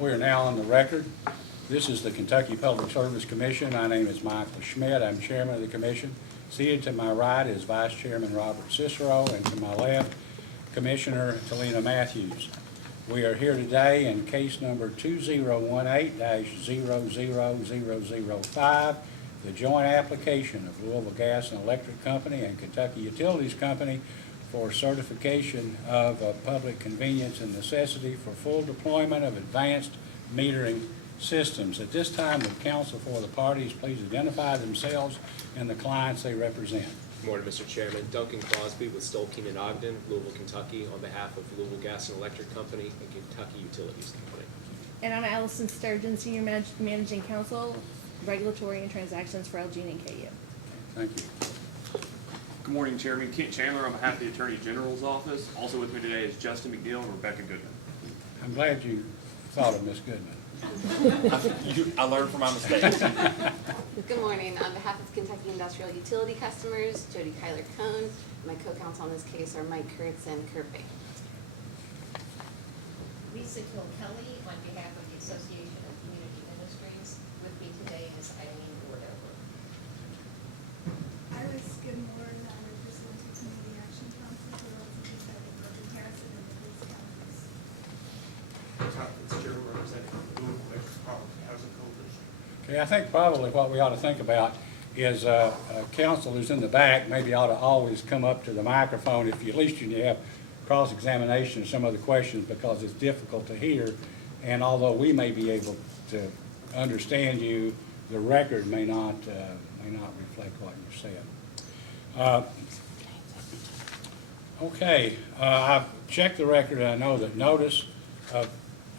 We are now on the record. This is the Kentucky Public Service Commission. My name is Michael Schmidt. I'm chairman of the commission. Seated to my right is Vice Chairman Robert Cicero, and to my left, Commissioner Talina Matthews. We are here today in case number 2018-00005, the joint application of Louisville Gas and Electric Company and Kentucky Utilities Company for certification of public convenience and necessity for full deployment of advanced metering systems. At this time, would counsel for the parties please identify themselves and the clients they represent. Good morning, Mr. Chairman. Duncan Crosby with Stolkeen and Ogden, Louisville, Kentucky, on behalf of Louisville Gas and Electric Company and Kentucky Utilities Company. And I'm Allison Sturgeon, Senior Managing Counsel, Regulatory and Transactions for LG and KU. Thank you. Good morning, Chairman. Kent Chandler on behalf of the Attorney General's Office. Also with me today is Justin McNeil and Rebecca Goodman. I'm glad you thought of Ms. Goodman. I learned from my mistakes. Good morning. On behalf of Kentucky Industrial Utility Customers, Jody Kyler-Cohn. My co-counsel on this case are Mike Kurtz and Kurt Bay. Lisa Kilkelly on behalf of the Association of Community Ministries. With me today is Eileen Wardover. Iris Skidmore, I represent the Community Action Council for representing Urban Harrison and the Police Counties. Tom Fitzgerald representing the Louisville Metropolitan Housing Coalition. Okay, I think probably what we ought to think about is counsel who's in the back maybe ought to always come up to the microphone if you, at least you have cross-examination of some of the questions, because it's difficult to hear, and although we may be able to understand you, the record may not reflect what you said. Okay, I've checked the record, and I know that notice of,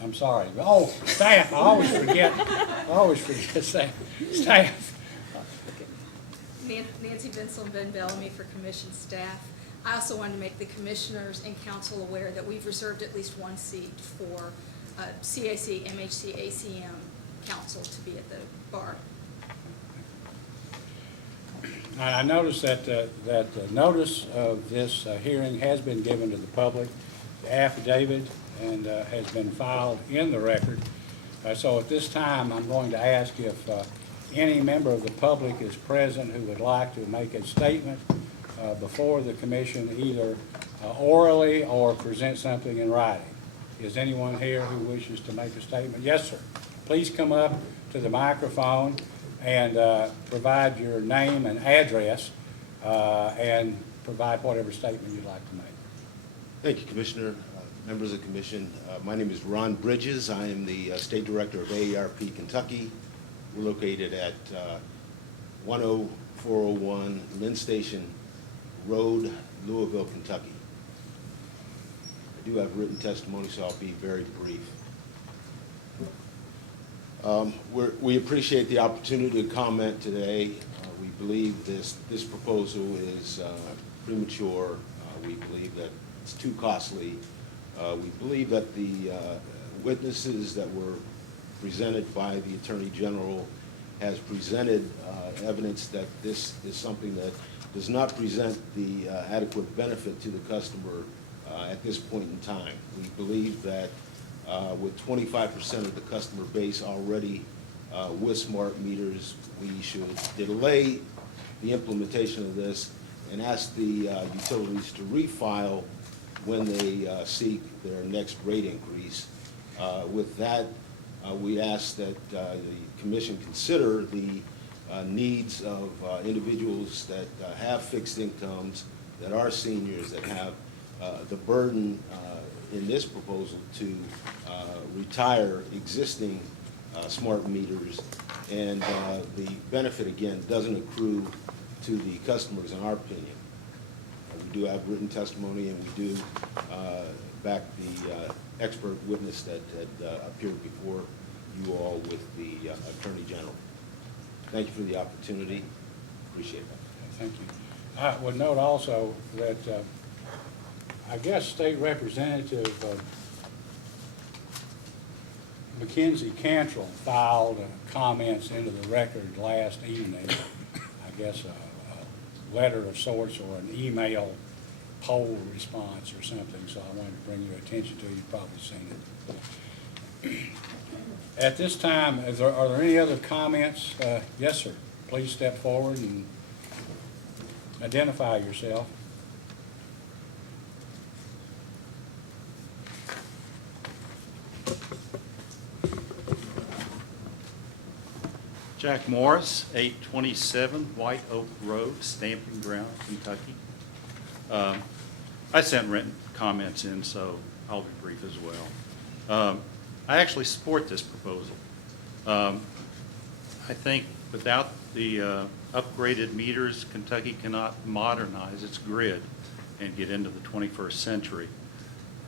I'm sorry, oh, staff, I always forget staff. Nancy Bensel and Ben Bellamy for commission staff. I also wanted to make the commissioners and council aware that we've reserved at least one seat for CAC, MHC, ACM council to be at the bar. I noticed that the notice of this hearing has been given to the public. The affidavit and has been filed in the record. So at this time, I'm going to ask if any member of the public is present who would like to make a statement before the commission, either orally or present something in writing. Is anyone here who wishes to make a statement? Yes, sir. Please come up to the microphone and provide your name and address and provide whatever statement you'd like to make. Thank you, Commissioner. Members of the Commission, my name is Ron Bridges. I am the State Director of AARP Kentucky. We're located at 10401 Lynn Station Road, Louisville, Kentucky. I do have written testimony, so I'll be very brief. We appreciate the opportunity to comment today. We believe this proposal is premature. We believe that it's too costly. We believe that the witnesses that were presented by the Attorney General has presented evidence that this is something that does not present the adequate benefit to the customer at this point in time. We believe that with 25% of the customer base already with smart meters, we should delay the implementation of this and ask the utilities to refile when they seek their next rate increase. With that, we ask that the Commission consider the needs of individuals that have fixed incomes, that are seniors, that have the burden in this proposal to retire existing smart meters, and the benefit, again, doesn't accrue to the customers, in our opinion. We do have written testimony, and we do back the expert witness that had appeared before you all with the Attorney General. Thank you for the opportunity. Appreciate it. Thank you. I would note also that I guess State Representative Mackenzie Cantrell filed comments into the record last evening. I guess a letter of sorts or an email poll response or something, so I wanted to bring your attention to it. You've probably seen it. At this time, are there any other comments? Yes, sir. Please step forward and identify yourself. Jack Morris, 827 White Oak Road, Stamping Ground, Kentucky. I sent written comments in, so I'll be brief as well. I actually support this proposal. I think without the upgraded meters, Kentucky cannot modernize its grid and get into the 21st century.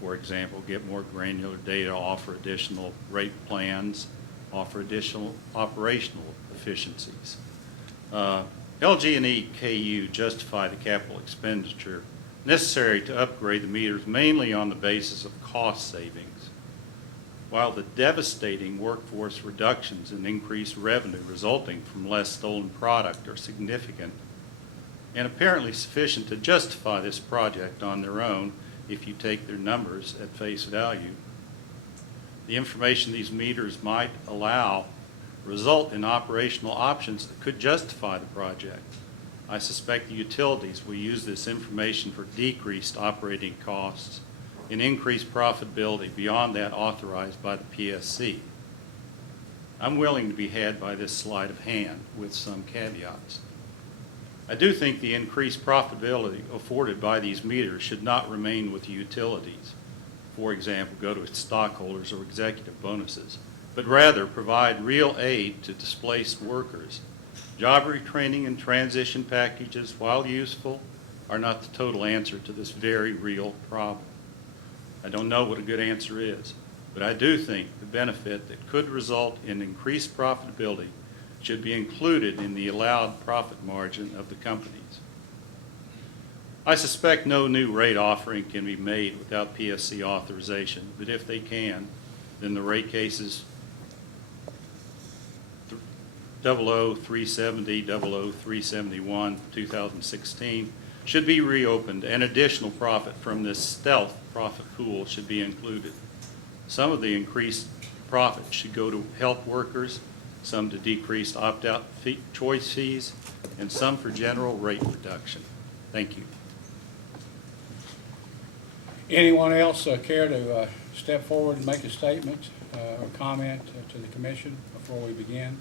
For example, get more granular data, offer additional rate plans, offer additional operational efficiencies. LG&E KU justify the capital expenditure necessary to upgrade the meters mainly on the basis of cost savings, while the devastating workforce reductions and increased revenue resulting from less stolen product are significant and apparently sufficient to justify this project on their own if you take their numbers at face value. The information these meters might allow result in operational options that could justify the project. I suspect the utilities will use this information for decreased operating costs and increased profitability beyond that authorized by the PSC. I'm willing to be had by this sleight of hand with some caveats. I do think the increased profitability afforded by these meters should not remain with the utilities. For example, go to its stockholders or executive bonuses, but rather provide real aid to displaced workers. Job retraining and transition packages, while useful, are not the total answer to this very real problem. I don't know what a good answer is, but I do think the benefit that could result in increased profitability should be included in the allowed profit margin of the companies. I suspect no new rate offering can be made without PSC authorization, but if they can, then the rate cases 00370, 00371, 2016 should be reopened, and additional profit from this stealth profit pool should be included. Some of the increased profit should go to help workers, some to decreased opt-out choice fees, and some for general rate reduction. Thank you. Anyone else care to step forward and make a statement or comment to the commission before we begin?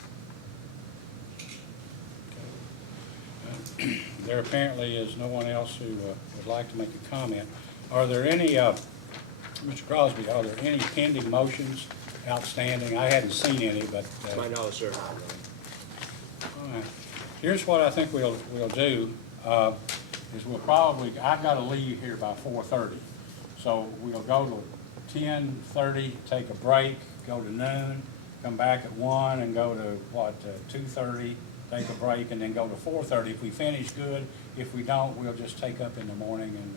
There apparently is no one else who would like to make a comment. Are there any, Mr. Crosby, are there any pending motions outstanding? I hadn't seen any, but. To my knowledge, sir. All right. Here's what I think we'll do, is we'll probably, I've got to leave here by 4:30. So we'll go to 10:30, take a break, go to noon, come back at 1 and go to, 2:30, take a break, and then go to 4:30. If we finish, good. If we don't, we'll just take up in the morning and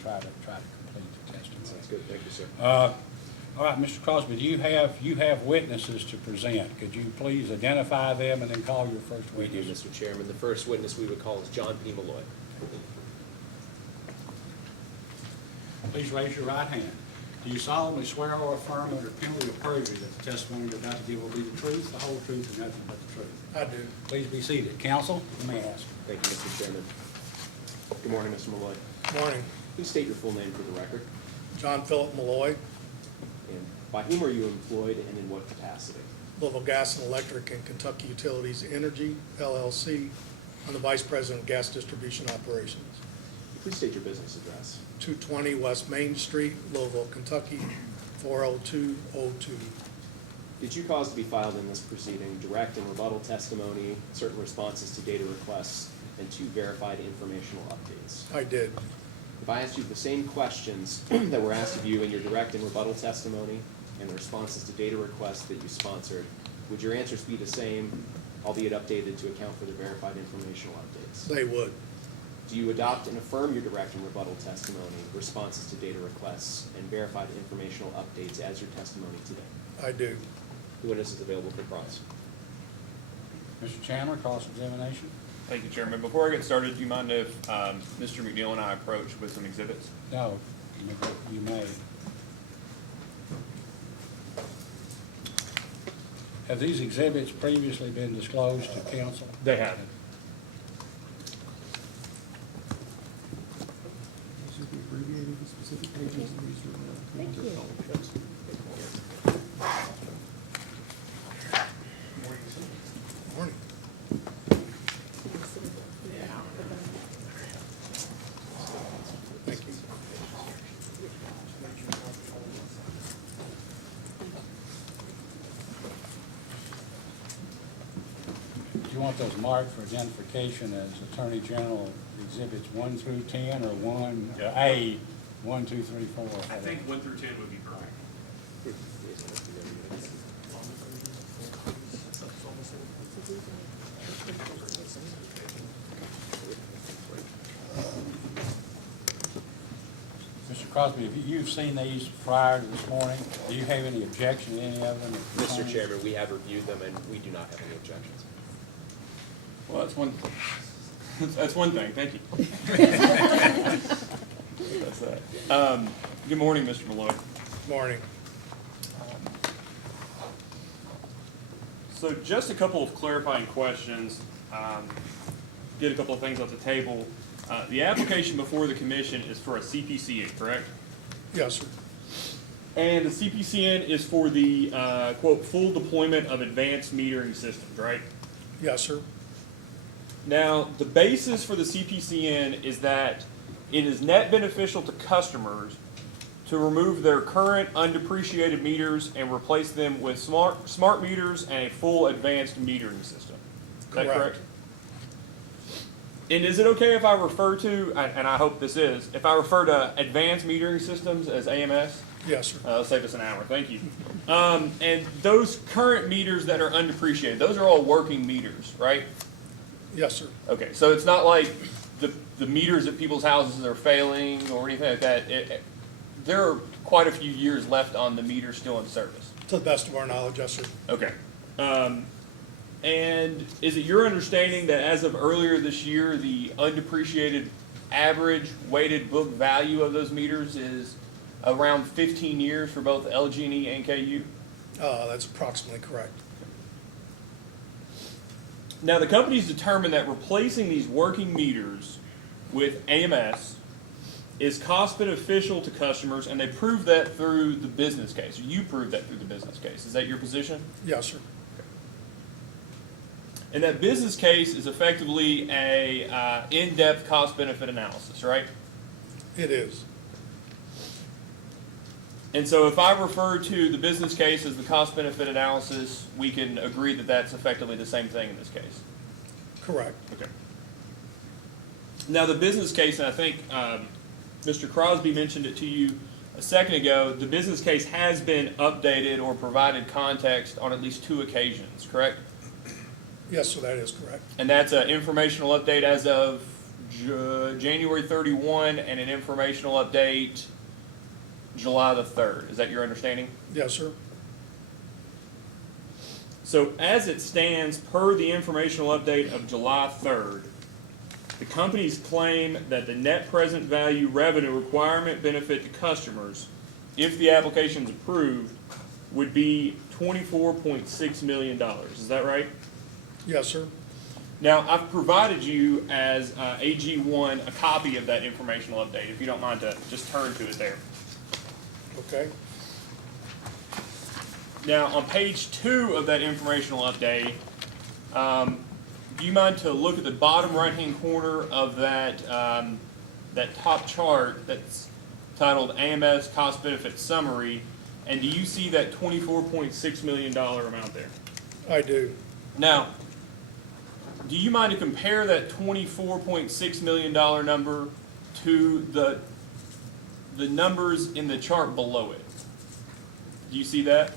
try to complete the testimony. Sounds good. Thank you, sir. All right, Mr. Crosby, you have witnesses to present. Could you please identify them and then call your first We do, witness? Mr. Chairman. The first witness we would call is John P. Malloy. Please raise your right hand. Do you solemnly swear or affirm under penalty of perjury that the testimony you're about to give will be the truth, the whole truth, and nothing but the truth? I do. Please be seated. Counsel, you may ask. Thank you, Mr. Chairman. Good morning, Mr. Malloy. Morning. Please state your full name for the record. John Philip Malloy, And by whom are you employed and in what capacity? Louisville Gas and Electric and Kentucky Utilities Energy, LLC. I'm the Vice President of Gas Distribution Operations. Please state your business address. 220 West Main Street, Louisville, Kentucky, 40202. Did you cause to be filed in this proceeding direct and rebuttal testimony, certain responses to data requests, and 2 verified informational updates? I did. If I asked you the same questions that were asked of you in your direct and rebuttal testimony and the responses to data requests that you sponsored, would your answers be the same, albeit updated to account for the verified informational updates? They would. Do you adopt and affirm your direct and rebuttal testimony, responses to data requests, and verified informational updates as your testimony today? I do. The witness is available for cross. Mr. Chandler, cross-examination? Thank you, Chairman. Before I get started, do you mind if Mr. McNeil and I approach with some exhibits? No, you may. Have these exhibits previously been disclosed to council? They have. Thank you. Morning. Thank you. Do you want those marked for identification as Attorney General Exhibits 1 through 10, or 1A, 1, 2, 3, 4? I think 1 through 10 would be perfect. Mr. Crosby, if you've seen these prior to this morning, do you have any objection to any of them? Mr. Chairman, we have reviewed them and we do not have any objections. Well, that's one thing, thank you. That's that. Good morning, Mr. Malloy. Morning. So just a couple of clarifying questions, get a couple of things off the table. The application before the commission is for a CPCN, correct? Yes, sir. And the CPCN is for the, quote, full deployment of advanced metering systems, right? Yes, sir. Now, the basis for the CPCN is that it is net beneficial to customers to remove their current undepreciated meters and replace them with smart meters and a full advanced metering system. Is that correct? And is it okay if I refer to, and I hope this is, if I refer to advanced metering systems as AMS? Yes, sir. That'll save us an hour, thank you. And those current meters that are undepreciated, those are all working meters, right? Yes, sir. Okay, so it's not like the meters at people's houses are failing or anything like that. There are quite a few years left on the meter still in service. To the best of our knowledge, yes, sir. Okay. And is it your understanding that as of earlier this year, the undepreciated average weighted book value of those meters is around 15 years for both LG&E and KU? That's approximately correct. Now, the company's determined that replacing these working meters with AMS is cost beneficial to customers, and they proved that through the business case. You proved that through the business case. Is that your position? Yes, sir. And that business case is effectively a in-depth cost-benefit analysis, right? It is. And so if I refer to the business case as the cost-benefit analysis, we can agree that that's effectively the same thing in this case. Correct. Okay. Now, the business case, and I think Mr. Crosby mentioned it to you a second ago, the business case has been updated or provided context on at least 2 occasions, correct? Yes, sir, that is correct. And that's an informational update as of January 31 and an informational update July the 3rd. Is that your understanding? Yes, sir. So as it stands, per the informational update of July 3rd, the companies claim that the net present value revenue requirement benefit to customers, if the application is approved, would be $24.6 million. Is that right? Yes, sir. Now, I've provided you as AG1 a copy of that informational update, if you don't mind to just turn to it there. Okay. Now, on page 2 of that informational update, do you mind to look at the bottom right-hand corner of that, that top chart that's titled AMS Cost Benefit Summary, and do you see that $24.6 million amount there? I do. Now, do you mind to compare that $24.6 million number to the numbers in the chart below it? Do you see that?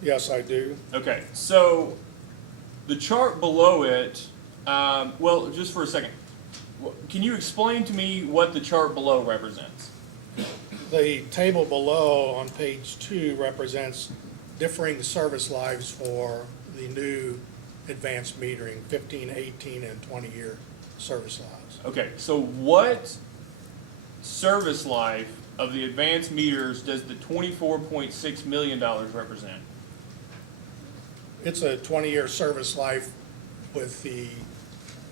Yes, I do. Okay, so the chart below it, well, just for a second, can you explain to me what the chart below represents? The table below on page 2 represents differing service lives for the new advanced metering, 15, 18, and 20-year service lives. Okay, so what service life of the advanced meters does the $24.6 million represent? It's a 20-year service life with the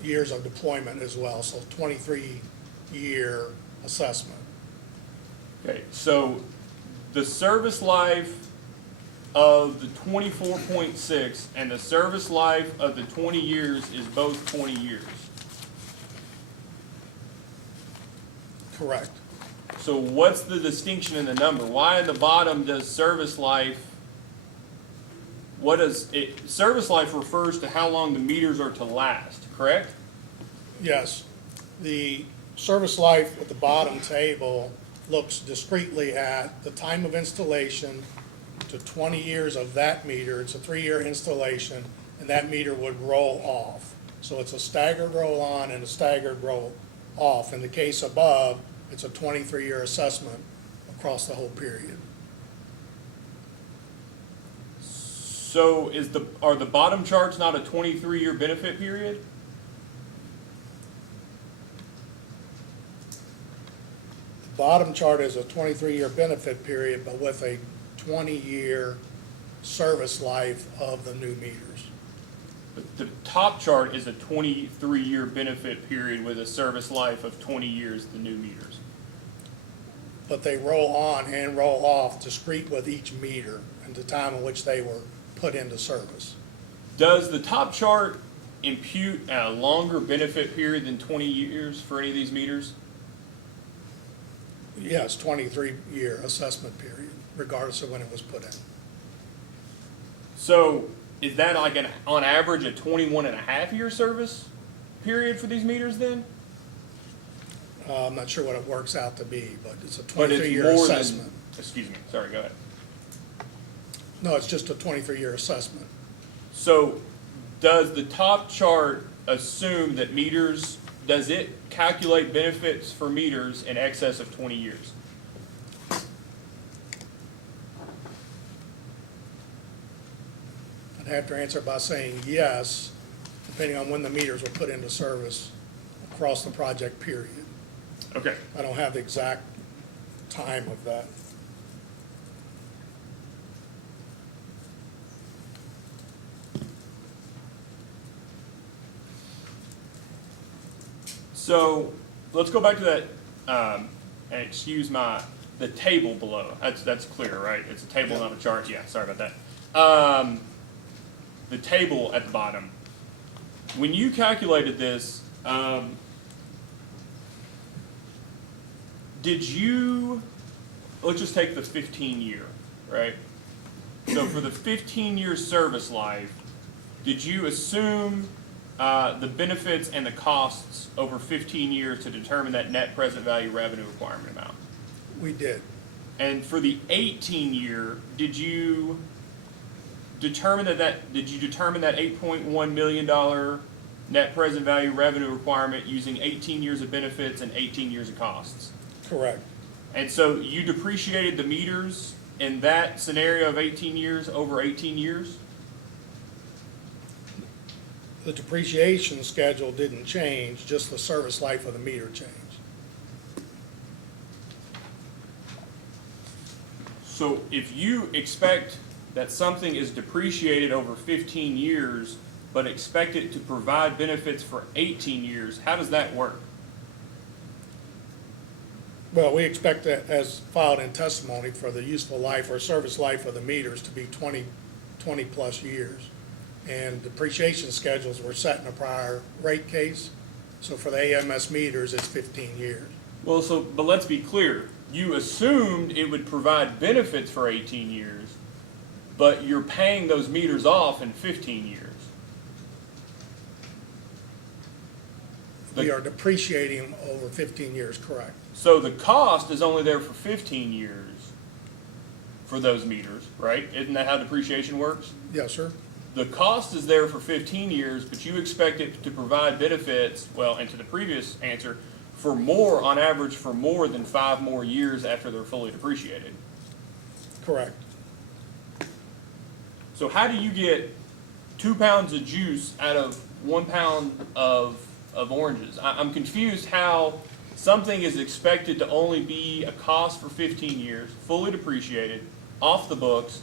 years of deployment as well, so 23-year assessment. Okay, so the service life of the 24.6 and the service life of the 20 years is both 20 years. Correct. So what's the distinction in the number? Why at the bottom does service life, what does it, service life refers to how long the meters are to last, correct? Yes. The service life at the bottom table looks discretely at the time of installation to 20 years of that meter. It's a 3-year installation, and that meter would roll off. So it's a staggered roll on and a staggered roll off. In the case above, it's a 23-year assessment across the whole period. So are the bottom charts not a 23-year benefit period? The bottom chart is a 23-year benefit period, but with a 20-year service life of the new meters. But the top chart is a 23-year benefit period with a service life of 20 years, the new meters. But they roll on and roll off discrete with each meter and the time in which they were put into service. Does the top chart impute a longer benefit period than 20 years for any of these meters? Yes, 23-year assessment period, regardless of when it was put in. So is that like on average a 21.5-year service period for these meters then? I'm not sure what it works out to be, but it's a But it's 23-year more assessment. than, excuse me, sorry, go ahead. No, it's just a 23-year assessment. So does the top chart assume that meters, does it calculate benefits for meters in excess of 20 years? I'd have to answer by saying yes, depending on when the meters were put into service across the project period. Okay. I don't have the exact time of that. So let's go back to that, and excuse the table below. That's clear, right? It's a table, not a chart. Yeah, sorry about that. The table at the bottom. When you calculated this, let's just take the 15-year, right? So for the 15-year service life, did you assume the benefits and the costs over 15 years to determine that net present value revenue requirement amount? We did. And for the 18-year, did you determine that $8.1 million net present value revenue requirement using 18 years of benefits and 18 years of costs? Correct. And so you depreciated the meters in that scenario of 18 years over 18 years? The depreciation schedule didn't change, just the service life of the meter changed. So if you expect that something is depreciated over 15 years, but expect it to provide benefits for 18 years, how does that work? Well, we expect that, as filed in testimony, for the useful life or service life of the meters to be 20 plus years. And depreciation schedules were set in a prior rate case. So for the AMS meters, it's 15 years. Well, but let's be clear. You assumed it would provide benefits for 18 years, but you're paying those meters off in 15 years. We are depreciating over 15 years, correct? So the cost is only there for 15 years for those meters, right? Isn't that how depreciation works? Yes, sir. The cost is there for 15 years, but you expect it to provide benefits, well, and to the previous answer, for more, on average, for more than 5 more years after they're fully depreciated. Correct. So how do you get 2 pounds of juice out of 1 pound of oranges? I'm confused how something is expected to only be a cost for 15 years, fully depreciated, off the books,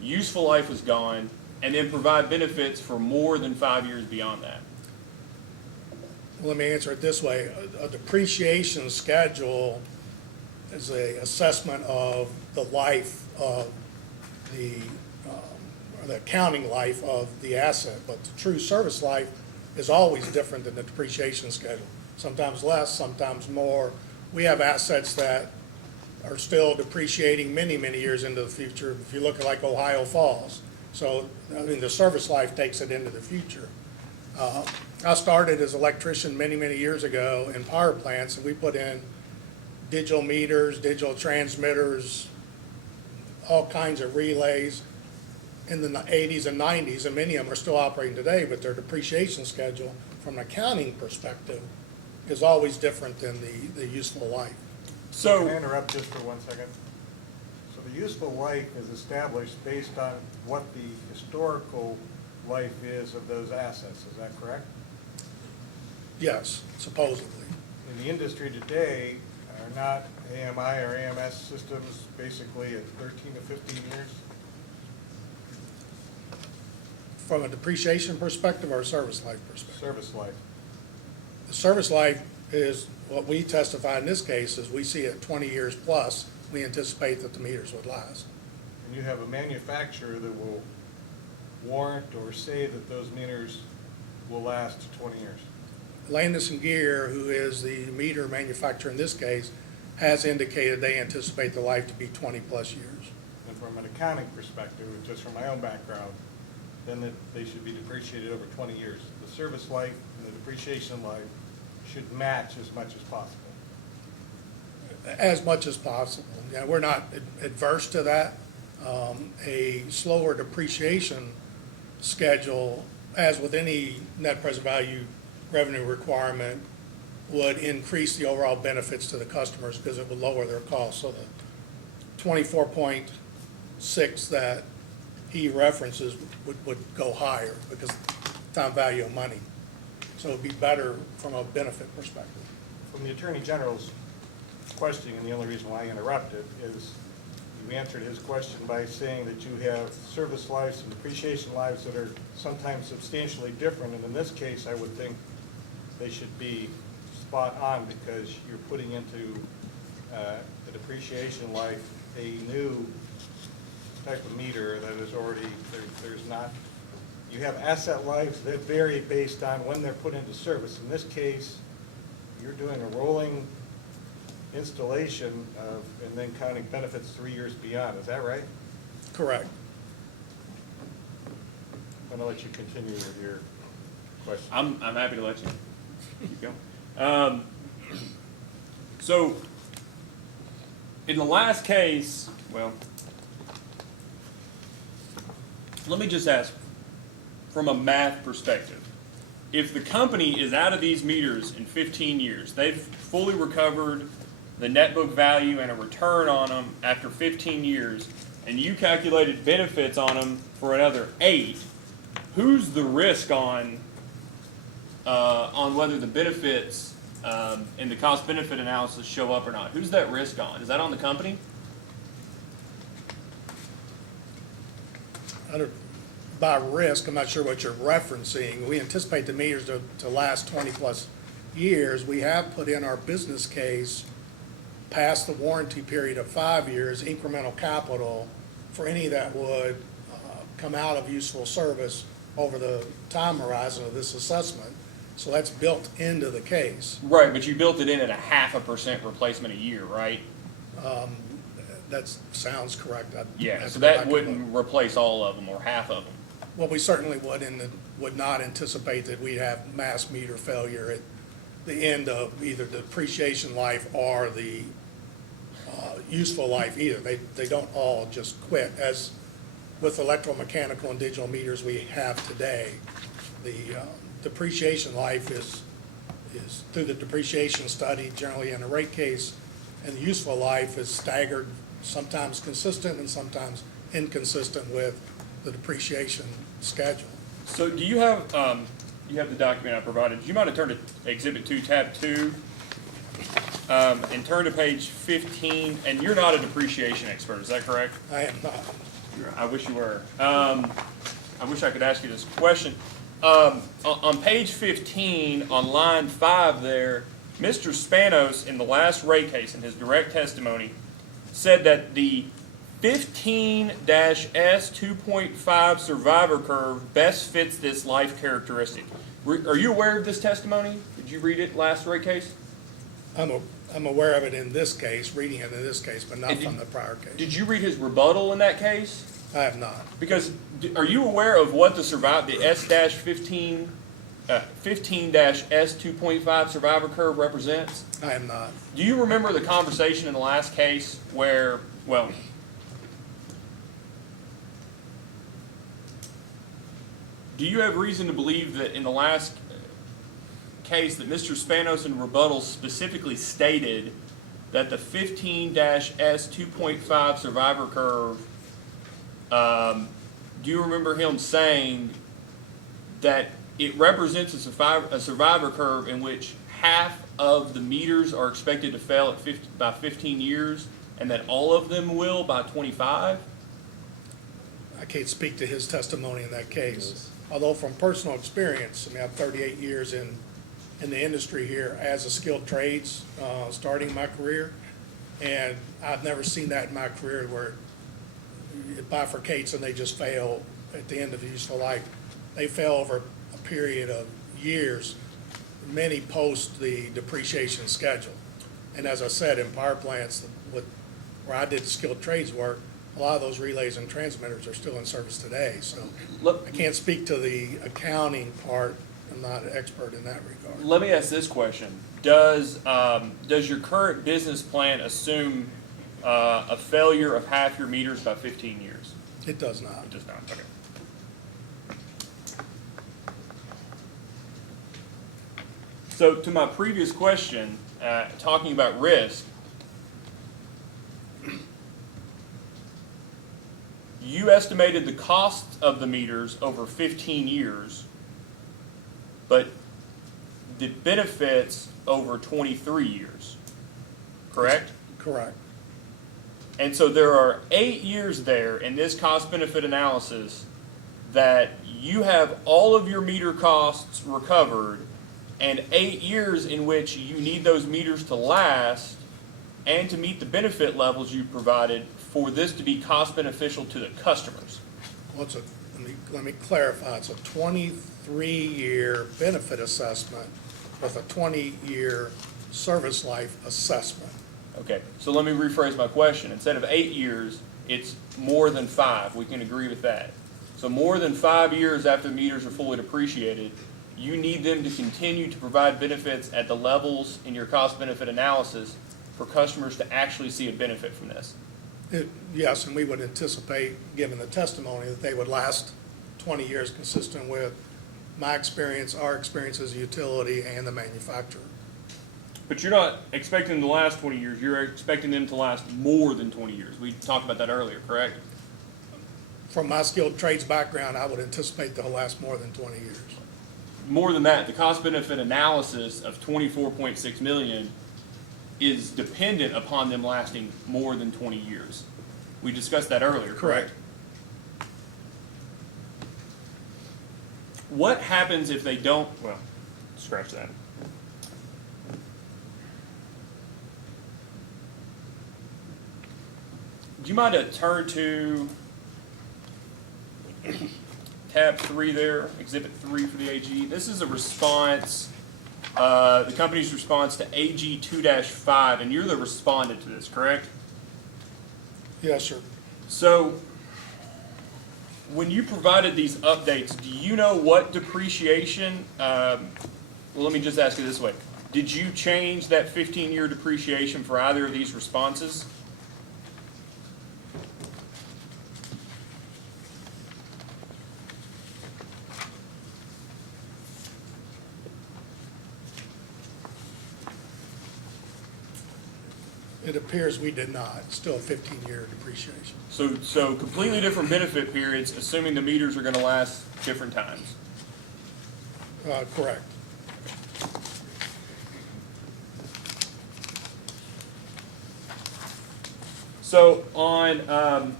useful life is gone, and then provide benefits for more than 5 years beyond that? Let me answer it this way. A depreciation schedule is a assessment of the life of or the accounting life of the asset, but the true service life is always different than the depreciation schedule. Sometimes less, sometimes more. We have assets that are still depreciating many, many years into the future. If you look at like Ohio Falls. So, I mean, the service life takes it into the future. I started as an electrician many, many years ago in power plants, and we put in digital meters, digital transmitters, all kinds of relays in the 80s and 90s, and many of them are still operating today, but their depreciation schedule from an accounting perspective is always different than the useful life. So, Can I interrupt just for 1 second? So the useful life is established based on what the historical life is of those assets, is that correct? Yes, supposedly. In the industry today, are not AMI or AMS systems basically at 13 to 15 years? From a depreciation perspective or a service life perspective? Service life. The service life is what we testify in this case is we see it 20 years plus. We anticipate that the meters would last. And you have a manufacturer that will warrant or say that those meters will last 20 years. Landis and Gear, who is the meter manufacturer in this case, has indicated they anticipate the life to be 20 plus years. And from an accounting perspective, just from my own background, then that they should be depreciated over 20 years. The service life and the depreciation life should match as much as possible. As much as possible. Yeah, we're not adverse to that. A slower depreciation schedule, as with any net present value revenue requirement, would increase the overall benefits to the customers because it would lower their costs. So the 24.6 that he references would go higher because time value of money. So it'd be better from a benefit perspective. From the Attorney General's question, and the only reason why I interrupted, is you answered his question by saying that you have service lives and depreciation lives that are sometimes substantially different, and in this case, I would think they should be spot on because you're putting into the depreciation life a new type of meter that is already, there's not, you have asset lives that vary based on when they're put into service. In this case, you're doing a rolling installation of, and then counting benefits 3 years beyond, is that right? Correct. I'm gonna let you continue with your question. I'm happy to let you keep going. So, in the last case, well, let me just ask, from a math perspective, if the company is out of these meters in 15 years, they've fully recovered the net book value and a return on them after 15 years, and you calculated benefits on them for another 8, who's the risk on whether the benefits in the cost-benefit analysis show up or not? Who's that risk on? Is that on the company? By risk, I'm not sure what you're referencing. We anticipate the meters to last 20 plus years. We have put in our business case past the warranty period of 5 years, incremental capital for any that would come out of useful service over the time horizon of this assessment. So that's built into the case. Right, but you built it in at 0.5% replacement a year, right? That sounds correct. Yeah, so that wouldn't replace all of them or half of them. Well, we certainly would not anticipate that we'd have mass meter failure at the end of either the depreciation life or the useful life either. They don't all just quit. As with electromechanical and digital meters we have today, the depreciation life is through the depreciation study generally in a rate case, and the useful life is staggered, sometimes consistent and sometimes inconsistent with the depreciation schedule. So do you have the document I provided? Do you mind to turn to Exhibit 2, Tab 2, and turn to page 15? And you're not a depreciation expert, is that correct? I am not. I wish you were. I wish I could ask you this question. On page 15, on line 5 there, Mr. Spanos, in the last rate case, in his direct testimony, said that the 15-S 2.5 survivor curve best fits this life characteristic. Are you aware of this testimony? Did you read it last rate case? I'm aware of it in this case, reading it in this case, but not from the prior case. Did you read his rebuttal in that case? I have not. Because, are you aware of what the S-15, 15-S 2.5 survivor curve represents? I am not. Do you remember the conversation in the last case where, well, do you have reason to believe that in the last case that Mr. Spanos in rebuttal specifically stated that the 15-S 2.5 survivor curve, do you remember him saying that it represents a survivor curve in which half of the meters are expected to fail at by 15 years and that all of them will by 25? I can't speak to his testimony in that case. Although from personal experience, I mean, I have 38 years in the industry here as a skilled trades, starting my career. And I've never seen that in my career where it bifurcates and they just fail at the end of useful life. They fail over a period of years, many post the depreciation schedule. And as I said, in power plants, where I did skilled trades work, a lot of those relays and transmitters are still in service today. So I can't speak to the accounting part. I'm not an expert in that regard. Let me ask this question. Does your current business plan assume a failure of half your meters by 15 years? It does not. It does not, okay. So to my previous question, talking about risk, you estimated the cost of the meters over 15 years, but the benefits over 23 years, correct? Correct. And so there are 8 years there in this cost-benefit analysis that you have all of your meter costs recovered, and 8 years in which you need those meters to last and to meet the benefit levels you provided for this to be cost beneficial to the customers. Well, let me clarify. It's a 23-year benefit assessment with a 20-year service life assessment. Okay, so let me rephrase my question. Instead of 8 years, it's more than 5. We can agree with that. So more than 5 years after the meters are fully depreciated, you need them to continue to provide benefits at the levels in your cost-benefit analysis for customers to actually see a benefit from this. Yes, and we would anticipate, given the testimony, that they would last 20 years consistent with my experience, our experience as a utility, and the manufacturer. But you're not expecting them to last 20 years. You're expecting them to last more than 20 years. We talked about that earlier, correct? From my skilled trades background, I would anticipate they'll last more than 20 years. More than that, the cost-benefit analysis of $24.6 million is dependent upon them lasting more than 20 years. We discussed that earlier, correct? What happens if they don't, well, scratch that. Do you mind to turn to tab 3 there, exhibit 3 for the AG? This is a response, the company's response to AG 2-5, and you're the respondent to this, correct? Yes, sir. So, when you provided these updates, do you know what depreciation, well, let me just ask it this way. Did you change that 15-year depreciation for either of these responses? It appears we did not. It's still a 15-year depreciation. So completely different benefit periods, assuming the meters are going to last different times. Correct. So on,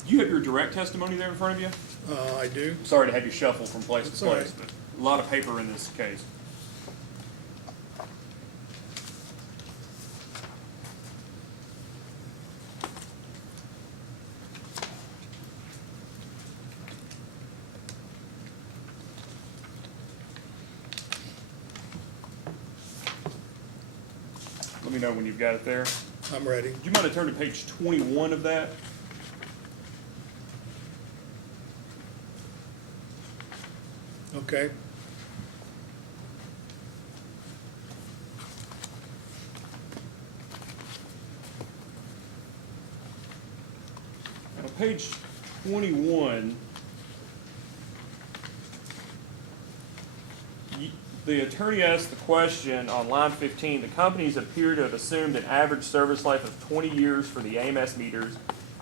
you have your direct testimony there in front of you? I do. Sorry to have you shuffle from place That's to all place, right. but a lot of paper in this case. Let me know when you've got it there. I'm ready. Do you mind to turn to page 21 of that? Okay. On page 21, the attorney asked the question on line 15, the companies appear to have assumed an average service life of 20 years for the AMS meters,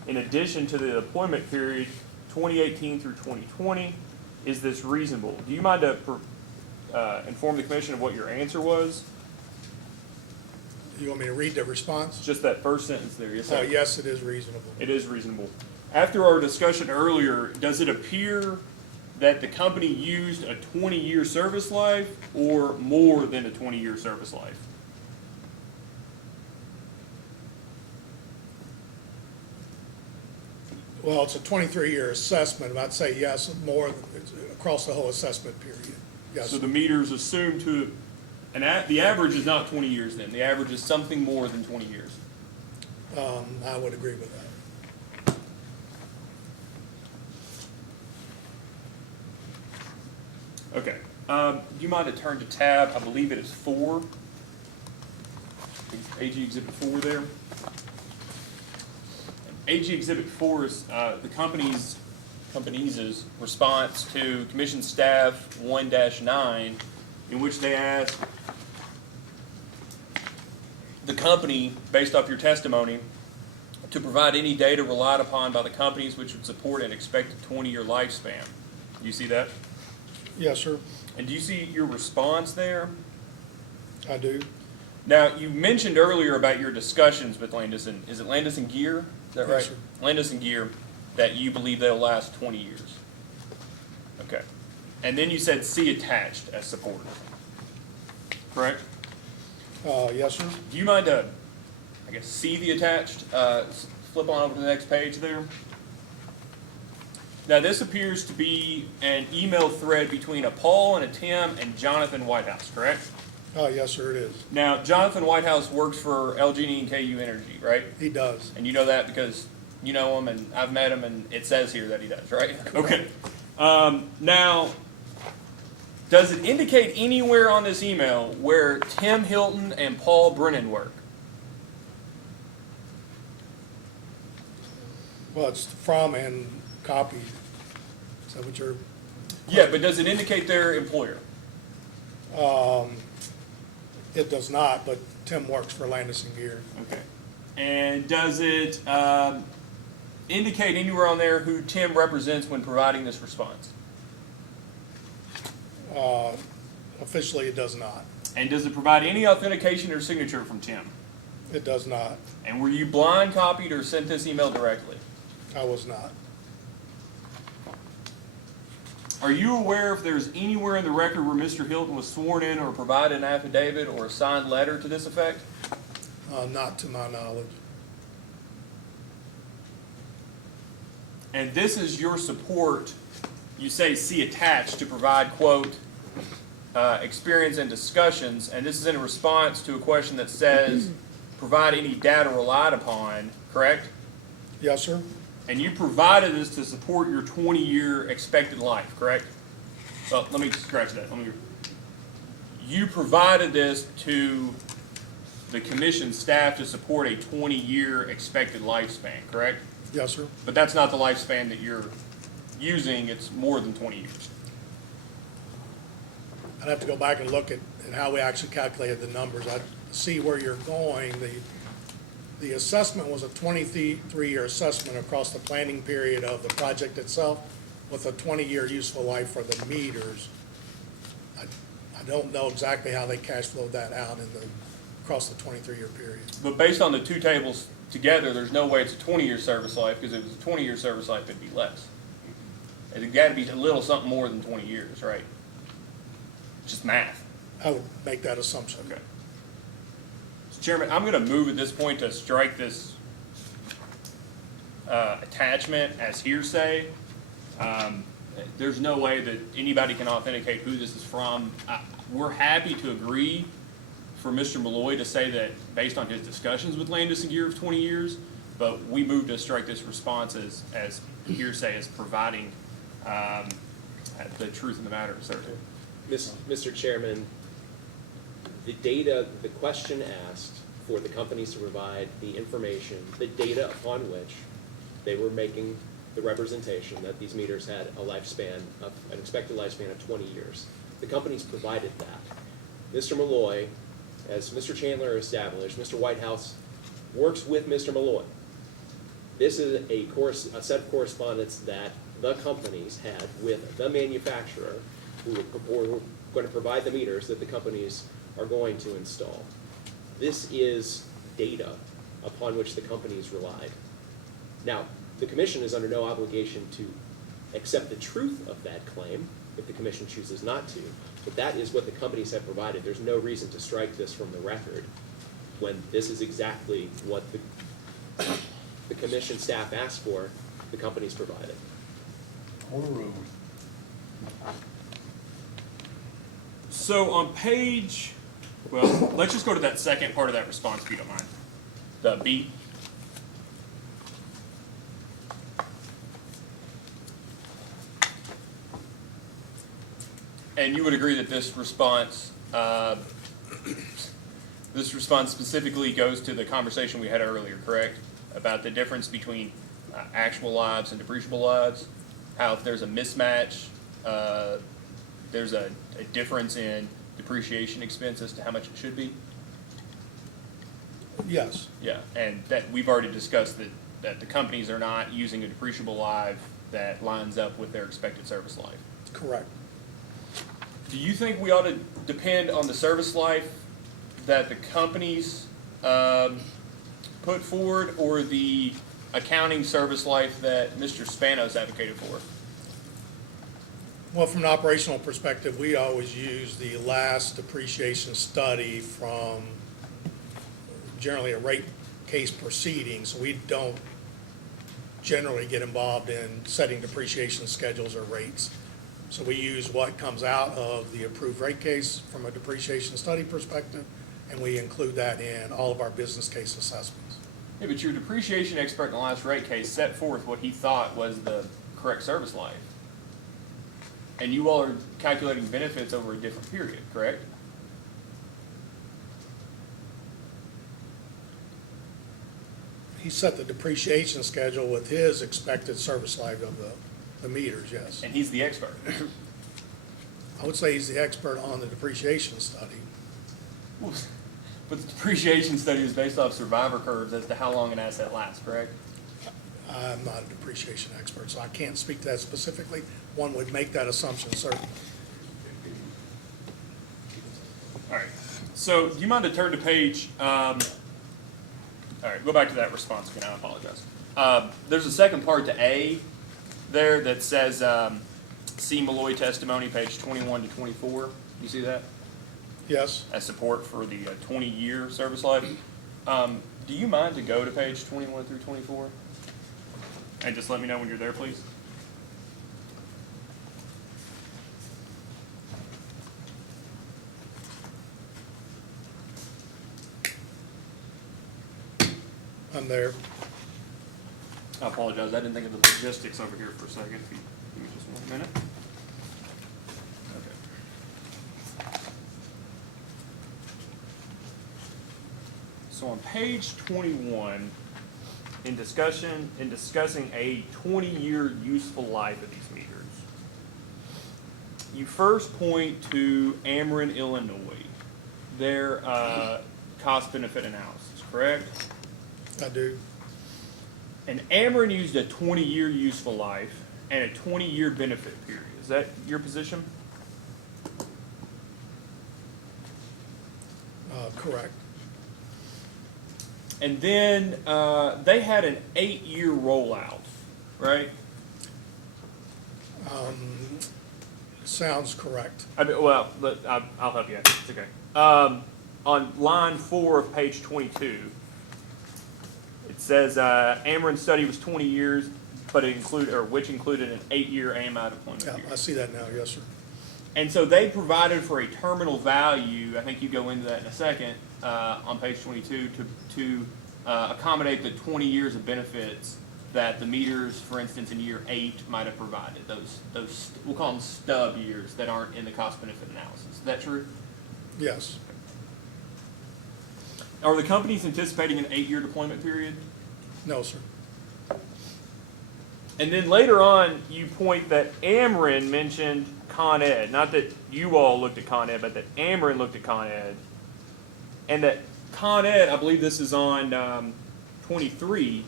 in addition to the deployment period 2018 through 2020. Is this reasonable? Do you mind to inform the commission of what your answer was? You want me to read the response? Just that first sentence there. Yes, sir. Yes, it is reasonable. It is reasonable. After our discussion earlier, does it appear that the company used a 20-year service life or more than a 20-year service life? Well, it's a 23-year assessment. I'd say yes, more across the whole assessment period. Yes. So the meters assumed to, the average is not 20 years then. The average is something more than 20 years. I would agree with that. Okay. Do you mind to turn to tab, I believe it is 4, AG Exhibit 4 there. AG Exhibit 4 is the company's response to Commission Staff 1-9, in which they asked the company, based off your testimony, to provide any data relied upon by the companies which would support an expected 20-year lifespan. Do you see that? Yes, sir. And do you see your response there? I do. Now, you mentioned earlier about your discussions with Landis and, is it Landis and Gear? Is that Yes, right? sir. Landis and Gear, that you believe they'll last 20 years. Okay. And then you said see attached as supported. Correct? Yes, sir. Do you mind to, I guess, see the attached? Flip on over to the next page there. Now, this appears to be an email thread between a Paul and a Tim and Jonathan Whitehouse, correct? Yes, sir, it is. Now, Jonathan Whitehouse works for LG&E and KU Energy, right? He does. And you know that because you know him and I've met him and it says here that he does, right? Okay. Now, does it indicate anywhere on this email where Tim Hilton and Paul Brennan work? Well, it's from and copied. Is that what you're? Yeah, but does it indicate their employer? It does not, but Tim works for Landis and Gear. Okay. And does it indicate anywhere on there who Tim represents when providing this response? Officially, it does not. And does it provide any authentication or signature from Tim? It does not. And were you blind copied or sent this email directly? I was not. Are you aware if there's anywhere in the record where Mr. Hilton was sworn in or provided an affidavit or a signed letter to this effect? Not to my knowledge. And this is your support, you say see attached to provide, quote, experience and discussions, and this is in response to a question that says provide any data relied upon, correct? Yes, sir. And you provided this to support your 20-year expected life, correct? Well, let me scratch that. You provided this to the commission staff to support a 20-year expected lifespan, correct? Yes, sir. But that's not the lifespan that you're using. It's more than 20 years. I'd have to go back and look at how we actually calculated the numbers. I see where you're going. The assessment was a 23-year assessment across the planning period of the project itself with a 20-year useful life for the meters. I don't know exactly how they cash flowed that out across the 23-year period. But based on the two tables together, there's no way it's a 20-year service life, because if it was a 20-year service life, it'd be less. It's got to be a little something more than 20 years, right? Just math. I would make that assumption. Okay. Mr. Chairman, I'm going to move at this point to strike this attachment as hearsay. There's no way that anybody can authenticate who this is from. We're happy to agree for Mr. Malloy to say that based on his discussions with Landis and Gear of 20 years, but we moved to strike this response as hearsay, as providing the truth in the matter, sir. Mr. Chairman, the data, the question asked for the companies to provide the information, the data upon which they were making the representation that these meters had a lifespan of, an expected lifespan of 20 years. The companies provided that. Mr. Malloy, as Mr. Chandler established, Mr. Whitehouse works with Mr. Malloy. This is a set of correspondence that the companies had with the manufacturer who were going to provide the meters that the companies are going to install. This is data upon which the companies relied. Now, the commission is under no obligation to accept the truth of that claim if the commission chooses not to, but that is what the companies have provided. There's no reason to strike this from the record when this is exactly what the commission staff asked for, the companies provided. Overruled. So on page, well, let's just go to that second part of that response, if you don't mind. The B. And you would agree that this response specifically goes to the conversation we had earlier, correct? About the difference between actual lives and depreciable lives. How if there's a mismatch, there's a difference in depreciation expense as to how much it should be? Yes. Yeah, and that we've already discussed that the companies are not using a depreciable life that lines up with their expected service life. Correct. Do you think we ought to depend on the service life that the companies put forward, or the accounting service life that Mr. Spanos advocated for? Well, from an operational perspective, we always use the last depreciation study from generally a rate case proceeding, so we don't generally get involved in setting depreciation schedules or rates. So we use what comes out of the approved rate case from a depreciation study perspective, and we include that in all of our business case assessments. Yeah, but your depreciation expert in the last rate case set forth what he thought was the correct service life. And you all are calculating benefits over a different period, correct? He set the depreciation schedule with his expected service life of the meters, yes. And he's the expert. I would say he's the expert on the depreciation study. But the depreciation study is based off survivor curves as to how long an asset lasts, correct? I'm not a depreciation expert, so I can't speak to that specifically. One would make that assumption, certainly. All right. So do you mind to turn to page, all right, go back to that response again. I apologize. There's a second part to A there that says C. Malloy testimony, page 21 to 24. You see that? Yes. As support for the 20-year service life. Do you mind to go to page 21 through 24? And just let me know when you're there, please. I'm there. I apologize. I didn't think of the logistics over here for a second. If you give me just 1 minute. Okay. So on page 21, in discussing a 20-year useful life of these meters, you first point to Ameren, Illinois, their cost-benefit analysis, correct? I do. And Ameren used a 20-year useful life and a 20-year benefit period. Is that your position? Correct. And then they had an 8-year rollout, right? Sounds correct. I mean, well, I'll help you out. It's okay. On line 4 of page 22, it says Ameren study was 20 years, but which included an 8-year AMI deployment Yeah, period. I see that now, yes, sir. And so they provided for a terminal value. I think you go into that in a second on page 22 to accommodate the 20 years of benefits that the meters, for instance, in year 8 might have provided. Those we'll call them stub years that aren't in the cost benefit analysis. Is that true? Yes. Are the companies anticipating an 8-year deployment period? No, sir. And then later on, you point that Ameren mentioned Con Ed. Not that you all looked at Con Ed, but that Ameren looked at Con Ed. And that Con Ed, I believe this is on 23,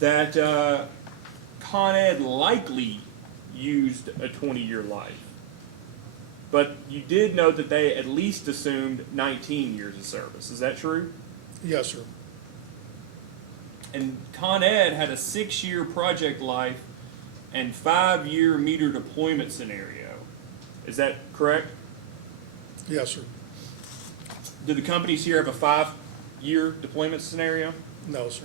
that Con Ed likely used a 20-year life. But you did note that they at least assumed 19 years of service. Is that true? Yes, sir. And Con Ed had a 6-year project life and 5-year meter deployment scenario. Is that correct? Yes, sir. Do the companies here have a 5-year deployment scenario? No, sir.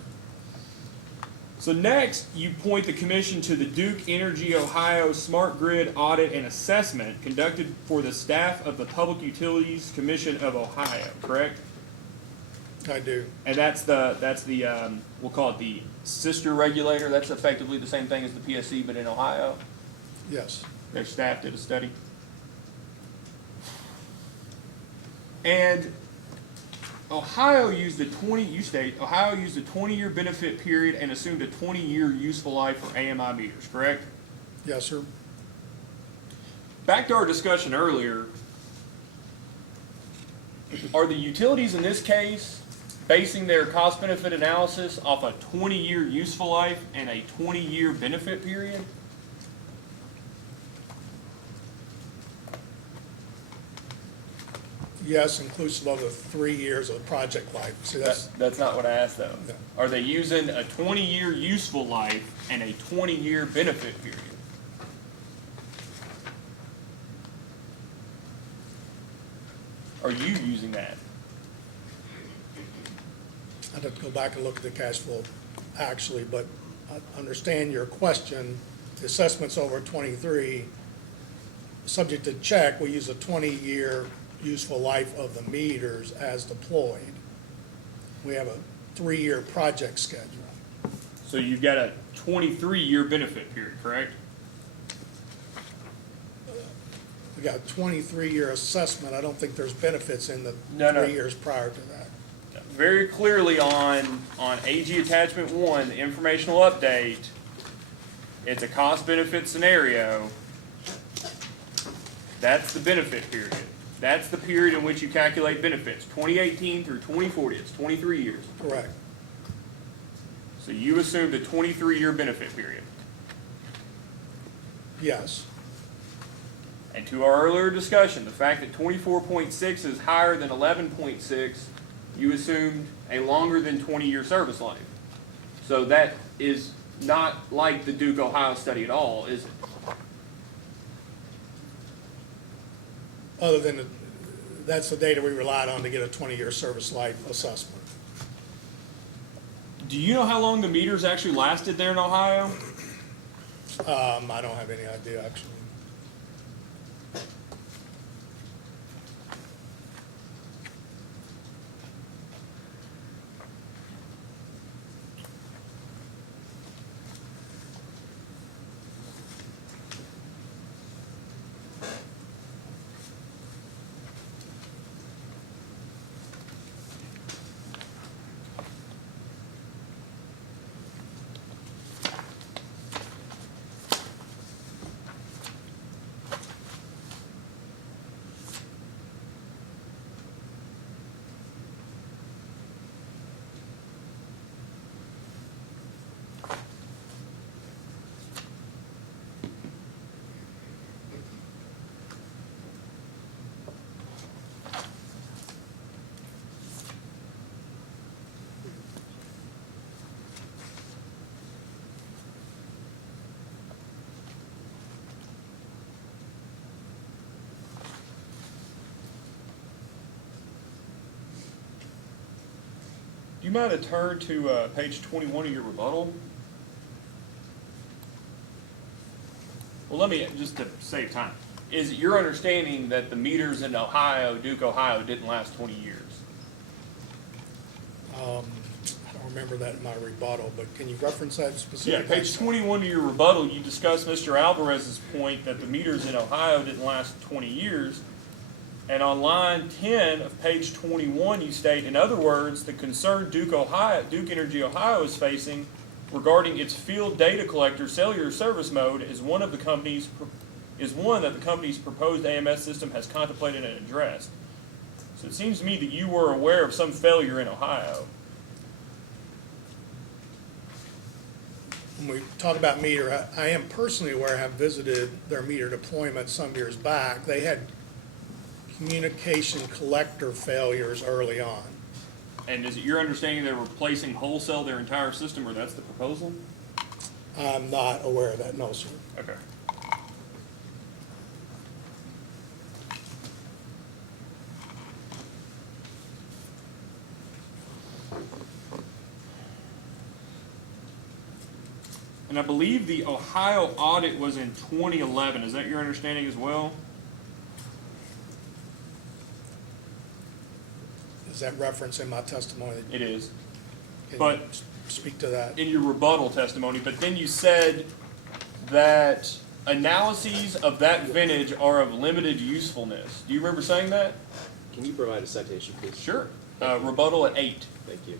So next, you point the commission to the Duke Energy Ohio Smart Grid Audit and Assessment conducted for the staff of the Public Utilities Commission of Ohio, correct? I do. And that's the we'll call it the sister regulator. That's effectively the same thing as the PSC, but in Ohio. Yes. Their staff did a study. And Ohio used a 20-year benefit period and assumed a 20-year useful life for AMI meters, correct? Yes, sir. Back to our discussion earlier, are the utilities in this case basing their cost-benefit analysis off a 20-year useful life and a 20-year benefit period? Yes, inclusive of the 3 years of project life. See, That's not what I asked, though. No. Are they using a 20-year useful life and a 20-year benefit period? Are you using that? I'd have to go back and look at the cash flow actually, but I understand your question. The assessment's over 23. Subject to check, we use a 20-year useful life of the meters as deployed. We have a 3-year project schedule. So you've got a 23-year benefit period, correct? We got a 23-year assessment. I don't think there's benefits in the No. 3 years prior to that. Very clearly on AG Attachment 1, the informational update, it's a cost-benefit scenario. That's the benefit period. That's the period in which you calculate benefits, 2018 through 2040. It's 23 years. Correct. So you assumed a 23-year benefit period. Yes. And to our earlier discussion, the fact that 24.6 is higher than 11.6, you assumed a longer than 20-year service life. So that is not like the Duke, Ohio study at all, is it? Other than, that's the data we relied on to get a 20-year service life assessment. Do you know how long the meters actually lasted there in Ohio? I don't have any idea, actually. you mind to turn to page 21 of your rebuttal? Well, let me, just to save time, is it your understanding that the meters in Ohio, Duke, Ohio, didn't last 20 years? I don't remember that in my rebuttal, but can you reference that Yeah, specifically? page 21 of your rebuttal, you discuss Mr. Alvarez's point that the meters in Ohio didn't last 20 years. And on line 10 of page 21, you state, in other words, the concern Duke Energy Ohio is facing regarding its field data collector cellular service mode is one that the company's proposed AMS system has contemplated and addressed. So it seems to me that you were aware of some failure in Ohio. When we talk about meter, I am personally aware, I have visited their meter deployment some years back. They had communication collector failures early on. And is it your understanding they're replacing wholesale their entire system, or that's the proposal? I'm not aware of that, no, sir. Okay. And I believe the Ohio audit was in 2011. Is that your understanding as well? Is that reference in my testimony? It is. Can But you speak to that? in your rebuttal testimony, but then you said that analyses of that vintage are of limited usefulness. Do you remember saying that? Can you provide a citation, please? Sure. Rebuttal at 8. Thank you.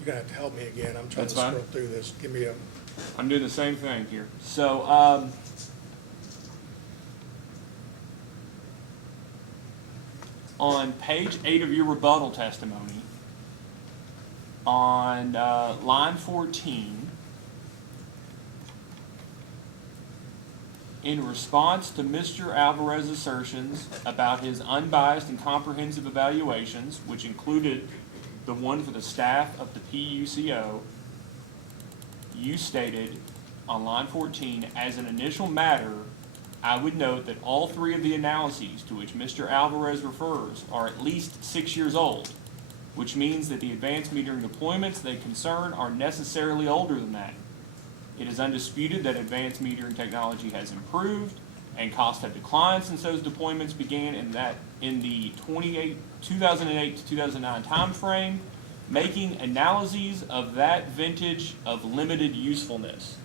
You're gonna have to help me again. I'm trying That's to fine. scroll through this. Give me a, I'm doing the same thing here. So, on page 8 of your rebuttal testimony, on line 14, in response to Mr. Alvarez's assertions about his unbiased and comprehensive evaluations, which included the one for the staff of the PUCO, you stated on line 14, as an initial matter, I would note that all 3 of the analyses to which Mr. Alvarez refers are at least 6 years old, which means that the advanced metering deployments they concern are necessarily older than that. It is undisputed that advanced metering technology has improved and costs have declined since those deployments began in the 2008 to 2009 timeframe, making analyses of that vintage of limited usefulness.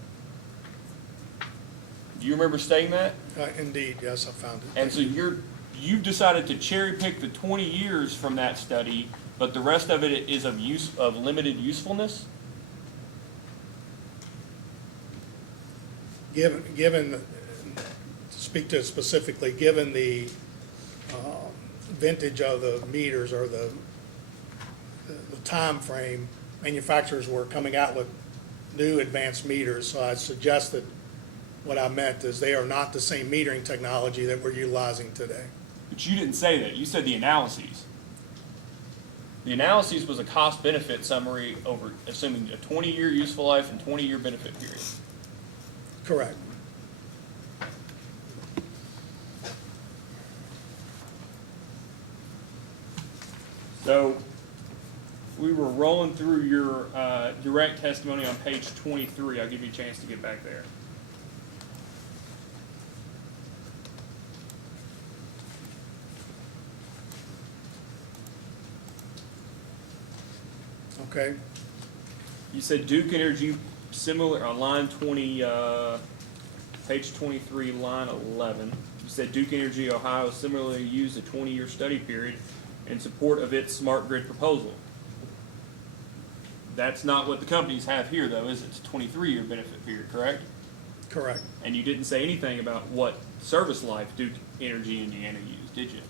Do you remember stating that? indeed, yes, I found it. And so you've decided to cherry pick the 20 years from that study, but the rest of it is of limited usefulness? Given, to speak to it specifically, given the vintage of the meters or the time frame, manufacturers were coming out with new advanced meters, so I suggested what I meant is they are not the same metering technology that we're utilizing today. But you didn't say that. You said the analyses. The analyses was a cost-benefit summary over assuming a 20-year useful life and 20-year benefit period. Correct. So we were rolling through your direct testimony on page 23. I'll give you a chance to get back there. Okay. You said Duke Energy similar on line 20, page 23, line 11. You said Duke Energy Ohio similarly used a 20-year study period in support of its smart grid proposal. That's not what the companies have here, though, is it? It's a 23-year benefit period, correct? Correct. And you didn't say anything about what service life Duke Energy Indiana used, did you?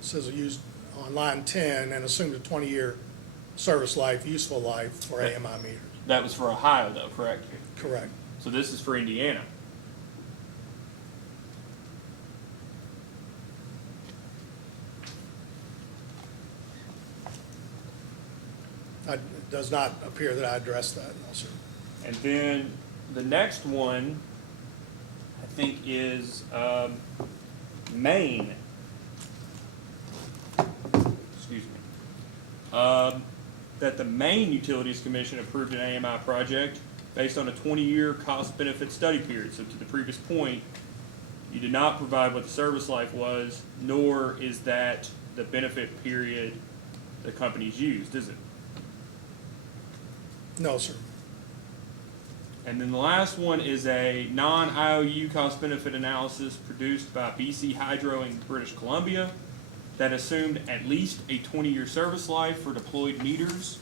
says used on line 10 and assumed a 20-year service life, useful life for Okay. AMI meters. That was for Ohio though, correct? Correct. So this is for Indiana. It does not appear that I addressed that, no, sir. And then the next one, I think, is Maine. Excuse me. That the Maine Utilities Commission approved an AMI project based on a 20-year cost-benefit study period. So to the previous point, you did not provide what the service life was, nor is that the benefit period the company's used, is it? No, sir. And then the last one is a non-IOU cost-benefit analysis produced by BC Hydro in British Columbia that assumed at least a 20-year service life for deployed meters.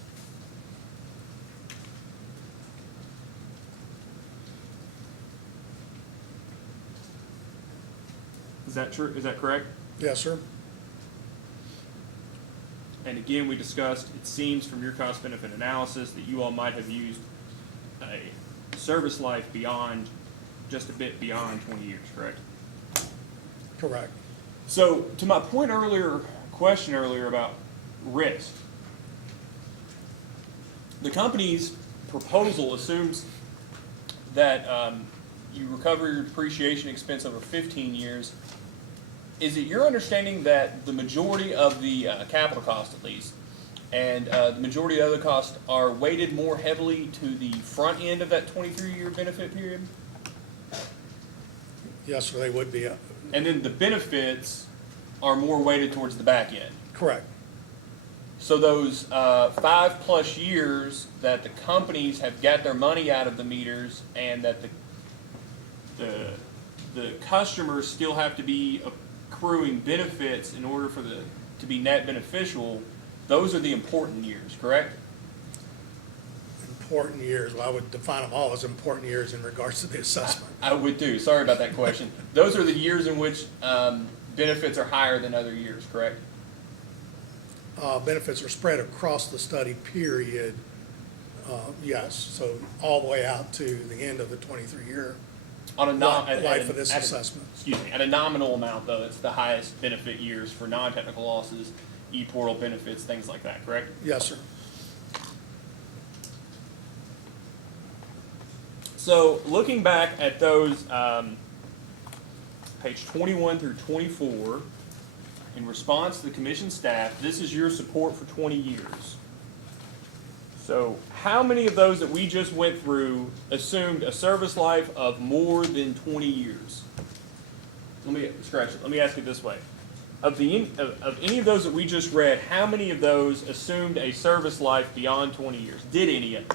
Is that true? Is that correct? Yes, sir. And again, we discussed, it seems from your cost-benefit analysis that you all might have used a service life beyond, just a bit beyond 20 years, correct? Correct. So, to my point earlier, question earlier about risk, the company's proposal assumes that you recover your depreciation expense over 15 years. Is it your understanding that the majority of the capital cost, at least, and the majority of the other costs are weighted more heavily to the front end of that 23-year benefit period? Yes, sir, they would be. And then the benefits are more weighted towards the back end? Correct. So those 5+ years that the companies have got their money out of the meters and that the customers still have to be accruing benefits in order for to be net beneficial, those are the important years, correct? Important years, well, I would define them all as important years in regards to the assessment. I would too. Sorry about that question. Those are the years in which benefits are higher than other years, correct? Benefits are spread across the study period, yes, so all the way out to the end of the 23-year On a life of this assessment. Excuse me. At a nominal amount, though, it's the highest benefit years for non-technical losses, e-portal benefits, things like that, correct? Yes, sir. So looking back at those, page 21 through 24, in response to the commission staff, this is your support for 20 years. So how many of those that we just went through assumed a service life of more than 20 years? Let me scratch it. Let me ask it this way. Of any of those that we just read, how many of those assumed a service life beyond 20 years? Did any of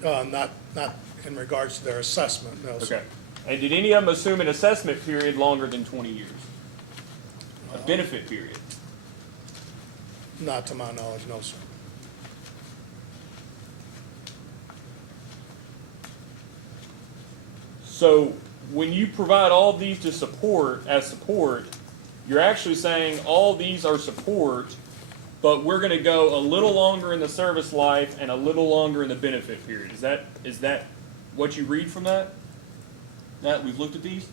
them? Not in regards to their assessment, no, sir. Okay. And did any of them assume an assessment period longer than 20 years? A benefit period? Not to my knowledge, no, sir. So when you provide all these to support, you're actually saying all these are support, but we're going to go a little longer in the service life and a little longer in the benefit period. Is that what you read from that? That we've looked at these?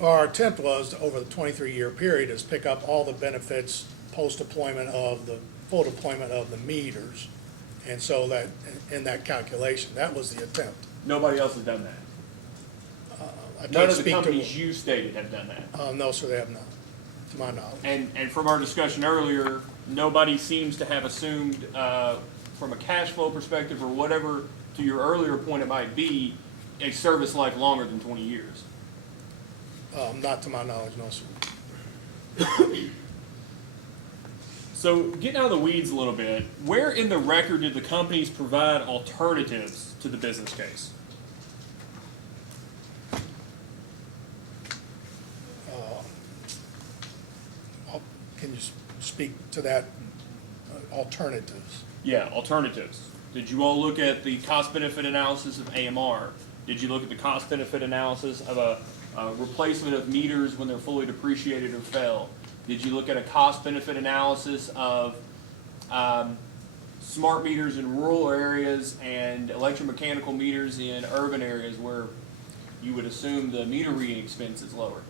Our attempt was, to, over the 23-year period, is pick up all the benefits post-deployment of the full deployment of the meters. And so that, in that calculation, that was the attempt. Nobody else has done that. I None can't of the speak to- companies you stated have done that. No, sir, they have not, to my knowledge. And from our discussion earlier, nobody seems to have assumed, from a cash flow perspective or whatever, to your earlier point it might be, a service life longer than 20 years. Not to my knowledge, no, sir. So getting out of the weeds a little bit, where in the record did the companies provide alternatives to the business case? Can you speak to that, alternatives? Yeah, alternatives. Did you all look at the cost-benefit analysis of AMR? Did you look at the cost-benefit analysis of a replacement of meters when they're fully depreciated or fell? Did you look at a cost-benefit analysis of smart meters in rural areas and electromechanical meters in urban areas where you would assume the meter reading expense is lower?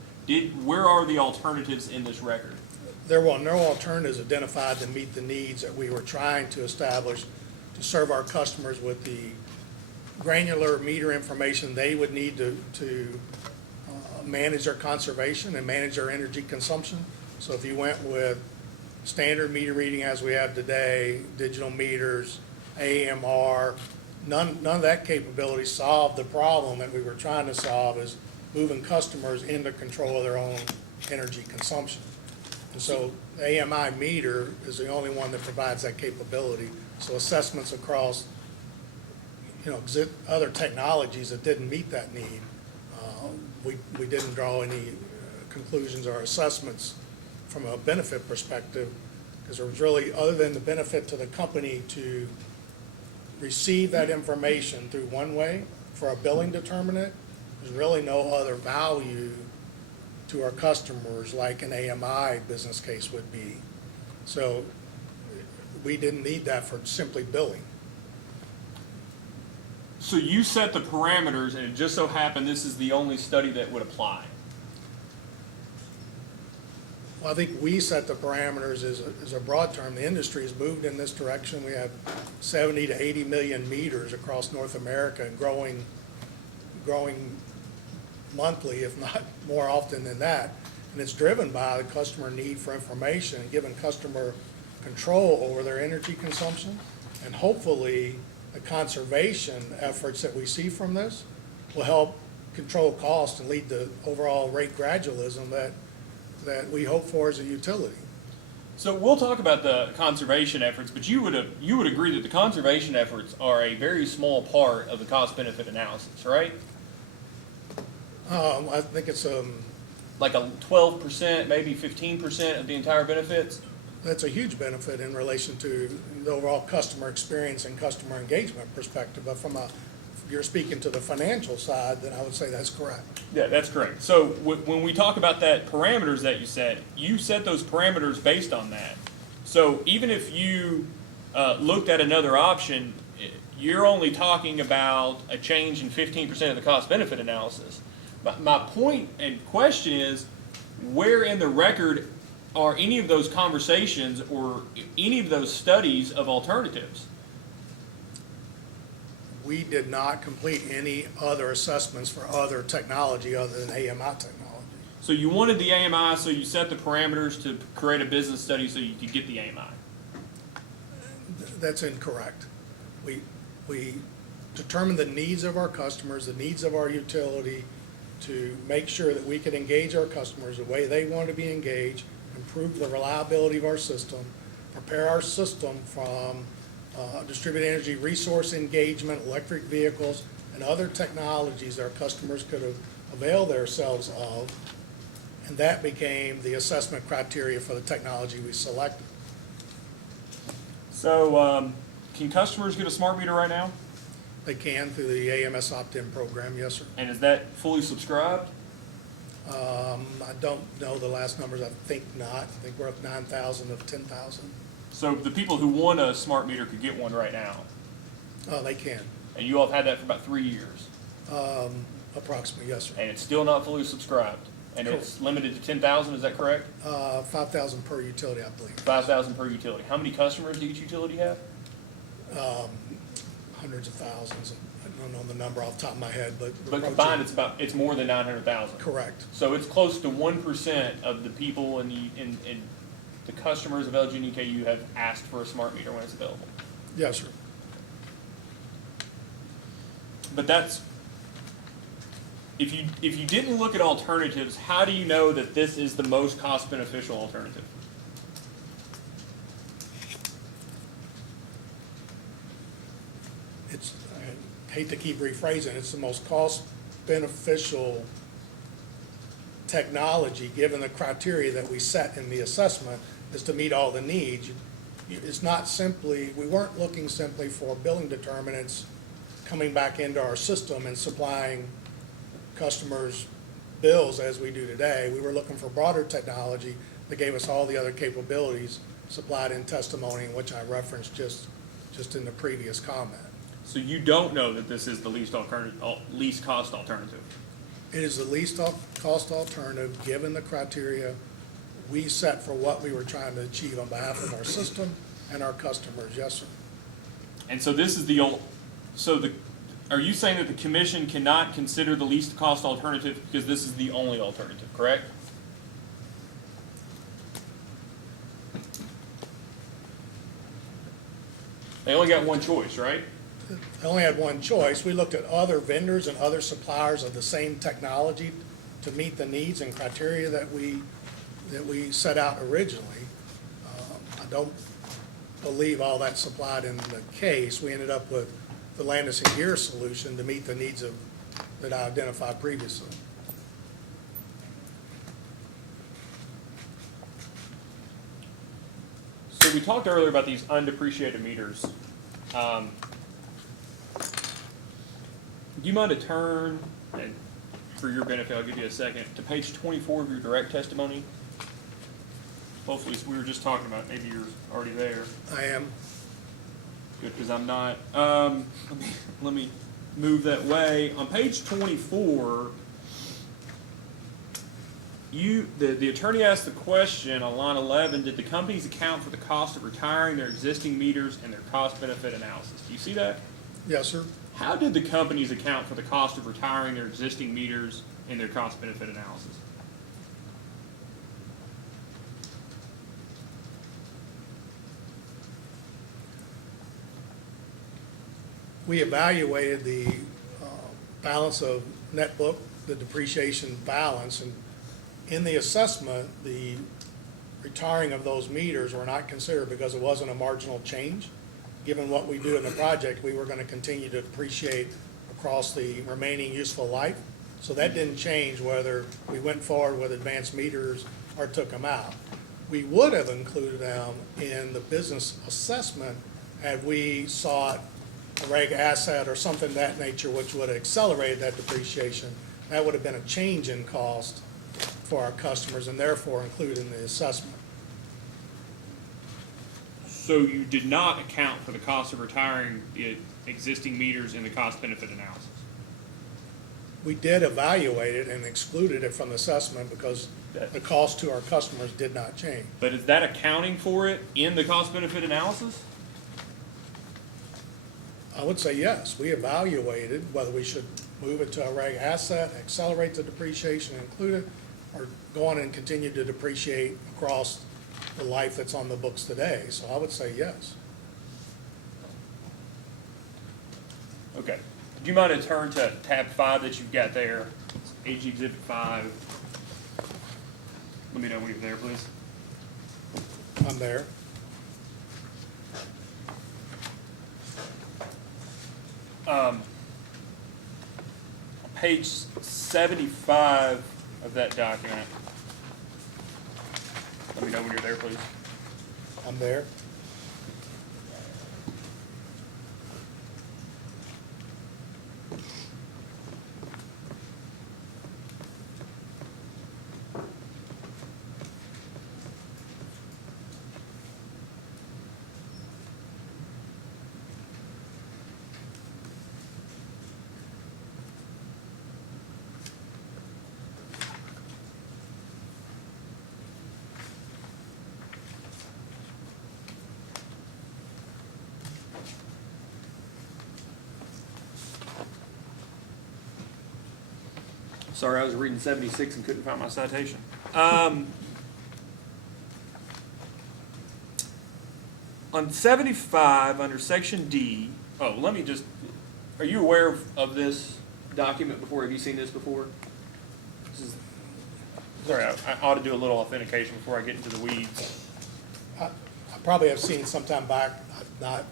Where are the alternatives in this record? There were no alternatives identified to meet the needs that we were trying to establish to serve our customers with the granular meter information they would need to manage their conservation and manage their energy consumption. So if you went with standard meter reading as we have today, digital meters, AMR, none of that capability solved the problem that we were trying to solve, is moving customers into control of their own energy consumption. And so the AMI meter is the only one that provides that capability. So assessments across, other technologies that didn't meet that need, we didn't draw any conclusions or assessments from a benefit perspective, because there was really, other than the benefit to the company to receive that information through one way for a billing determinant, there's really no other value to our customers like an AMI business case would be. So we didn't need that for simply billing. So you set the parameters, and it just so happened this is the only study that would apply. Well, I think we set the parameters as a broad term. The industry has moved in this direction. We have 70 to 80 million meters across North America and growing monthly, if not more often than that. And it's driven by the customer need for information and giving customer control over their energy consumption. And hopefully the conservation efforts that we see from this will help control costs and lead to overall rate gradualism that we hope for as a utility. So we'll talk about the conservation efforts, but you would agree that the conservation efforts are a very small part of the cost-benefit analysis, right? I think it's Like a 12%, maybe 15% of the entire benefits? that's a huge benefit in relation to the overall customer experience and customer engagement perspective. But if you're speaking to the financial side, then I would say that's correct. Yeah, that's correct. So when we talk about that parameters that you set those parameters based on that. So even if you looked at another option, you're only talking about a change in 15% of the cost-benefit analysis. My point and question is, where in the record are any of those conversations or any of those studies of alternatives? We did not complete any other assessments for other technology other than AMI technology. So you wanted the AMI, so you set the parameters to create a business study so you could get the AMI. That's incorrect. We determined the needs of our customers, the needs of our utility, to make sure that we could engage our customers the way they want to be engaged, improve the reliability of our system, prepare our system from distributed energy resource engagement, electric vehicles, and other technologies our customers could avail themselves of. And that became the assessment criteria for the technology we selected. So can customers get a smart meter right now? They can through the AMS opt-in program, yes, sir. And is that fully subscribed? I don't know the last numbers. I think not. I think we're up 9,000 of 10,000. So the people who want a smart meter could get one right now? They can. And you all have had that for about 3 years? Approximately, yes, sir. And it's still not fully subscribed? And it's limited to 10,000, is that correct? 5,000 per utility, I believe. 5,000 per utility. How many customers do each utility have? Hundreds of thousands. I don't know the number off the top of my head, but. But combined, it's more than 900,000. Correct. So it's close to 1% of the people in the customers of LG and EKU have asked for a smart meter when it's available. Yes, sir. But that's, if you didn't look at alternatives, how do you know that this is the most cost beneficial alternative? I hate to keep rephrasing, it's the most cost beneficial technology, given the criteria that we set in the assessment, is to meet all the needs. It's not simply, we weren't looking simply for billing determinants coming back into our system and supplying customers bills as we do today. We were looking for broader technology that gave us all the other capabilities supplied in testimony, which I referenced just in the previous comment. So you don't know that this is the least cost alternative? It is the least cost alternative, given the criteria we set for what we were trying to achieve on behalf of our system and our customers. Yes, sir. And so this is are you saying that the commission cannot consider the least cost alternative because this is the only alternative, correct? They only got one choice, right? I only had one choice. We looked at other vendors and other suppliers of the same technology to meet the needs and criteria that we set out originally. I don't believe all that's supplied in the case. We ended up with the Landis and Gear solution to meet the needs that I identified previously. So we talked earlier about these undepreciated meters. Do you mind to turn, and for your benefit, I'll give you a second, to page 24 of your direct testimony? Hopefully, we were just talking about, maybe you're already there. I am. Good, because I'm not. Let me move that way. On page 24, the attorney asked the question on line 11, did the companies account for the cost of retiring their existing meters and their cost-benefit analysis? Do you see that? Yes, sir. How did the companies account for the cost of retiring their existing meters and their cost-benefit analysis? We evaluated the balance of net book, the depreciation balance, and in the assessment, the retiring of those meters were not considered because it wasn't a marginal change. Given what we do in the project, we were going to continue to depreciate across the remaining useful life. So that didn't change whether we went forward with advanced meters or took them out. We would have included them in the business assessment had we sought a reg asset or something of that nature which would have accelerated that depreciation. That would have been a change in cost for our customers and therefore included in the assessment. So you did not account for the cost of retiring the existing meters in the cost-benefit analysis? We did evaluate it and excluded it from the assessment because the cost to our customers did not change. But is that accounting for it in the cost-benefit analysis? I would say yes. We evaluated whether we should move it to a reg asset, accelerate the depreciation, include it, or go on and continue to depreciate across the life that's on the books today. So I would say yes. Okay. Do you mind to turn to tab 5 that you've got there? It's AG Exhibit 5. Let me know when you're there, please. I'm there. Page 75 of that document. Let me know when you're there, please. I'm there. Sorry, I was reading 76 and couldn't find my citation. On 75, under Section D, let me just, are you aware of this document before? Have you seen this before? Sorry, I ought to do a little authentication before I get into the weeds. I probably have seen sometime back, not.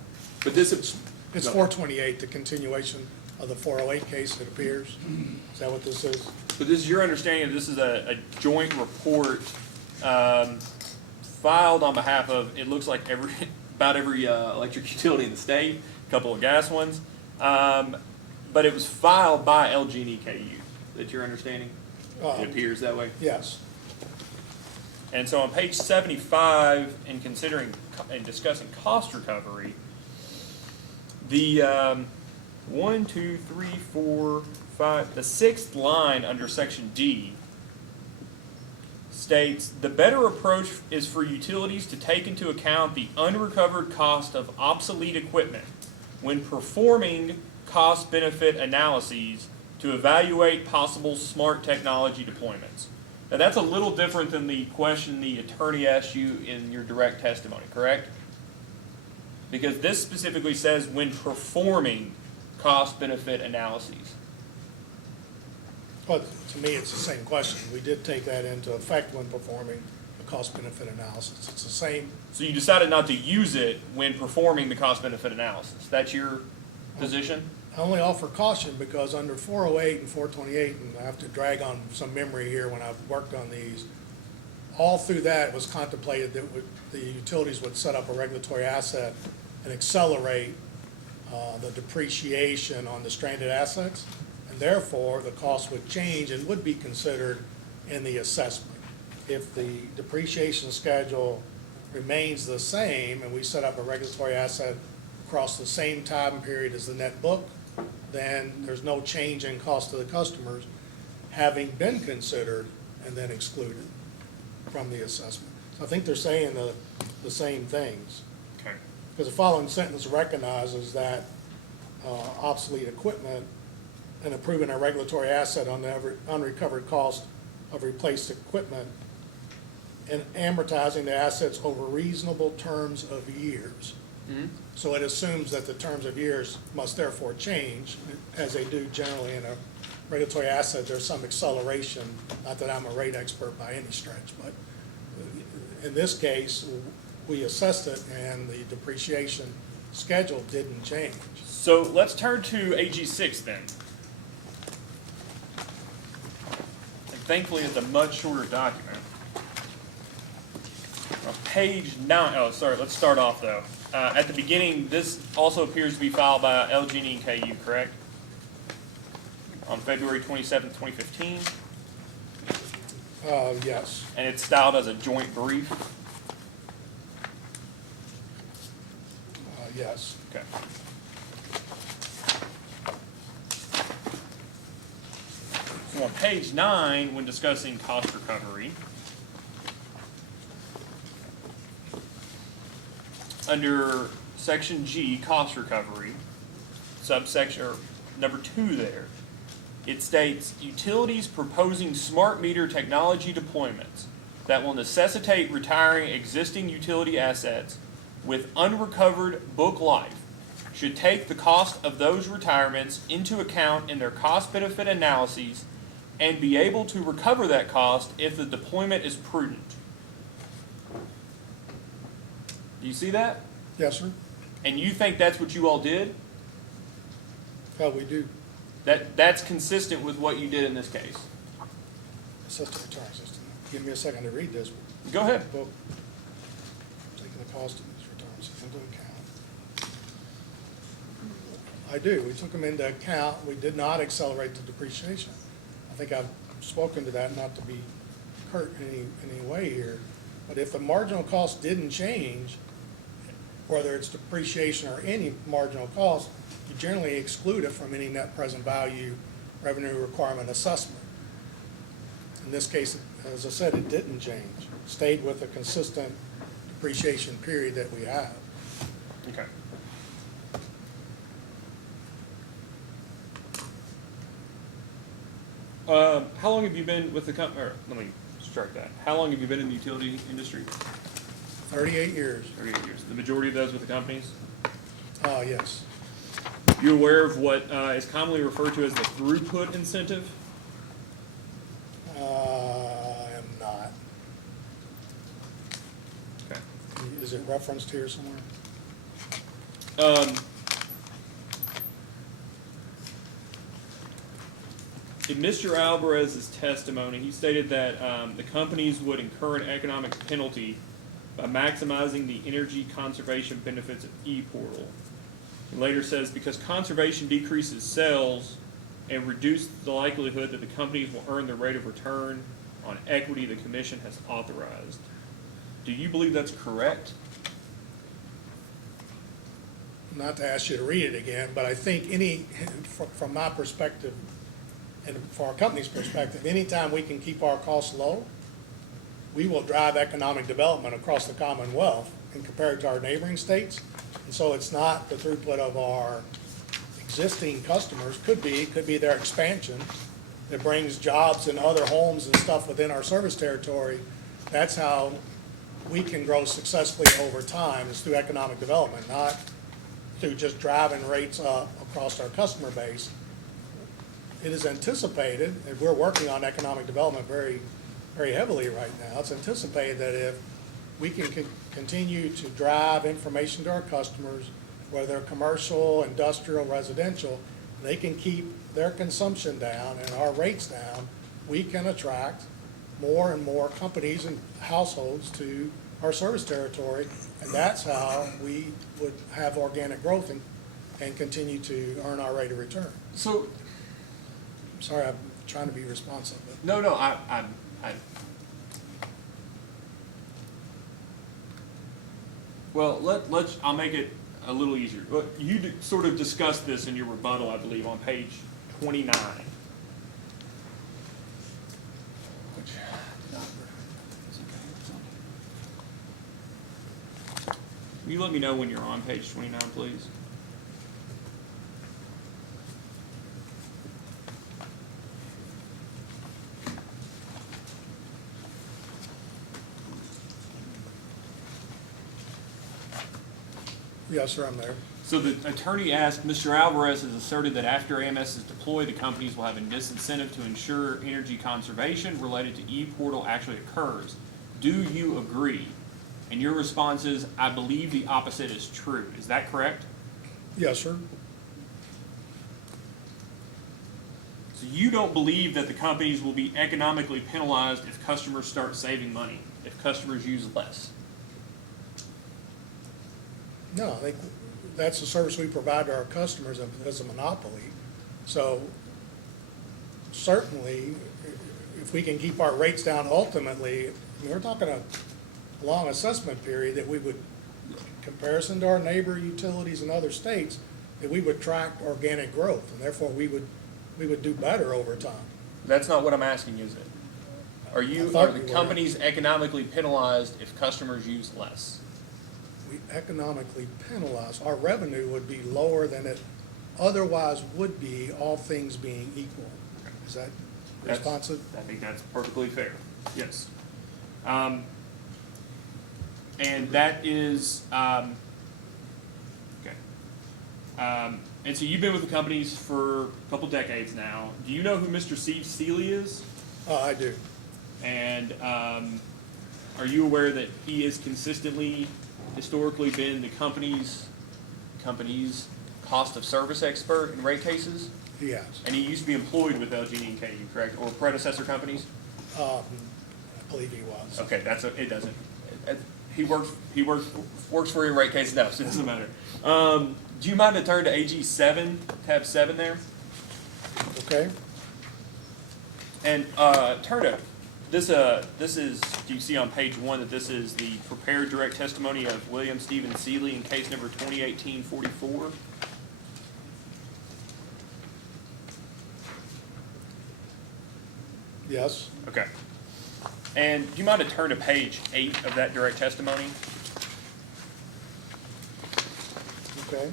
But this is. It's 428, the continuation of the 408 case, it appears. Is that what this is? So this is your understanding that this is a joint report filed on behalf of, it looks like about every electric utility in the state, a couple of gas ones. But it was filed by LG&E KU. That's your understanding? It appears that way. Yes. And so on page 75, in considering and discussing cost recovery, the 1, 2, 3, 4, 5, the sixth line under section D states, the better approach is for utilities to take into account the unrecovered cost of obsolete equipment when performing cost-benefit analyses to evaluate possible smart technology deployments. Now that's a little different than the question the attorney asked you in your direct testimony, correct? Because this specifically says when performing cost-benefit analyses. But to me, it's the same question. We did take that into effect when performing the cost-benefit analysis. It's the same. So you decided not to use it when performing the cost-benefit analysis. That's your position? I only offer caution because under 408 and 428, and I have to drag on some memory here when I've worked on these, all through that it was contemplated that the utilities would set up a regulatory asset and accelerate the depreciation on the stranded assets, and therefore the cost would change and would be considered in the assessment. If the depreciation schedule remains the same and we set up a regulatory asset across the same time period as the net book, then there's no change in cost to the customers having been considered and then excluded from the assessment. So I think they're saying the same things. Okay. Because the following sentence recognizes that obsolete equipment and approving a regulatory asset on the unrecovered cost of replaced equipment and amortizing the assets over reasonable terms of years. Mm-hmm. So it assumes that the terms of years must therefore change, as they do generally in a regulatory asset. There's some acceleration, not that I'm a rate expert by any stretch, but in this case, we assessed it and the depreciation schedule didn't change. So let's turn to AG 6 then. And thankfully, it's a much shorter document. On page 9, oh, sorry, let's start off though. At the beginning, this also appears to be filed by LG&E and KU, correct? On February 27, 2015. Yes. And it's styled as a joint brief. Yes. Okay. So on page 9, when discussing cost recovery, under section G, cost recovery, subsection, or number 2 there, it states, utilities proposing smart meter technology deployments that will necessitate retiring existing utility assets with unrecovered book life should take the cost of those retirements into account in their cost-benefit analyses and be able to recover that cost if the deployment is prudent. Do you see that? Yes, sir. And you think that's what you all did? Yeah, we do. That's consistent with what you did in this case? System return system. Give me a second to read this. Go ahead. Book. Taking the cost of these returns into account. I do. We took them into account. We did not accelerate the depreciation. I think I've spoken to that, not to be curt in any way here. But if the marginal cost didn't change, whether it's depreciation or any marginal cost, you generally exclude it from any net present value revenue requirement assessment. In this case, as I said, it didn't change. It stayed with a consistent depreciation period that we have. Okay. How long have you been with the company? Or let me strike that. How long have you been in the utility industry? 38 years. 38 years. The majority of those with the companies? Yes. You aware of what is commonly referred to as the throughput incentive? I am not. Okay. Is it referenced here somewhere? In Mr. Alvarez's testimony, he stated that the companies would incur an economic penalty by maximizing the energy conservation benefits of e-portal. He later says because conservation decreases sales and reduce the likelihood that the companies will earn the rate of return on equity the commission has authorized. Do you believe that's correct? Not to ask you to read it again, but I think from my perspective, and for our company's perspective, anytime we can keep our costs low, we will drive economic development across the Commonwealth and compared to our neighboring states. And so it's not the throughput of our existing customers, could be their expansion that brings jobs and other homes and stuff within our service territory. That's how we can grow successfully over time, is through economic development, not through just driving rates up across our customer base. It is anticipated, and we're working on economic development very, very heavily right now. It's anticipated that if we can continue to drive information to our customers, whether they're commercial, industrial, residential, they can keep their consumption down and our rates down, we can attract more and more companies and households to our service territory, and that's how we would have organic growth and continue to earn our rate of return. So, Sorry, I'm trying to be responsive. But no, well, I'll make it a little easier. You sort of discussed this in your rebuttal, I believe, on page 29. Can you let me know when you're on page 29, please? yes, sir, I'm there. So the attorney asked, Mr. Alvarez has asserted that after AMS is deployed, the companies will have a disincentive to ensure energy conservation related to e-portal actually occurs. Do you agree? And your response is, I believe the opposite is true. Is that correct? Yes, sir. So you don't believe that the companies will be economically penalized if customers start saving money, if customers use less? No, I think that's the service we provide to our customers as a monopoly. So certainly, if we can keep our rates down ultimately, we're talking a long assessment period that we would, in comparison to our neighbor utilities in other states, that we would track organic growth, and therefore we would do better over time. That's not what I'm asking, is it? Are the companies economically penalized if customers use less? We economically penalize, our revenue would be lower than it otherwise would be, all things being equal. Is that responsive? I think that's perfectly fair, yes. And that is, okay. And so you've been with the companies for a couple decades now. Do you know who Mr. Steve Seeley is? I do. And are you aware that he has consistently, historically been the company's cost of service expert in rate cases? He has. And he used to be employed with LG&E and KU, correct? Or predecessor companies? I believe he was. Okay, it doesn't. He works for your rate case, no, so it doesn't matter. Do you mind to turn to AG 7, tab 7 there? Okay. And turn to this is, do you see on page 1 that this is the prepared direct testimony of William Stephen Seeley in case number 2018-44? Yes. Okay. And do you mind to turn to page 8 of that direct testimony? Okay.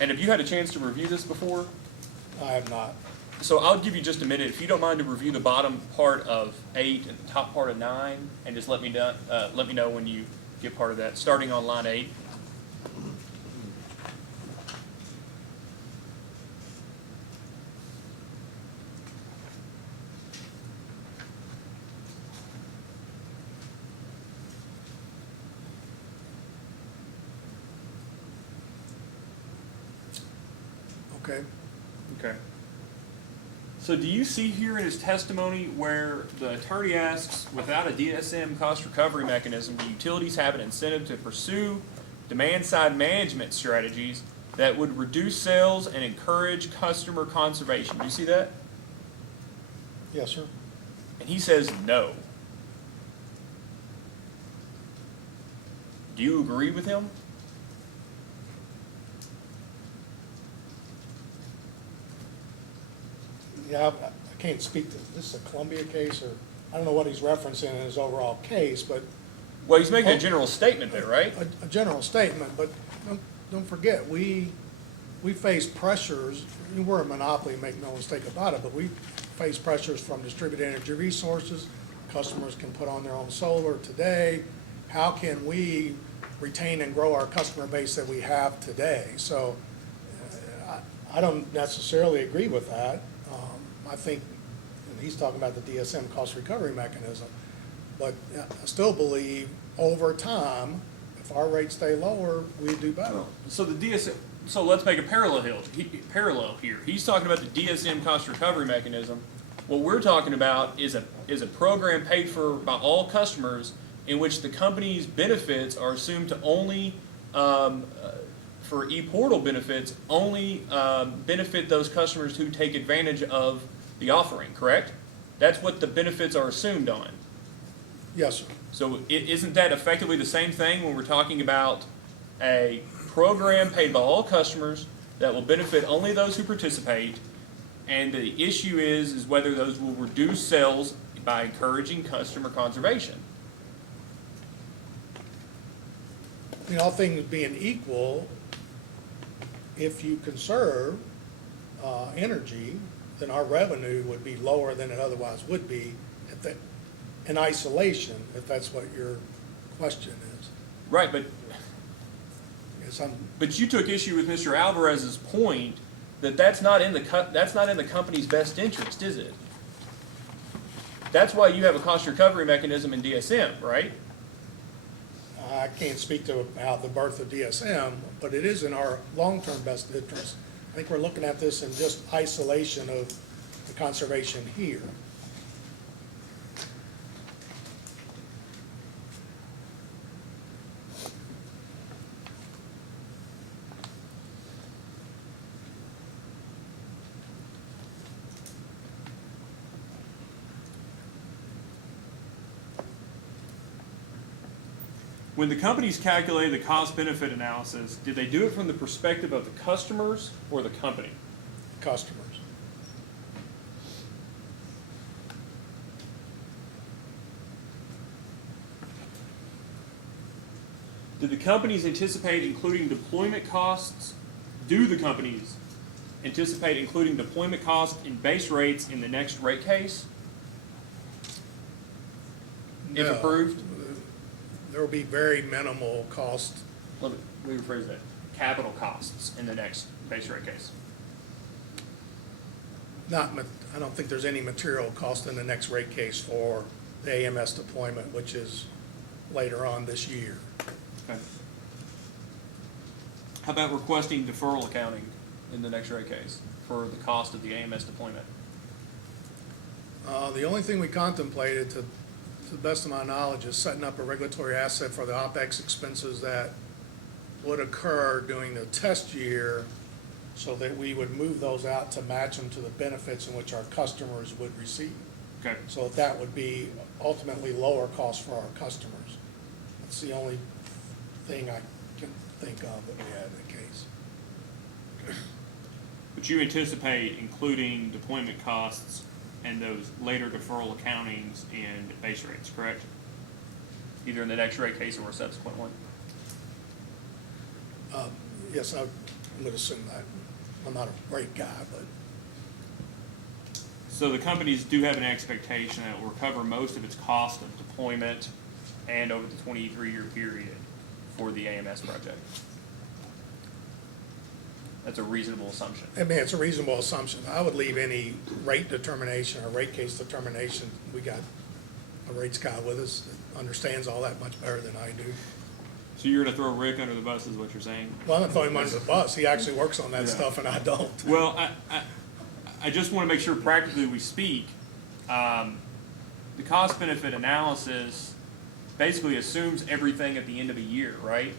And have you had a chance to review this before? I have not. So I'll give you just a minute, if you don't mind, to review the bottom part of 8 and the top part of 9, and just let me know when you get part of that, starting on line 8. Okay. Okay. So do you see here in his testimony where the attorney asks, without a DSM cost recovery mechanism, do utilities have an incentive to pursue demand-side management strategies that would reduce sales and encourage customer conservation. Do you see that? Yes, sir. And he says no. Do you agree with him? Yeah, I can't speak to, this is a Columbia case, or, I don't know what he's referencing in his overall case, but Well, he's making a general statement there, right? a general statement, but don't forget, we face pressures, we're a monopoly, make no mistake about it, but we face pressures from distributed energy resources. Customers can put on their own solar today. How can we retain and grow our customer base that we have today? So I don't necessarily agree with that. I think, and he's talking about the DSM cost recovery mechanism, but I still believe over time, if our rates stay lower, we do better. So the DSM. So let's make a parallel here. He's talking about the DSM cost recovery mechanism. What we're talking about is a program paid for by all customers in which the company's benefits are assumed to only, for e-portal benefits, only benefit those customers who take advantage of the offering, correct? That's what the benefits are assumed on. Yes, sir. So isn't that effectively the same thing when we're talking about a program paid by all customers that will benefit only those who participate, and the issue is whether those will reduce sales by encouraging customer conservation? I mean, all things being equal, if you conserve energy, then our revenue would be lower than it otherwise would be in isolation, if that's what your question is. Right, but Yes, but you took issue with Mr. Alvarez's point that that's not in the company's best interest, is it? That's why you have a cost recovery mechanism in DSM, right? I can't speak to how the birth of DSM, but it is in our long-term best interest. I think we're looking at this in just isolation of the conservation here. When the companies calculated the cost-benefit analysis, did they do it from the perspective of the customers or the company? Customers. Did the companies anticipate including deployment costs? Do the companies anticipate including deployment costs in base rates in the next rate case? If No. approved? There will be very minimal cost. Let me rephrase that. Capital costs in the next base rate case. I don't think there's any material cost in the next rate case for the AMS deployment, which is later on this year. Okay. How about requesting deferral accounting in the next rate case for the cost of the AMS deployment? The only thing we contemplated, to the best of my knowledge, is setting up a regulatory asset for the OpEx expenses that would occur during the test year, so that we would move those out to match them to the benefits in which our customers would receive. Okay. So that would be ultimately lower cost for our customers. That's the only thing I can think of that we had in the case. But you anticipate including deployment costs and those later deferral accountings in base rates, correct? Either in the next rate case or a subsequent one? Yes, I would assume that. I'm not a rate guy, but So the companies do have an expectation that it will recover most of its cost of deployment and over the 23-year period for the AMS project. That's a reasonable assumption. I mean, it's a reasonable assumption. I would leave any rate determination or rate case determination. We got a rates guy with us that understands all that much better than I do. So you're going to throw Rick under the bus is what you're saying? Well, I'm not throwing him under the bus. He actually works on that stuff and I don't. Well, I just want to make sure practically we speak. The cost-benefit analysis basically assumes everything at the end of the year, right?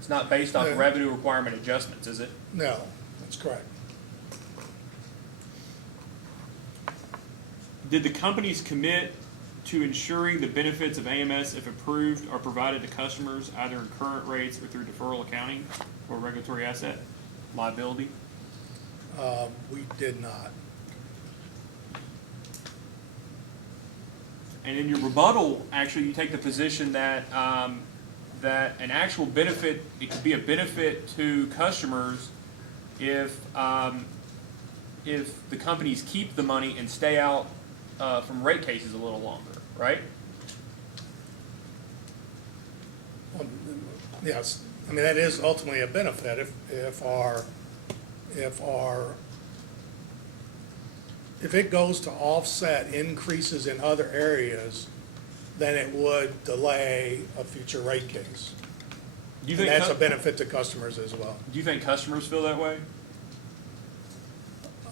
It's not based on No. revenue requirement adjustments, is it? No, that's correct. Did the companies commit to ensuring the benefits of AMS, if approved, are provided to customers either in current rates or through deferral accounting or regulatory asset liability? We did not. And in your rebuttal, actually, you take the position that, that an actual benefit, it could be a benefit to customers if the companies keep the money and stay out from rate cases a little longer, right? Yes, I mean, that is ultimately a benefit if it goes to offset increases in other areas, then it would delay a future rate case. Do you And think that's a benefit to customers as well. Do you think customers feel that way?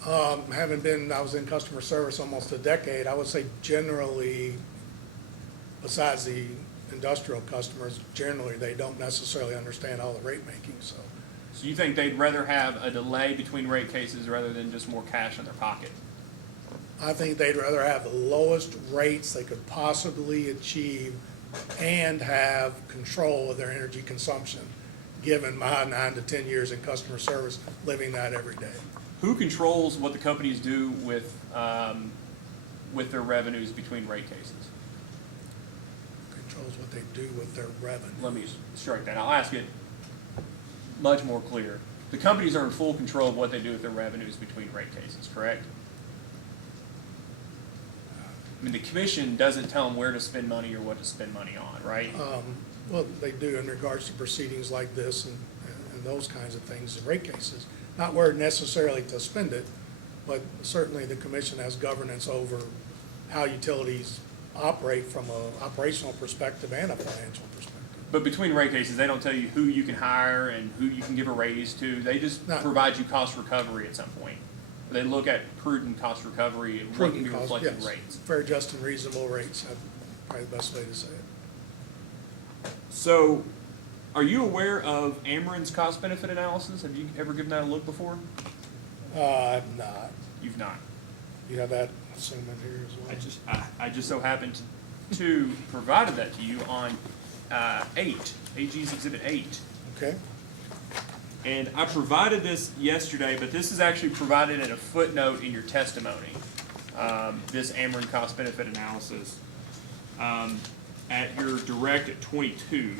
I was in customer service almost a decade, I would say generally, besides the industrial customers, generally, they don't necessarily understand all the rate making, so. So you think they'd rather have a delay between rate cases rather than just more cash in their pocket? I think they'd rather have the lowest rates they could possibly achieve and have control of their energy consumption, given my 9 to 10 years in customer service, living that every day. Who controls what the companies do with their revenues between rate cases? Controls what they do with their revenue. Let me strike that. I'll ask it much more clear. The companies are in full control of what they do with their revenues between rate cases, correct? I mean, the commission doesn't tell them where to spend money or what to spend money on, right? Well, they do in regards to proceedings like this and those kinds of things, in rate cases. Not where necessarily to spend it, but certainly the commission has governance over how utilities operate from an operational perspective and a financial perspective. But between rate cases, they don't tell you who you can hire and who you can give a raise to. They just No. provide you cost recovery at some point. They look at prudent cost recovery and what can be Prudent cost, reflected in yes. rates. Fair, just, and reasonable rates, that's probably the best way to say it. So, are you aware of Ameren's cost benefit analysis? Have you ever given that a look before? I'm not. You've not. You have that assumed in here as well? I just so happened to provided that to you on 8, AG's Exhibit 8. Okay. And I provided this yesterday, but this is actually provided in a footnote in your testimony, this Ameren cost benefit analysis at your direct at 22.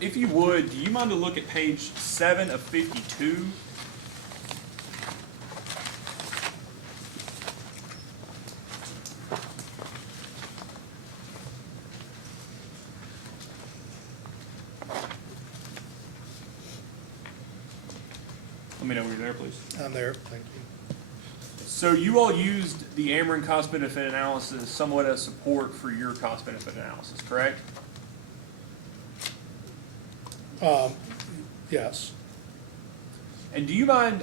If you would, do you mind to look at page 7 of 52? Let me know when you're there, please. I'm there, thank you. So you all used the Ameren cost benefit analysis somewhat as support for your cost benefit analysis, correct? Yes. And do you mind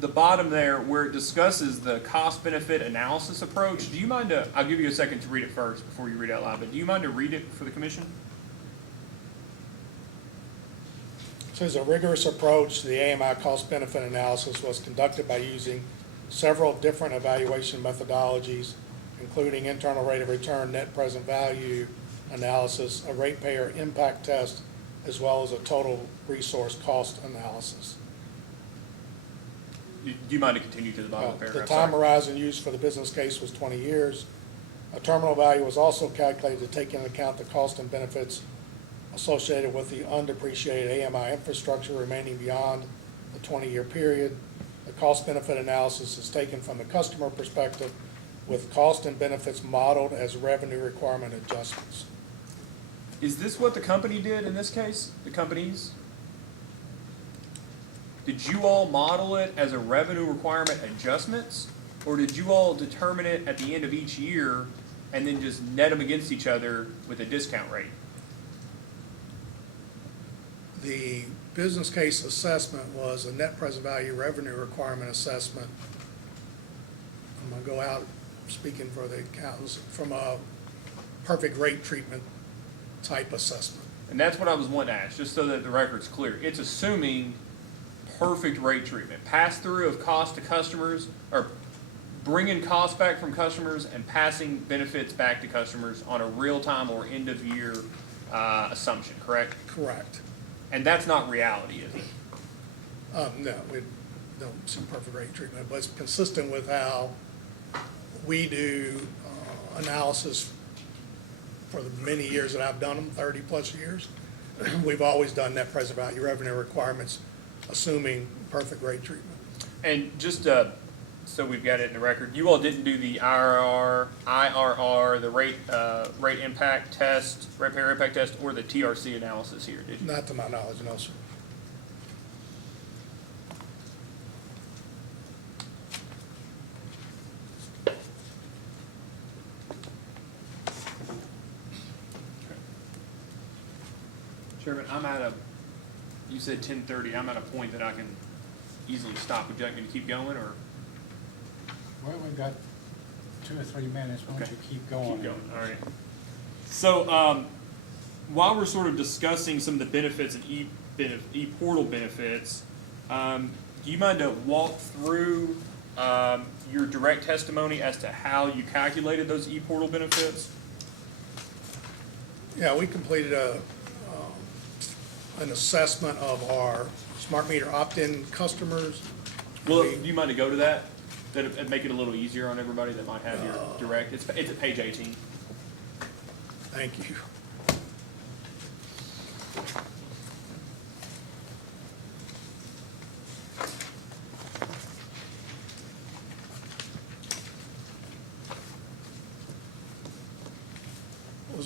the bottom there where it discusses the cost benefit analysis approach? Do you mind to, I'll give you a second to read it first before you read it out loud, but do you mind to read it for the commission? Says a rigorous approach to the AMI cost benefit analysis was conducted by using several different evaluation methodologies, including internal rate of return, net present value analysis, a ratepayer impact test, as well as a total resource cost analysis. Do you mind to continue to the bottom of the The paragraph? time Sorry. horizon used for the business case was 20 years. A terminal value was also calculated to take into account the cost and benefits associated with the undepreciated AMI infrastructure remaining beyond the 20-year period. The cost benefit analysis is taken from the customer perspective with cost and benefits modeled as revenue requirement adjustments. Is this what the company did in this case, the companies? Did you all model it as a revenue requirement adjustments? Or did you all determine it at the end of each year and then just net them against each other with a discount rate? The business case assessment was a net present value revenue requirement assessment. I'm gonna go out speaking for the accountants from a perfect rate treatment type assessment. And that's what I was wanting to ask, just so that the record's clear. It's assuming perfect rate treatment, pass-through of cost to customers, or bringing costs back from customers and passing benefits back to customers on a real-time or end-of-year assumption, correct? Correct. And that's not reality, is it? No, we don't see perfect rate treatment, but it's consistent with how we do analysis for the many years that I've done them, 30-plus years. We've always done net present value revenue requirements, assuming perfect rate treatment. And just so we've got it in the record, you all didn't do the IRR, the rate impact test, ratepayer impact test, or the TRC analysis here, did you? Not to my knowledge, no, sir. Chairman, you said 10:30, I'm at a point that I can easily stop. Would you like me to keep going, or? Well, we've got 2 or 3 minutes. Why don't Okay. you keep going? Keep going, all right. So, while we're sort of discussing some of the benefits and e-portal benefits, do you mind to walk through your direct testimony as to how you calculated those e-portal benefits? Yeah, we completed an assessment of our smart meter opt-in customers. Well, do you mind to go to that? That'd make it a little easier on everybody that might have your direct. It's at page 18. Thank you.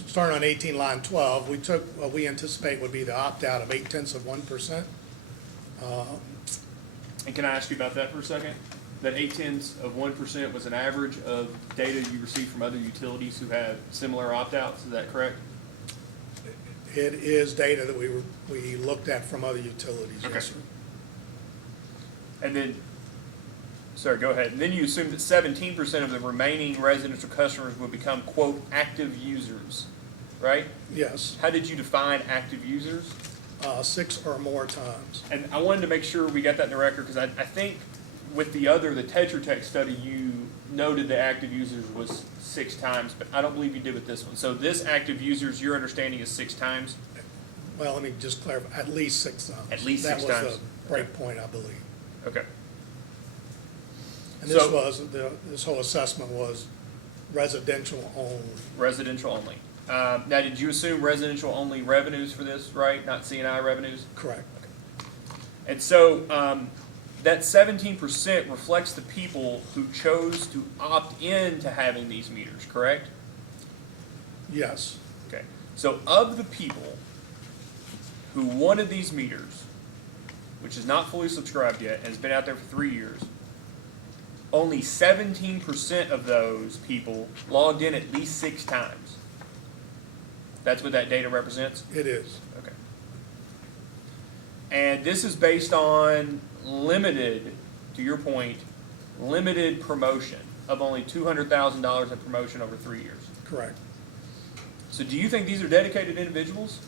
Starting on 18, line 12, we took what we anticipate would be the opt-out of 0.8%. And can I ask you about that for a second? That 0.8% was an average of data you received from other utilities who have similar opt-outs, is that correct? It is data that we looked at from other utilities, Okay. yes, sir. And then, sorry, go ahead. And then you assume that 17% of the remaining residential customers will become, quote, active users, right? Yes, How did you define active users? 6 or more times. And I wanted to make sure we got that in the record, because I think with the Tetra Tech study, you noted the active users was 6 times, but I don't believe you did with this one. So this active users, your understanding is 6 times? Well, let me just clarify, at least 6 times. At least 6 That times. was the break point, I believe. Okay. And this So- this whole assessment was residential only. Residential only. Now, did you assume residential only revenues for this, right? Not C&I revenues? Correct. And so that 17% reflects the people who chose to opt in to having these meters, correct? Yes, Okay. So of the people who wanted these meters, which is not fully subscribed yet and has been out there for 3 years, only 17% of those people logged in at least 6 times. That's what that data represents? it is. Okay. And this is based on limited, to your point, limited promotion of only $200,000 in promotion over 3 years. Correct. So do you think these are dedicated individuals?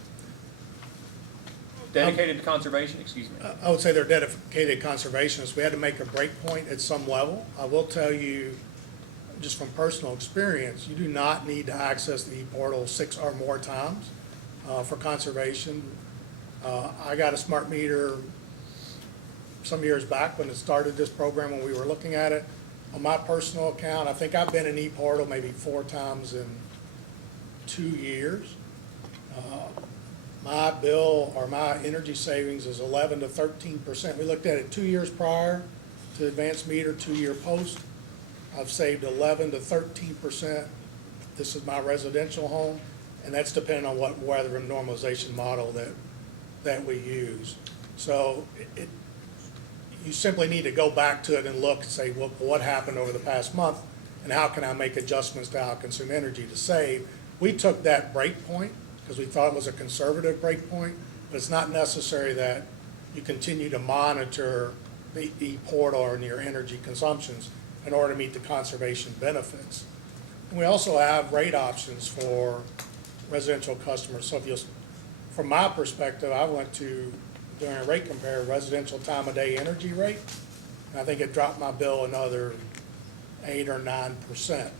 Dedicated to conservation, excuse me. I would say they're dedicated conservationists. We had to make a break point at some level. I will tell you, just from personal experience, you do not need to access the e-portal 6 or more times for conservation. I got a smart meter some years back when it started this program, when we were looking at it. On my personal account, I think I've been in e-portal maybe 4 times in 2 years. My bill or my energy savings is 11 to 13%. We looked at it 2 years prior to advanced meter, 2-year post. I've saved 11 to 13%. This is my residential home, and that's depending on what weather and normalization model that we use. So you simply need to go back to it and look and say, well, what happened over the past month, and how can I make adjustments to how I consume energy to save? We took that break point because we thought it was a conservative break point, but it's not necessary that you continue to monitor the e-portal and your energy consumptions in order to meet the conservation benefits. And we also have rate options for residential customers. So if you'll from my perspective, I went to, during a rate compare, residential time of day energy rate. And I think it dropped my bill another 8 or 9%.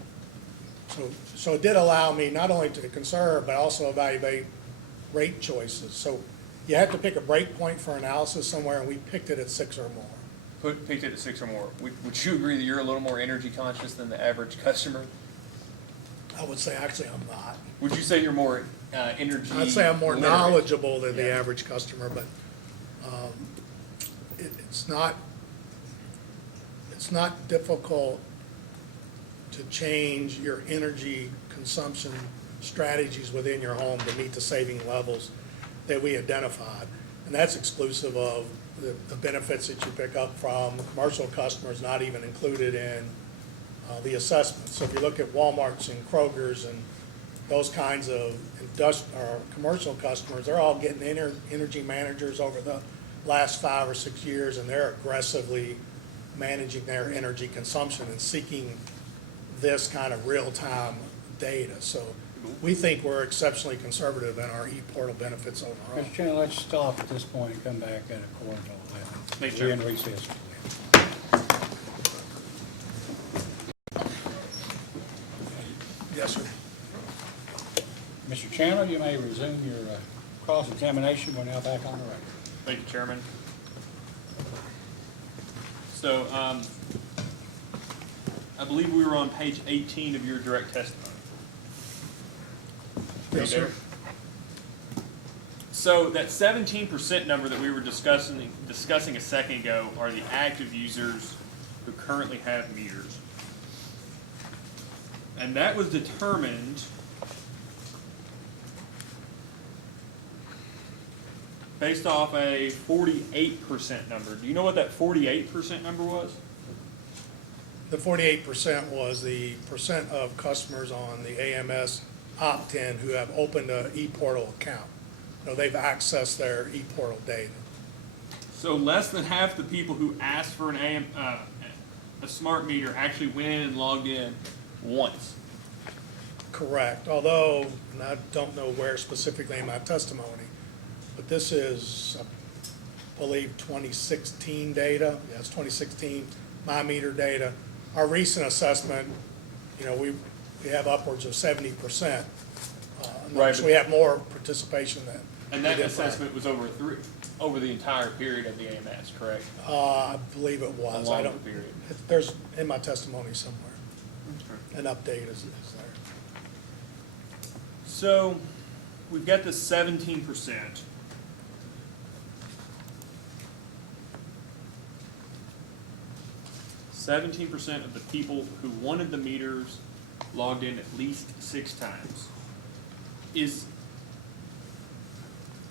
So it did allow me not only to conserve, but also evaluate rate choices. So you have to pick a break point for analysis somewhere, and we picked it at 6 or more. Picked it at 6 or more. Would you agree that you're a little more energy conscious than the average customer? I would say actually I'm not. Would you say you're more energy? I'd say I'm more literate? knowledgeable than the Yeah. average customer, but it's not difficult to change your energy consumption strategies within your home to meet the saving levels that we identified. And that's exclusive of the benefits that you pick up from commercial customers, not even included in the assessment. So if you look at Walmarts and Kroger's and those kinds of commercial customers, they're all getting energy managers over the last 5 or 6 years, and they're aggressively managing their energy consumption and seeking this kind of real-time data. So we think we're exceptionally conservative in our e-portal benefits overall. Mr. Chairman, let's stop at this point and come back at a quarter to 11. Thank you, We're sir. in recess. Yes, sir. Mr. Chandler, you may resume your cross-examination. We're now back on the record. Thank you, Chairman. So, I believe we were on page 18 of your direct testimony. Yes, sir. So that 17% number that we were discussing a second ago are the active users who currently have meters. And that was determined based off a 48% number. Do you know what that 48% number was? The 48% was the percent of customers on the AMS opt-in who have opened an e-portal account. So they've accessed their e-portal data. So less than half the people who asked for a smart meter actually went in and logged in once. Correct, although, and I don't know where specifically in my testimony, but this is, I believe, 2016 data. Yeah, it's 2016 My Meter data. Our recent assessment, you know, we have upwards of 70%. Right, So we have more participation than. And that assessment was over the entire period of the AMS, correct? I believe it was. A I longer don't. period. There's in my testimony somewhere. An update is there. So we've got this 17%. 17% of the people who wanted the meters logged in at least 6 times.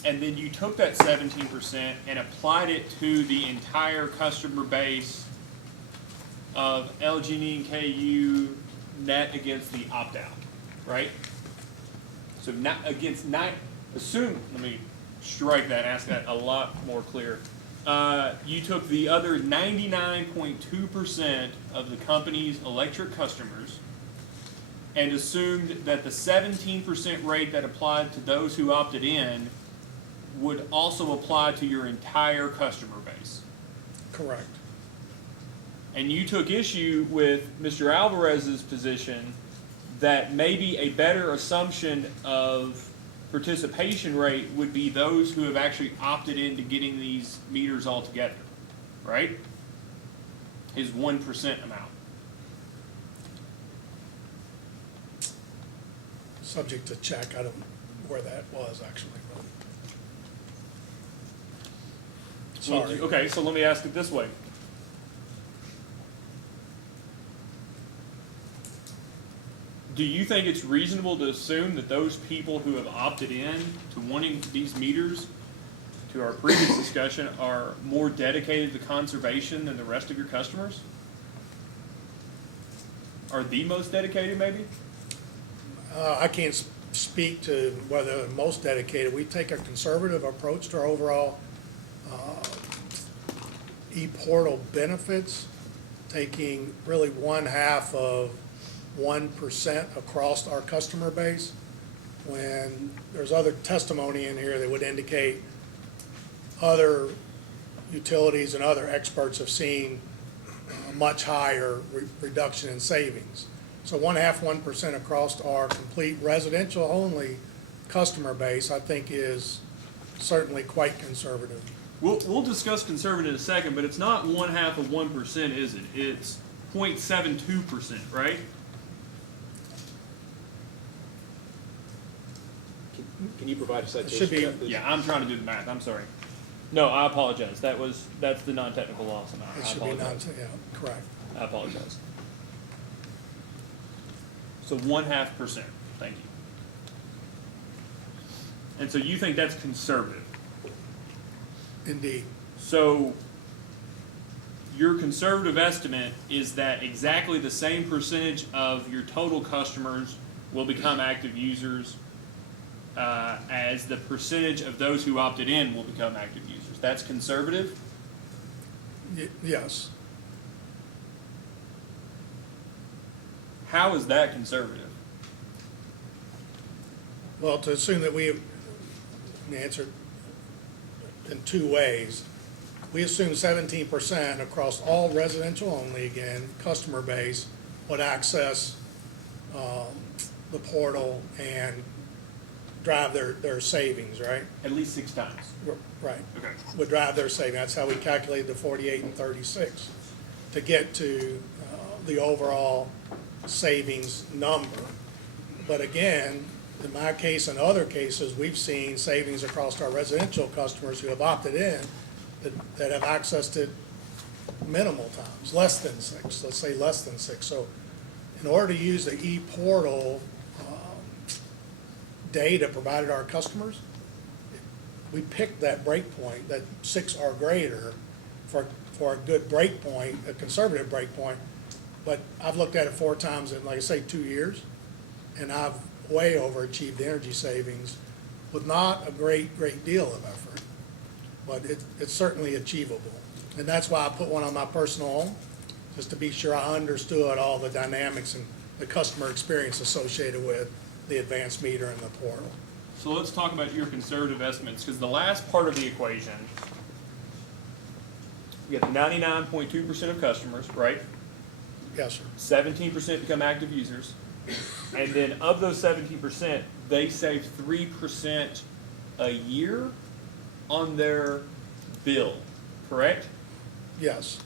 And then you took that 17% and applied it to the entire customer base of LG&E and KU net against the opt-out, right? So not against assume, let me strike that, ask that a lot more clear. You took the other 99.2% of the company's electric customers and assumed that the 17% rate that applied to those who opted in would also apply to your entire customer base. Correct. And you took issue with Mr. Alvarez's position that maybe a better assumption of participation rate would be those who have actually opted into getting these meters altogether, right? His 1% amount. Subject to check. I don't know where that was actually. Well, Sorry. okay, so let me ask it this way. Do you think it's reasonable to assume that those people who have opted in to wanting these meters, to our previous discussion, are more dedicated to conservation than the rest of your customers? Are the most dedicated, maybe? I can't speak to whether the most dedicated. We take a conservative approach to our overall e-portal benefits, taking really 1/2 of 1% across our customer base. when there's other testimony in here that would indicate other utilities and other experts have seen a much higher reduction in savings. So 1% across our complete residential only customer base, I think, is certainly quite conservative. We'll discuss conservative in a second, but it's not 0.5%, is it? It's 0.72%, right? Can you provide a citation? should be- of that, please? Yeah, I'm trying to do the math, I'm sorry. No, I apologize, that's the non-technical loss amount, It I should be apologize. correct. I apologize. So 0.5%, thank you. And so you think that's conservative? Indeed. So your conservative estimate is that exactly the same percentage of your total customers will become active users as the percentage of those who opted in will become active users. That's conservative? Yes. How is that conservative? Well, to assume that we answered in two ways. We assume 17% across all residential only, again, customer base would access the portal and drive their savings, right? At least 6 times. Right. Okay. Would drive their savings. That's how we calculate the 48 and 36 to get to the overall savings number. But again, in my case and other cases, we've seen savings across our residential customers who have opted in that have accessed it minimal times, less than 6, let's say less than 6. So in order to use the e-portal data provided to our customers, we picked that break point, that 6 or greater, for a good break point, a conservative break point. But I've looked at it 4 times in, like I say, 2 years, and I've way overachieved the energy savings with not a great deal of effort. But it's certainly achievable. And that's why I put one on my personal home, just to be sure I understood all the dynamics and the customer experience associated with the advanced meter and the portal. So let's talk about your conservative estimates, because the last part of the equation, we got 99.2% of customers, right? Yes, sir. 17% become active users. And then of those 17%, they save 3% a year on their bill, correct? Yes.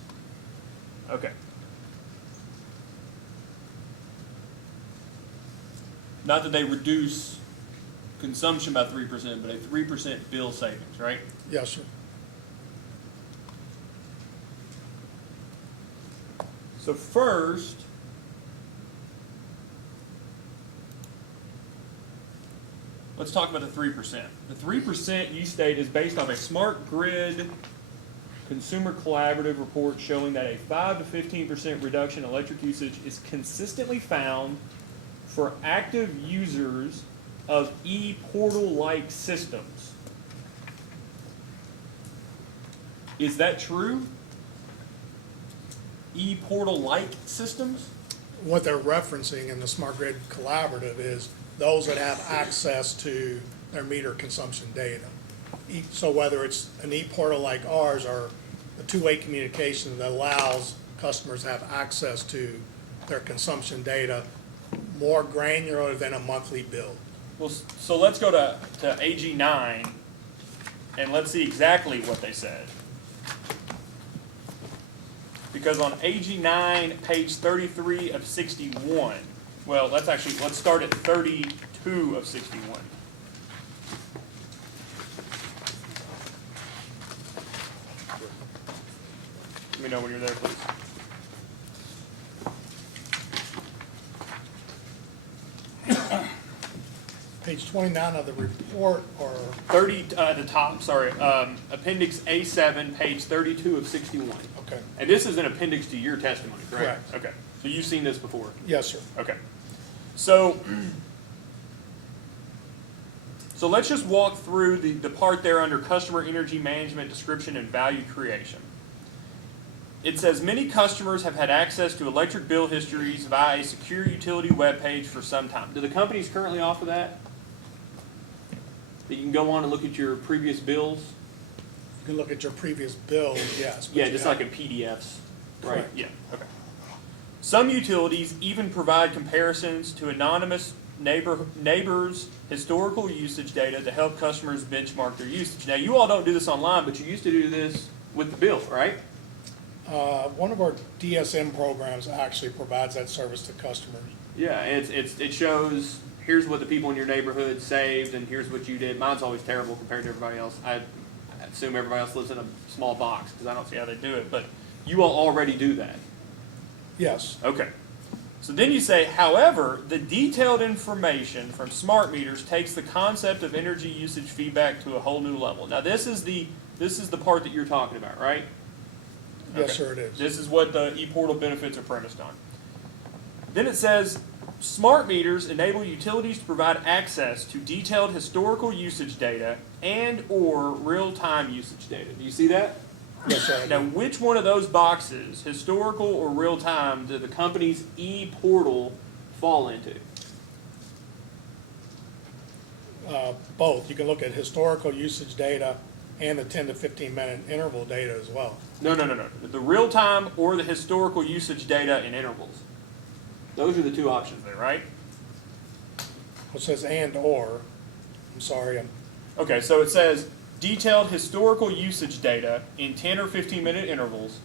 Okay. Not that they reduce consumption by 3%, but a 3% bill savings, right? Yes, sir. So first, let's talk about the 3%. The 3% you state is based off a smart grid consumer collaborative report showing that a 5 to 15% reduction in electric usage is consistently found for active users of e-portal-like systems. Is that true? E-portal-like systems? What they're referencing in the Smart Grid Collaborative is those that have access to their meter consumption data. So whether it's an e-portal like ours or a two-way communication that allows customers to have access to their consumption data more granular than a monthly bill. Well, so let's go to AG 9 and let's see exactly what they said. Because on AG 9, page 33 of 61, well, let's start at 32 of 61. Let me know when you're there, please. Page 29 of the report, or 30 at the top, sorry, appendix A7, page 32 of 61. okay, And this is an appendix to your testimony, correct? Correct. Okay, so you've seen this before? yes, sir. Okay. So let's just walk through the part there under customer energy management description and value creation. It says many customers have had access to electric bill histories via a secure utility web page for some time. Do the companies currently offer that? that you can go on and look at your previous bills? You can look at your previous bills, yes. but Yeah, you just have- like in PDFs, right? Correct. Yeah, okay. Some utilities even provide comparisons to anonymous neighbors' historical usage data to help customers benchmark their usage. Now, you all don't do this online, but you used to do this with the bill, right? One of our DSM programs actually provides that service to customers. Yeah, it shows, here's what the people in your neighborhood saved, and here's what you did. Mine's always terrible compared to everybody else. I assume everybody else lives in a small box, because I don't see how they do it, but you all already do that. Yes, Okay. So then you say, however, the detailed information from smart meters takes the concept of energy usage feedback to a whole new level. Now, this is the part that you're talking about, right? yes, Okay. sir, it is. This is what the e-portal benefits are premised on. Then it says, smart meters enable utilities to provide access to detailed historical usage data and or real-time usage data. Do you see that? Yes, sir. I Now, do. which one of those boxes, historical or real-time, do the company's e-portal fall into? Both. You can look at historical usage data and the 10 to 15 minute interval data as well. No. The real-time or the historical usage data in intervals. Those are the two options there, right? It says and or. I'm sorry, Okay, so it says detailed historical usage data in 10 or 15 minute intervals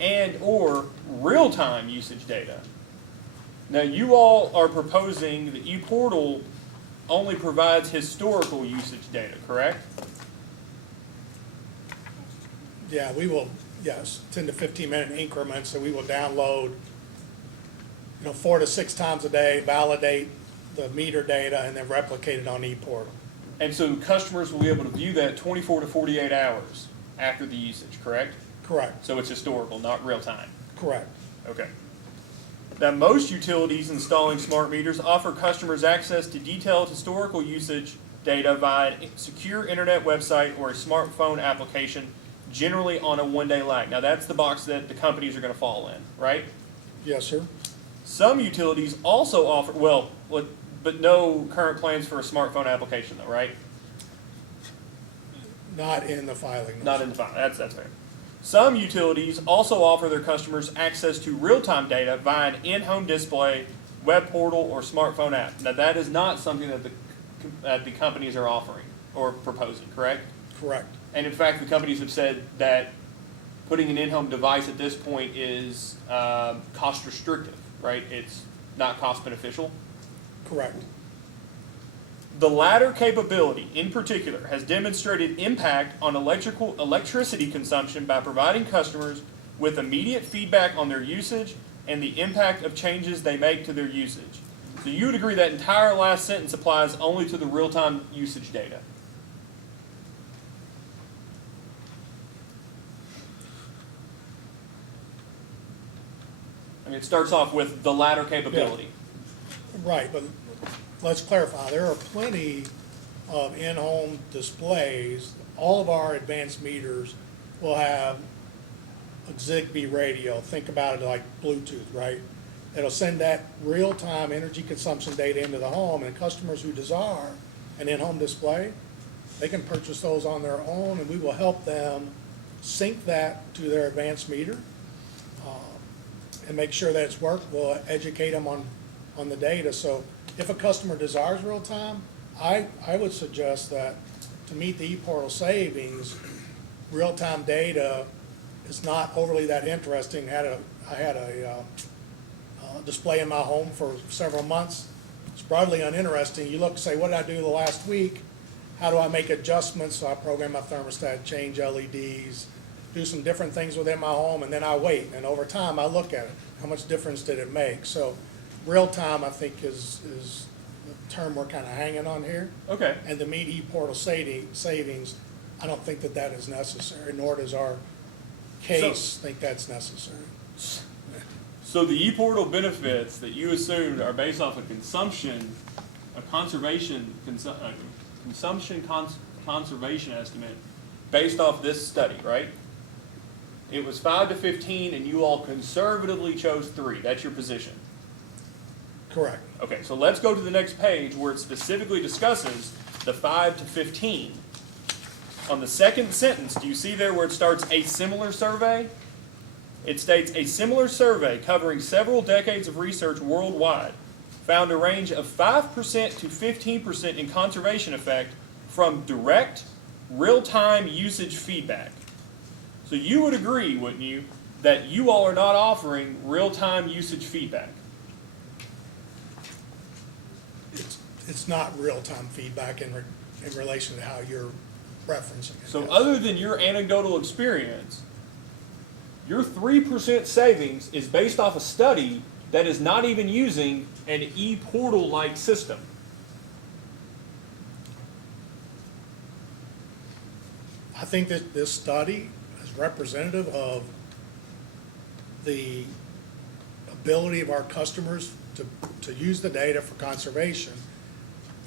and or real-time usage data. Now, you all are proposing the e-portal only provides historical usage data, correct? yeah, we will, yes, 10 to 15 minute increments, so we will download, 4 to 6 times a day, validate the meter data, and then replicate it on ePortal. And so customers will be able to view that 24 to 48 hours after the usage, correct? Correct, So it's historical, not real-time. correct. Okay. Now, most utilities installing smart meters offer customers access to detailed historical usage data via a secure internet website or a smartphone application, generally on a one-day lag. Now, that's the box that the companies are going to fall in, right? Yes, sir. Some utilities also offer, but no current plans for a smartphone application, though, right? Not in the filing. no, Not sir. in the file. That's fair. Some utilities also offer their customers access to real-time data via an in-home display, web portal, or smartphone app. Now, that is not something that the companies are offering or proposing, correct? Correct, And in fact, the companies have said that putting an in-home device at this point is cost restrictive, right? It's not cost beneficial. correct. The latter capability, in particular, has demonstrated impact on electricity consumption by providing customers with immediate feedback on their usage and the impact of changes they make to their usage. So you would agree that entire last sentence applies only to the real-time usage data? I mean, it starts off with the latter capability. Right, but let's clarify, there are plenty of in-home displays. All of our advanced meters will have a Zigbee radio. Think about it like Bluetooth, right? It'll send that real-time energy consumption data into the home, and customers who desire an in-home display, they can purchase those on their own, and we will help them sync that to their advanced meter and make sure that it's worked. We'll educate them on the data. So if a customer desires real-time, I would suggest that to meet the ePortal savings, real-time data is not overly that interesting. I had a display in my home for several months. It's broadly uninteresting. You look and say, what did I do the last week? How do I make adjustments? So I program my thermostat, change LEDs, do some different things within my home, and then I wait. And over time, I look at it. How much difference did it make? So real-time, I think, is the term we're kind of hanging on here. Okay. And to meet ePortal savings, I don't think that is necessary, nor does our case think that's necessary. So the e-portal benefits that you assumed are based off of consumption conservation estimate based off this study, right? It was 5 to 15 and you all conservatively chose 3. That's your position. Correct. Okay, so let's go to the next page where it specifically discusses the 5 to 15, on the second sentence, do you see there where it starts a similar survey? It states a similar survey covering several decades of research worldwide found a range of 5% to 15% in conservation effect from direct, real-time usage feedback. So you would agree, wouldn't you, that you all are not offering real-time usage feedback? It's not real-time feedback in relation to how you're referencing it. So yes. other than your anecdotal experience, your 3% savings is based off a study that is not even using an e-portal-like system. I think that this study is representative of the ability of our customers to use the data for conservation.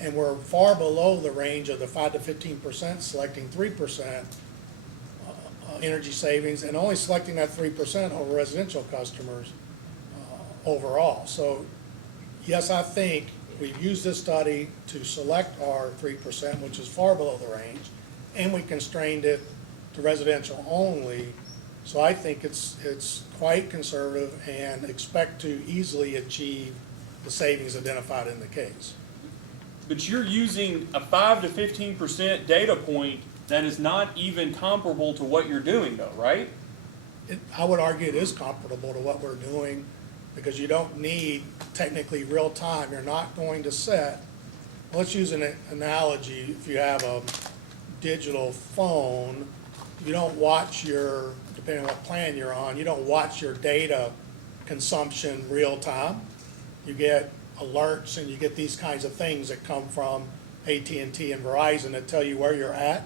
And we're far below the range of the 5 to 15%, selecting 3% energy savings, and only selecting that 3% over residential customers overall. So yes, I think we've used this study to select our 3%, which is far below the range, and we constrained it to residential only. So I think it's quite conservative and expect to easily achieve the savings identified in the case. But you're using a 5 to 15% data point that is not even comparable to what you're doing though, right? I would argue it is comparable to what we're doing, because you don't need technically real time. You're not going to set, let's use an analogy. If you have a digital phone, you don't watch your, depending on what plan you're on, you don't watch your data consumption real time. You get alerts and you get these kinds of things that come from AT&T and Verizon that tell you where you're at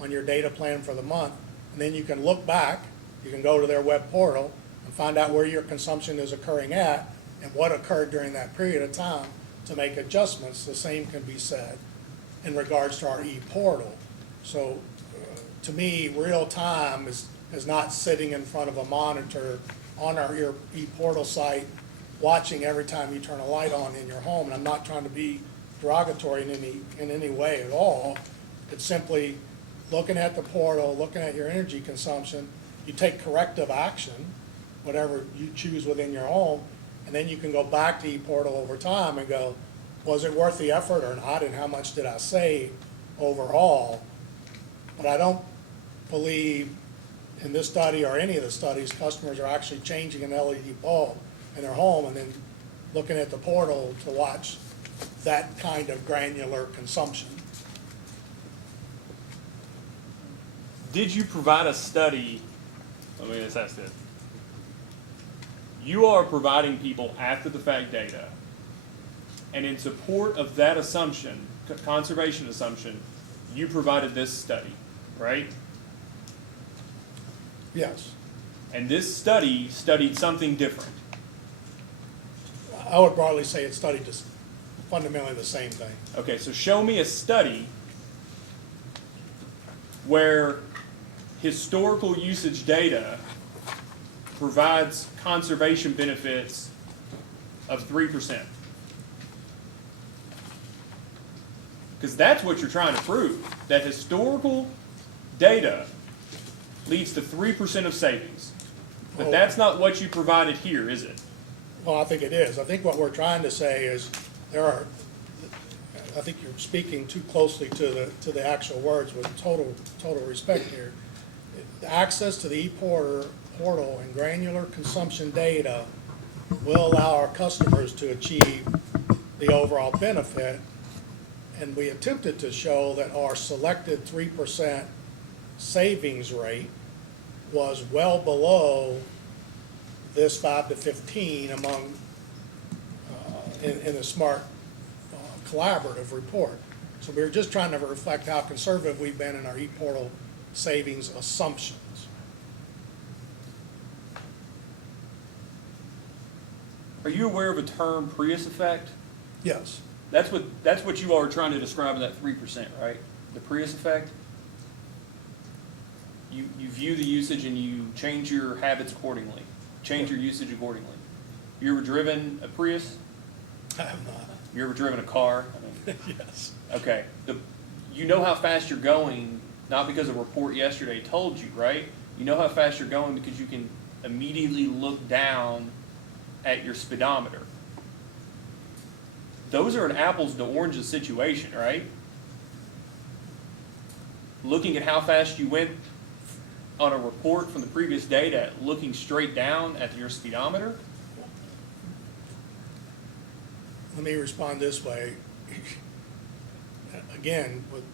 on your data plan for the month. And then you can look back, you can go to their web portal and find out where your consumption is occurring at and what occurred during that period of time to make adjustments. The same can be said in regards to our e-portal. So to me, real time is not sitting in front of a monitor on our e-portal site watching every time you turn a light on in your home. And I'm not trying to be derogatory in any way at all. It's simply looking at the portal, looking at your energy consumption. You take corrective action, whatever you choose within your home, and then you can go back to e-portal over time and go, was it worth the effort or not, and how much did I save overall? But I don't believe in this study or any of the studies customers are actually changing an LED bulb in their home and then looking at the portal to watch that kind of granular consumption. Did you provide a study? Let me just ask this. You are providing people after the fact data, and in support of that assumption, conservation assumption, you provided this study, right? Yes. And this study studied something different. I would broadly say it studied just fundamentally the same thing. Okay, so show me a study where historical usage data provides conservation benefits of 3%. Because that's what you're trying to prove, that historical data leads to 3% of savings. But that's not what you provided here, is it? Well, I think it is. I think what we're trying to say is I think you're speaking too closely to the actual words with total respect here. The access to the e-portal and granular consumption data will allow our customers to achieve the overall benefit. And we attempted to show that our selected 3% savings rate was well below this 5 to 15 among in a smart collaborative report. So we're just trying to reflect how conservative we've been in our e-portal savings assumptions. Are you aware of a term Prius effect? Yes. That's what you all are trying to describe in that 3%, right? The Prius effect? You view the usage and you change your habits accordingly, change your usage accordingly. You ever driven a Prius? I have not. You ever driven a car? Yes. Okay. you know how fast you're going, not because a report yesterday told you, right? You know how fast you're going because you can immediately look down at your speedometer. Those are an apples to oranges situation, right? Looking at how fast you went on a report from the previous data, looking straight down at your speedometer. Let me respond this way. Again, with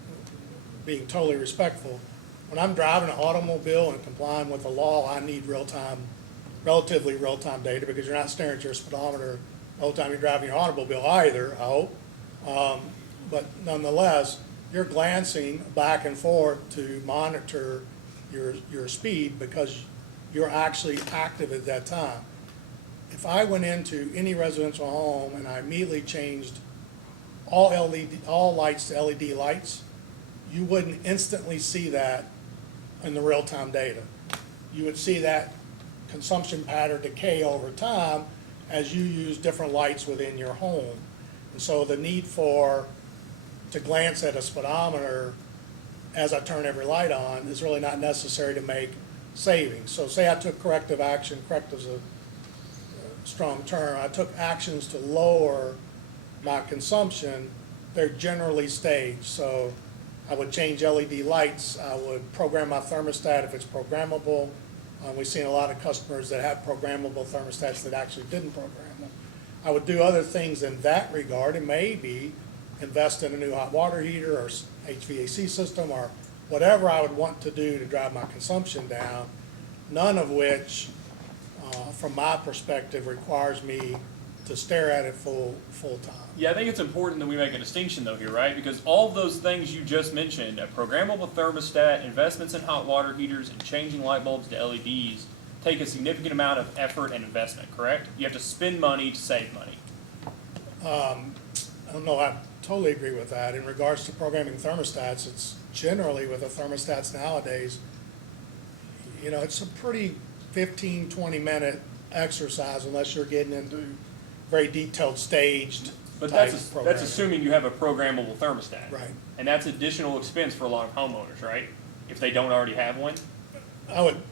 being totally respectful, when I'm driving an automobile and complying with the law, I need relatively real-time data, because you're not staring at your speedometer the whole time you're driving your automobile either, I hope. But nonetheless, you're glancing back and forth to monitor your speed because you're actually active at that time. If I went into any residential home and I immediately changed all lights to LED lights, you wouldn't instantly see that in the real-time data. You would see that consumption pattern decay over time as you use different lights within your home. And so the need to glance at a speedometer as I turn every light on is really not necessary to make savings. So say I took corrective action, correct is a strong term, I took actions to lower my consumption, they're generally staged. So I would change LED lights, I would program my thermostat if it's programmable. We've seen a lot of customers that have programmable thermostats that actually didn't program them. I would do other things in that regard, and maybe invest in a new hot water heater or HVAC system or whatever I would want to do to drive my consumption down, none of which, from my perspective, requires me to stare at it full time. Yeah, I think it's important that we make a distinction though here, right? Because all of those things you just mentioned, a programmable thermostat, investments in hot water heaters, and changing light bulbs to LEDs, take a significant amount of effort and investment, correct? You have to spend money to save money. I don't know, I totally agree with that. In regards to programming thermostats, it's generally with the thermostats nowadays, it's a pretty 15, 20-minute exercise unless you're getting into very detailed staged But type that's programming. assuming you have a programmable thermostat. Right. And that's additional expense for a lot of homeowners, right? If they don't already have one.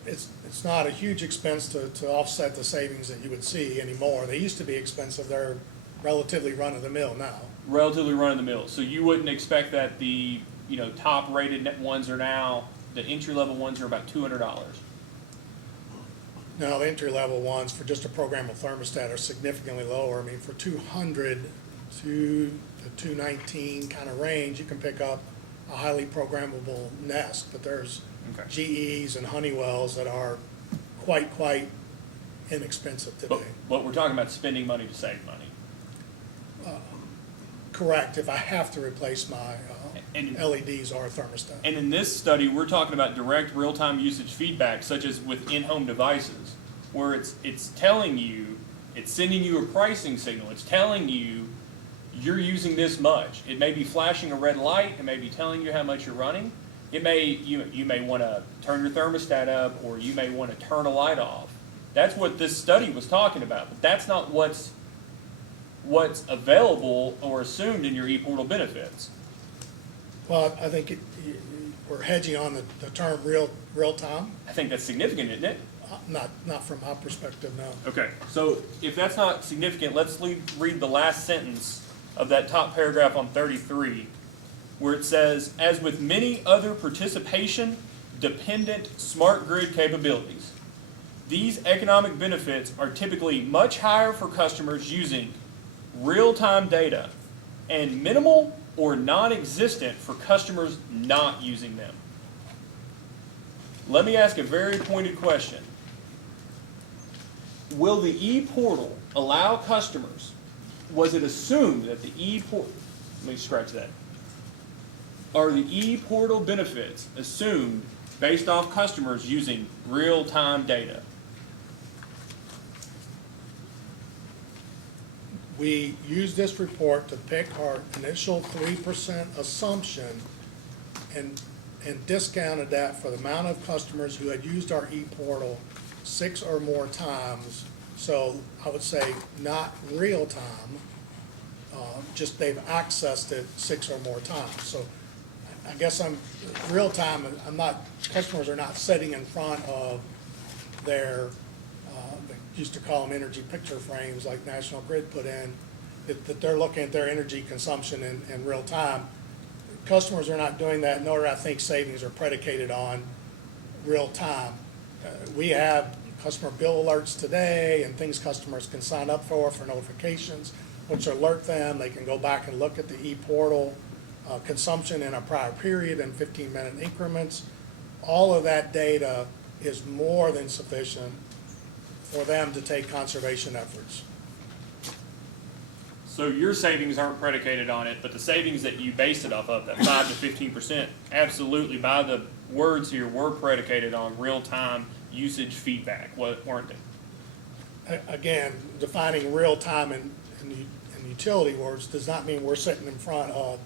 It's not a huge expense to offset the savings that you would see anymore. They used to be expensive, they're relatively run-of-the-mill now. Relatively run-of-the-mill. So you wouldn't expect that the top-rated ones are now, the entry-level ones are about $200. Now, the entry-level ones for just a programmable thermostat are significantly lower. I mean, for 200 to the 219 kind of range, you can pick up a highly programmable Nest, but there's GEs and Honeywells that are quite inexpensive today. But we're talking about spending money to save money. Correct, if I have to replace my LEDs or a thermostat. And in this study, we're talking about direct real-time usage feedback, such as with in-home devices, where it's telling you, it's sending you a pricing signal. It's telling you you're using this much. It may be flashing a red light. It may be telling you how much you're running. You may want to turn your thermostat up, or you may want to turn a light off. That's what this study was talking about, but that's not what's available or assumed in your ePortal benefits. Well, I think we're hedging on the term real time. I think that's significant, isn't it? Not from my perspective, no. Okay, so if that's not significant, let's read the last sentence of that top paragraph on 33, where it says, as with many other participation-dependent smart grid capabilities, these economic benefits are typically much higher for customers using real-time data and minimal or non-existent for customers not using them. Let me ask a very pointed question. Will the ePortal allow customers, was it assumed that the ePortal, let me scratch that. Are the ePortal benefits assumed based off customers using real-time data? We use this report to pick our initial 3% assumption and discounted that for the amount of customers who had used our ePortal 6 or more times. So I would say not real time, just they've accessed it 6 or more times. So I guess real time, customers are not sitting in front of their, they used to call them energy picture frames like National Grid put in, that they're looking at their energy consumption in real time. Customers are not doing that, nor I think savings are predicated on real time. We have customer bill alerts today and things customers can sign up for notifications, which alert them. They can go back and look at the e-portal consumption in a prior period in 15-minute increments. All of that data is more than sufficient for them to take conservation efforts. So your savings aren't predicated on it, but the savings that you based it off of, that 5 to 15%, absolutely, by the words here, were predicated on real-time usage feedback, weren't they? Again, defining real time in utility words does not mean we're sitting in front of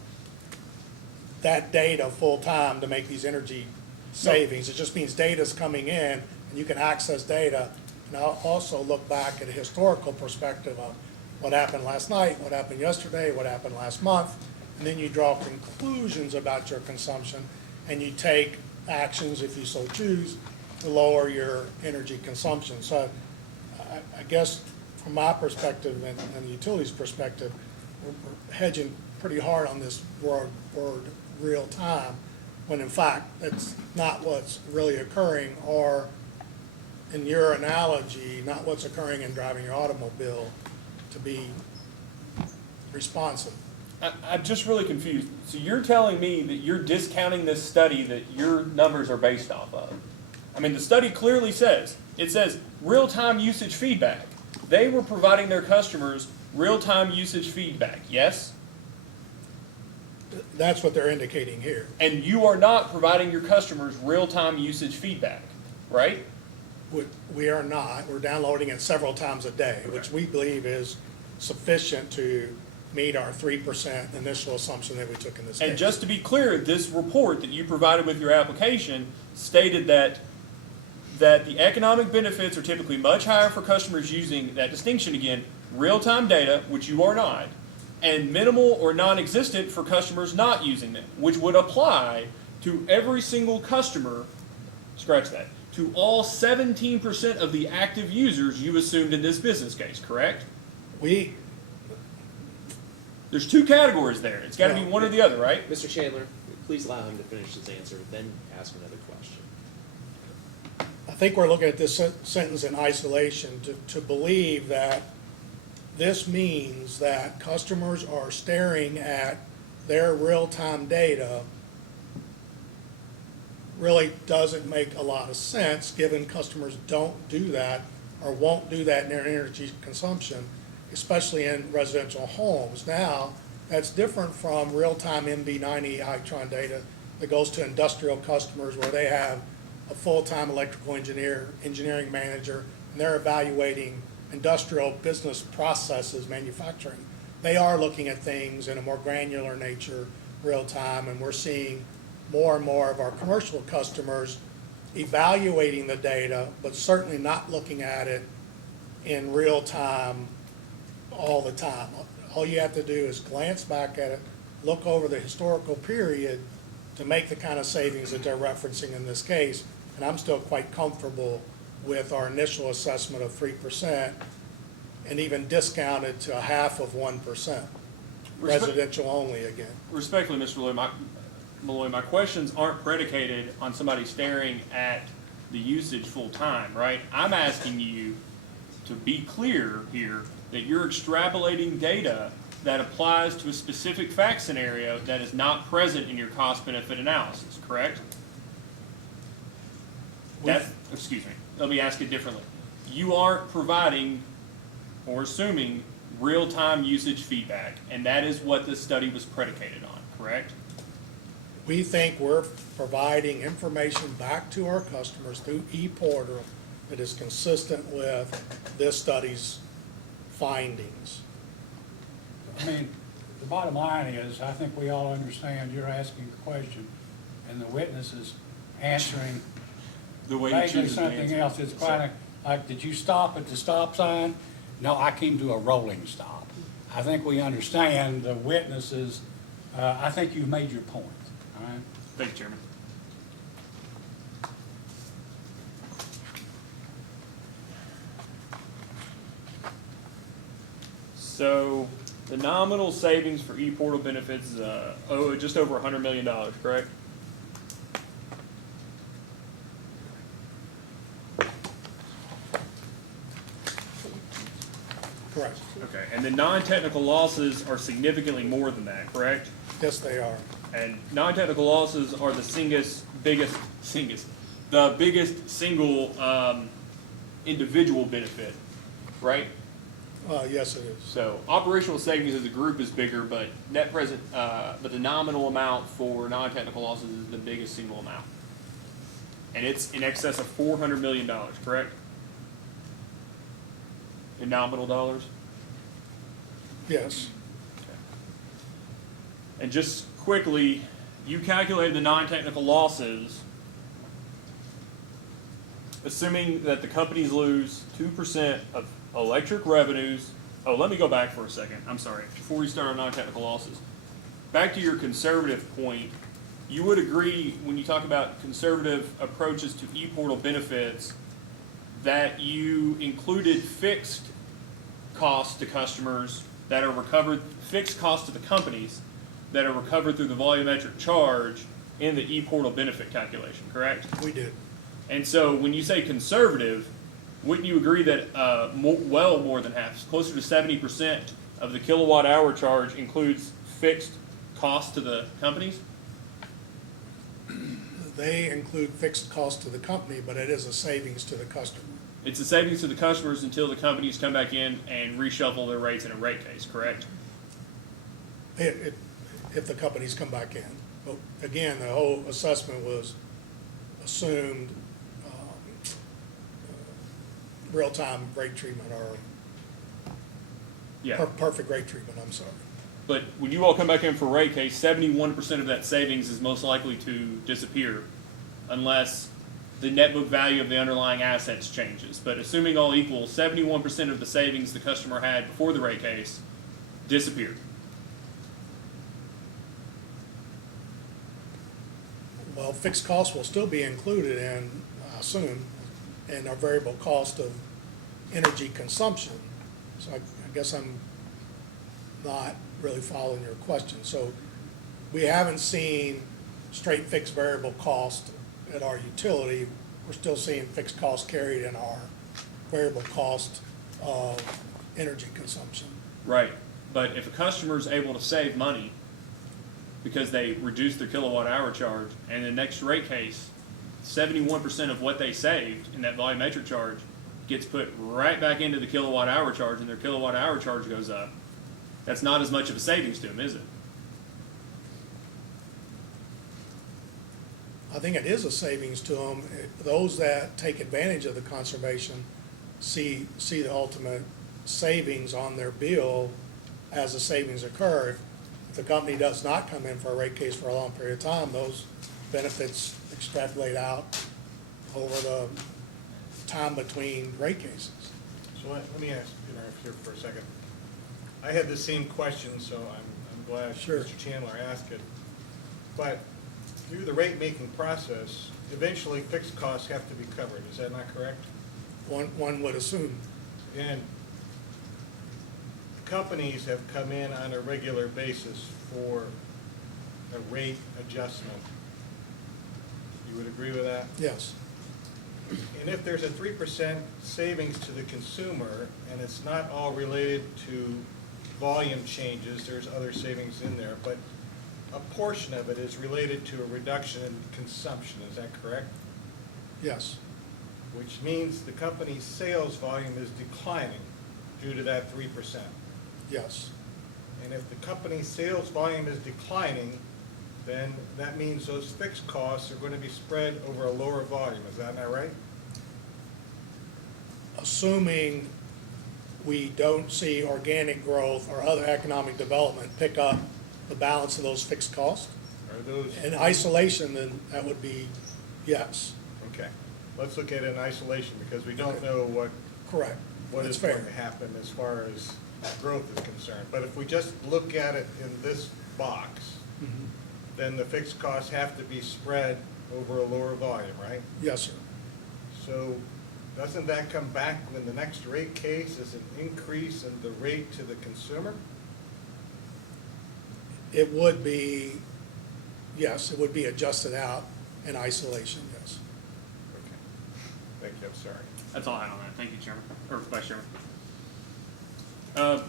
that data full time to make these energy savings. It just means data's coming in and you can access data. And I'll also look back at a historical perspective of what happened last night, what happened yesterday, what happened last month, and then you draw conclusions about your consumption and you take actions, if you so choose, to lower your energy consumption. So I guess from my perspective and the utilities perspective, we're hedging pretty hard on this word real time, when in fact that's not what's really occurring, or in your analogy, not what's occurring in driving your automobile to be responsive. I'm just really confused. So you're telling me that you're discounting this study that your numbers are based off of? I mean, the study clearly says, it says real-time usage feedback. They were providing their customers real-time usage feedback, yes? That's what they're indicating here. And you are not providing your customers real-time usage feedback, right? We are not. We're downloading it several times a day, which we believe is sufficient to meet our 3% initial assumption that we took in this case. And just to be clear, this report that you provided with your application stated that the economic benefits are typically much higher for customers using, that distinction again, real-time data, which you are not, and minimal or non-existent for customers not using them, which would apply to every single customer, scratch that, to all 17% of the active users you assumed in this business case, correct? There's two categories there. It's got to be one or the other, right? Mr. Chandler, please allow him to finish his answer, then ask another question. I think we're looking at this sentence in isolation to believe that this means that customers are staring at their real-time data really doesn't make a lot of sense, given customers don't do that or won't do that in their energy consumption, especially in residential homes. Now, that's different from real-time MB90 Itron data that goes to industrial customers where they have a full-time electrical engineering manager, and they're evaluating industrial business processes, manufacturing. They are looking at things in a more granular nature, real-time, and we're seeing more and more of our commercial customers evaluating the data, but certainly not looking at it in real time all the time. All you have to do is glance back at it, look over the historical period to make the kind of savings that they're referencing in this case. And I'm still quite comfortable with our initial assessment of 3% and even discounted to 0.5%, residential only again. Respectfully, Mr. Malloy, my questions aren't predicated on somebody staring at the usage full time, right? I'm asking you to be clear here that you're extrapolating data that applies to a specific fact scenario that is not present in your cost-benefit analysis, correct? Excuse me, let me ask it differently. You aren't providing or assuming real-time usage feedback, and that is what this study was predicated on, correct? We think we're providing information back to our customers through e-portal that is consistent with this study's findings. I mean, the bottom line is, I think we all understand you're asking a question, and the witness is answering the way you vaguely choose to something answer. else. It's quite like, did you stop at the stop sign? No, I came to a rolling stop. I think we understand the witnesses. I think you've made your point. All right. Thank you, Chairman. So the nominal savings for e-portal benefits is just over $100 million, correct? Correct. Okay, and the non-technical losses are significantly more than that, correct? Yes, they are. And non-technical losses are the biggest single individual benefit, right? Yes, it is. So operational savings as a group is bigger, but but the nominal amount for non-technical losses is the biggest single amount. And it's in excess of $400 million, correct? In nominal dollars? Yes. And just quickly, you calculated the non-technical losses, assuming that the companies lose 2% of electric revenues. Oh, let me go back for a second. I'm sorry. Before we start on non-technical losses, back to your conservative point, you would agree when you talk about conservative approaches to e-portal benefits that you included fixed costs to customers that are recovered, fixed costs to the companies that are recovered through the volumetric charge in the e-portal benefit calculation, correct? We did. And so when you say conservative, wouldn't you agree that well more than half, closer to 70% of the kilowatt hour charge includes fixed costs to the companies? They include fixed costs to the company, but it is a savings to the customer. It's a savings to the customers until the companies come back in and reshuffle their rates in a rate case, correct? If the companies come back in. But again, the whole assessment was assumed real-time rate treatment or Yeah. perfect rate treatment, I'm sorry. But when you all come back in for rate case, 71% of that savings is most likely to disappear unless the net book value of the underlying assets changes. But assuming all equal, 71% of the savings the customer had before the rate case disappeared. Well, fixed costs will still be included in, I assume, in our variable cost of energy consumption. So I guess I'm not really following your question. So we haven't seen straight fixed variable cost at our utility. We're still seeing fixed costs carried in our variable cost of energy consumption. Right. But if a customer is able to save money because they reduce their kilowatt hour charge, and in the next rate case, 71% of what they saved in that volumetric charge gets put right back into the kilowatt hour charge, and their kilowatt hour charge goes up, that's not as much of a savings to them, is it? I think it is a savings to them. Those that take advantage of the conservation see the ultimate savings on their bill as the savings occur. If the company does not come in for a rate case for a long period of time, those benefits extrapolate out over the time between rate cases. So let me ask, interrupt here for a second. I had the same question, so I'm glad Sure. Mr. Chandler asked it. But through the rate-making process, eventually fixed costs have to be covered. Is that not correct? One would assume. And companies have come in on a regular basis for a rate adjustment. You would agree with that? Yes. And if there's a 3% savings to the consumer, and it's not all related to volume changes, there's other savings in there, but a portion of it is related to a reduction in consumption, is that correct? Yes. Which means the company's sales volume is declining due to that 3%. Yes. And if the company's sales volume is declining, then that means those fixed costs are going to be spread over a lower volume. Is that not right? Assuming we don't see organic growth or other economic development pick up the balance of those fixed costs. Are those? In isolation, then that would be yes. Okay. Let's look at it in isolation because we don't know what Correct. what That's is fair. going to happen as far as growth is concerned. But if we just look at it in this box, Mhm. then the fixed costs have to be spread over a lower volume, right? Yes, sir. So doesn't that come back when the next rate case is an increase in the rate to the consumer? It would be, yes, it would be adjusted out in isolation, yes. Okay. Thank you, I'm sorry. That's all I have on that. Thank you, Chairman, or Vice Chairman.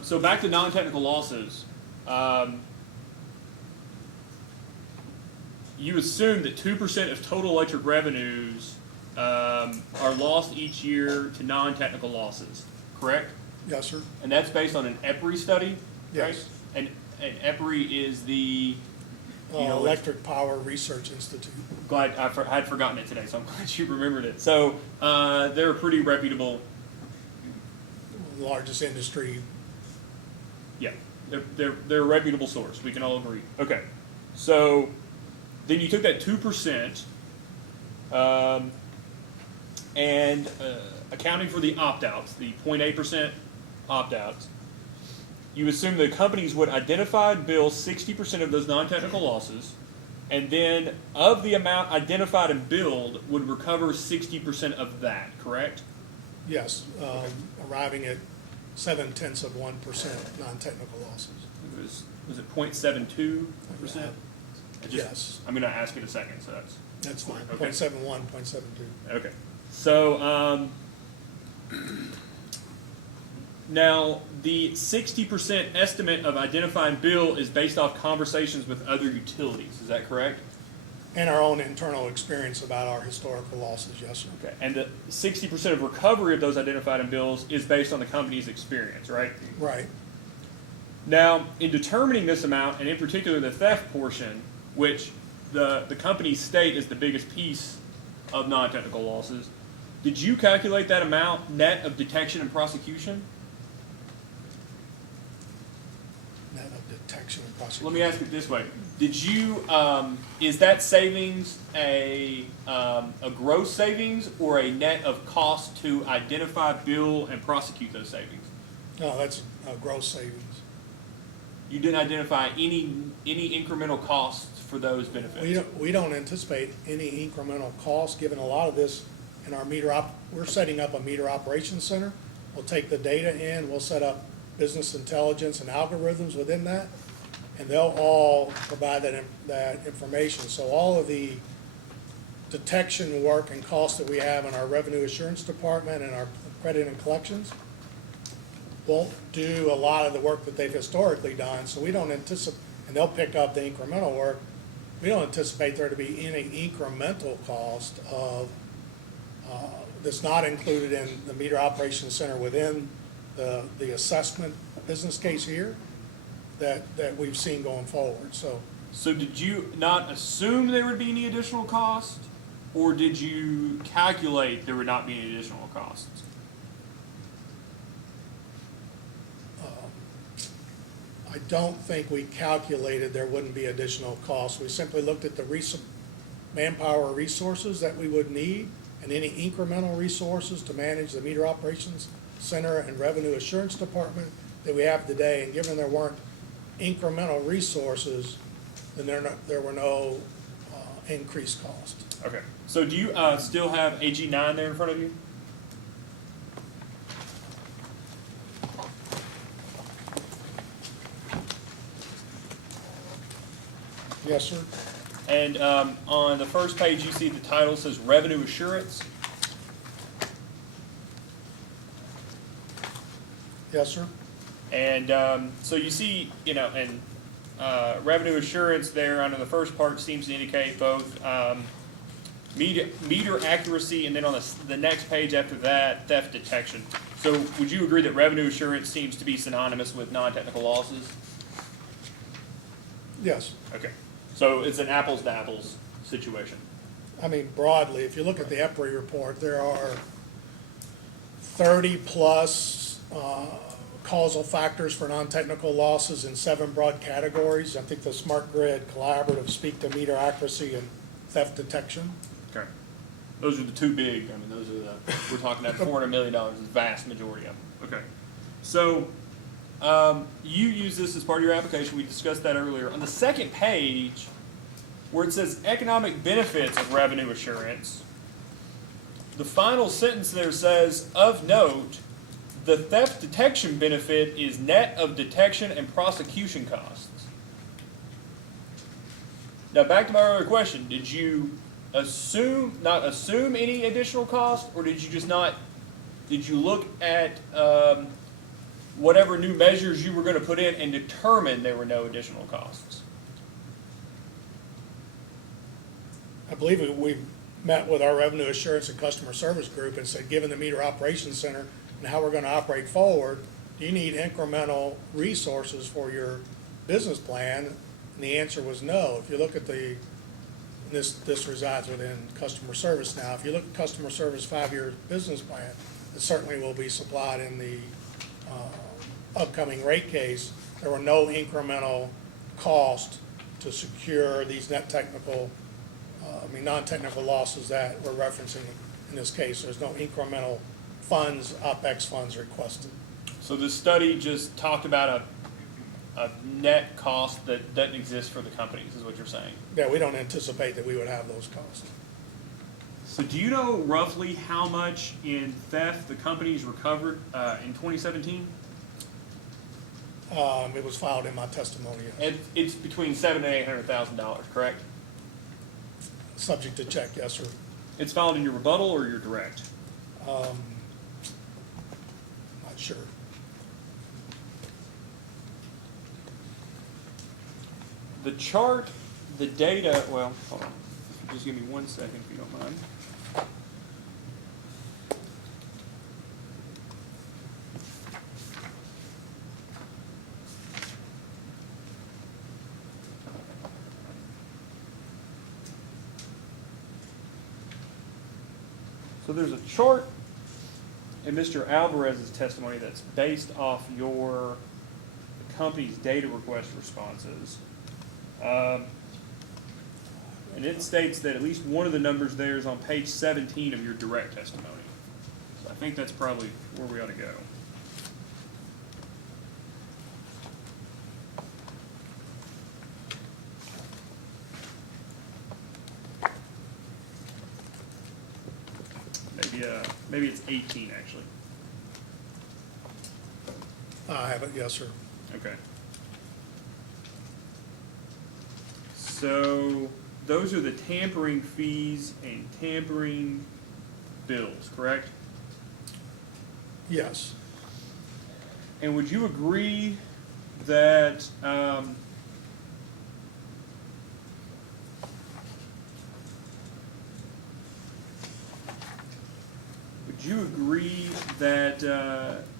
So back to non-technical losses. You assume that 2% of total electric revenues are lost each year to non-technical losses, correct? Yes, sir. And that's based on an EPRI study, right? Yes. And EPRI is the, Electric Power Research Institute. glad I had forgotten it today, so I'm glad you remembered it. So they're a pretty reputable. Largest industry. Yeah, they're a reputable source. We can all agree. Okay, so then you took that 2%, and accounting for the opt-outs, the 0.8% opt-outs, you assume the companies would identify and bill 60% of those non-technical losses, and then of the amount identified and billed would recover 60% of that, correct? Yes, arriving at 0.7% non-technical losses. Was it 0.72%? Yes. I'm going to ask in a second, so That's fine, Okay. 0.71, 0.72. okay. So now the 60% estimate of identify and bill is based off conversations with other utilities. Is that correct? And our own internal experience about our historical losses, yes, sir. Okay. And the 60% of recovery of those identified and bills is based on the company's experience, right? Right. Now, in determining this amount, and in particular the theft portion, which the companies state is the biggest piece of non-technical losses, did you calculate that amount net of detection and prosecution? Net of detection and prosecution. Let me ask it this way: did you is that savings a gross savings or a net of cost to identify, bill, and prosecute those savings? No, that's gross savings. You didn't identify any incremental costs for those benefits. We don't anticipate any incremental cost, given a lot of this in our we're setting up a meter operations center. We'll take the data in, we'll set up business intelligence and algorithms within that, and they'll all provide that information. So all of the detection work and costs that we have in our revenue assurance department and our credit and collections won't do a lot of the work that they've historically done, so we don't anticipate, and they'll pick up the incremental work. We don't anticipate there to be any incremental cost of, that's not included in the meter operations center within the assessment business case here that we've seen going forward, so. So did you not assume there would be any additional cost, or did you calculate there would not be any additional costs? I don't think we calculated there wouldn't be additional costs. We simply looked at the manpower resources that we would need and any incremental resources to manage the meter operations center and revenue assurance department that we have today. And given there weren't incremental resources, then there were no increased costs. Okay. So do you still have AG 9 there in front of you? Yes, sir. And on the first page, you see the title says Revenue Assurance. Yes, sir. And so you see, and revenue assurance there under the first part seems to indicate both meter accuracy, and then on the next page after that, theft detection. So would you agree that revenue assurance seems to be synonymous with non-technical losses? Yes. Okay. So it's an apples to apples situation. I mean, broadly, if you look at the EPRI report, there are 30-plus causal factors for non-technical losses in 7 broad categories. I think the Smart Grid Collaborative speak to meter accuracy and theft detection. Okay. Those are the two big, those are we're talking about $400 million is the vast majority of them. Okay. So you use this as part of your application. We discussed that earlier. On the second page, where it says economic benefits of revenue assurance, the final sentence there says, of note, the theft detection benefit is net of detection and prosecution costs. Now back to my earlier question, did you not assume any additional cost, or did you look at whatever new measures you were going to put in and determine there were no additional costs? I believe we met with our revenue assurance and customer service group and said, given the meter operations center and how we're going to operate forward, do you need incremental resources for your business plan? And the answer was no. If you look at this resides within customer service now. If you look at customer service 5-year business plan, it certainly will be supplied in the upcoming rate case. There were no incremental cost to secure these non-technical losses that we're referencing in this case. There's no incremental funds, OpEx funds requested. So the study just talked about a net cost that doesn't exist for the companies, is what you're saying? Yeah, we don't anticipate that we would have those costs. So do you know roughly how much in theft the companies recovered in 2017? It was filed in my testimony. And it's between $700,000 and $800,000, correct? Subject to check, yes, sir. It's filed in your rebuttal or your direct? Not sure. The chart, the data, well, hold on. Just give me 1 second if you don't mind. So there's a chart in Mr. Alvarez's testimony that's based off your company's data request responses. And it states that at least one of the numbers there is on page 17 of your direct testimony. So I think that's probably where we ought to go. Maybe it's 18 actually. I have it, yes, sir. Okay. So those are the tampering fees and tampering bills, correct? Yes. And would you agree that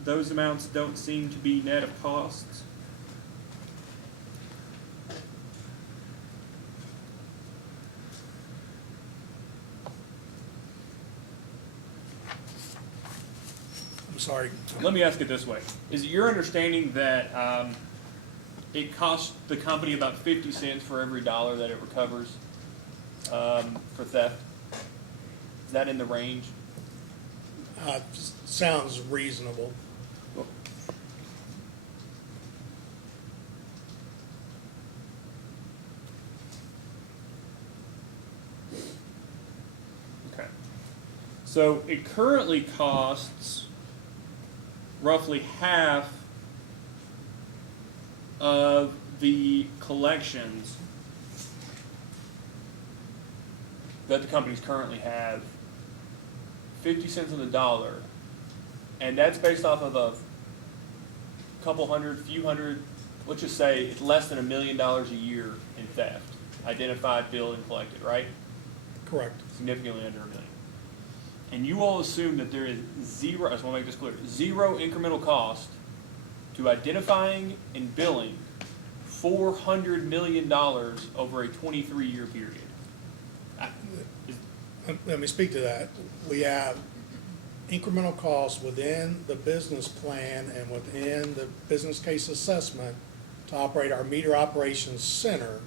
those amounts don't seem to be net of costs? I'm sorry. Let me ask it this way. Is it your understanding that it costs the company about 50 cents for every dollar that it recovers for theft? Is that in the range? Sounds reasonable. Okay. So it currently costs roughly half of the collections that the companies currently have, 50 cents on the dollar, and that's based off of a couple hundred, few hundred, let's just say it's less than $1 million a year in theft, identified, billed, and collected, right? Correct. Significantly under $1 million. And you all assume that there is zero, I just want to make this clear, zero incremental cost to identifying and billing $400 million over a 23-year period. Let me speak to that. We have incremental costs within the business plan and within the business case assessment to operate our meter operations center,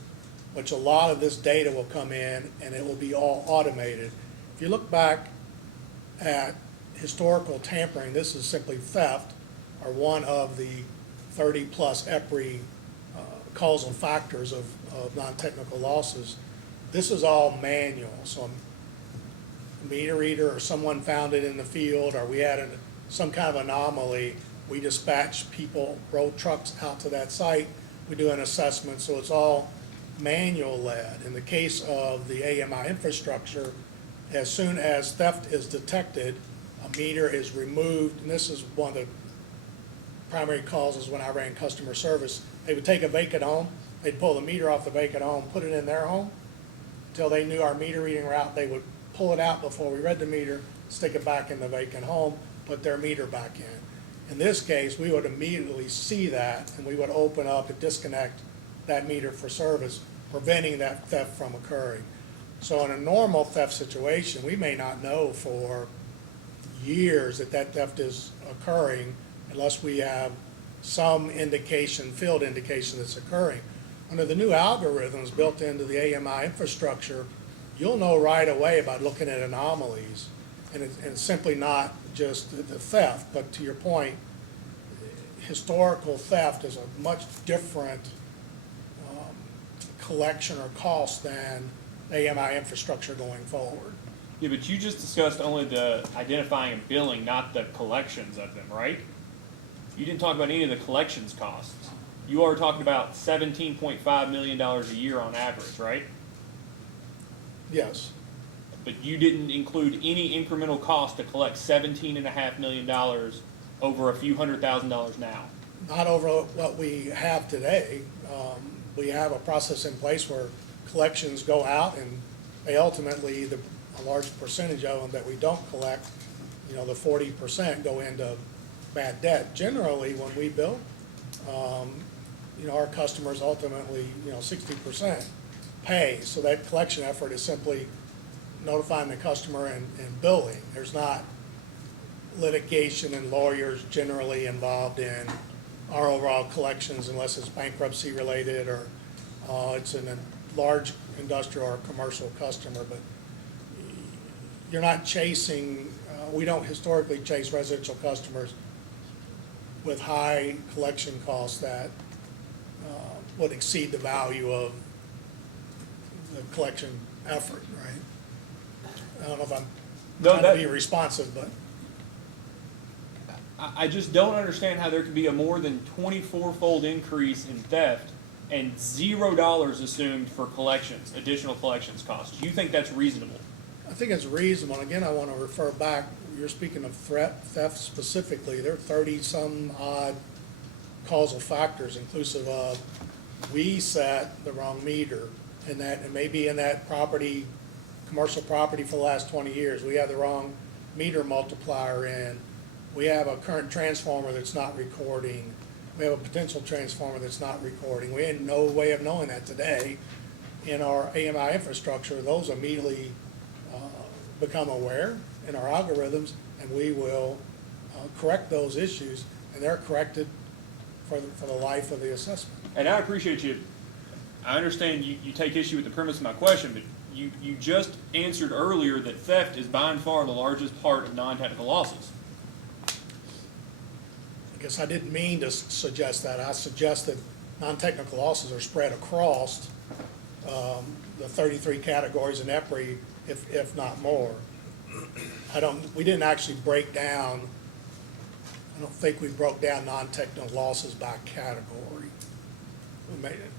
which a lot of this data will come in and it will be all automated. If you look back at historical tampering, this is simply theft, or one of the 30-plus EPRI causal factors of non-technical losses. This is all manual, so a meter reader or someone found it in the field, or we had some kind of anomaly, we dispatch people, road trucks out to that site, we do an assessment, so it's all manual led. In the case of the AMI infrastructure, as soon as theft is detected, a meter is removed, and this is one of the primary causes when I ran customer service. They would take a vacant home, they'd pull the meter off the vacant home, put it in their home. Until they knew our meter reading route, they would pull it out before we read the meter, stick it back in the vacant home, put their meter back in. In this case, we would immediately see that, and we would open up and disconnect that meter for service, preventing that theft from occurring. So in a normal theft situation, we may not know for years that that theft is occurring unless we have some indication, field indication that's occurring. Under the new algorithms built into the AMI infrastructure, you'll know right away by looking at anomalies. And it's simply not just the theft, but to your point, historical theft is a much different collection or cost than AMI infrastructure going forward. Yeah, but you just discussed only the identifying and billing, not the collections of them, right? You didn't talk about any of the collections costs. You are talking about $17.5 million a year on average, right? Yes. But you didn't include any incremental cost to collect $17.5 million over a few $100,000 now. Not over what we have today. We have a process in place where collections go out, and they ultimately, a large percentage of them that we don't collect, the 40% go into bad debt. Generally, when we bill, our customers ultimately, 60% pay. So that collection effort is simply notifying the customer and billing. There's not litigation and lawyers generally involved in our overall collections unless it's bankruptcy related or it's in a large industrial or commercial customer. But you're not chasing, we don't historically chase residential customers with high collection costs that would exceed the value of the collection effort, right? I don't know if I'm trying to be responsive, but. I just don't understand how there could be a more than 24-fold increase in theft and $0 assumed for collections, additional collections costs. Do you think that's reasonable? I think it's reasonable. Again, I want to refer back, you're speaking of theft specifically. There are 30-some odd causal factors inclusive of we set the wrong meter, and that it may be in that property, commercial property for the last 20 years. We have the wrong meter multiplier in. We have a current transformer that's not recording. We have a potential transformer that's not recording. We had no way of knowing that today. In our AMI infrastructure, those immediately become aware in our algorithms, and we will correct those issues, and they're corrected for the life of the assessment. And I appreciate you. I understand you take issue with the premise of my question, but you just answered earlier that theft is by and far the largest part of non-technical losses. I guess I didn't mean to suggest that. I suggest that non-technical losses are spread across the 33 categories in EPRI, if not more. We didn't actually break down, I don't think we broke down non-technical losses by category. We made it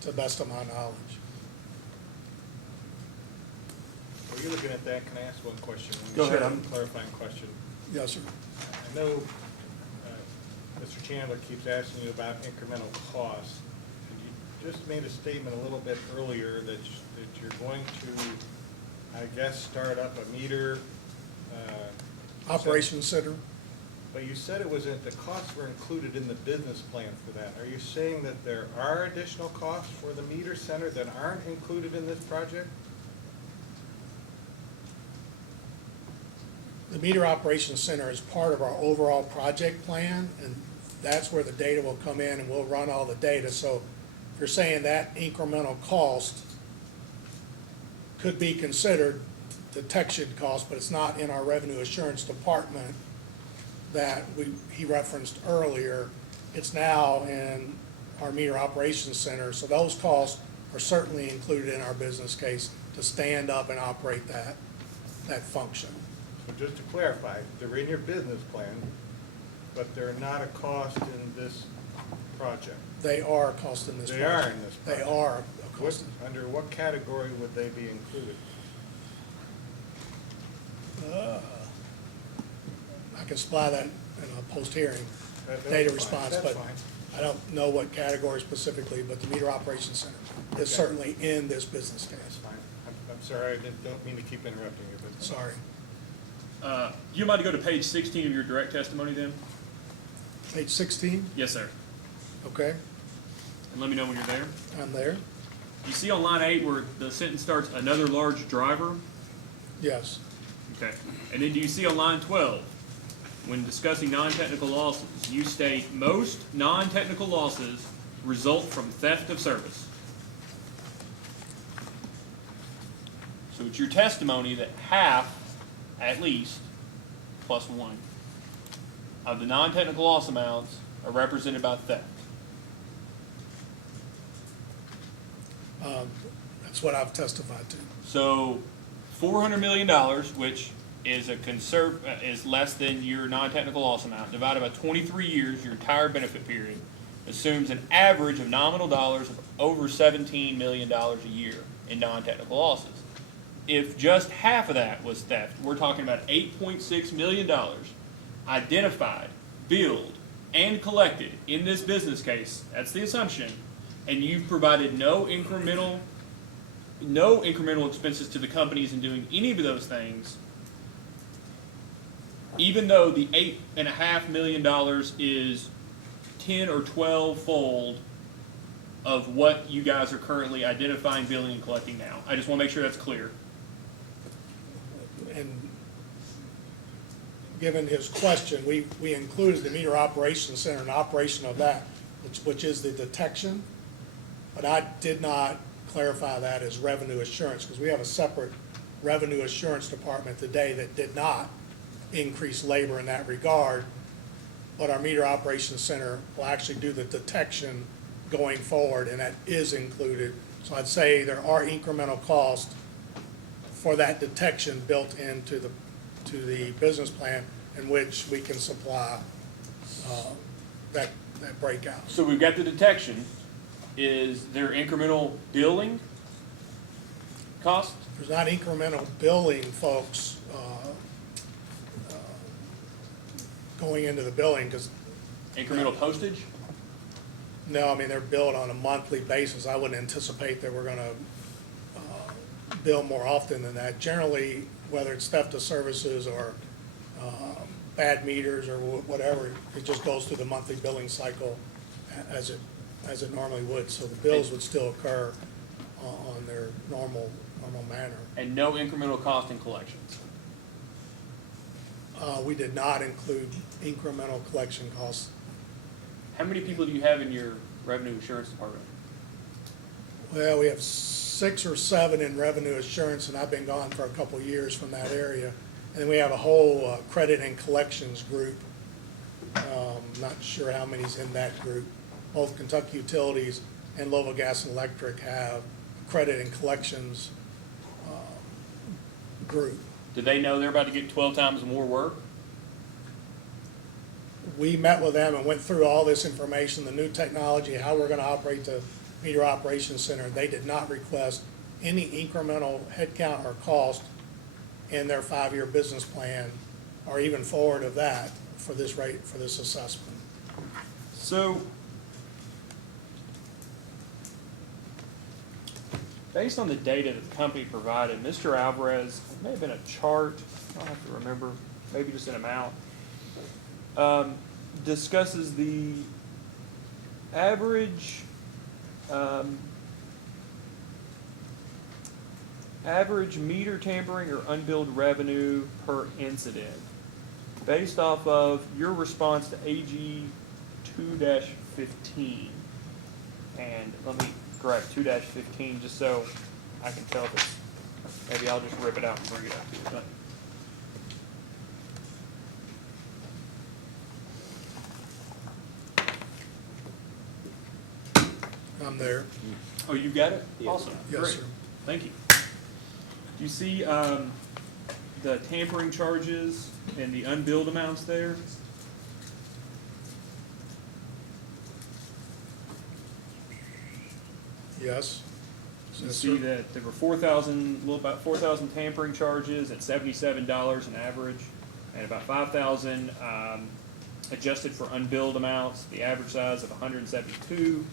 to the best of my knowledge. While you're looking at that, can I ask one question? Go ahead. One clarifying question. Yes, sir. I know Mr. Chandler keeps asking you about incremental costs. And you just made a statement a little bit earlier that you're going to, I guess, start up a meter. Operations Center. But you said it was the costs were included in the business plan for that. Are you saying that there are additional costs for the meter center that aren't included in this project? The Meter Operations Center is part of our overall project plan, and that's where the data will come in, and we'll run all the data. So if you're saying that incremental cost could be considered detection cost, but it's not in our revenue assurance department that he referenced earlier. It's now in our Meter Operations Center. So those costs are certainly included in our business case to stand up and operate that function. So just to clarify, they're in your business plan, but they're not a cost in this project. They are a cost in this They project. are in this They project. are a cost. Under what category would they be included? I can supply that in a post-hearing That'd be data fine. response, That's but fine. I don't know what category specifically, but the Meter Operations Center is Okay. certainly in this business That's case. fine. I'm sorry, don't mean to keep interrupting you, but. Sorry. You mind to go to page 16 of your direct testimony then? Page 16, Yes, sir. okay, And let me know when you're there. I'm there. You see on line 8 where the sentence starts, another large driver? Yes, Okay. And then do you see on line 12, when discussing non-technical losses, you state most non-technical losses result from theft of service. So it's your testimony that half, at least, plus 1, of the non-technical loss amounts are represented by theft. that's what I've testified to. So $400 million, which is is less than your non-technical loss amount, divided by 23 years, your entire benefit period, assumes an average of nominal dollars of over $17 million a year in non-technical losses. If just half of that was theft, we're talking about $8.6 million identified, billed, and collected in this business case. That's the assumption. And you've provided no incremental expenses to the companies in doing any of those things, even though the $8.5 million is 10 or 12-fold of what you guys are currently identifying, billing, and collecting now. I just want to make sure that's clear. And given his question, we included the Meter Operations Center and operation of that, which is the detection, but I did not clarify that as revenue assurance, because we have a separate revenue assurance department today that did not increase labor in that regard, but our Meter Operations Center will actually do the detection going forward, and that is included. So I'd say there are incremental costs for that detection built into the business plan, in which we can supply that breakout. So we've got the detection. Is there incremental billing cost? There's not incremental billing, folks, going into the billing, because, Incremental postage? no, I mean, they're billed on a monthly basis. I wouldn't anticipate that we're gonna bill more often than that. Generally, whether it's theft of services or bad meters or whatever, it just goes through the monthly billing cycle as it normally would. So the bills would still occur on their normal manner. And no incremental cost in collections? We did not include incremental collection costs. How many people do you have in your revenue assurance department? Well, we have 6 or 7 in revenue assurance, and I've been gone for a couple of years from that area. And then we have a whole credit and collections group. Not sure how many's in that group. Both Kentucky Utilities and Louisville Gas and Electric have a credit and collections group. Do they know they're about to get 12 times more work? We met with them and went through all this information, the new technology, how we're gonna operate the Meter Operations Center. They did not request any incremental headcount or cost in their 5-year business plan, or even forward of that for this rate, for this assessment. So, based on the data that the company provided, Mr. Alvarez, it may have been a chart, I don't have to remember, maybe just an amount, discusses the average meter tampering or unbilled revenue per incident based off of your response to AG 2-15. And let me grab 2-15 just so I can tell if it's, maybe I'll just rip it out and bring it up to you. I'm there. Oh, you got it? Yeah. Awesome. Yes, Great. sir. Thank you. Do you see the tampering charges and the unbilled amounts there? Yes. You Yes, see sir. that there were 4,000, little about 4,000 tampering charges at $77 an average, and about 5,000 adjusted for unbilled amounts, the average size of 172.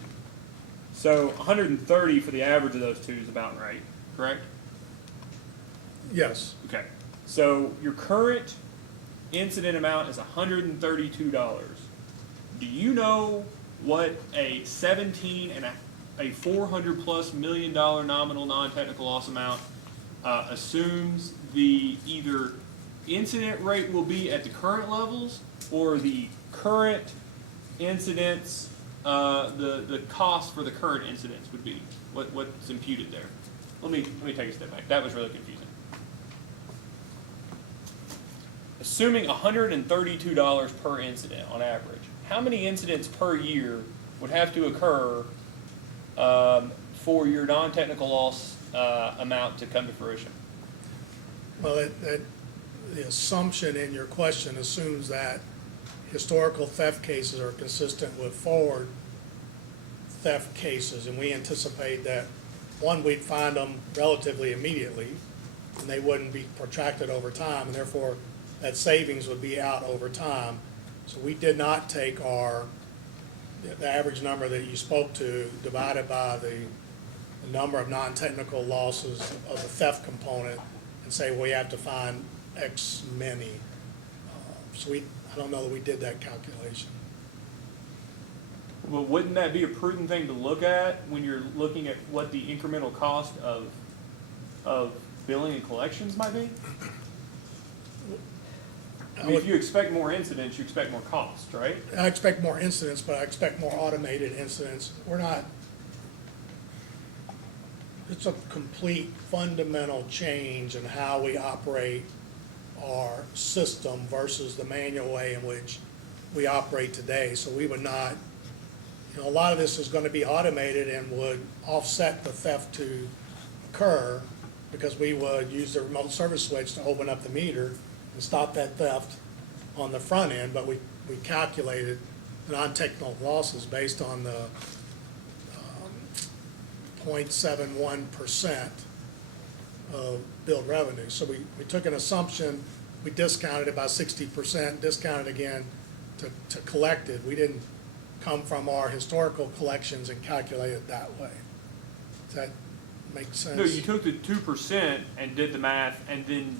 So 130 for the average of those two is about right, correct? Yes. Okay. So your current incident amount is $132. Do you know what a 17 and a $400+ million nominal non-technical loss amount assumes the either incident rate will be at the current levels or the current incidents, the cost for the current incidents would be? What's imputed there? Let me take a step back. That was really confusing. Assuming $132 per incident on average, how many incidents per year would have to occur for your non-technical loss amount to come to fruition? Well, the assumption in your question assumes that historical theft cases are consistent with forward theft cases, and we anticipate that, one, we'd find them relatively immediately, and they wouldn't be protracted over time, and therefore that savings would be out over time. So we did not take the average number that you spoke to divided by the number of non-technical losses of the theft component and say, well, we have to find X many. So I don't know that we did that calculation. Well, wouldn't that be a prudent thing to look at when you're looking at what the incremental cost of billing and collections might be? I mean, if you expect more incidents, you expect more cost, right? I expect more incidents, but I expect more automated incidents. It's a complete fundamental change in how we operate our system versus the manual way in which we operate today. So we would not, a lot of this is going to be automated and would offset the theft to occur because we would use the remote service switch to open up the meter and stop that theft on the front end, but we calculated the non-technical losses based on the 0.71% of billed revenue. So we took an assumption, we discounted it by 60%, discounted again to collected. We didn't come from our historical collections and calculate it that way. Does that make sense? No, you took the 2% and did the math, and then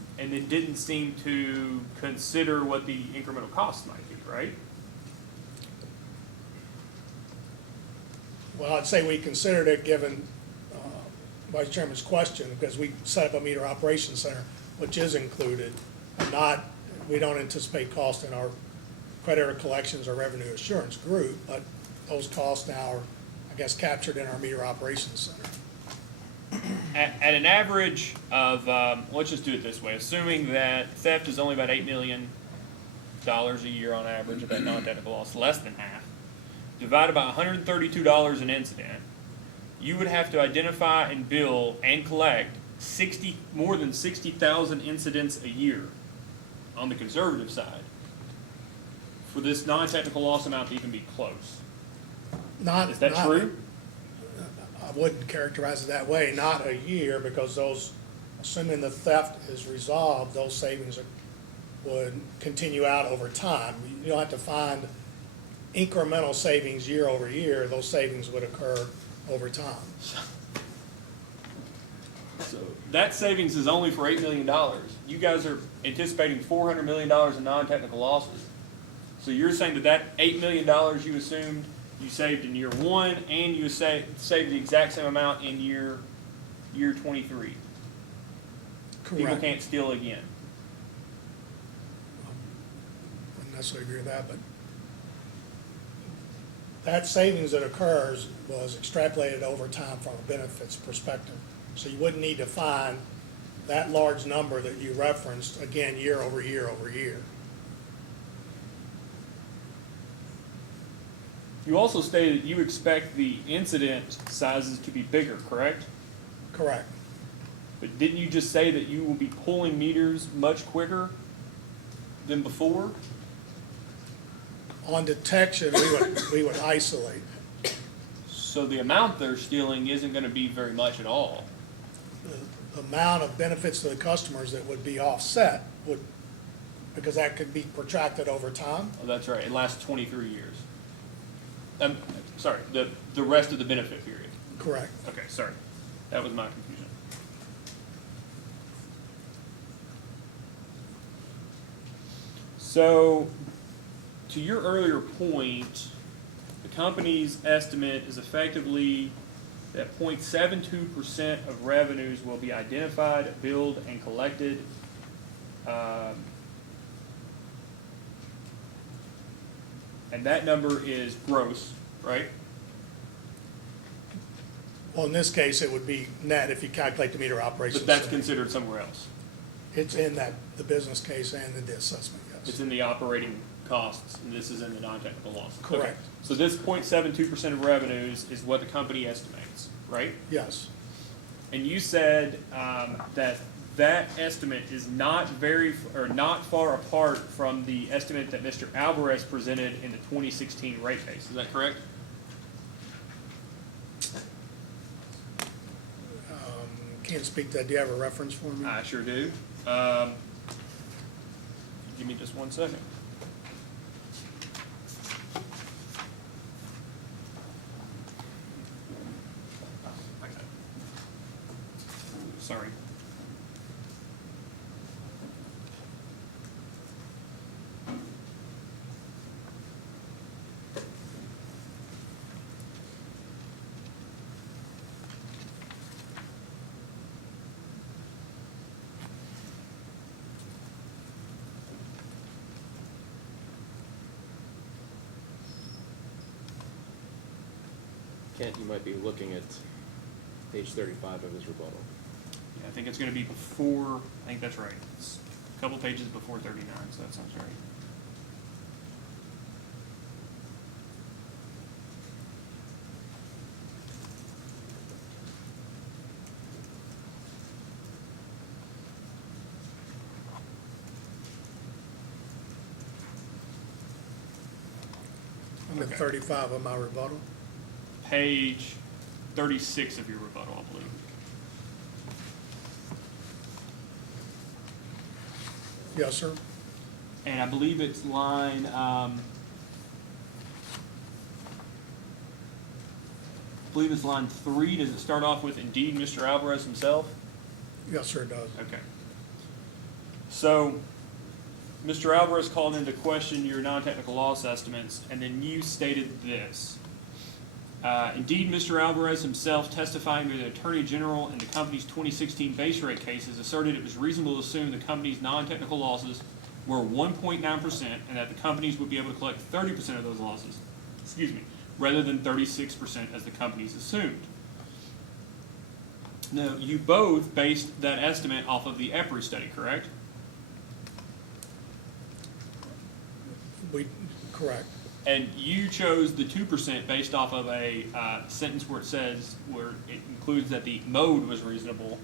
didn't seem to consider what the incremental cost might be, right? Well, I'd say we considered it given Vice Chairman's question, because we set up a meter operations center, which is included, and we don't anticipate cost in our creditor collections or revenue assurance group, but those costs now are, I guess, captured in our meter operations center. At an average of, let's just do it this way, assuming that theft is only about $8 million a year on average of that non-technical loss, less than half, divided by $132 an incident, you would have to identify and bill and collect more than 60,000 incidents a year on the conservative side for this non-technical loss amount to even be close. Is that true? I wouldn't characterize it that way, not a year, because those, assuming the theft is resolved, those savings would continue out over time. You don't have to find incremental savings year over year. Those savings would occur over time. So that savings is only for $8 million. You guys are anticipating $400 million in non-technical losses. So you're saying that $8 million you assumed you saved in year one, and you saved the exact same amount in year 23. Correct. People can't steal again. I wouldn't necessarily agree with that, but that savings that occurs was extrapolated over time from a benefits perspective. So you wouldn't need to find that large number that you referenced again year over year over year. You also stated you expect the incident sizes to be bigger, correct? Correct. But didn't you just say that you will be pulling meters much quicker than before? On detection, we would isolate. So the amount they're stealing isn't going to be very much at all. The amount of benefits to the customers that would be offset would, because that could be protracted over time. Oh, that's right. It lasts 23 years. Sorry, the rest of the benefit period. Correct. Okay, sorry. That was my confusion. So, to your earlier point, the company's estimate is effectively that 0.72% of revenues will be identified, billed, and collected. And that number is gross, right? Well, in this case, it would be net if you calculate the meter operation. But that's considered somewhere else. It's in that, the business case and in the assessment, It's yes. in the operating costs, and this is in the non-technical losses. Okay. Correct. So this 0.72% of revenues is what the company estimates, right? Yes, And you said that estimate is not not far apart from the estimate that Mr. Alvarez presented in the 2016 rate case. Is that correct? can't speak to that. Do you have a reference for me? I sure do. Give me just 1 second. Sorry. Kent, you might be looking at page 35 of his rebuttal. Yeah, I think it's going to be before, I think that's right. It's a couple pages before 39, so that sounds right. I'm at 35 of my rebuttal. Page 36 of your rebuttal, I believe. Yes, sir. And I believe it's line, I believe it's line 3. Does it start off with "Indeed, Mr. Alvarez himself"? Yes, sir, it does. Okay. So, Mr. Alvarez called into question your non-technical loss estimates, and then you stated this. Indeed, Mr. Alvarez himself, testifying to the Attorney General in the company's 2016 base rate cases, asserted it was reasonable to assume the company's non-technical losses were 1.9% and that the companies would be able to collect 30% of those losses, rather than 36% as the companies assumed. Now, you both based that estimate off of the EPRI study, correct? Correct. And you chose the 2% based off of a sentence where it includes that the mode was reasonable,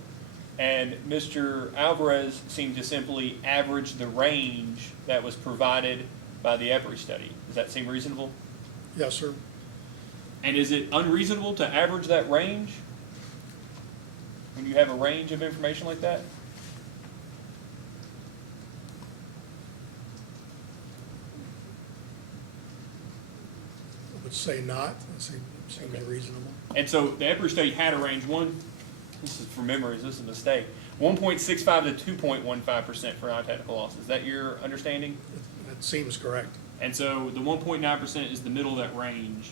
and Mr. Alvarez seemed to simply average the range that was provided by the EPRI study. Does that seem reasonable? Yes, sir. And is it unreasonable to average that range when you have a range of information like that? I would say not. It seems reasonable. And so the EPRI study had a range. This is from memory, this is a mistake, 1.65 to 2.15% for non-technical loss. Is that your understanding? That seems correct. And so the 1.9% is the middle of that range.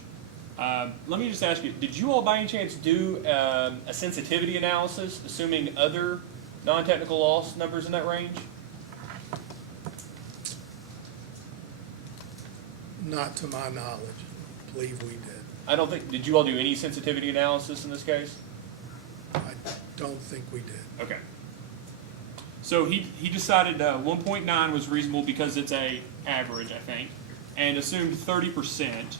Let me just ask you, did you all by any chance do a sensitivity analysis assuming other non-technical loss numbers in that range? Not to my knowledge. I believe we did. I don't think, did you all do any sensitivity analysis in this case? I don't think we did. Okay. So he decided 1.9 was reasonable because it's a average, I think, and assumed 30%.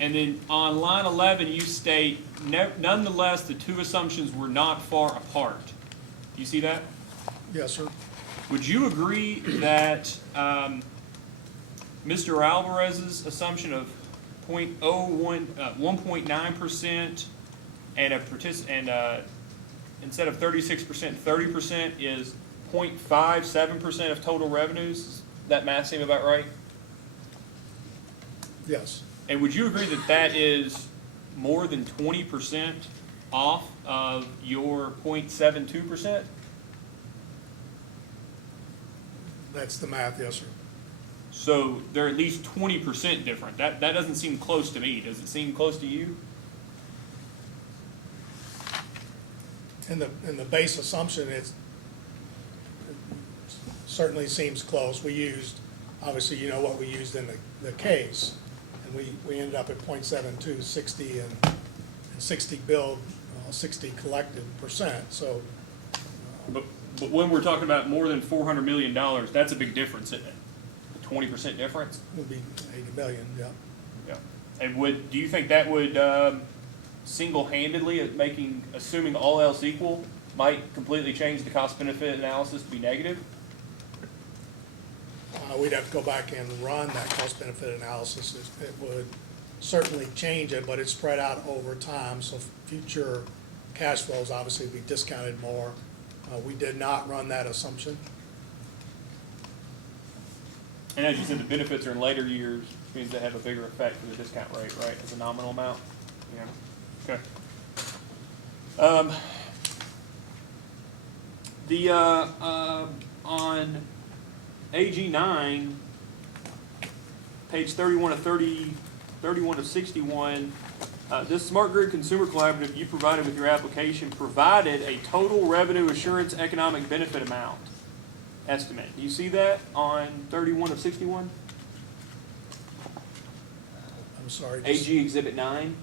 And then on line 11, you state, nonetheless, the two assumptions were not far apart. Do you see that? Yes, sir. Would you agree that Mr. Alvarez's assumption of 1.9% and instead of 36%, 30% is 0.57% of total revenues? Does that math seem about right? Yes. And would you agree that that is more than 20% off of your 0.72%? That's the math, yes, sir. So they're at least 20% different. That doesn't seem close to me. Does it seem close to you? In the base assumption, it certainly seems close. We used, obviously, you know what we used in the case, and we ended up at 0.72, 60 and 60 billed, 60 collected percent, so. But when we're talking about more than $400 million, that's a big difference, isn't it? A 20% difference? Would be 80 million, yeah. Yeah. And do you think that would single-handedly, assuming all else equal, might completely change the cost-benefit analysis to be negative? We'd have to go back and run that cost-benefit analysis. It would certainly change it, but it's spread out over time, so future cash flows obviously would be discounted more. We did not run that assumption. And as you said, the benefits are in later years, which means they have a bigger effect for the discount rate, right, as a nominal amount? Yeah. Okay. On AG9, page 31 of 61, this smart grid consumer collaborative you provided with your application provided a total revenue assurance economic benefit amount estimate. Do you see that on 31 of 61? I'm sorry. AG Exhibit 9?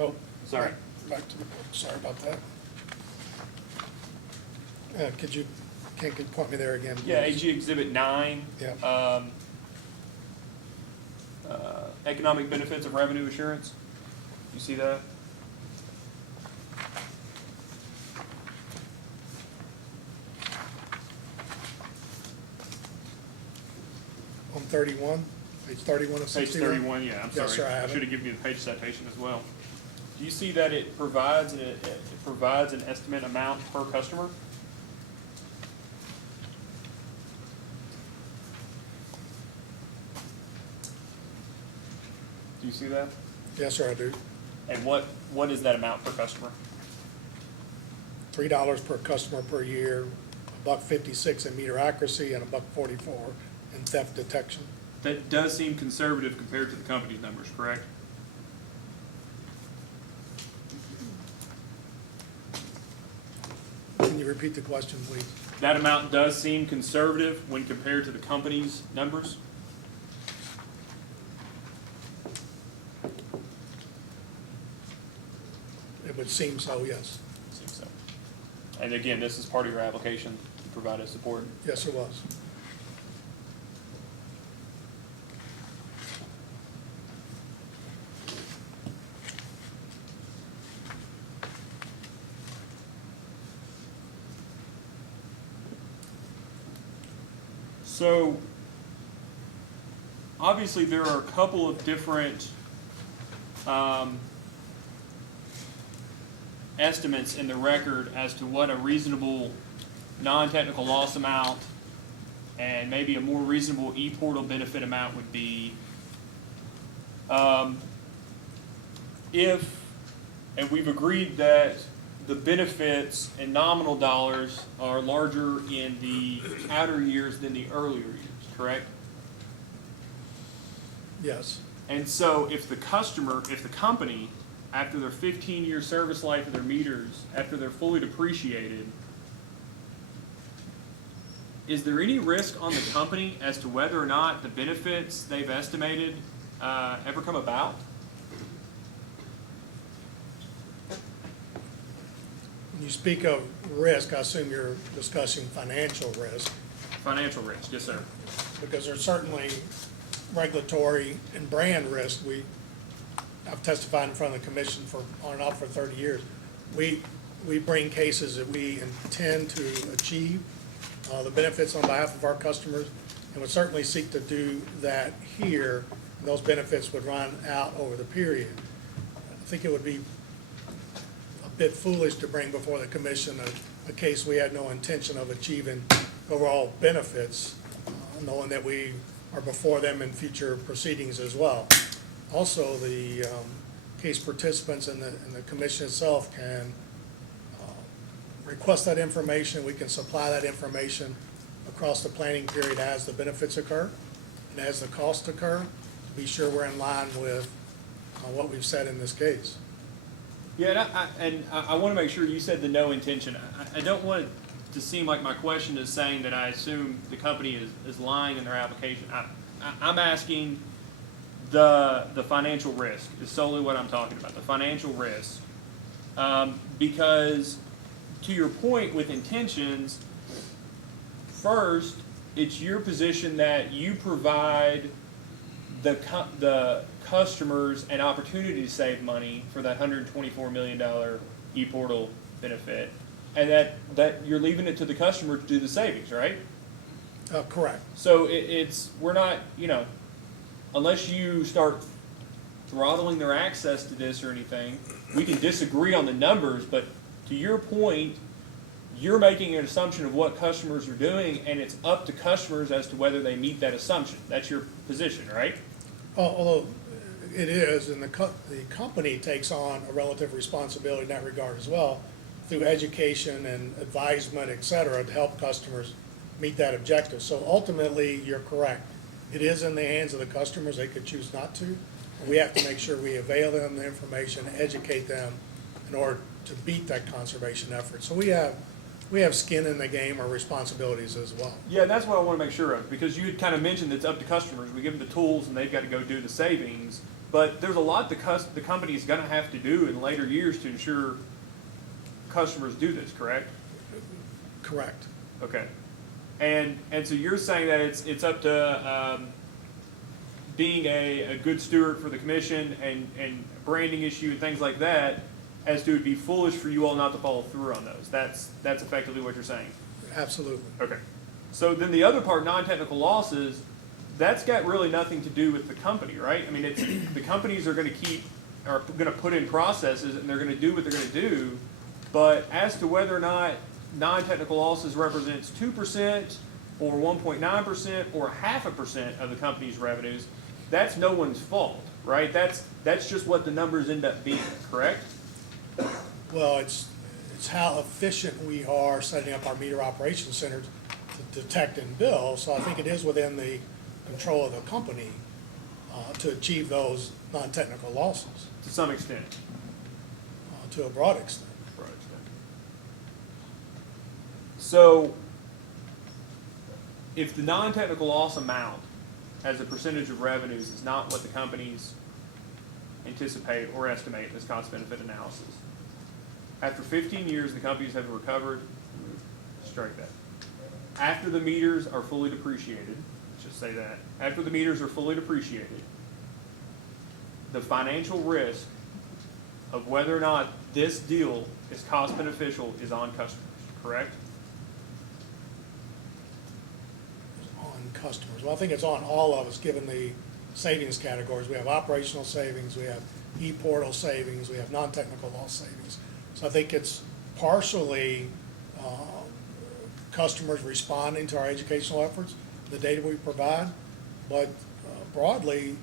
Oh. Sorry. Back to the book, sorry about that. Could you point me there again, please? Yeah, AG Exhibit 9. Yeah. Economic benefits of revenue assurance. You see that? On 31, page 31 of 61? Page 31, yeah, I'm sorry. Yes, sir, I have it. Should have given you the page citation as well. Do you see that it provides an estimate amount per customer? Do you see that? Yes, sir, I do. And what is that amount per customer? $3 per customer per year, $1.56 in meter accuracy, and $1.44 in theft detection. That does seem conservative compared to the company's numbers, correct? Can you repeat the question, please? That amount does seem conservative when compared to the company's numbers? It would seem so, yes. Seems so. And again, this is part of your application to provide us support. Yes, it was. So, obviously there are a couple of different estimates in the record as to what a reasonable non-technical loss amount and maybe a more reasonable e-portal benefit amount would be. And we've agreed that the benefits in nominal dollars are larger in the outer years than the earlier years, correct? Yes. And so if the company, after their 15-year service life of their meters, after they're fully depreciated, is there any risk on the company as to whether or not the benefits they've estimated ever come about? When you speak of risk, I assume you're discussing financial risk. Financial risk, yes, sir. Because there's certainly regulatory and brand risk. I've testified in front of the commission for on and off for 30 years. We bring cases that we intend to achieve the benefits on behalf of our customers, and would certainly seek to do that here. And those benefits would run out over the period. I think it would be a bit foolish to bring before the commission a case we had no intention of achieving overall benefits, knowing that we are before them in future proceedings as well. Also, the case participants and the commission itself can request that information. We can supply that information across the planning period as the benefits occur and as the costs occur, to be sure we're in line with what we've said in this case. Yeah, and I want to make sure you said the no intention. I don't want it to seem like my question is saying that I assume the company is lying in their application. I'm asking the financial risk is solely what I'm talking about, the financial risk. Because to your point with intentions, first, it's your position that you provide the customers an opportunity to save money for that $124 million e-portal benefit, and that you're leaving it to the customer to do the savings, right? Correct. So we're not, unless you start throttling their access to this or anything, we can disagree on the numbers, but to your point, you're making an assumption of what customers are doing, and it's up to customers as to whether they meet that assumption. That's your position, right? Although it is, and the company takes on a relative responsibility in that regard as well, through education and advisement, et cetera, to help customers meet that objective. So ultimately, you're correct. It is in the hands of the customers. They could choose not to. We have to make sure we avail them the information, educate them in order to beat that conservation effort. So we have skin in the game or responsibilities as well. Yeah, that's what I want to make sure of, because you had kind of mentioned it's up to customers. We give them the tools, and they've got to go do the savings. But there's a lot the company is going to have to do in later years to ensure customers do this, correct? Correct. Okay. And so you're saying that it's up to being a good steward for the commission and branding issue and things like that, as to it would be foolish for you all not to follow through on those. That's effectively what you're saying. Absolutely. Okay. So then the other part, non-technical losses, that's got really nothing to do with the company, right? I mean, the companies are going to put in processes, and they're going to do what they're going to do. But as to whether or not non-technical losses represents 2% or 1.9% or 0.5% of the company's revenues, that's no one's fault, right? That's just what the numbers end up being, correct? Well, it's how efficient we are setting up our meter operation centers to detect and bill. So I think it is within the control of the company to achieve those non-technical losses. To some extent. To a broad extent. So if the non-technical loss amount as a percentage of revenues is not what the companies anticipate or estimate in this cost-benefit analysis, after 15 years, the companies have recovered, strike that. After the meters are fully depreciated, let's just say that, after the meters are fully depreciated, the financial risk of whether or not this deal is cost beneficial is on customers, correct? On customers. Well, I think it's on all of us, given the savings categories. We have operational savings, we have e-portal savings, we have non-technical loss savings. So I think it's partially customers responding to our educational efforts, the data we provide, but broadly,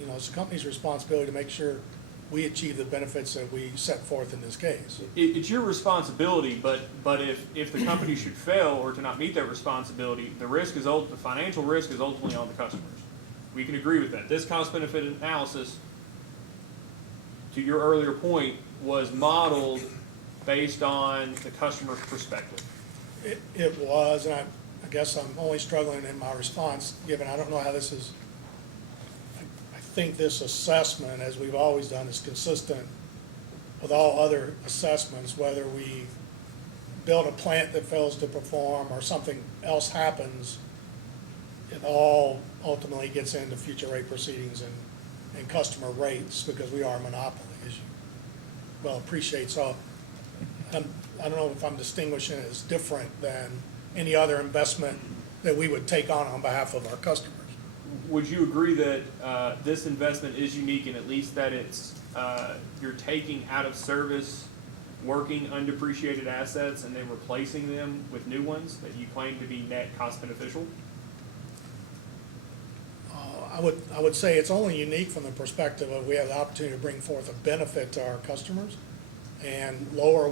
it's the company's responsibility to make sure we achieve the benefits that we set forth in this case. It's your responsibility, but if the company should fail or to not meet that responsibility, the financial risk is ultimately on the customers. We can agree with that. This cost-benefit analysis, to your earlier point, was modeled based on the customer's perspective. It was, and I guess I'm only struggling in my response, given I don't know how this is. I think this assessment, as we've always done, is consistent with all other assessments, whether we build a plant that fails to perform or something else happens, it all ultimately gets into future rate proceedings in customer rates because we are a monopoly, as you well appreciate. So I don't know if I'm distinguishing it as different than any other investment that we would take on behalf of our customers. Would you agree that this investment is unique in at least that it's you're taking out of service working undepreciated assets and then replacing them with new ones that you claim to be net cost beneficial? I would say it's only unique from the perspective of we have the opportunity to bring forth a benefit to our customers and lower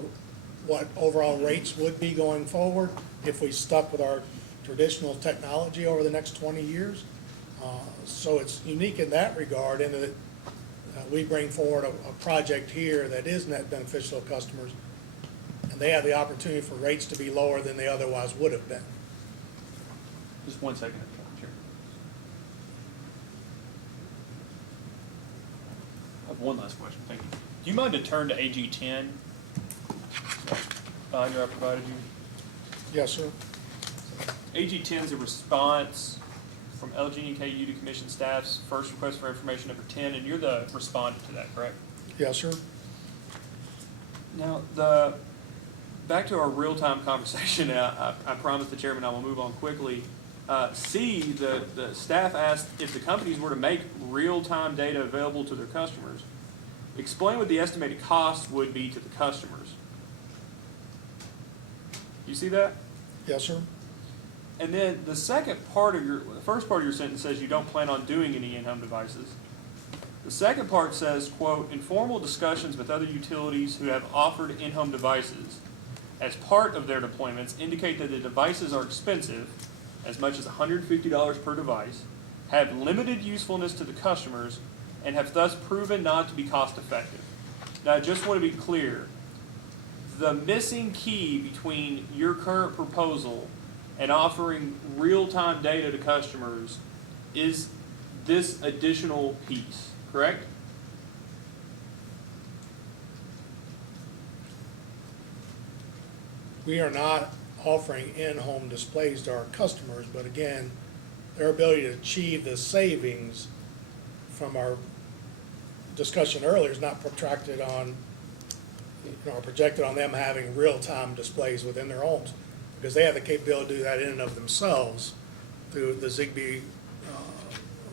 what overall rates would be going forward if we stuck with our traditional technology over the next 20 years. So it's unique in that regard in that we bring forward a project here that is net beneficial to customers, and they have the opportunity for rates to be lower than they otherwise would have been. Just 1 second, Chair. I have one last question, thank you. Do you mind to turn to AG 10? Binder I provided you. Yes, sir. AG 10 is a response from LGNKU to commission staff's first request for information number 10, and you're the respondent to that, correct? Yes, sir. Now, back to our real-time conversation, I promised the chairman I will move on quickly. C, the staff asked if the companies were to make real-time data available to their customers, explain what the estimated cost would be to the customers. You see that? Yes, sir. And then the first part of your sentence says you don't plan on doing any in-home devices. The second part says, quote, informal discussions with other utilities who have offered in-home devices as part of their deployments indicate that the devices are expensive, as much as $150 per device, have limited usefulness to the customers, and have thus proven not to be cost effective. Now, I just want to be clear. The missing key between your current proposal and offering real-time data to customers is this additional piece, correct? We are not offering in-home displays to our customers, but again, their ability to achieve the savings from our discussion earlier is not protracted on, or projected on them having real-time displays within their homes, because they have the capability to do that in and of themselves through the Zigbee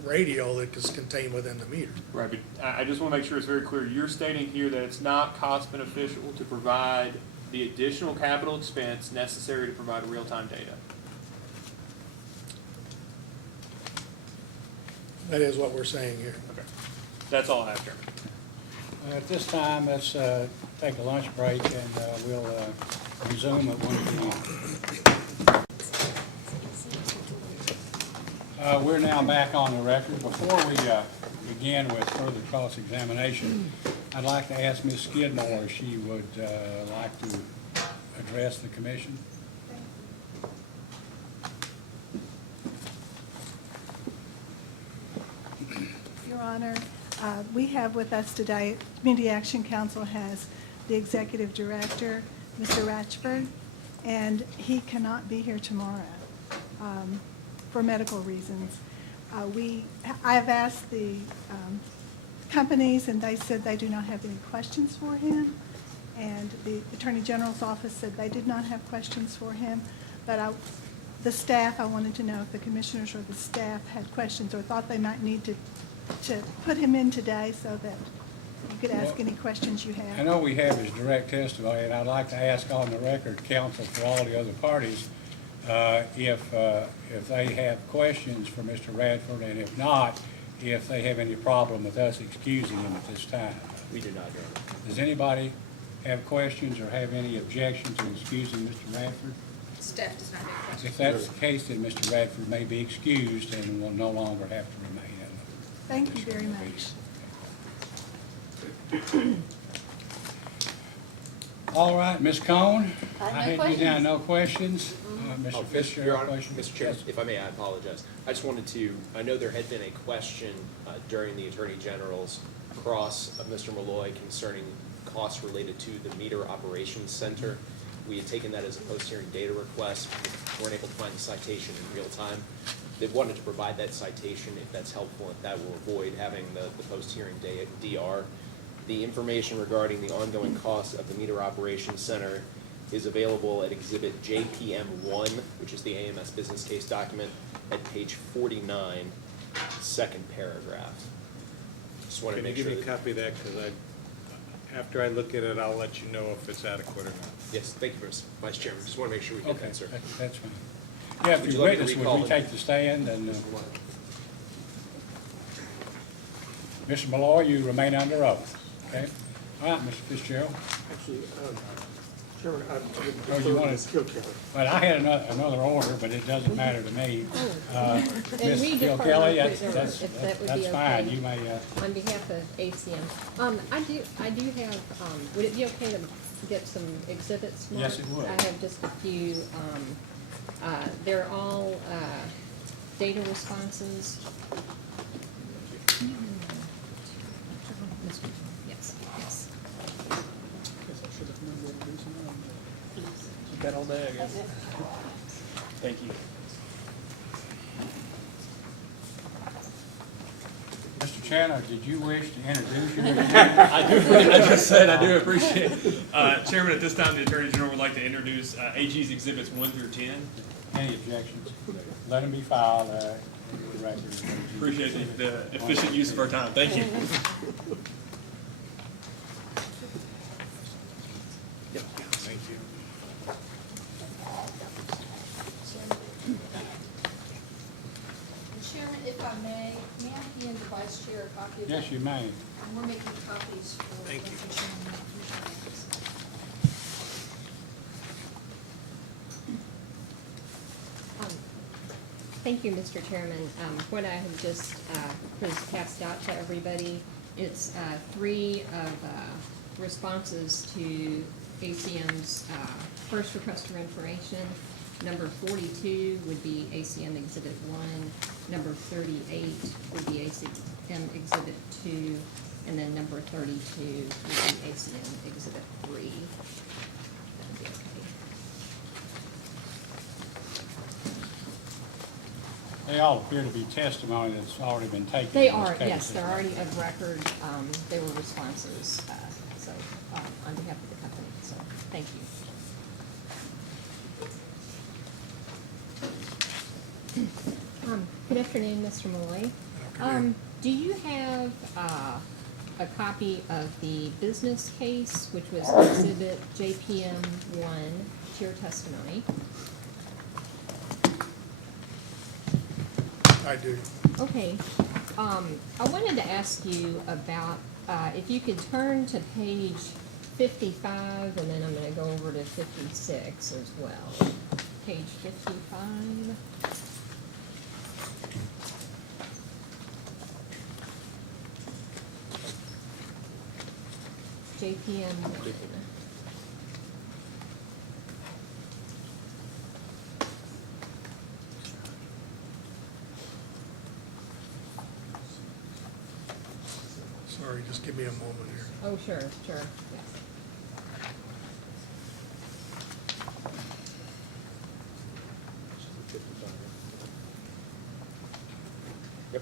radio that is contained within the meter. Right, but I just want to make sure it's very clear. You're stating here that it's not cost beneficial to provide the additional capital expense necessary to provide real-time data. That is what we're saying here. Okay, that's all I have, Chairman. At this time, let's take a lunch break, and we'll resume at 1 p.m. We're now back on the record. Before we begin with further cross-examination, I'd like to ask Ms. Skidmore if she would like to address the commission. Your Honor, we have with us today, Community Action Council has the Executive Director, Mr. Ratchford, and he cannot be here tomorrow for medical reasons. I have asked the companies, and they said they do not have any questions for him, and the Attorney General's office said they did not have questions for him, but the staff, I wanted to know if the commissioners or the staff had questions or thought they might need to put him in today so that you could ask any questions you have. I know we have his direct testimony, and I'd like to ask on the record, counsel, for all the other parties, if they have questions for Mr. Radford, and if not, if they have any problem with us excusing him at this time. We do not, Your Honor. Does anybody have questions or have any objection to excusing Mr. Radford? Staff does not have questions. If that's the case, then Mr. Radford may be excused and will no longer have to remain in the Thank you very much. All right, Ms. Cohn? I have no had you down, no questions? Mr. Fisher, Your a Honor, question? Mr. Chair, Yes. if I may, I apologize. I just wanted to, I know there had been a question during the Attorney General's cross of Mr. Malloy concerning costs related to the Meter Operations Center. We had taken that as a post-hearing data request. We weren't able to find the citation in real time. they wanted to provide that citation if that's helpful, if that will avoid having the post-hearing DR. The information regarding the ongoing costs of the Meter Operations Center is available at Exhibit JPM1, which is the AMS business case document, at page 49, second paragraph. Just wanted to Can you make give sure me a that. copy of that, because after I look at it, I'll let you know if it's adequate or not. Yes, thank you, Vice Chairman. Just want to make sure we get Okay, that, sir. that's fine. Yeah, if Would you you like me to witness, recall would we them? take the stand and, Mr. Malloy, you remain under oath, okay? All right, Mr. Fitzgerald. Actually, Chairman, Oh, you wanted- skill challenge. Well, I had another order, but it doesn't matter to me. And Ms. we Gil defer Kelly, to that's, Quick that's, if that would that's be fine, okay. you may, On behalf of ACM, I do have, would it be okay to get some exhibits marked? Yes, it would. I have just a few, they're all, data responses. Yes, yes. Keep that all day, I guess. Thank you. Mr. Chandler, did you wish to introduce your? I do, I just said I do appreciate it. Chairman, at this time, the Attorney General would like to introduce AG's Exhibits 1 through 10. Any objections? Let them be filed, in the record. Appreciate the efficient use of our time. Thank you. Thank you. Chairman, if I may I hand the Vice Chair a copy of that? Yes, you may. And we're making copies for. Thank you. Vice Chairman. Thank you, Mr. Chairman. What I have just passed out to everybody, it's three of responses to ACM's first for customer information. Number 42 would be ACM Exhibit 1. Number 38 would be ACM Exhibit 2. And then number 32 would be ACM Exhibit 3. That'd be okay. They all appear to be testimony that's already been taken. They in this are, case. yes, they're already of record. They were responses, so, on behalf of the company, so, thank you. Good afternoon, Mr. Malloy. Do you have, a copy of the business case, which was Exhibit JPM 1 to your testimony? I do. Okay, I wanted to ask you about, if you could turn to page 55, and then I'm gonna go over to 56 as well. Page 55. JPM 1. Sorry, just give me a moment here. Oh, sure, yes. Yep.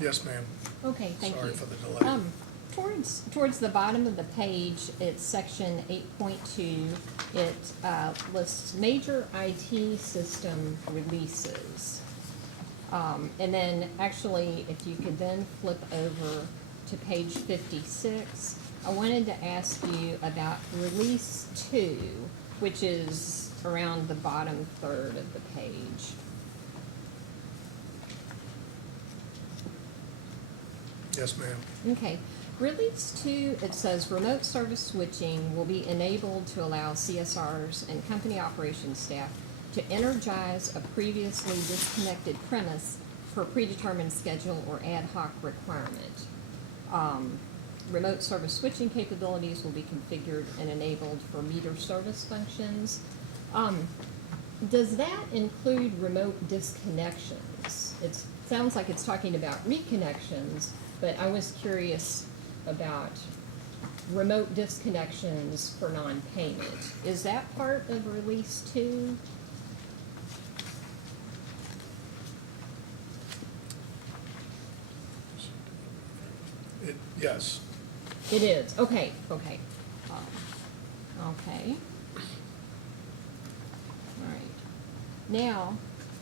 Yes, ma'am. Okay, thank you. Sorry for the delay. Towards the bottom of the page, it's section 8.2. It lists major IT system releases. And then actually, if you could then flip over to page 56, I wanted to ask you about release 2, which is around the bottom third of the page. Yes, ma'am. Okay. Release 2, it says remote service switching will be enabled to allow CSRs and company operations staff to energize a previously disconnected premise for a predetermined schedule or ad hoc requirement. Remote service switching capabilities will be configured and enabled for meter service functions. Does that include remote disconnections? It sounds like it's talking about reconnections, but I was curious about remote disconnections for non-payment. Is that part of release 2? Yes. It is, okay, okay. Okay. All right. Now,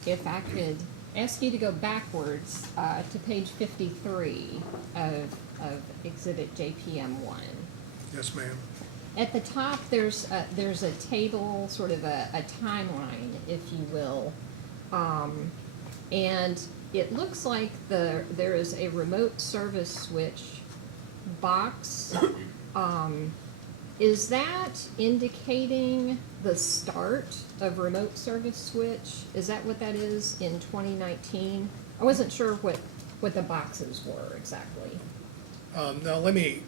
if I could ask you to go backwards to page 53 of Exhibit JPM1. Yes, ma'am. At the top, there's a table, sort of a timeline, if you will. And it looks like there is a remote service switch box. Is that indicating the start of remote service switch? Is that what that is in 2019? I wasn't sure what the boxes were exactly. Now, let me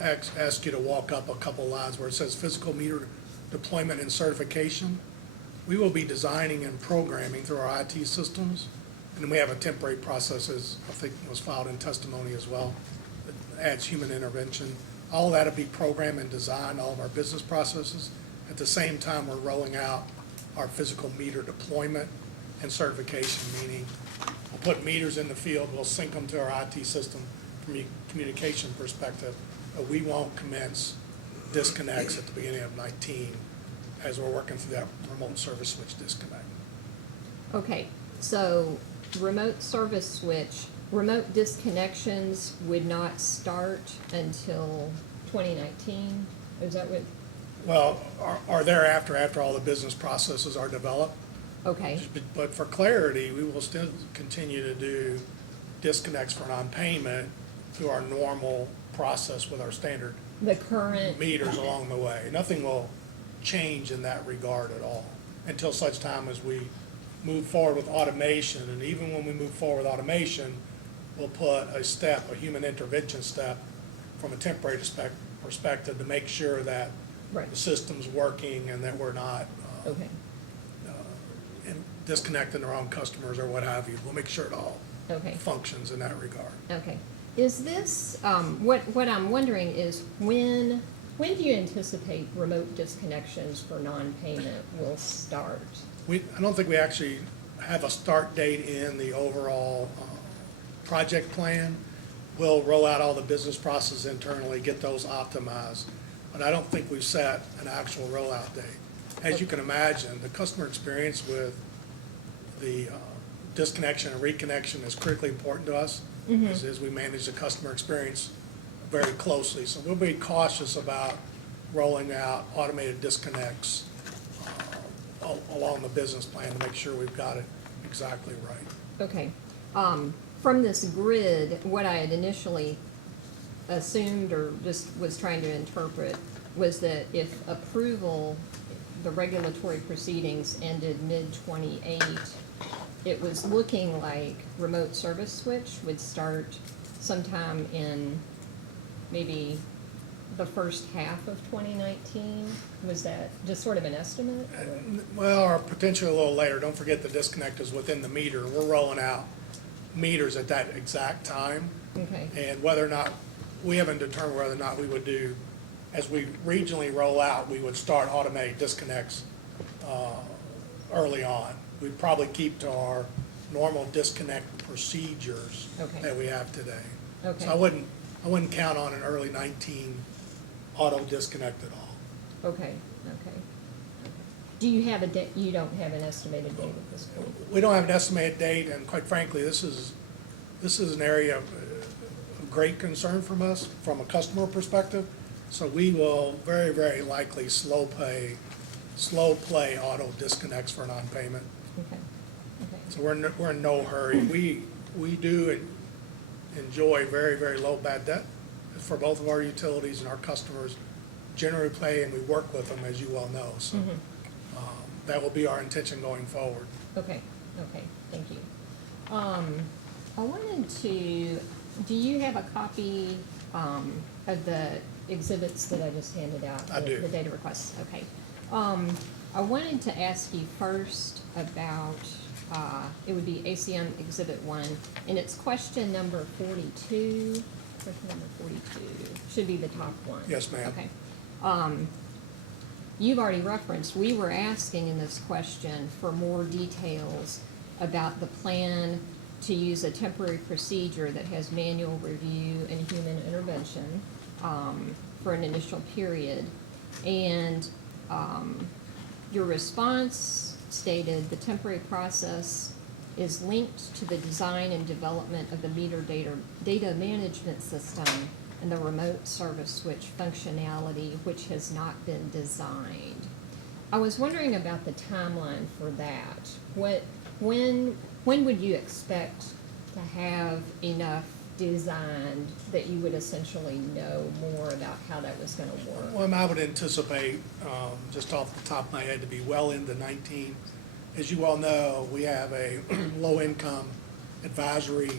ask you to walk up a couple lines where it says physical meter deployment and certification. We will be designing and programming through our IT systems, and then we have a temporary process, as I think was filed in testimony as well, that adds human intervention. All that will be programmed and designed, all of our business processes. At the same time, we're rolling out our physical meter deployment and certification, meaning we'll put meters in the field, we'll sync them to our IT system from a communication perspective, but we won't commence disconnects at the beginning of 19 as we're working through that remote service switch disconnect. Okay, so remote service switch, remote disconnections would not start until 2019? Is that what? Well, or thereafter, after all the business processes are developed. Okay, But for clarity, we will still continue to do disconnects for non-payment through our normal process with our standard the current, meters along the way. Nothing will change in that regard at all until such time as we move forward with automation. And even when we move forward with automation, we'll put a step, a human intervention step, from a temporary perspective to make sure that right, the system's working and that we're not okay, disconnecting the wrong customers or what have you. We'll make sure it all okay, functions in that regard. okay. Is this, what I'm wondering is when do you anticipate remote disconnections for non-payment will start? I don't think we actually have a start date in the overall project plan. We'll roll out all the business processes internally, get those optimized, but I don't think we've set an actual rollout date. As you can imagine, the customer experience with the disconnection and reconnection is critically important to us as we manage the customer experience very closely. So we'll be cautious about rolling out automated disconnects along the business plan to make sure we've got it exactly right. Okay. From this grid, what I had initially assumed or just was trying to interpret was that if approval, the regulatory proceedings ended mid-28, it was looking like remote service switch would start sometime in maybe the first half of 2019? Was that just sort of an estimate? Well, or potentially a little later. Don't forget the disconnect is within the meter. We're rolling out meters at that exact time. Okay, And whether or not, we haven't determined whether or not we would do, as we regionally roll out, we would start automatic disconnects early on. We'd probably keep to our normal disconnect procedures Okay. that we have today. okay, So I wouldn't count on an early 19 auto disconnect at all. okay, okay. Do you have a date, you don't have an estimated date at this point? We don't have an estimated date, and quite frankly, this is an area of great concern from us, from a customer perspective. So we will very, very likely slow play auto disconnects for non-payment. Okay, okay, So we're in no hurry. We do enjoy very, very low bad debt for both of our utilities, and our customers generally pay, and we work with them, as you well know. So that will be our intention going forward. okay, okay, thank you. I wanted to, do you have a copy of the exhibits that I just handed out? I do. The data requests, okay. I wanted to ask you first about, it would be ACM Exhibit 1, and it's question number 42. Question number 42, should be the top one. Yes, ma'am. Okay. You've already referenced, we were asking in this question for more details about the plan to use a temporary procedure that has manual review and human intervention for an initial period. And your response stated the temporary process is linked to the design and development of the meter data management system and the remote service switch functionality, which has not been designed. I was wondering about the timeline for that. When would you expect to have enough designed that you would essentially know more about how that was going to work? Well, I would anticipate, just off the top of my head, to be well into 19. As you all know, we have a low-income advisory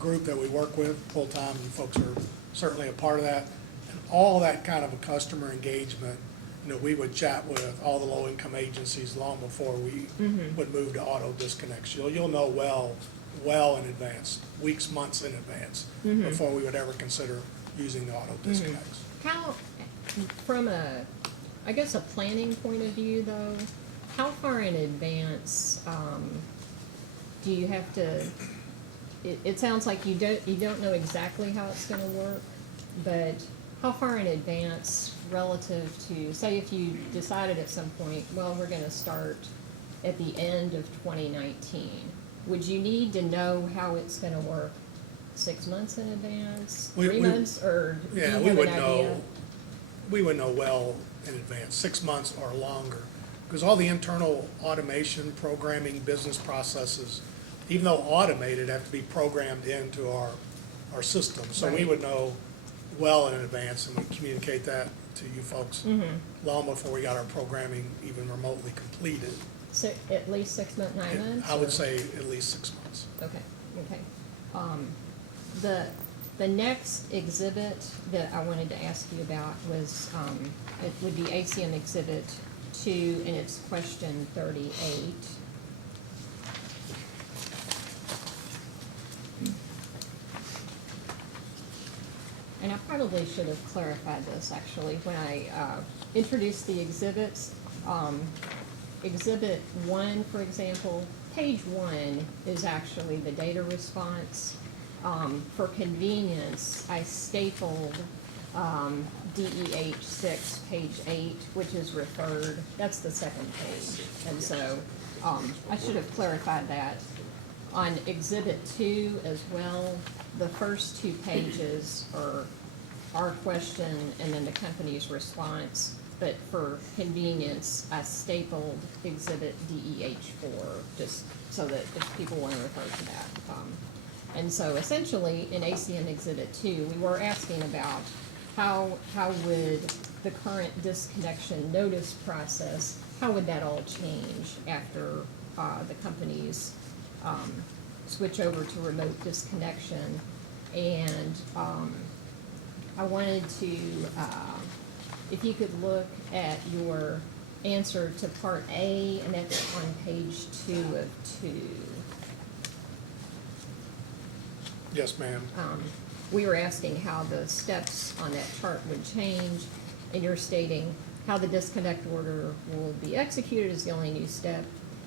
group that we work with full-time. You folks are certainly a part of that. And all that kind of a customer engagement, you know, we would chat with all the low-income agencies long before we would move to auto disconnects. You'll know well in advance, weeks, months in advance, before we would ever consider using the auto disconnects. How, from a planning point of view though, how far in advance do you have to, it sounds like you don't know exactly how it's gonna work, but how far in advance relative to, say if you decided at some point, well, we're gonna start at the end of 2019, would you need to know how it's gonna work 6 months in advance, 3 months, or do you Yeah, have we an would idea? know, we would know well in advance, 6 months or longer. Because all the internal automation, programming, business processes, even though automated, have to be programmed into our system. So we Right. would know well in advance, and we communicate that to you folks long before we got our programming even remotely completed. So at least 6 months, 9 months? I would or- say at least 6 months. Okay, okay. The next exhibit that I wanted to ask you about was, it would be ACM Exhibit 2, and it's question 38. And I probably should have clarified this, actually, when I introduced the exhibits. Exhibit 1, for example, page 1 is actually the data response. For convenience, I stapled DEH 6, page 8, which is referred. That's the second page. And so I should have clarified that. On Exhibit 2 as well, the first 2 pages are our question and then the company's response. But for convenience, I stapled Exhibit DEH4, just so that if people want to refer to that. And so essentially, in ACM Exhibit 2, we were asking about how would the current disconnection notice process, how would that all change after the companies switch over to remote disconnection? And I wanted to, if you could look at your answer to Part A, and that's on page 2 of 2. Yes, ma'am. We were asking how the steps on that chart would change, and you're stating how the disconnect order will be executed is the only new step.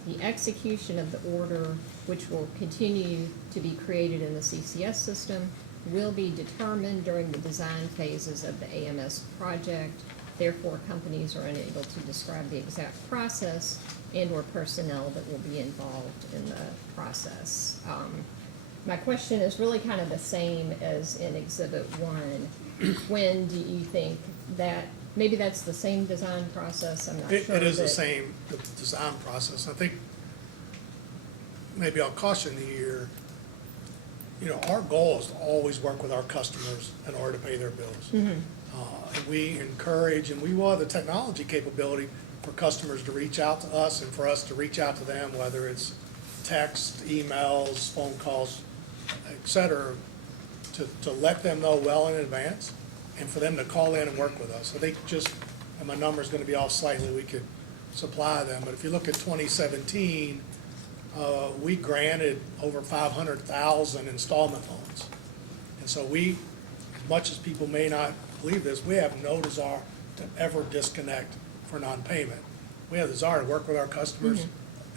The execution of the order, which will continue to be created in the CCS system, will be determined during the design phases of the AMS project. Therefore, companies are unable to describe the exact process and/or personnel that will be involved in the process. My question is really kind of the same as in Exhibit 1. When do you think that, maybe that's the same design process, I'm not sure. It is the but- same design process. I think maybe I'll caution you here, you know, our goal is to always work with our customers in order to pay their bills. And we encourage, and we will have the technology capability for customers to reach out to us and for us to reach out to them, whether it's text, emails, phone calls, et cetera, to let them know well in advance and for them to call in and work with us. I think just, and my number's gonna be off slightly, we could supply them. But if you look at 2017, we granted over 500,000 installment loans. And so we, as much as people may not believe this, we have no desire to ever disconnect for non-payment. We have the desire to work with our customers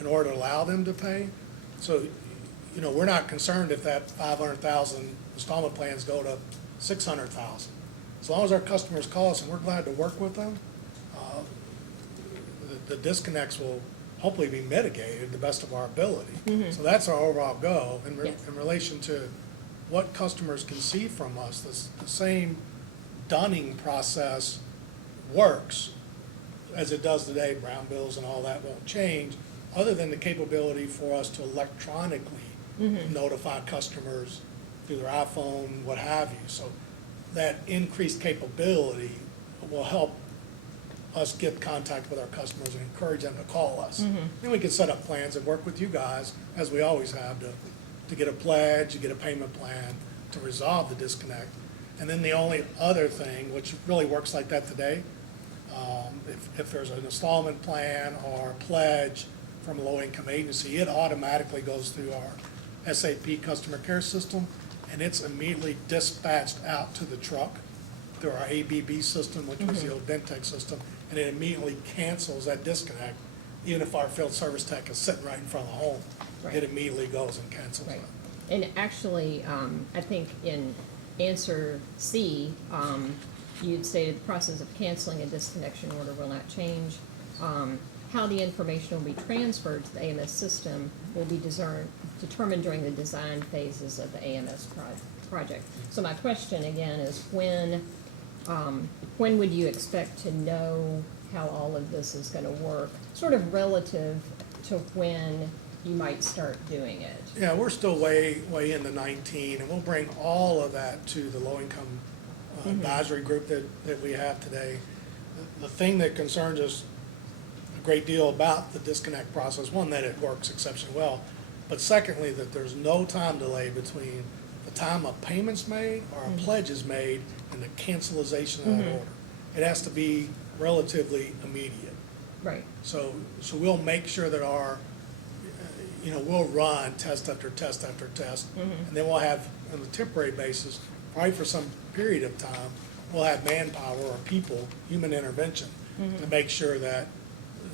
in order to allow them to pay. So, you know, we're not concerned if that 500,000 installment plans go to 600,000. As long as our customers call us and we're glad to work with them, the disconnects will hopefully be mitigated to the best of our ability. So that's our overall goal. In relation to what customers can see from us, the same dunning process works as it does today. Brown bills and all that won't change, other than the capability for us to electronically notify customers through their iPhone, what have you. So that increased capability will help us get contact with our customers and encourage them to call us. Then we can set up plans and work with you guys, as we always have, to get a pledge, to get a payment plan, to resolve the disconnect. And then the only other thing, which really works like that today, if there's an installment plan or a pledge from a low-income agency, it automatically goes through our SAP customer care system, and it's immediately dispatched out to the truck through our ABB system, which was the old Ventec system, and it immediately cancels that disconnect. Even if our field service tech is sitting right in front of the home, Right. it immediately goes and cancels Right. it. And actually, I think in answer C, you'd stated the process of canceling a disconnection order will not change. How the information will be transferred to the AMS system will be determined during the design phases of the AMS project. So my question again is when would you expect to know how all of this is gonna work, sort of relative to when you might start doing it? Yeah, we're still way into 19, and we'll bring all of that to the low-income advisory group that we have today. The thing that concerns us a great deal about the disconnect process, one, that it works exceptionally well, but secondly, that there's no time delay between the time a payment's made or a pledge is made and the cancellation of that order. It has to be relatively immediate. Right. So we'll make sure that our, we'll run test after test after test, and then we'll have, on a temporary basis, probably for some period of time, we'll have manpower or people, human intervention, to make sure that,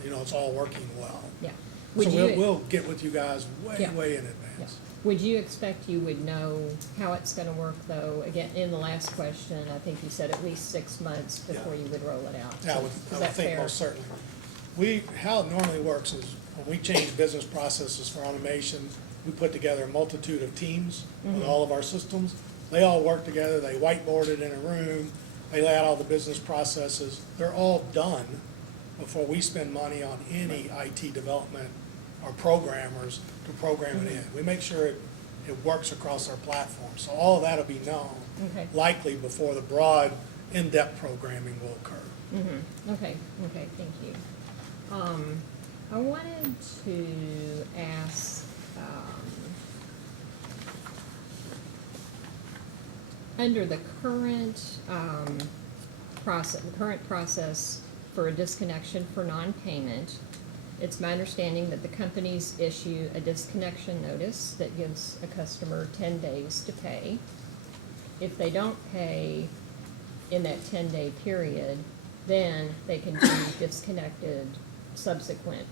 it's all working well. Yeah. So we'll get with you guys way in Yeah. advance. Would you expect you would know how it's gonna work though? Again, in the last question, I think you said at least 6 months before you would roll it out. Yeah, I So would is I would that think fair? most certainly. How it normally works is when we change business processes for automation, we put together a multitude of teams with all of our systems. They all work together, they whiteboard it in a room, they lay out all the business processes. They're all done before we spend money on any IT development or programmers to program it in. We make sure it works across our platform. So all of that will be known Okay. likely before the broad, in-depth programming will occur. Okay, thank you. I wanted to ask, under the current, process for a disconnection for non-payment, it's my understanding that the companies issue a disconnection notice that gives a customer 10 days to pay. If they don't pay in that 10-day period, then they can be disconnected subsequent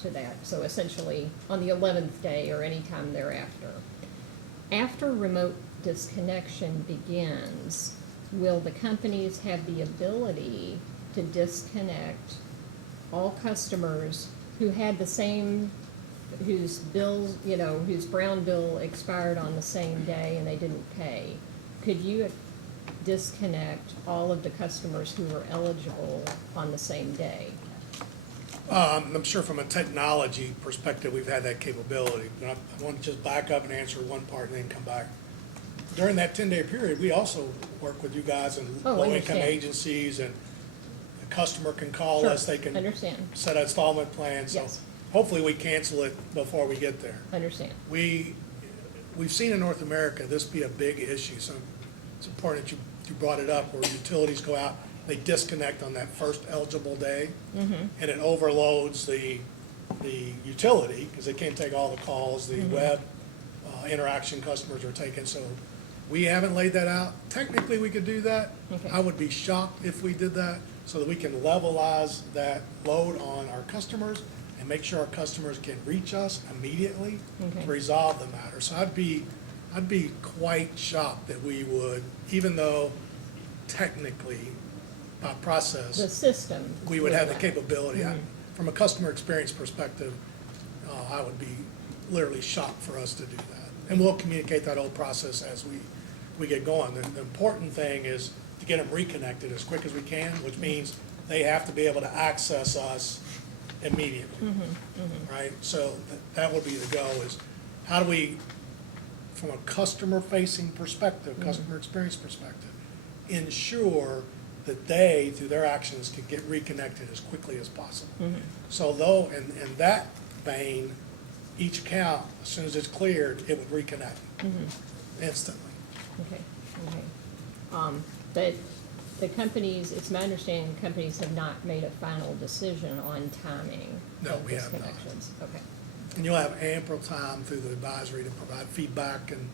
to that. So essentially, on the 11th day or any time thereafter. After remote disconnection begins, will the companies have the ability to disconnect all customers who had the same, whose bills, whose brown bill expired on the same day and they didn't pay? Could you disconnect all of the customers who were eligible on the same day? I'm sure from a technology perspective, we've had that capability, but I want to just back up and answer one part and then come back. During that 10-day period, we also work with you guys and Oh, low-income understand. agencies, and the customer can call Sure, us, they can understand. set an installment plan, so Yes. hopefully we cancel it before we get there. Understand. We've seen in North America this be a big issue, so it's important that you brought it up, where utilities go out they disconnect on that first eligible day. Mm-hmm. And it overloads the utility, because they can't take all the calls, the web interaction customers are taking. So we haven't laid that out. Technically, we could do that. Okay. I would be shocked if we did that, so that we can levelize that load on our customers and make sure our customers can reach us immediately Okay. to resolve the matter. So I'd be quite shocked that we would, even though technically, by process, The system. we would have the will- capability. Mhm. From a customer experience perspective, I would be literally shocked for us to do that. And we'll communicate that whole process as we get going. The important thing is to get them reconnected as quick as we can, which means they have to be able to access us immediately, right? So that would be the goal, is how do we, from a customer-facing perspective, customer experience perspective, ensure that they, through their actions, can get reconnected as quickly as possible. So though, in that vein, each account, as soon as it's cleared, it would reconnect instantly. Okay, okay. But the companies, it's my understanding, the companies have not made a final decision on timing No, of we have not. disconnections. Okay, And you'll have ample time through the advisory to provide feedback and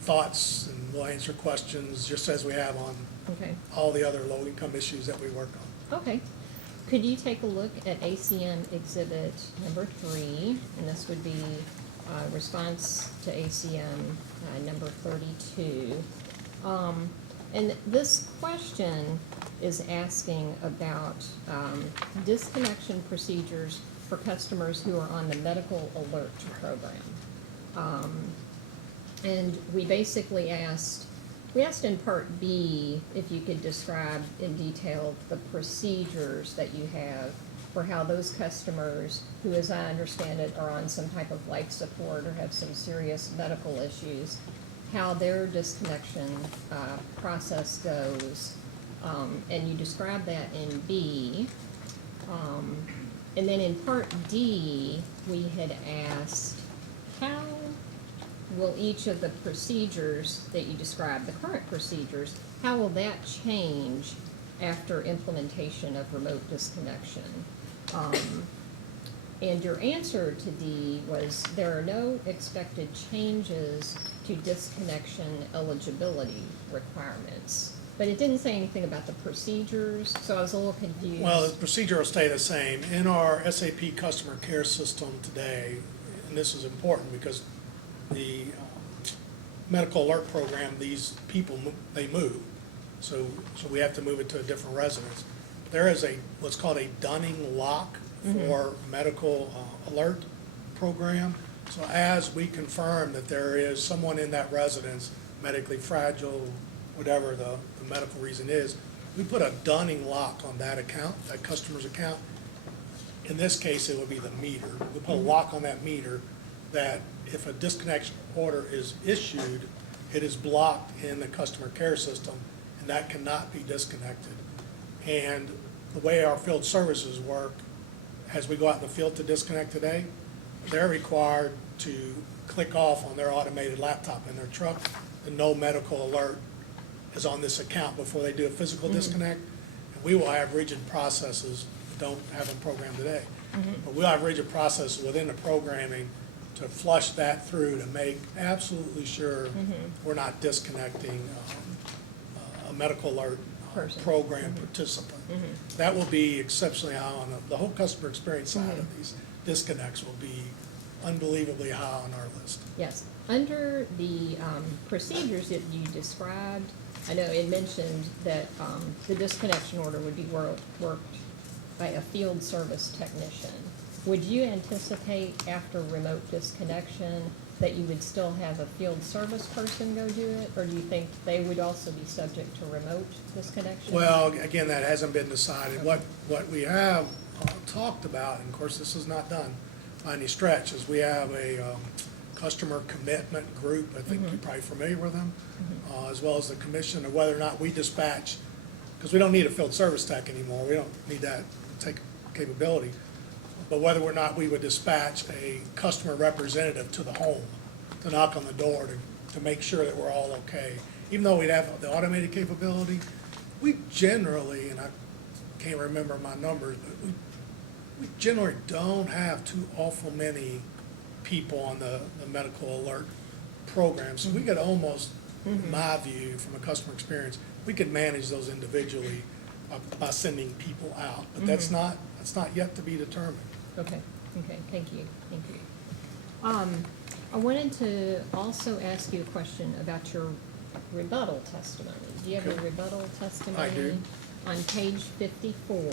thoughts, and we'll answer questions, just as we have on okay, all the other low-income issues that we work on. okay. Could you take a look at ACM Exhibit number 3, and this would be response to ACM number 32. And this question is asking about disconnection procedures for customers who are on the medical alert program. And we basically asked in Part B if you could describe in detail the procedures that you have for how those customers who, as I understand it, are on some type of life support or have some serious medical issues, how their disconnection process goes. And you describe that in B. And then in Part D, we had asked, how will each of the procedures that you described, the current procedures, how will that change after implementation of remote disconnection? And your answer to D was there are no expected changes to disconnection eligibility requirements. But it didn't say anything about the procedures, so I was a little confused. Well, the procedure will stay the same. In our SAP customer care system today, and this is important because the medical alert program, these people, they move. So we have to move it to a different residence. There is what's called a Dunning lock for medical alert program. So as we confirm that there is someone in that residence, medically fragile, whatever the medical reason is, we put a Dunning lock on that account, that customer's account. In this case, it would be the meter. We put a lock on that meter that if a disconnection order is issued, it is blocked in the customer care system, and that cannot be disconnected. And the way our field services work, as we go out in the field to disconnect today, they're required to click off on their automated laptop in their truck, the no medical alert is on this account before they do a physical disconnect. And we will have rigid processes, don't have them programmed today, but we'll have rigid processes within the programming to flush that through to make absolutely sure we're not disconnecting a medical alert Person. program participant. That will be exceptionally high on the whole customer experience side of these disconnects will be unbelievably high on our list. Yes, under the procedures that you described, I know it mentioned that the disconnection order would be worked by a field service technician. Would you anticipate after remote disconnection that you would still have a field service person go do it? Or do you think they would also be subject to remote disconnection? Well, again, that hasn't been decided. What we have talked about, and of course this is not done by any stretch, is we have a customer commitment group. I think you're probably familiar with them, as well as the commission, of whether or not we dispatch, because we don't need a field service tech anymore. We don't need that capability. But whether or not we would dispatch a customer representative to the home to knock on the door to make sure that we're all okay. Even though we'd have the automated capability, We generally, and I can't remember my numbers, but we generally don't have too awful many people on the medical alert program. So we could almost, in my view, from a customer experience, we could manage those individually by sending people out. But that's not yet to be determined. Okay, thank you. I wanted to also ask you a question about your rebuttal testimony. Do you have a rebuttal testimony? I do. On page 54.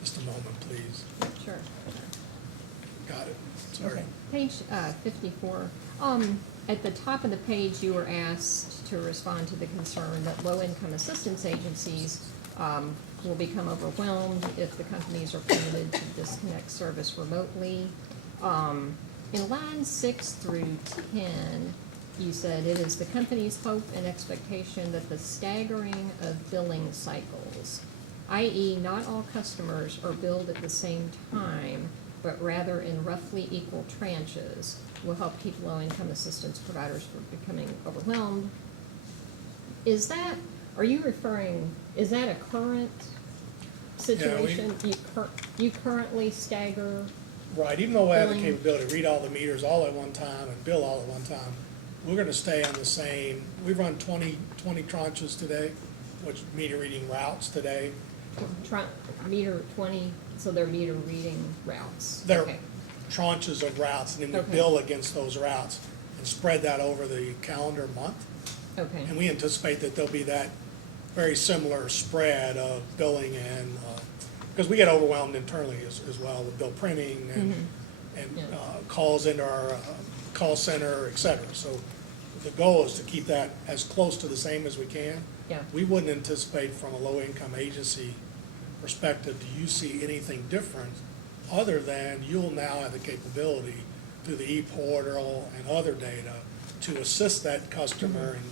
Just a moment, please. Sure. Got it. Sorry. Okay. Page 54. At the top of the page, you were asked to respond to the concern that low-income assistance agencies will become overwhelmed if the companies are permitted to disconnect service remotely. In lines 6 through 10, you said it is the company's hope and expectation that the staggering of billing cycles, i.e. not all customers are billed at the same time, but rather in roughly equal tranches, will help keep low-income assistance providers from becoming overwhelmed. Is that a current situation? You currently stagger? Right, even though we have the billing? capability to read all the meters all at one time and bill all at one time, we're gonna stay on the same, we run 20 tranches today, which meter reading routes today. Meter 20, so they're meter reading routes? They're Okay. tranches of routes, and then we Okay. bill against those routes and spread that over the calendar month. Okay. And we anticipate that there'll be that very similar spread of billing and, because we get overwhelmed internally as well with bill printing and Yeah. calls into our call center, et cetera. So the goal is to keep that as close to the same as we can. Yeah. We wouldn't anticipate from a low-income agency perspective, do you see anything different other than you'll now have the capability through the e-portal and other data to assist that customer in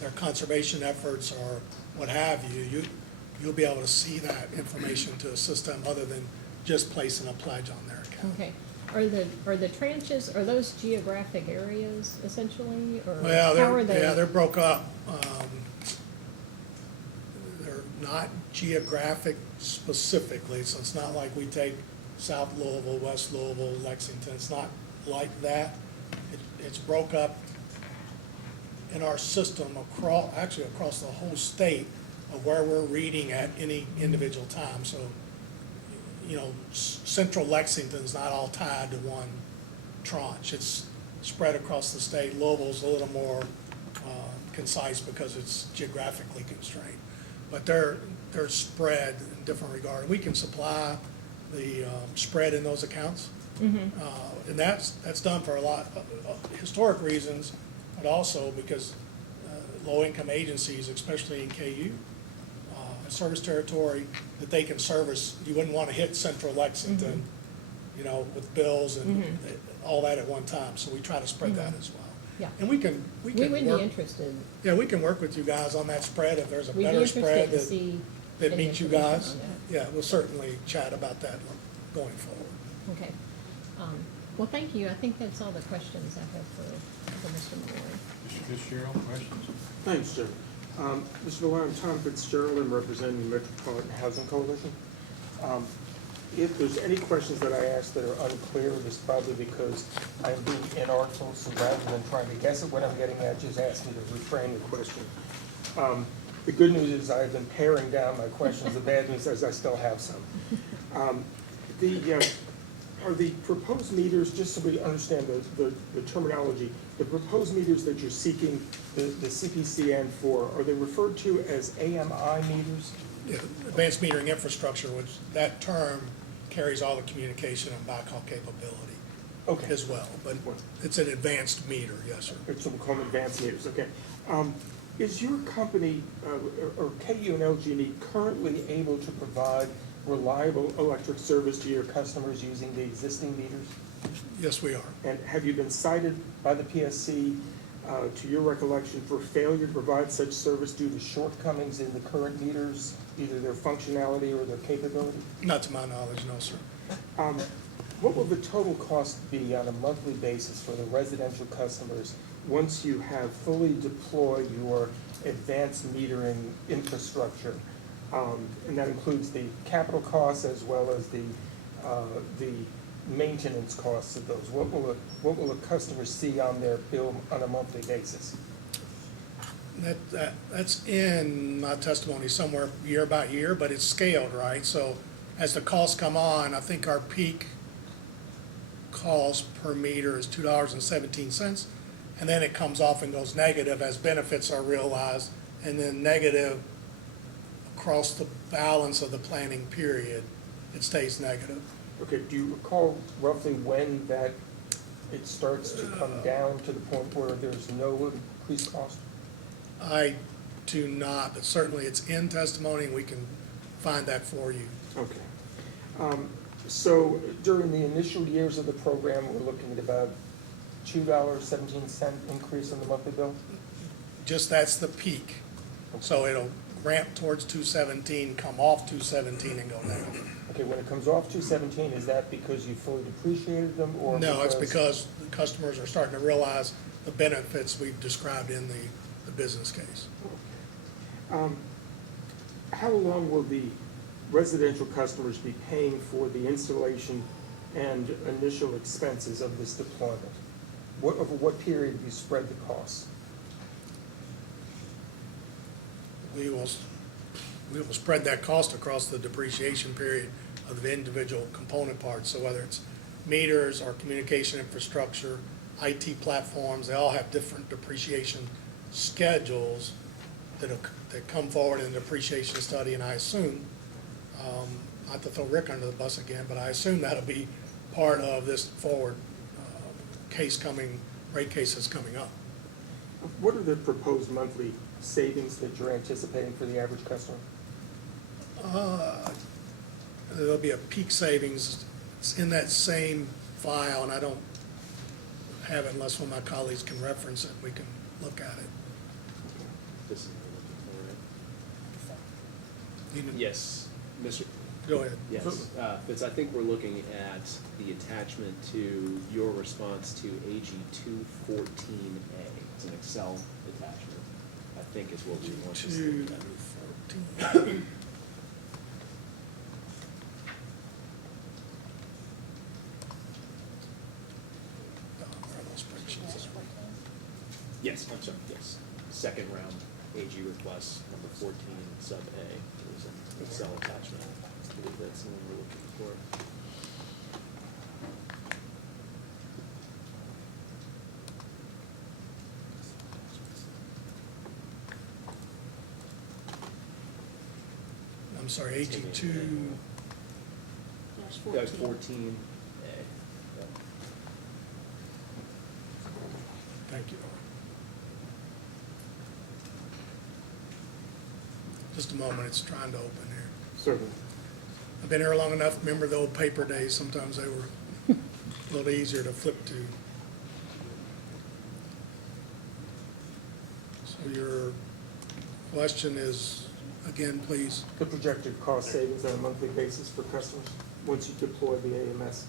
their conservation efforts or what have you. You'll be able to see that information to assist them other than just placing a pledge on their account. Okay. Are the tranches, are those geographic areas essentially, or Well, how are they? they're broke up. They're not geographic specifically, so it's not like we take South Louisville, West Louisville, Lexington. It's not like that. It's broke up in our system across the whole state of where we're reading at any individual time. So, central Lexington's not all tied to one tranche. It's spread across the state. Louisville's a little more concise because it's geographically constrained. But they're spread in different regard. We can supply the spread in those accounts. And that's done for a lot of historic reasons, but also because low-income agencies, especially in KU, service territory, that they can service, you wouldn't want to hit central Lexington, with bills and all that at one time. So we try to spread that as well. Yeah. And we can We would be work, interested. yeah, we can work with you guys on that spread if there's a We'd be better interested spread to see that any meets you information guys. on that. Yeah, we'll certainly chat about that going forward. Okay. Well, thank you. I think that's all the questions I have for Mr. Malloy. Mr. Fitzgerald, questions? Thanks, Jim. Mr. Malloy, I'm Tom Fitzgerald. I'm representing the Metropolitan Housing Coalition. If there's any questions that I ask that are unclear, it's probably because I'm being inartful, so rather than trying to guess at what I'm getting at, just ask me to reframe the question. The good news is I've been paring down my questions. The bad news is I still have some. Are the proposed meters, just so we understand the terminology, the proposed meters that you're seeking the CPCN for, are they referred to as AMI meters? Yeah, advanced metering infrastructure, which that term carries all the communication and backhaul capability as well. But it's an advanced meter, yes, sir. It's what we call them advanced meters, okay. Is your company, or KU and LG&E, currently able to provide reliable electric service to your customers using the existing meters? Yes, we are. And have you been cited by the PSC to your recollection, for failure to provide such service due to shortcomings in the current meters, either their functionality or their capability? Not to my knowledge, no, sir. What will the total cost be on a monthly basis for the residential customers once you have fully deployed your advanced metering infrastructure? And that includes the capital costs as well as the maintenance costs of those. What will a customer see on their bill on a monthly basis? That's in my testimony somewhere year by year, but it's scaled, right? So as the costs come on, I think our peak cost per meter is $2.17, and then it comes off and goes negative as benefits are realized, and then negative across the balance of the planning period, it stays negative. Okay, do you recall roughly when that it starts to come down to the point where there's no increased cost? I do not, but certainly it's in testimony, and we can find that for you. Okay. So during the initial years of the program, we're looking at about $2.17 increase in the monthly bill? Just that's the peak. So it'll ramp towards 217, come off 217, and go down. Okay, when it comes off 217, is that because you fully depreciated them, or? No, it's because the customers are starting to realize the benefits we've described in the business case. How long will the residential customers be paying for the installation and initial expenses of this deployment? Over what period do you spread the costs? We will spread that cost across the depreciation period of the individual component parts. So whether it's meters or communication infrastructure, IT platforms, they all have different depreciation schedules that come forward in the depreciation study, and I assume, not to throw Rick under the bus again, but I assume that'll be part of this forward rate cases coming up. What are the proposed monthly savings that you're anticipating for the average customer? There'll be a peak savings. It's in that same file, and I don't have it unless one of my colleagues can reference it. We can look at it. This is what we're looking for, right? You know- Yes, Mr. Go ahead. Yes, Fitz, I think we're looking at the attachment to your response to AG 214A. It's an Excel attachment, I think is what we want to see. 214. Yes, I'm sorry, yes. Second round AG request, number 14, sub A. It was an Excel attachment. I believe that's the one we're looking for. I'm sorry, AG 2. That was 14A. Yep. Thank you. Just a moment, it's trying to open here. Certainly. I've been here long enough, remember the old paper days, sometimes they were a little easier to flip to. So your question is, again, please? The projected cost savings on a monthly basis for customers once you deploy the AMS.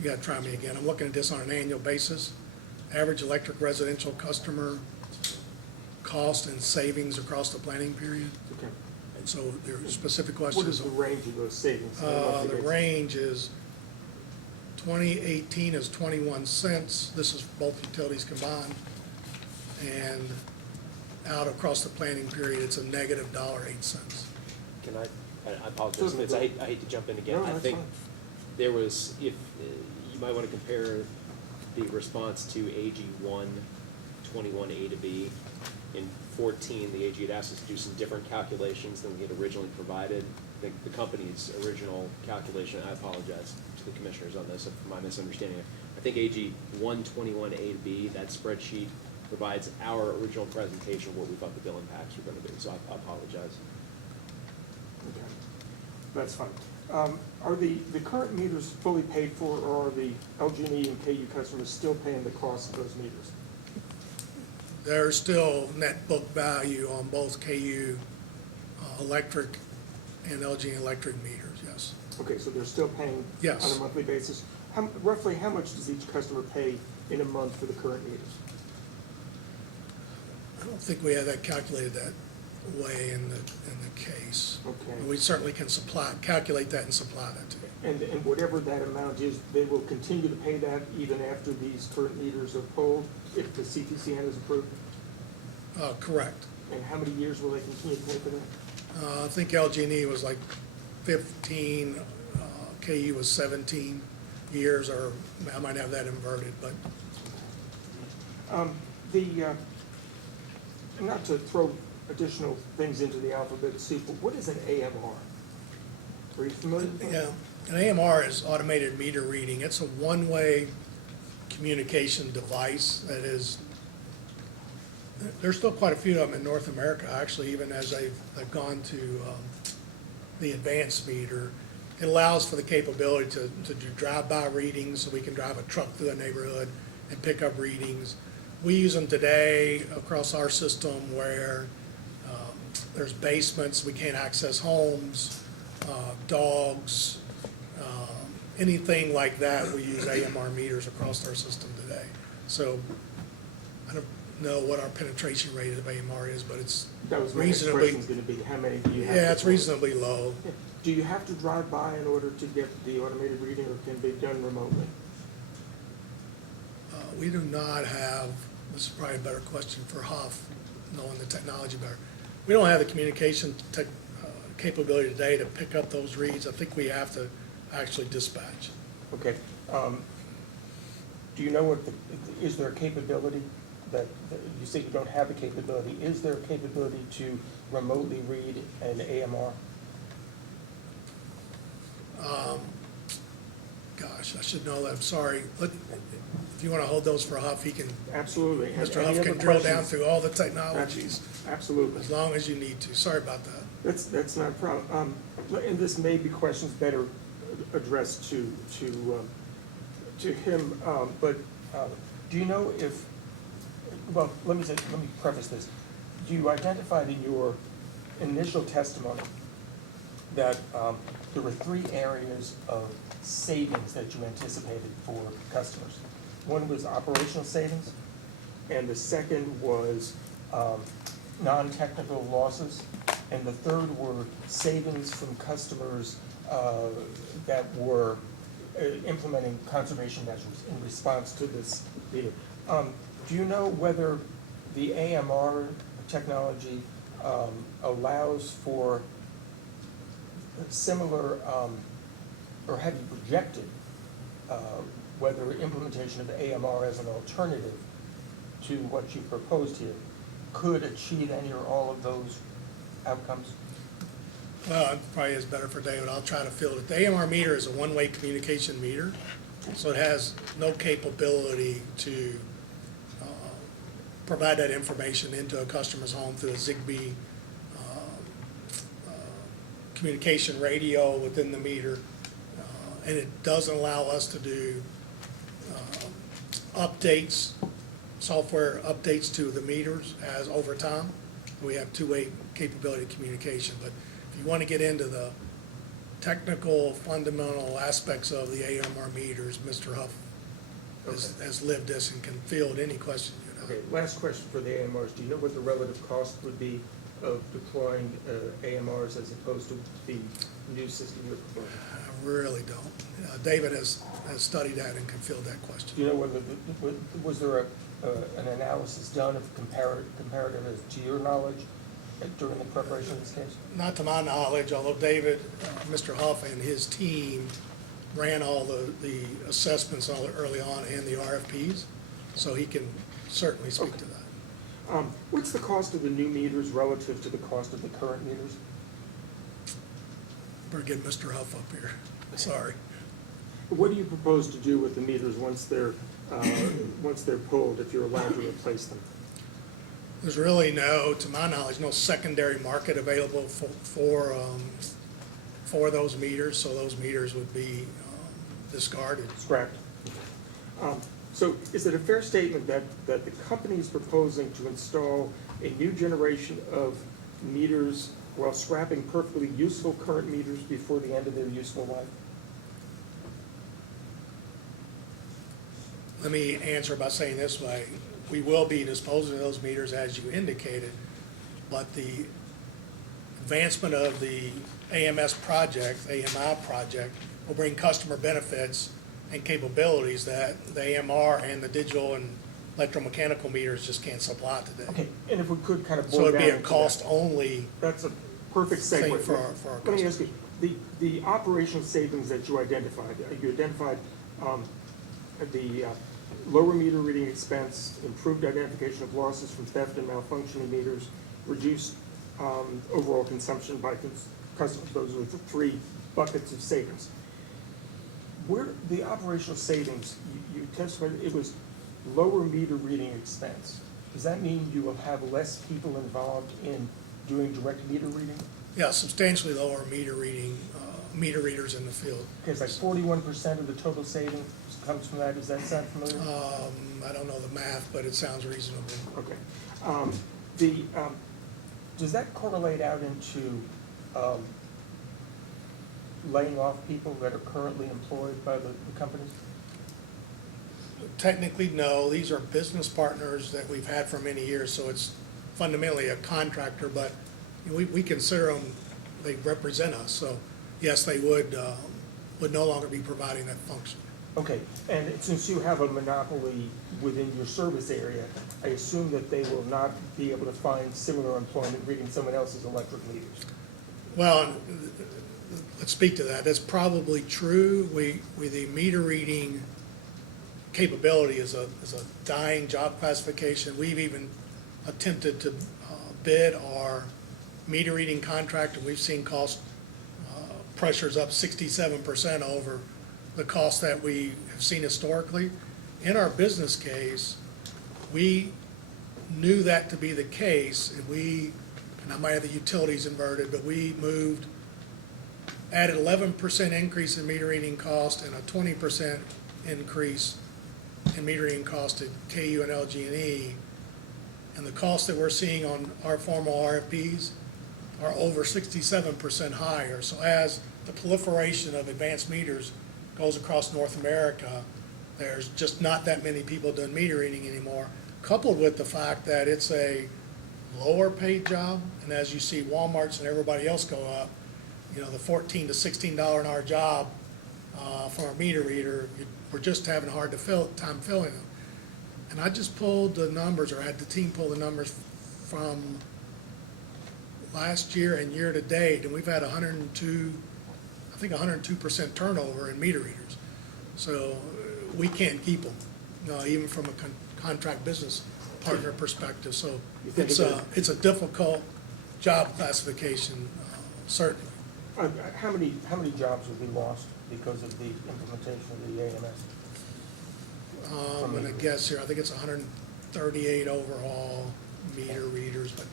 You gotta try me again. I'm looking at this on an annual basis. Average electric residential customer cost and savings across the planning period. Okay. And so there are specific What questions. is the range of those savings on a monthly The basis? range is 2018 is 21 cents. This is both utilities combined. And out across the planning period, it's a negative $1.08. Can I apologize, Fitz, I hate to jump in again. No, I that's think fine. there was, if, you might want to compare the response to AG 121A to B. In 14, the AG had asked us to do some different calculations than we had originally provided. I think the company's original calculation, I apologize to the commissioners on this for my misunderstanding. I think AG 121A to B, that spreadsheet provides our original presentation of what we thought the bill impacts were gonna be, so I apologize. Okay, that's fine. Are the current meters fully paid for, or are the LG&E and KU customers still paying the cost of those meters? There's still net book value on both KU electric and LG electric meters, yes. Okay, so they're still paying Yes. on a monthly basis. Roughly how much does each customer pay in a month for the current meters? I don't think we have that calculated that way in the case. Okay. We certainly can calculate that and supply that to you. And whatever that amount is, they will continue to pay that even after these current meters are pulled, if the CPCN is approved? Correct. And how many years will they continue to pay for that? I think LG&E was like 15, KU was 17 years, or I might have that inverted, but Not to throw additional things into the alphabet soup, but what is an AMR? Are you familiar with that? yeah. An AMR is automated meter reading. It's a one-way communication device that is, there's still quite a few of them in North America, actually, even as they've gone to the advanced meter. It allows for the capability to do drive-by readings, so we can drive a truck through a neighborhood and pick up readings. We use them today across our system where there's basements, we can't access homes, dogs, anything like that. We use AMR meters across our system today. So I don't know what our penetration rate of AMR is, but it's That was my next reasonably, question, going to be, how many do you have? yeah, it's to- reasonably low. Do you have to drive by in order to get the automated reading, or can it be done remotely? We do not have, this is probably a better question for Huff, knowing the technology better. We don't have the communication capability today to pick up those reads. I think we have to actually dispatch. Okay. Do you know what, is there a capability that, you say you don't have the capability, is there a capability to remotely read an AMR? Gosh, I should know that, I'm sorry. If you want to hold those for Huff, he can, Absolutely. And Mr. any Huff other can drill down questions? through all the technologies Absolutely. as long as you need to. Sorry about that. That's not a problem. And this may be questions better addressed to him, but do you know if, well, let me preface this. You identified in your initial testimony that there were 3 areas of savings that you anticipated for customers. One was operational savings, and the second was non-technical losses, and the third were savings from customers that were implementing conservation measures in response to this meter. Do you know whether the AMR technology allows for similar, or have you projected whether implementation of AMR as an alternative to what you proposed here could achieve any or all of those outcomes? Well, it probably is better for David. I'll try to field it. The AMR meter is a one-way communication meter, so it has no capability to provide that information into a customer's home through a Zigbee communication radio within the meter. And it doesn't allow us to do updates, software updates to the meters as over time. We have two-way capability of communication, but if you want to get into the technical, fundamental aspects of the AMR meters, Mr. Huff has lived this and can field any question you know. Okay, last question for the AMRs. Do you know what the relative cost would be of deploying AMRs as opposed to the new system you're proposing? I really don't. David has studied that and can field that question. Do you know whether, was there an analysis done of comparative to your knowledge during the preparation of this case? Not to my knowledge, although David, Mr. Huff and his team ran all the assessments early on and the RFPs, so he can certainly speak to that. What's the cost of the new meters relative to the cost of the current meters? Better get Mr. Huff up here. Sorry. What do you propose to do with the meters once they're pulled, if you're allowed to replace them? There's really no, to my knowledge, no secondary market available for those meters, so those meters would be discarded. Scrapped. So is it a fair statement that the company is proposing to install a new generation of meters while scrapping perfectly useful current meters before the end of their useful life? Let me answer by saying this way. We will be disposing of those meters as you indicated, but the advancement of the AMI project will bring customer benefits and capabilities that the AMR and the digital and electromechanical meters just can't supply today. Okay, and if we could kind of So boil it'd down be a into that. cost-only That's a perfect thing segue. for our Let me customers. ask you, the operational savings that you identified the lower meter reading expense, improved identification of losses from theft and malfunctioning meters, reduced overall consumption by customers. Those are the three buckets of savings. Where the operational savings, you testified it was lower meter reading expense. Does that mean you will have less people involved in doing direct meter reading? Yeah, substantially lower meter readers in the field. Okay, it's like 41% of the total savings comes from that. Does that sound familiar? I don't know the math, but it sounds reasonable. Okay. Does that correlate out into laying off people that are currently employed by the companies? Technically, no. These are business partners that we've had for many years, so it's fundamentally a contractor, but we consider them, they represent us. So yes, they would no longer be providing that function. Okay, and since you have a monopoly within your service area, I assume that they will not be able to find similar employment reading someone else's electric meters. Well, let's speak to that. That's probably true. The meter reading capability is a dying job classification. We've even attempted to bid our meter reading contract, and we've seen cost pressures up 67% over the cost that we have seen historically. In our business case, we knew that to be the case, and I might have the utilities inverted, but we added 11% increase in meter reading cost and a 20% increase in meter reading cost at KU and LG&E. And the costs that we're seeing on our formal RFPs are over 67% higher. So as the proliferation of advanced meters goes across North America, there's just not that many people doing meter reading anymore, coupled with the fact that it's a lower paid job. And as you see Walmart's and everybody else go up, the $14 to $16 an hour job for a meter reader, we're just having a hard time filling them. And I just pulled the numbers, or had the team pull the numbers from last year and year to date, and we've had 102% turnover in meter readers. So we can't keep them, even from a contract business partner perspective. So it's a difficult job classification, certainly. How many jobs will be lost because of the implementation of the AMS? I'm going to guess here, I think it's 138 overall meter readers, but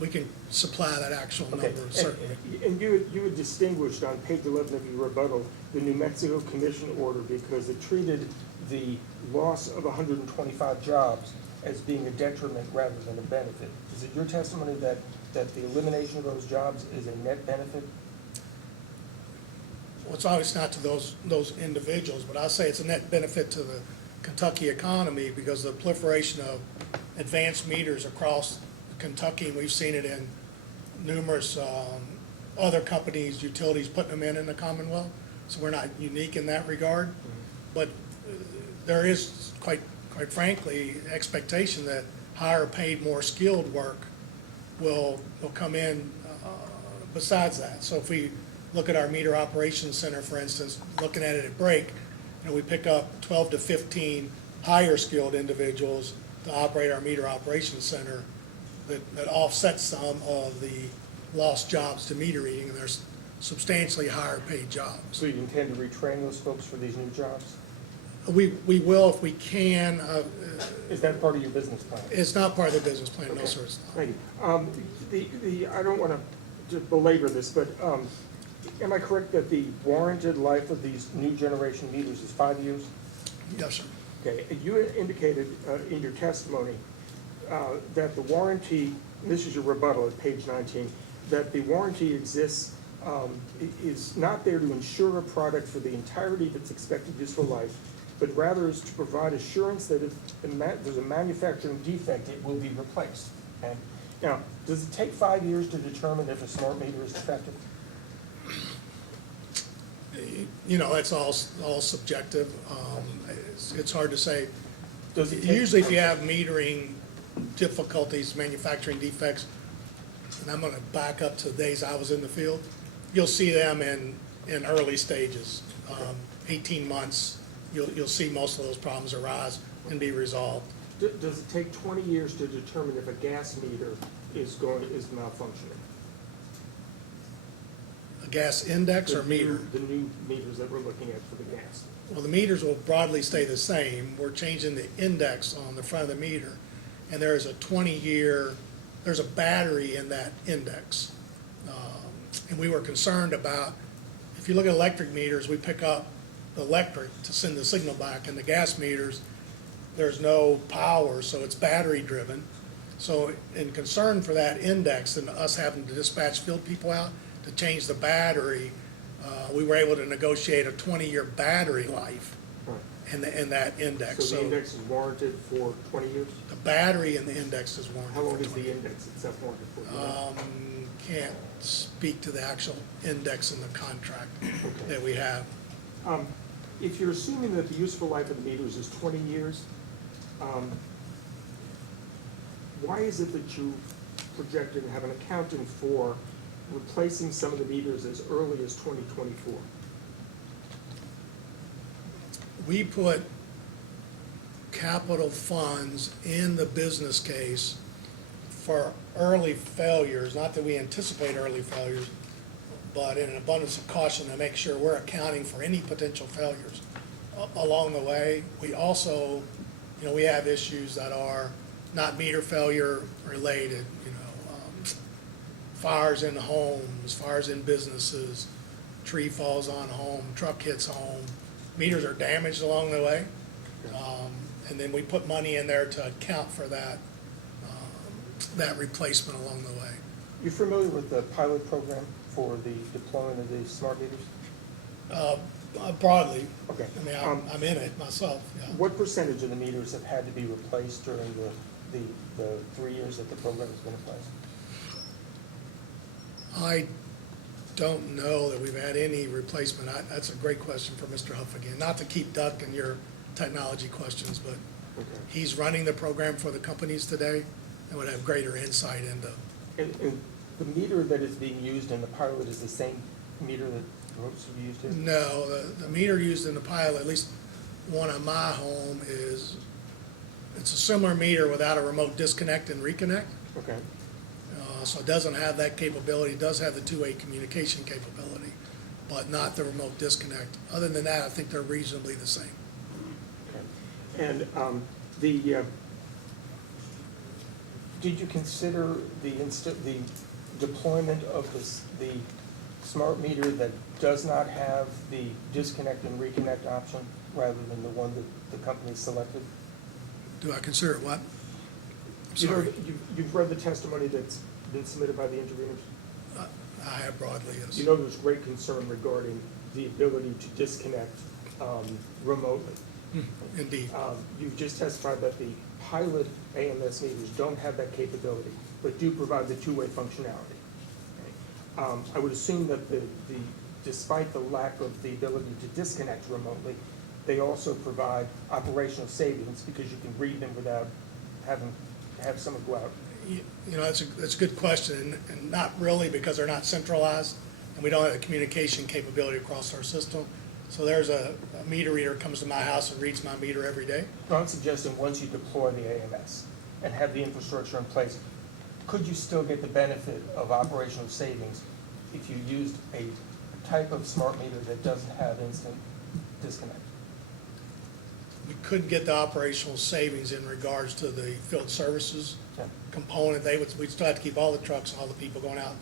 we can supply that actual Okay, number, certainly. and you had distinguished on page 11 of your rebuttal the New Mexico Commission order because it treated the loss of 125 jobs as being a detriment rather than a benefit. Is it your testimony that the elimination of those jobs is a net benefit? Well, it's obviously not to those individuals, but I say it's a net benefit to the Kentucky economy because of the proliferation of advanced meters across Kentucky. We've seen it in numerous other companies, utilities putting them in the Commonwealth. So we're not unique in that regard. But there is, quite frankly, expectation that higher paid, more skilled work will come in besides that. So if we look at our meter operations center, for instance, looking at it at break, we pick up 12 to 15 higher skilled individuals to operate our meter operations center that offsets some of the lost jobs to meter reading, and there's substantially higher paid jobs. So you intend to retrain those folks for these new jobs? We will if we can. Is that part of your business plan? It's not part of the business plan, no, sir, it's not. Thank you. I don't want to belabor this, but am I correct that the warranted life of these new generation meters is 5 years? Yes, sir. Okay, you indicated in your testimony that the warranty, this is your rebuttal at page 19, that the warranty exists, is not there to insure a product for the entirety of its expected useful life, but rather is to provide assurance that if there's a manufacturing defect, it will be replaced. Okay? Now, does it take 5 years to determine if a smart meter is defective? You know, it's all subjective. It's hard to say. Does it take- Usually if you have metering difficulties, manufacturing defects, and I'm gonna back up to the days I was in the field, you'll see them in early stages. 18 months, you'll see most of those problems arise and be resolved. Does it take 20 years to determine if a gas meter is malfunctioning? A gas index or meter? The new meters that we're looking at for the gas. Well, the meters will broadly stay the same. We're changing the index on the front of the meter, and there is a 20-year, there's a battery in that index. And we were concerned about, if you look at electric meters, we pick up the electric to send the signal back, and the gas meters, there's no power, so it's battery driven. So in concern for that index and us having to dispatch field people out to change the battery, we were able to negotiate a 20-year battery life in that index. So the index is warranted for 20 years? The battery in the index is warranted. How long for is 20 the index itself warranted for? Can't speak to the actual index in the contract that we have. If you're assuming that the useful life of the meters is 20 years, why is it that you projected and have an accounting for replacing some of the meters as early as 2024? We put capital funds in the business case for early failures, not that we anticipate early failures, but in an abundance of caution to make sure we're accounting for any potential failures along the way. We also, we have issues that are not meter failure related, fires in homes, fires in businesses, tree falls on home, truck hits home. Meters are damaged along the way. And then we put money in there to account for that replacement along the way. You familiar with the pilot program for the deployment of these smart meters? Broadly. Okay. I mean, I'm in it myself, yeah. What percentage of the meters have had to be replaced during the 3 years that the program has been in place? I don't know that we've had any replacement. That's a great question for Mr. Huff again. Not to keep ducking your technology questions, but he's running the program for the companies today and would have greater insight into. And the meter that is being used in the pilot is the same meter that folks have used here? No, the meter used in the pilot, at least one on my home, it's a similar meter without a remote disconnect and reconnect. Okay. So it doesn't have that capability. It does have the two-way communication capability, but not the remote disconnect. Other than that, I think they're reasonably the same. Okay. And did you consider the deployment of the smart meter that does not have the disconnect and reconnect option rather than the one that the company selected? Do I consider it what? You know, Sorry. you've read the testimony that's been submitted by the interveners? I have broadly, yes. You know there's great concern regarding the ability to disconnect remotely. Indeed. You've just testified that the pilot AMS meters don't have that capability, but do provide the two-way functionality. Okay. I would assume that despite the lack of the ability to disconnect remotely, they also provide operational savings because you can read them without having to have someone go out. That's a good question, and not really because they're not centralized, and we don't have the communication capability across our system. So there's a meter reader comes to my house and reads my meter every day. I'm suggesting once you deploy the AMS and have the infrastructure in place, could you still get the benefit of operational savings if you used a type of smart meter that doesn't have instant disconnect? we couldn't get the operational savings in regards to the field services component. We'd still have to keep all the trucks and all the people going out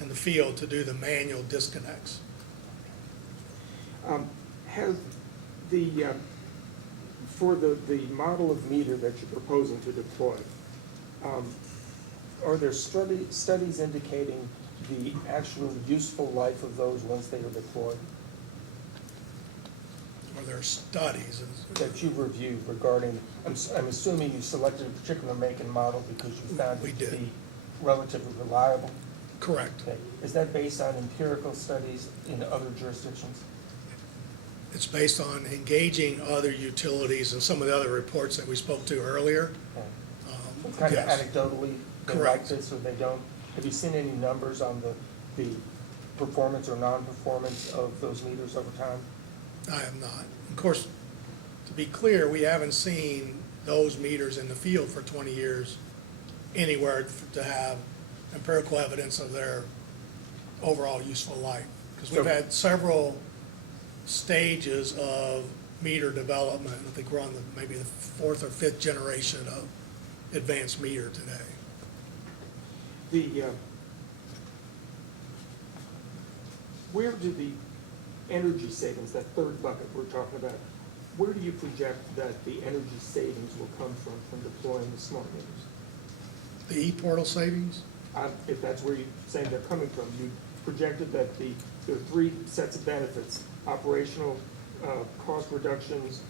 in the field to do the manual disconnects. Has the, for the model of meter that you're proposing to deploy, are there studies indicating the actual useful life of those once they are deployed Are there studies? that you've reviewed regarding, I'm assuming you selected a particular make and model because you found We it to did. be relatively reliable? Correct. Okay. Is that based on empirical studies in other jurisdictions? It's based on engaging other utilities and some of the other reports that we spoke to earlier. Okay. Kind of Yes. anecdotally, they like Correct. this or they don't? Have you seen any numbers on the performance or non-performance of those meters over time? I have not. Of course, to be clear, we haven't seen those meters in the field for 20 years anywhere to have empirical evidence of their overall useful life. Because we've had several stages of meter development. I think we're on maybe the 4th or 5th generation of advanced meter today. Where do the energy savings, that third bucket we're talking about, where do you project that the energy savings will come from deploying the smart meters? The e-portal savings? If that's where you're saying they're coming from, you projected that there are 3 sets of benefits: operational, cost reductions,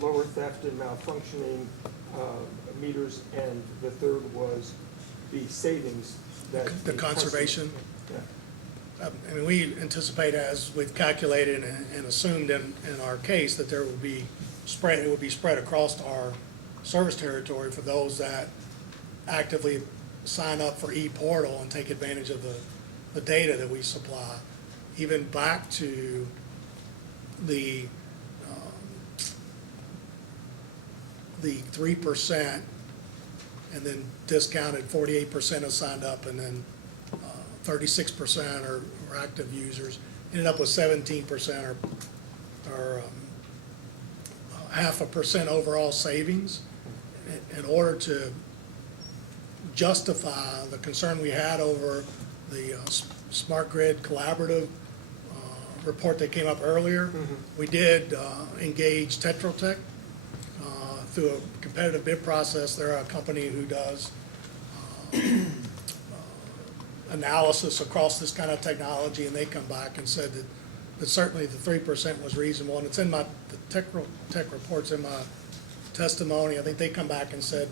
lower theft and malfunctioning meters, and the third was the savings that. The conservation? Yeah. I mean, we anticipate, as we've calculated and assumed in our case, that there will be it would be spread across our service territory for those that actively sign up for e-portal and take advantage of the data that we supply, even back to the 3%, and then discounted 48% have signed up, and then 36% are active users, ended up with 17% or 0.5% overall savings. In order to justify the concern we had over the Smart Grid Collaborative report that came up earlier, we did engage Tetra Tech through a competitive bid process. They're a company who does analysis across this kind of technology, and they come back and said that certainly the 3% was reasonable, and it's in the Tech report's in my testimony. I think they come back and said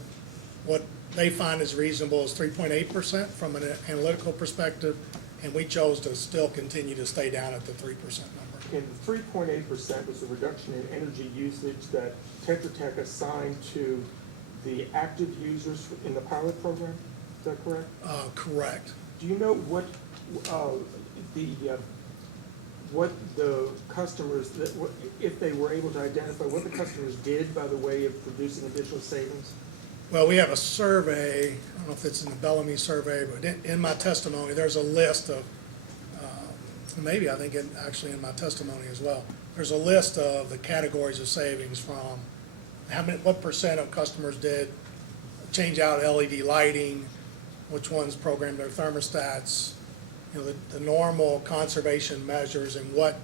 what they find is reasonable is 3.8% from an analytical perspective, and we chose to still continue to stay down at the 3% number. And the 3.8% was a reduction in energy usage that Tetra Tech assigned to the active users in the pilot program. Is that correct? Correct. Do you know what the customers, if they were able to identify what the customers did by the way of producing additional savings? Well, we have a survey, I don't know if it's in the Bellamy survey, but in my testimony, there's a list of, maybe I think actually in my testimony as well, there's a list of the categories of savings from what percent of customers did change out LED lighting, which ones programmed their thermostats, the normal conservation measures, and what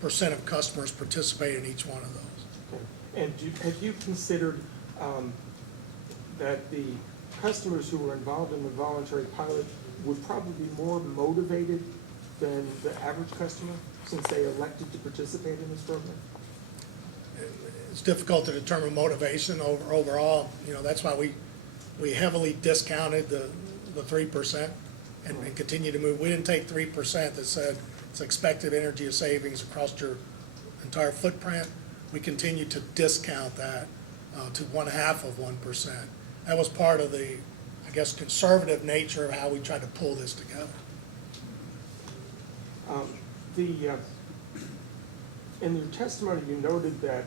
percent of customers participate in each one of those. Okay. And have you considered that the customers who were involved in the voluntary pilot would probably be more motivated than the average customer since they elected to participate in this program? It's difficult to determine motivation overall. That's why we heavily discounted the 3% and continue to move. We didn't take 3% that said it's expected energy savings across your entire footprint. We continued to discount that to 0.5%. That was part of the, I guess, conservative nature of how we tried to pull this together. In your testimony, you noted that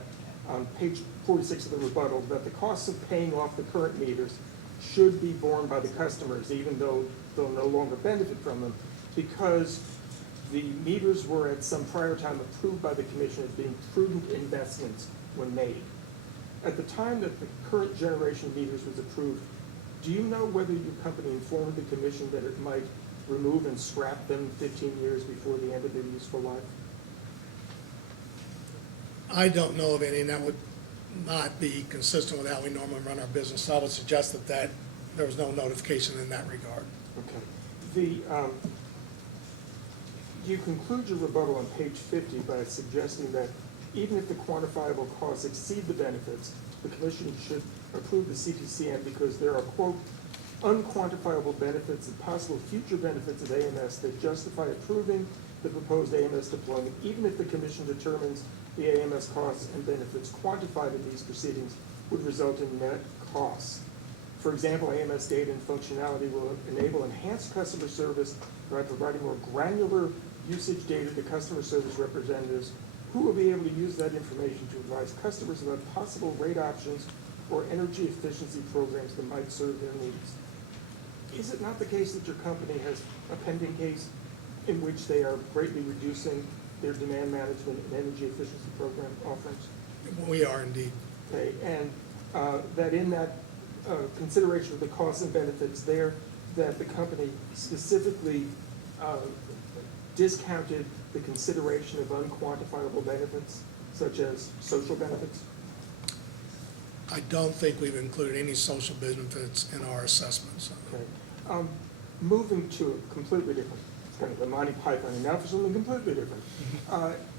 on page 46 of the rebuttal, that the costs of paying off the current meters should be borne by the customers, even though they'll no longer benefit from them, because the meters were at some prior time approved by the commission as being prudent investments when made. At the time that the current generation meters was approved, do you know whether your company informed the commission that it might remove and scrap them 15 years before the end of their useful life? I don't know of any, and that would not be consistent with how we normally run our business. So I would suggest that there was no notification in that regard. Okay. You conclude your rebuttal on page 50 by suggesting that even if the quantifiable costs exceed the benefits, the commission should approve the CPCN because there are, quote, unquantifiable benefits and possible future benefits of AMS that justify approving the proposed AMS deployment, even if the commission determines the AMS costs and benefits quantified in these proceedings would result in net costs. For example, AMS data and functionality will enable enhanced customer service by providing more granular usage data to customer service representatives who will be able to use that information to advise customers about possible rate options or energy efficiency programs that might serve their needs. Is it not the case that your company has a pending case in which they are greatly reducing their demand management and energy efficiency program offerings? We are indeed. Okay, and that in that consideration of the costs and benefits there, that the company specifically discounted the consideration of unquantifiable benefits, such as social benefits? I don't think we've included any social benefits in our assessments. Okay. Moving to a completely different, it's kind of a Monty Python, and now for something completely different.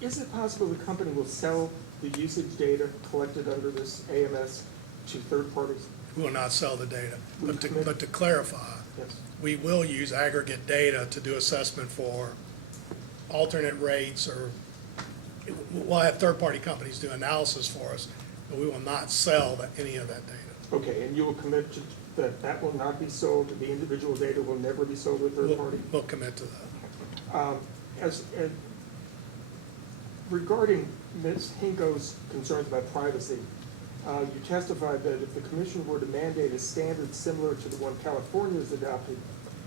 Is it possible the company will sell the usage data collected under this AMS to third parties? We will not sell the data. Will But you to, commit- but to clarify, Yes. we will use aggregate data to do assessment for alternate rates, or we'll have third-party companies do analysis for us, but we will not sell any of that data. Okay, and you will commit to that that will not be sold, the individual data will never be sold to a third party? We'll commit to that. As regarding Ms. Hinko's concerns about privacy, you testified that if the commission were to mandate a standard similar to the one California has adopted,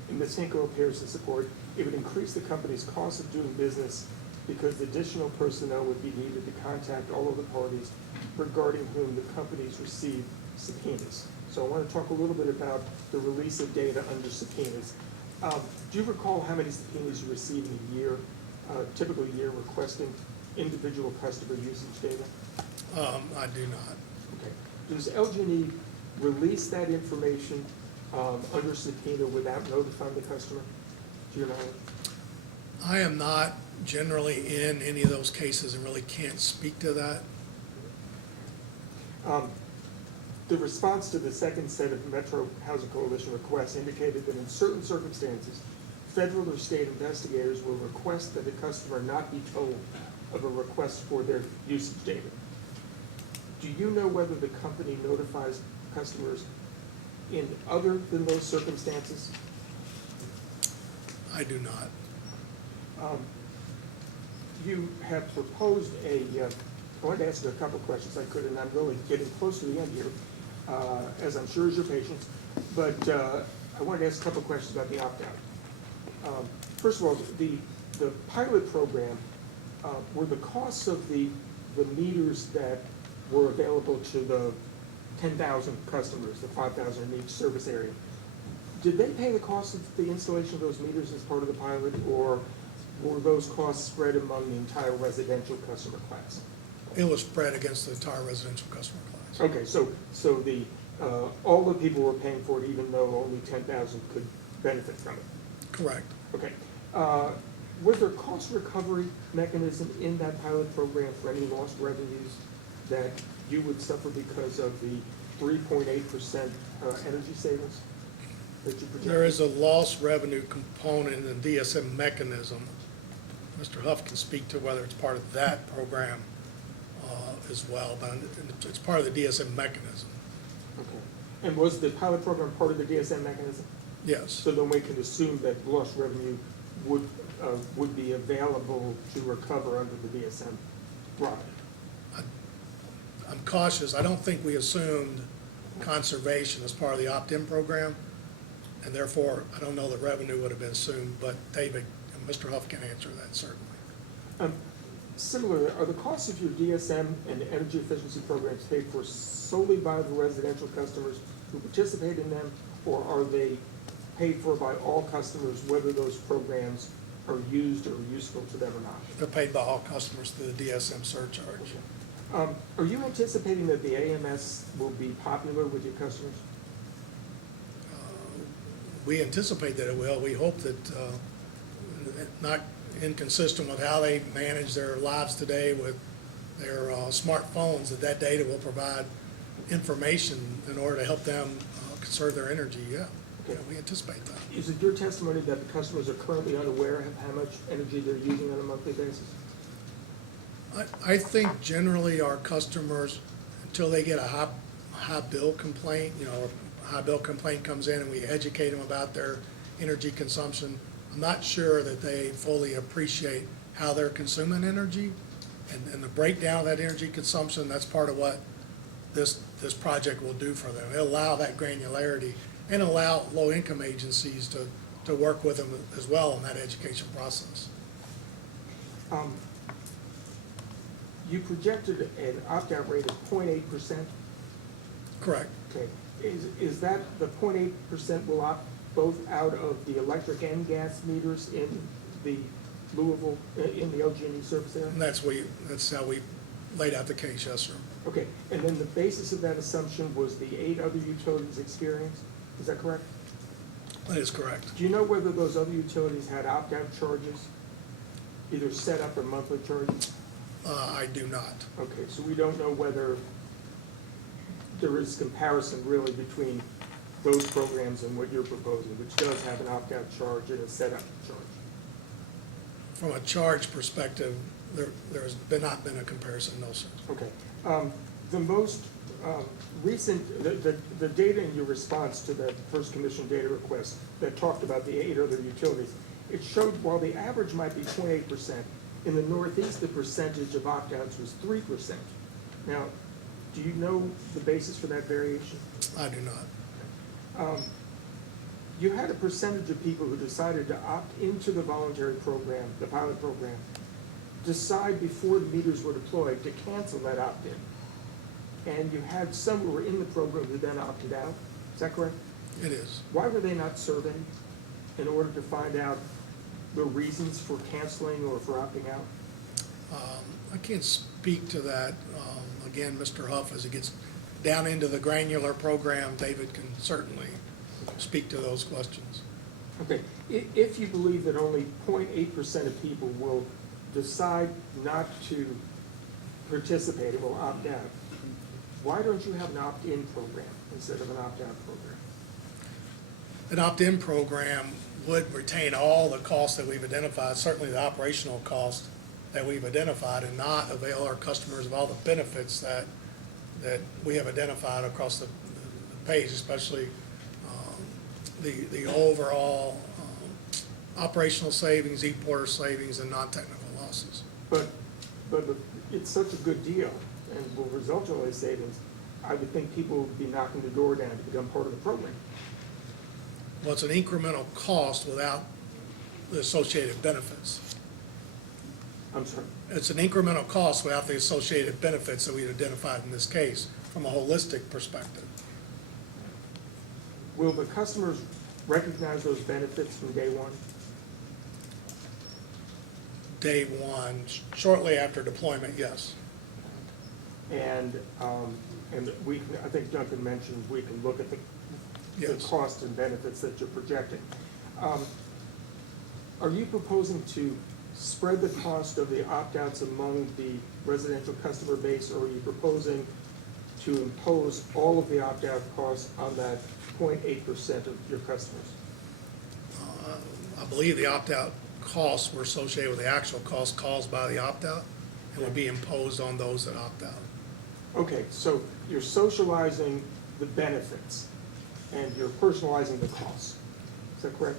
and Ms. Hinko appears to support, it would increase the company's cost of doing business because additional personnel would be needed to contact all of the parties regarding whom the companies receive subpoenas. So I want to talk a little bit about the release of data under subpoenas. Do you recall how many subpoenas you receive in a year, typical year, requesting individual customer usage data? I do not. Okay. Does LG&E release that information under subpoena without notifying the customer? Do you know? I am not generally in any of those cases and really can't speak to that. The response to the second set of Metro Housing Coalition requests indicated that in certain circumstances, federal or state investigators will request that a customer not be told of a request for their usage data. Do you know whether the company notifies customers in other than those circumstances? I do not. You have proposed I wanted to ask you a couple of questions I could, and I'm really getting close to the end here, as I'm sure is your patience. But I wanted to ask a couple of questions about the opt-out. First of all, the pilot program, were the costs of the meters that were available to the 10,000 customers, the 5,000 in each service area, did they pay the cost of the installation of those meters as part of the pilot, or were those costs spread among the entire residential customer class? It was spread against the entire residential customer class. Okay, so the all the people were paying for it, even though only 10,000 could benefit from it. Correct. Okay. Was there a cost recovery mechanism in that pilot program for any lost revenues that you would suffer because of the 3.8% energy savings that you projected? There is a lost revenue component in the DSM mechanism. Mr. Huff can speak to whether it's part of that program as well, but it's part of the DSM mechanism. Okay. And was the pilot program part of the DSM mechanism? Yes. So then we can assume that lost revenue would be available to recover under the DSM product. I'm cautious. I don't think we assumed conservation as part of the opt-in program, and therefore I don't know that revenue would have been assumed, but David and Mr. Huff can answer that certainly. Similarly, are the costs of your DSM and energy efficiency programs paid for solely by the residential customers who participate in them, or are they paid for by all customers, whether those programs are used or useful to them or not? They're paid by all customers through the DSM surcharge. Are you anticipating that the AMS will be popular with your customers? We anticipate that it will. We hope that, not inconsistent with how they manage their lives today with their smartphones, that data will provide information in order to help them conserve their energy, yeah. Okay. We anticipate that. Is it your testimony that the customers are currently unaware of how much energy they're using on a monthly basis? I think generally our customers, until they get a high bill complaint, a high bill complaint comes in and we educate them about their energy consumption, I'm not sure that they fully appreciate how they're consuming energy and the breakdown of that energy consumption. That's part of what this project will do for them. It'll allow that granularity and allow low-income agencies to work with them as well in that education process. You projected an opt-out rate of 0.8%. Correct. Okay. Is that the 0.8% will opt both out of the electric and gas meters in the Louisville, in the OG&E service area? And that's how we laid out the case, yes, sir. Okay, and then the basis of that assumption was the 8 other utilities experience, is that correct? That is correct. Do you know whether those other utilities had opt-out charges, either set up or monthly charges? I do not. Okay, so we don't know whether there is comparison really between those programs and what you're proposing, which does have an opt-out charge and a set-up charge. From a charge perspective, there's not been a comparison, no, sir. Okay. The most recent, the data in your response to the first commission data request that talked about the 8 other utilities, it showed while the average might be 0.8%, in the Northeast, the percentage of opt-outs was 3%. Now, do you know the basis for that variation? I do not. You had a percentage of people who decided to opt into the voluntary program, the pilot program, decide before the meters were deployed to cancel that opt-in. And you had some who were in the program who then opted out. Is that correct? It is. Why were they not surveyed in order to find out the reasons for canceling or for opting out? I can't speak to that. Again, Mr. Huff, as it gets down into the granular program, David can certainly speak to those questions. Okay, if you believe that only 0.8% of people will decide not to participate and will opt out, why don't you have an opt-in program instead of an opt-out program? An opt-in program would retain all the costs that we've identified, certainly the operational costs that we've identified, and not avail our customers of all the benefits that we have identified across the page, especially the overall operational savings, e-porter savings, and non-technical losses. But it's such a good deal and will result in all these savings, I would think people would be knocking the door down to become part of the program. Well, it's an incremental cost without the associated benefits. I'm sorry? It's an incremental cost without the associated benefits that we've identified in this case from a holistic perspective. Will the customers recognize those benefits from day one? Day one, shortly after deployment, yes. And we, I think Duncan mentioned, we can look at the Yes. cost and benefits that you're projecting. Are you proposing to spread the cost of the opt-outs among the residential customer base, or are you proposing to impose all of the opt-out costs on that 0.8% of your customers? I believe the opt-out costs were associated with the actual costs caused by the opt-out and would be imposed on those that opt out. Okay, so you're socializing the benefits and you're personalizing the costs. Is that correct?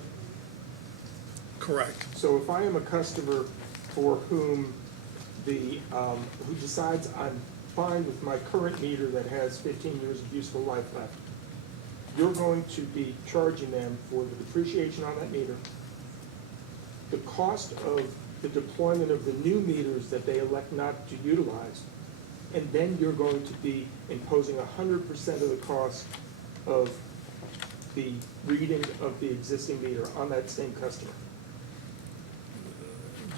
Correct. So if I am a customer for whom who decides I'm fine with my current meter that has 15 years of useful life left, you're going to be charging them for the depreciation on that meter, the cost of the deployment of the new meters that they elect not to utilize, and then you're going to be imposing 100% of the cost of the reading of the existing meter on that same customer.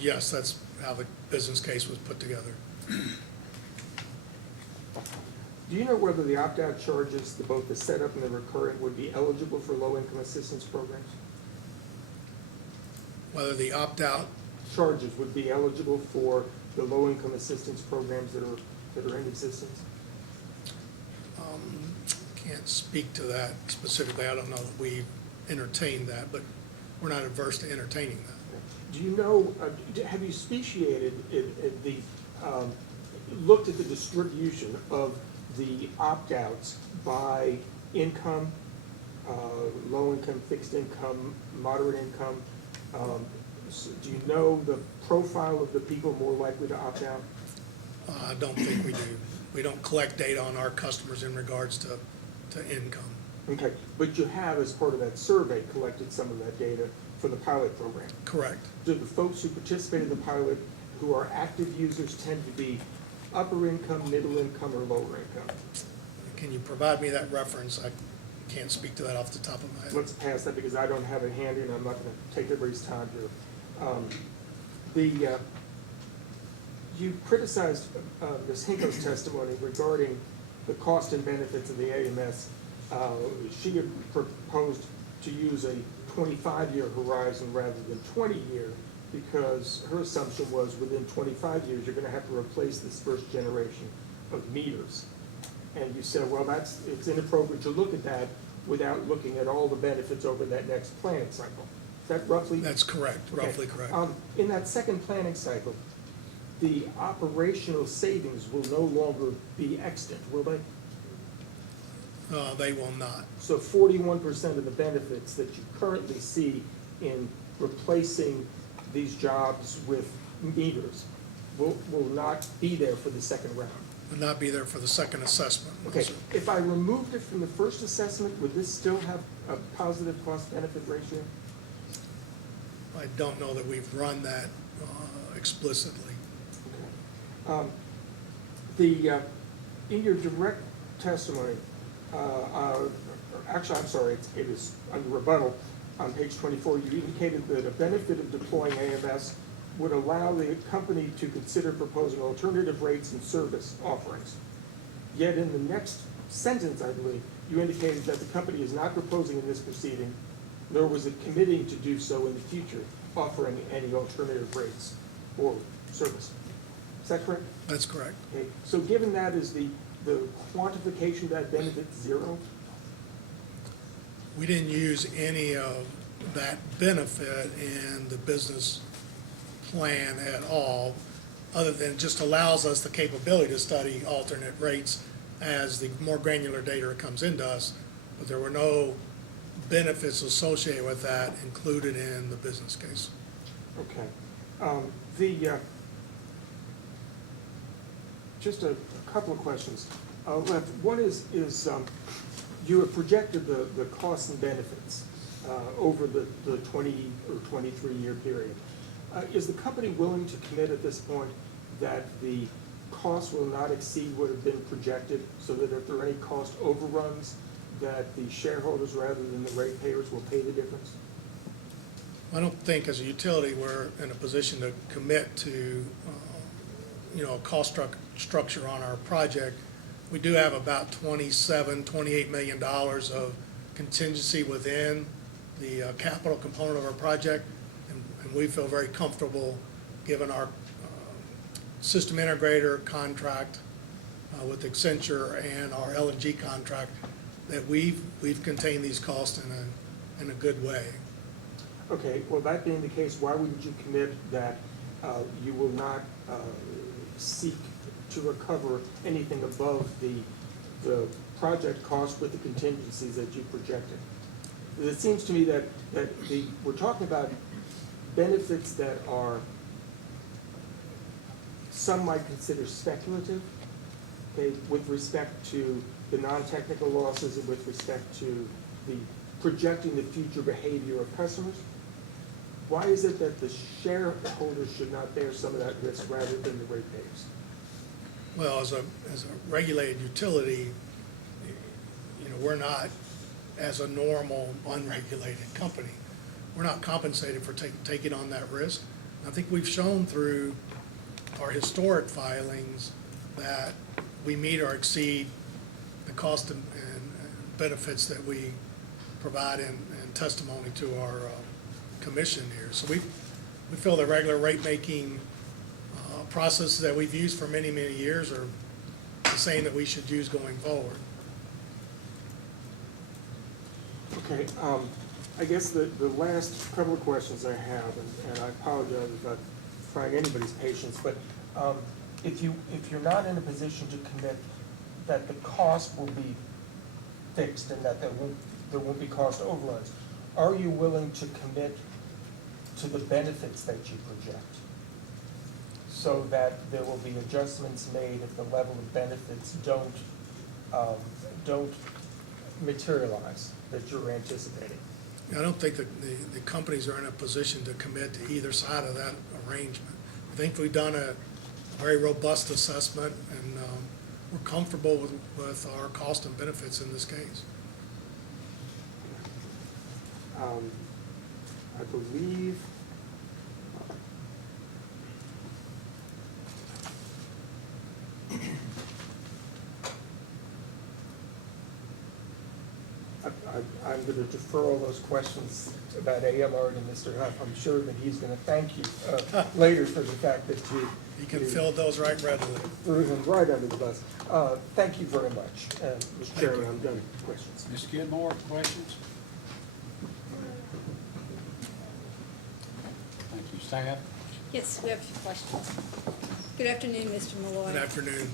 Yes, that's how the business case was put together. Do you know whether the opt-out charges, both the setup and the recurring, would be eligible for low-income assistance programs? Whether the opt-out, Charges would be eligible for the low-income assistance programs that are in existence? can't speak to that specifically. I don't know that we entertained that, but we're not adverse to entertaining that. Do you know, have you speciated looked at the distribution of the opt-outs by income, low income, fixed income, moderate income? Do you know the profile of the people more likely to opt out? I don't think we do. We don't collect data on our customers in regards to income. Okay, but you have, as part of that survey, collected some of that data for the pilot program. Correct. Do the folks who participate in the pilot who are active users tend to be upper income, middle income, or lower income? Can you provide me that reference? I can't speak to that off the top of my head. Let's pass that because I don't have it handy and I'm not going to take everybody's time here. You criticized Ms. Hinko's testimony regarding the cost and benefits of the AMS. She had proposed to use a 25-year horizon rather than 20-year because her assumption was within 25 years you're going to have to replace this first generation of meters. And you said, well, it's inappropriate to look at that without looking at all the benefits over that next planning cycle. Is that roughly? That's correct, Okay. roughly correct. In that second planning cycle, the operational savings will no longer be extant, will they? They will not. So 41% of the benefits that you currently see in replacing these jobs with meters will not be there for the second round. Will not be there for the second assessment. No, Okay, sir. if I removed it from the first assessment, would this still have a positive cost-benefit ratio? I don't know that we've run that explicitly. In your direct testimony, actually, I'm sorry, it is under rebuttal on page 24, you indicated that a benefit of deploying AMS would allow the company to consider proposing alternative rates and service offerings. Yet in the next sentence, I believe, you indicated that the company is not proposing in this proceeding, nor was it committing to do so in the future, offering any alternative rates or service. Is that correct? That's correct. Okay, so given that, is the quantification of that benefit zero? We didn't use any of that benefit in the business plan at all, other than it just allows us the capability to study alternate rates as the more granular data comes into us, but there were no benefits associated with that included in the business case. Okay. Just a couple of questions left. One is you have projected the costs and benefits over the 20 or 23-year period. Is the company willing to commit at this point that the costs will not exceed what have been projected, so that if there are any cost overruns, that the shareholders rather than the ratepayers will pay the difference? I don't think as a utility we're in a position to commit to a cost structure on our project. We do have about $28 million of contingency within the capital component of our project, and we feel very comfortable given our system integrator contract with Accenture and our LNG contract that we've contained these costs in a good way. Okay, well, that being the case, why wouldn't you commit that you will not seek to recover anything above the project cost with the contingencies that you projected? It seems to me that we're talking about benefits that are, some might consider speculative, okay, with respect to the non-technical losses and with respect to the projecting the future behavior of customers. Why is it that the shareholders should not bear some of that risk rather than the ratepayers? Well, as a regulated utility, we're not, as a normal unregulated company, we're not compensated for taking on that risk. I think we've shown through our historic filings that we meet or exceed the cost and benefits that we provide in testimony to our commission here. So we feel the regular rate-making processes that we've used for many, many years are the same that we should use going forward. Okay, I guess the last couple of questions I have, and I apologize if I'm trying anybody's patience, but if you're not in a position to commit that the cost will be fixed and that there won't be cost overruns, are you willing to commit to the benefits that you project so that there will be adjustments made if the level of benefits don't materialize that you're anticipating? I don't think that the companies are in a position to commit to either side of that arrangement. I think we've done a very robust assessment, and we're comfortable with our cost and benefits in this case. I believe I'm going to defer all those questions about AMR to Mr. Huff. I'm sure that he's going to thank you later for the fact that you can fill those right readily. Threw him right under the bus. Thank you very much, Mr. Chairman. I'm done with questions. Ms. Skidmore, questions? Thank you. Staff? Yes, we have a few questions. Good afternoon, Mr. Malloy. Good afternoon.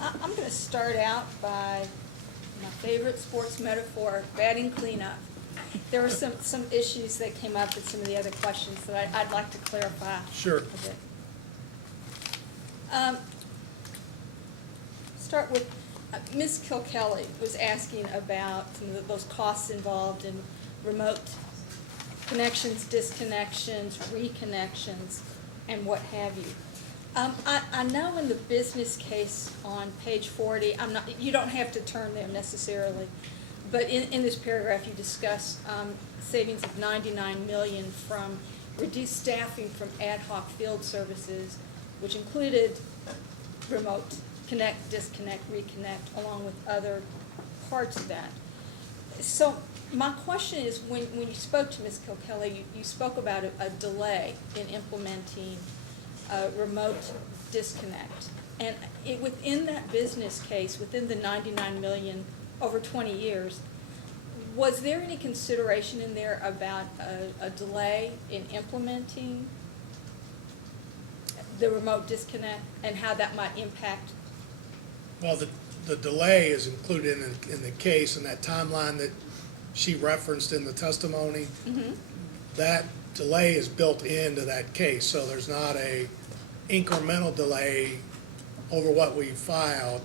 I'm going to start out by my favorite sports metaphor, batting cleanup. There were some issues that came up in some of the other questions that I'd like to clarify. Sure. A bit. Start with, Ms. Kilkelly was asking about some of those costs involved in remote connections, disconnections, reconnections, and what have you. I know in the business case on page 40, you don't have to turn there necessarily, but in this paragraph you discuss savings of $99 million from reduced staffing from ad hoc field services, which included remote connect, disconnect, reconnect, along with other parts of that. So my question is, when you spoke to Ms. Kilkelly, you spoke about a delay in implementing remote disconnect. And within that business case, within the $99 million over 20 years, was there any consideration in there about a delay in implementing the remote disconnect and how that might impact? Well, the delay is included in the case, and that timeline that she referenced in the testimony, that delay is built into that case. So there's not a incremental delay over what we filed.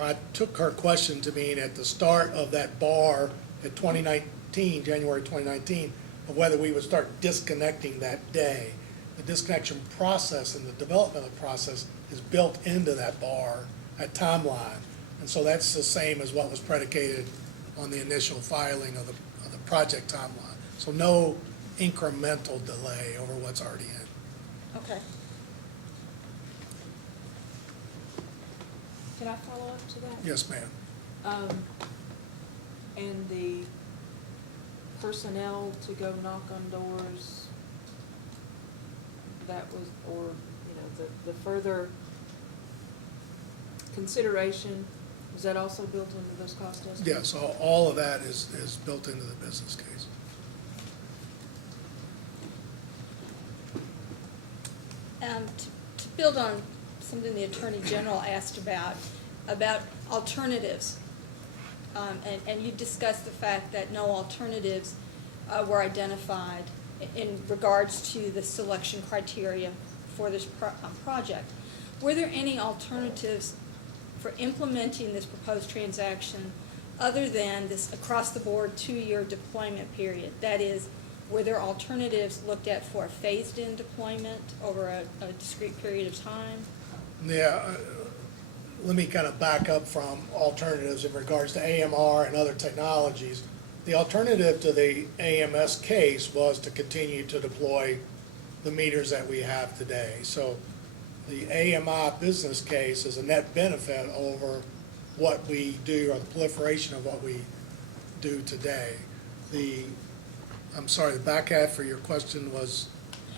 I took her question to mean at the start of that bar at 2019, January 2019, of whether we would start disconnecting that day. The disconnection process and the development process is built into that bar, that timeline. And so that's the same as what was predicated on the initial filing of the project timeline. So no incremental delay over what's already in. Okay. Can I follow up to that? Yes, ma'am. And the personnel to go knock on doors, that was, or, the further consideration, was that also built into those cost estimates? Yes, all of that is built into the business case. To build on something the Attorney General asked about alternatives, and you discussed the fact that no alternatives were identified in regards to the selection criteria for this project. Were there any alternatives for implementing this proposed transaction other than this across-the-board 2-year deployment period? That is, were there alternatives looked at for a phased-in deployment over a discrete period of time? Yeah, let me kind of back up from alternatives in regards to AMR and other technologies. The alternative to the AMS case was to continue to deploy the meters that we have today. So the AMI business case is a net benefit over what we do, or the proliferation of what we do today. I'm sorry, the back half for your question was,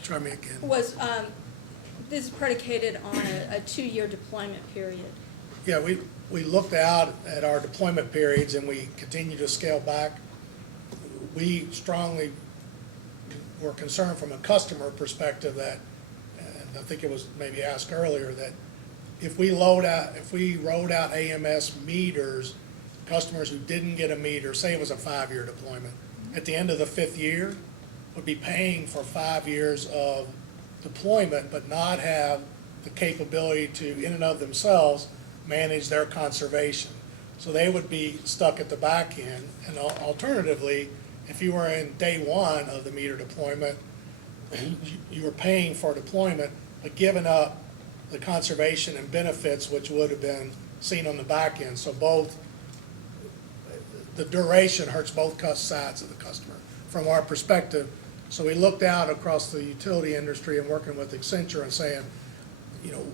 try me again. Was, this is predicated on a 2-year deployment period. Yeah, we looked out at our deployment periods and we continue to scale back. We strongly were concerned from a customer perspective that, and I think it was maybe asked earlier, that if we rolled out AMS meters, customers who didn't get a meter, say it was a 5-year deployment, at the end of the 5th year, would be paying for 5 years of deployment, but not have the capability to, in and of themselves, manage their conservation. So they would be stuck at the back end. And alternatively, if you were in day 1 of the meter deployment, you were paying for deployment, but giving up the conservation and benefits which would have been seen on the back end. So both, the duration hurts both sides of the customer from our perspective. So we looked out across the utility industry and working with Accenture and saying, you know,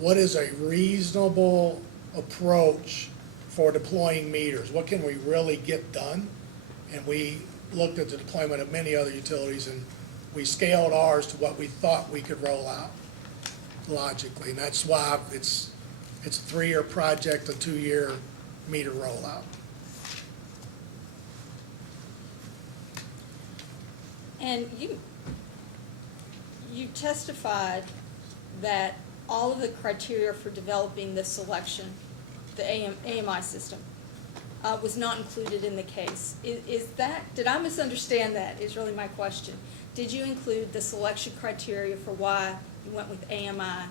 what is a reasonable approach for deploying meters? What can we really get done? And we looked at the deployment of many other utilities and we scaled ours to what we thought we could roll out logically. And that's why it's a 3-year project, a 2-year meter rollout. And you testified that all of the criteria for developing this selection, the AMI system, was not included in the case. Is that, did I misunderstand that, is really my question. Did you include the selection criteria for why you went with AMI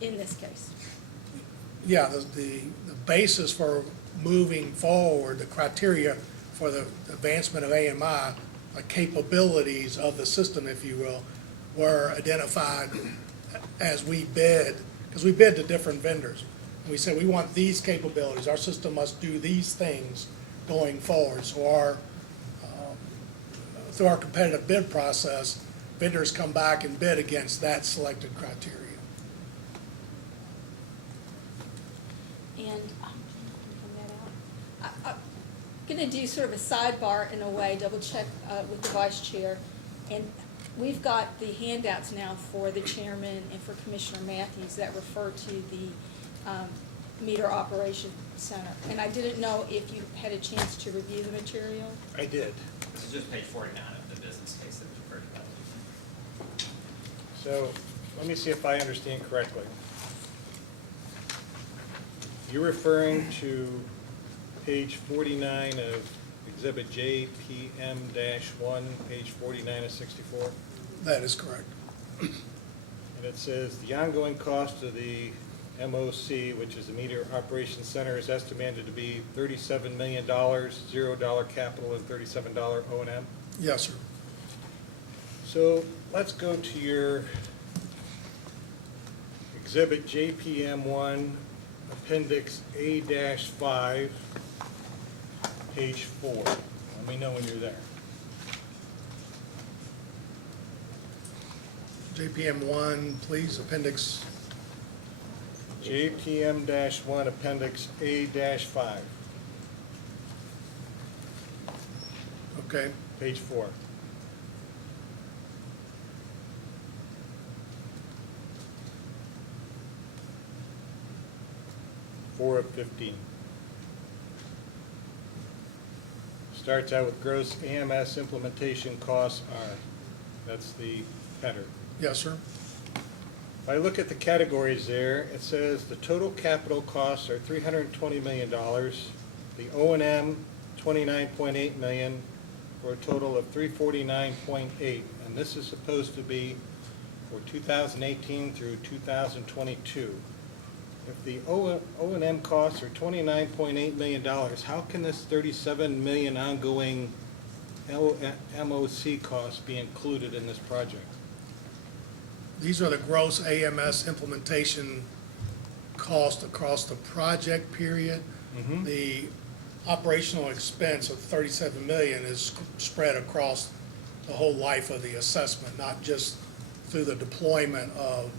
in this case? Yeah, the basis for moving forward, the criteria for the advancement of AMI, the capabilities of the system, if you will, were identified as we bid, because we bid to different vendors. And we said, we want these capabilities. Our system must do these things going forward. So through our competitive bid process, vendors come back and bid against that selected criteria. And I'm going to do sort of a sidebar in a way, double check with the vice chair. And we've got the handouts now for the chairman and for Commissioner Matthews that refer to the Meter Operation Center. And I didn't know if you had a chance to review the material. I did. This is just page 49 of the business case that was referred to. So let me see if I understand correctly. You're referring to page 49 of Exhibit JPM-1, page 49 of 64? That is correct. And it says, the ongoing cost of the MOC, which is the Meter Operations Center, is estimated to be $37 million, $0 capital and $37 O&M? Yes, sir. So let's go to your Exhibit JPM-1, Appendix A-5, page 4. Let me know when you're there. JPM-1, please, appendix. JPM-1, Appendix A-5. Okay. Page 4. Four of 15. Starts out with gross AMS implementation costs are. That's the header. Yes, sir. If I look at the categories there, it says the total capital costs are $320 million. The O&M, $29.8 million, for a total of $349.8. And this is supposed to be for 2018 through 2022. If the O&M costs are $29.8 million, how can this $37 million ongoing MOC costs be included in this project? These are the gross AMS implementation cost across the project period. The operational expense of 37 million is spread across the whole life of the assessment, not just through the deployment of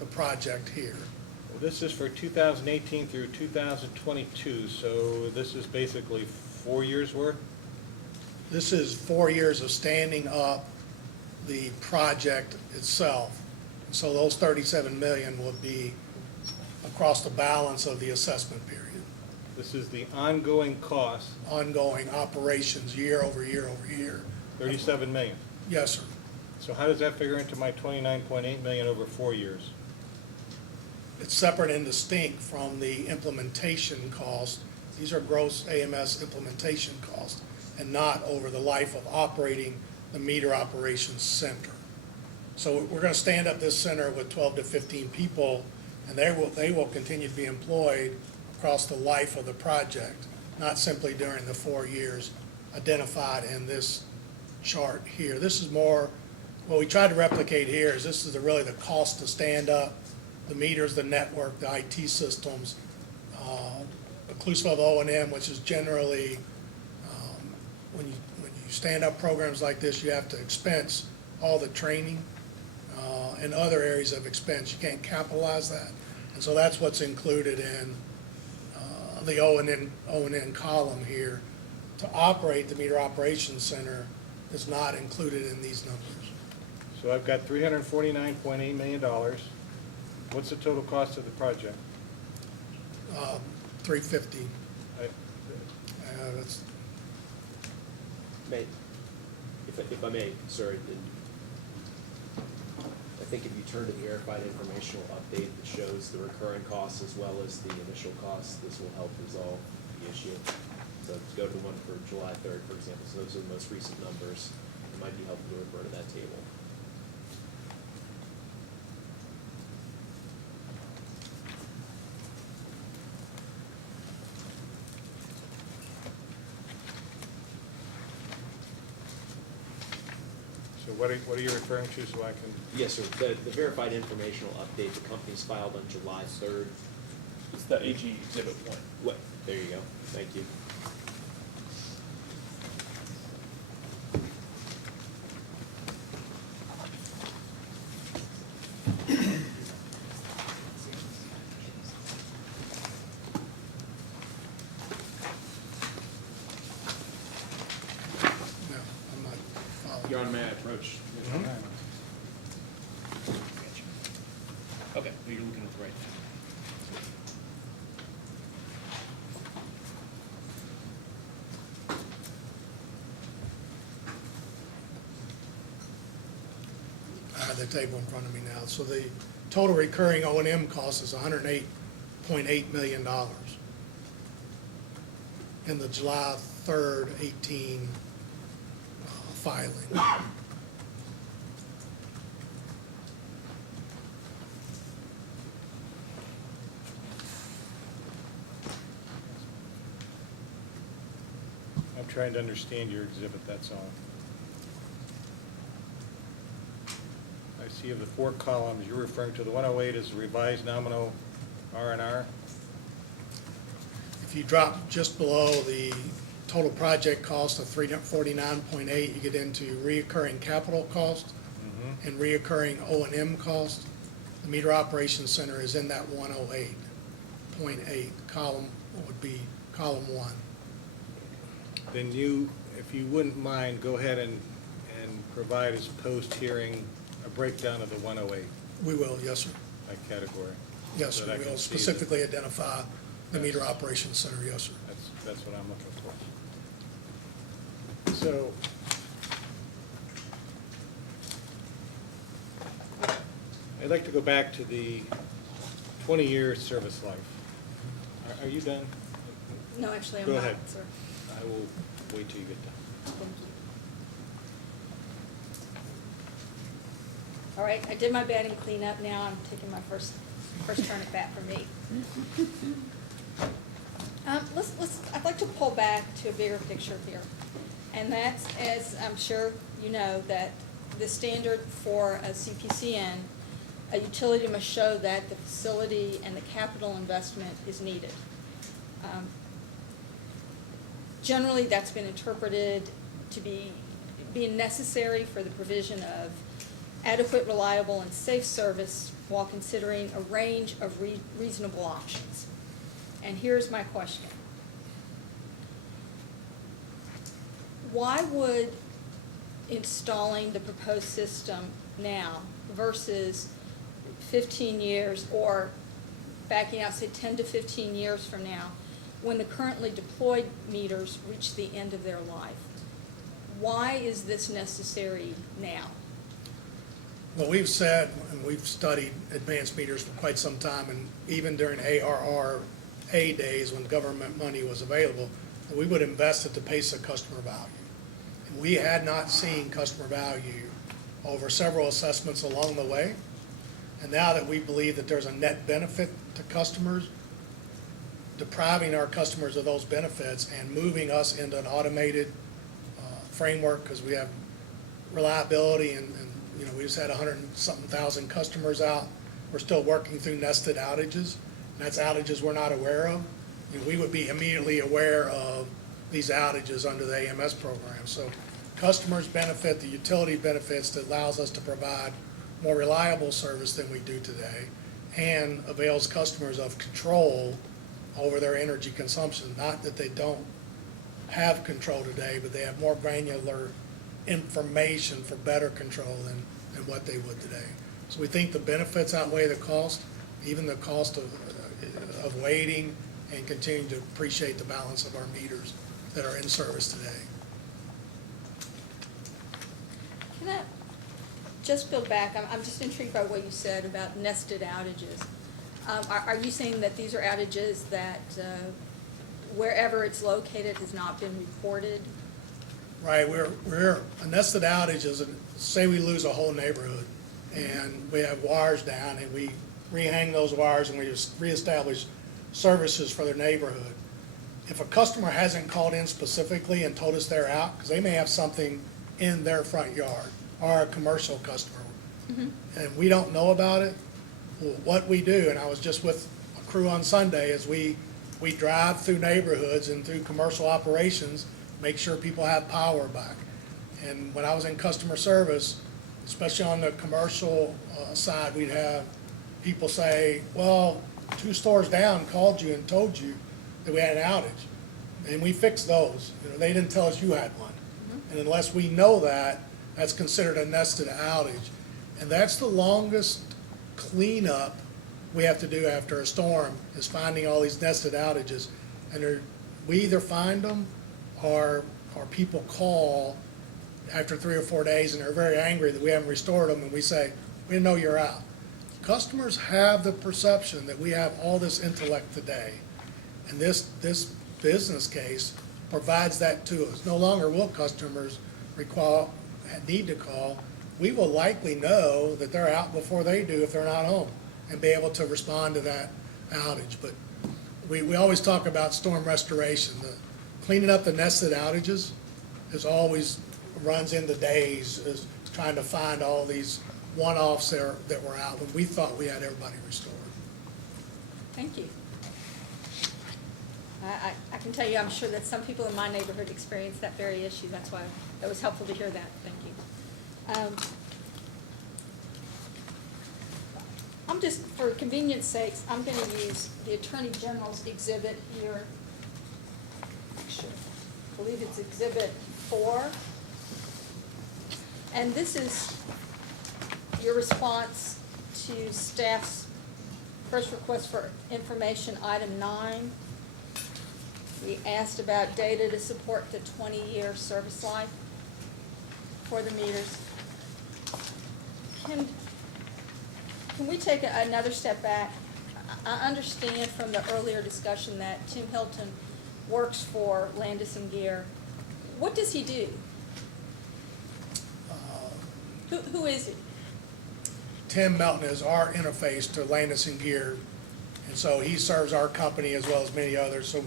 the project here. Well, this is for 2018 through 2022, so this is basically 4 years' worth? This is 4 years of standing up the project itself. So those 37 million will be across the balance of the assessment period. This is the ongoing cost, Ongoing operations year over year over year. 37 million. Yes, sir. So how does that figure into my 29.8 million over 4 years? It's separate and distinct from the implementation cost. These are gross AMS implementation costs and not over the life of operating the meter operations center. So we're going to stand up this center with 12 to 15 people, and they will continue to be employed across the life of the project, not simply during the 4 years identified in this chart here. This is more, what we tried to replicate here is this is really the cost to stand up the meters, the network, the IT systems, inclusive of O&M, which is generally, when you stand up programs like this, you have to expense all the training and other areas of expense. You can't capitalize that. And so that's what's included in the O&M column here. To operate the meter operations center is not included in these numbers. So I've got $349.8 million. What's the total cost of the project? 350. That's May, if I may, sir, I think if you turn to the verified informational update that shows the recurring costs as well as the initial costs, this will help resolve the issue. So go to the one for July 3rd, for example, so those are the most recent numbers. It might be helpful to refer to that table. So what are you referring to so I can? Yes, sir. The verified informational update, the company's filed on July 3rd. It's the AG Exhibit 1. What? There you go. Thank you. No, I'm not following. Your Honor, may I approach? Okay, well, you're looking at the right now. I have the table in front of me now. So the total recurring O&M cost is $108.8 million in the July 3rd, 18 filing. I'm trying to understand your exhibit, that's all. I see of the 4 columns, you're referring to the 108 is revised nominal R&R? If you drop just below the total project cost of 349.8, you get into reoccurring capital cost and reoccurring O&M cost. The meter operations center is in that 108.8. Column would be column 1. Then you, if you wouldn't mind, go ahead and provide as post-hearing a breakdown of the 108 We will, yes, sir. by category. Yes, so sir. that I We'll can see specifically identify the meter Yes. operations center, yes, sir. That's what I'm looking for. So, I'd like to go back to the 20-year service life. Are you done? No, actually, I'm Go not, ahead. sir. I will wait till you get done. Thank you. All right, I did my batting cleanup. Now I'm taking my first turn at bat for me. I'd like to pull back to a bigger picture here. And that's, as I'm sure you know, that the standard for a CPCN, a utility must show that the facility and the capital investment is needed. Generally, that's been interpreted to be being necessary for the provision of adequate, reliable, and safe service while considering a range of reasonable options. And here's my question. Why would installing the proposed system now versus 15 years, or backing out, say 10 to 15 years from now, when the currently deployed meters reach the end of their life? Why is this necessary now? Well, we've said, and we've studied advanced meters for quite some time, and even during ARRA days when government money was available, that we would invest at the pace of customer value. And we had not seen customer value over several assessments along the way. And now that we believe that there's a net benefit to customers, depriving our customers of those benefits and moving us into an automated framework, because we have reliability and you know, we just had 100-something thousand customers out. We're still working through nested outages, and that's outages we're not aware of. You know, we would be immediately aware of these outages under the AMS program. So customers benefit, the utility benefits, that allows us to provide more reliable service than we do today, and avails customers of control over their energy consumption. Not that they don't have control today, but they have more granular information for better control than what they would today. So we think the benefits outweigh the cost, even the cost of waiting and continuing to appreciate the balance of our meters that are in service today. Can I just go back? I'm just intrigued by what you said about nested outages. Are you saying that these are outages that wherever it's located has not been reported? Right, we're a nested outage is, say we lose a whole neighborhood and we have wires down and we rehang those wires and we just reestablish services for their neighborhood. If a customer hasn't called in specifically and told us they're out, because they may have something in their front yard, or a commercial customer, and we don't know about it, well, what we do, and I was just with a crew on Sunday, is we drive through neighborhoods and through commercial operations, make sure people have power back. And when I was in customer service, especially on the commercial side, we'd have people say, well, 2 stores down called you and told you that we had an outage. And we fixed those. You know, they didn't tell us you had one. And unless we know that, that's considered a nested outage. And that's the longest cleanup we have to do after a storm, is finding all these nested outages. And we either find them or people call after 3 or 4 days and they're very angry that we haven't restored them, and we say, we didn't know you're out. Customers have the perception that we have all this intellect today, and this business case provides that to us. No longer will customers need to call. We will likely know that they're out before they do if they're not home, and be able to respond to that outage. But we always talk about storm restoration. Cleaning up the nested outages is always runs into days, is trying to find all these one-offs that were out when we thought we had everybody restored. Thank you. I can tell you, I'm sure that some people in my neighborhood experience that very issue. That's why it was helpful to hear that. Thank you. I'm just, for convenience sakes, I'm going to use the Attorney General's exhibit here. Actually, I believe it's Exhibit 4. And this is your response to staff's first request for information, item 9. We asked about data to support the 20-year service life for the meters. Can we take another step back? I understand from the earlier discussion that Tim Hilton works for Landis & Gear. What does he do? Who is he? Tim Melton is our interface to Landis & Gear, and so he serves our company as well as many others. So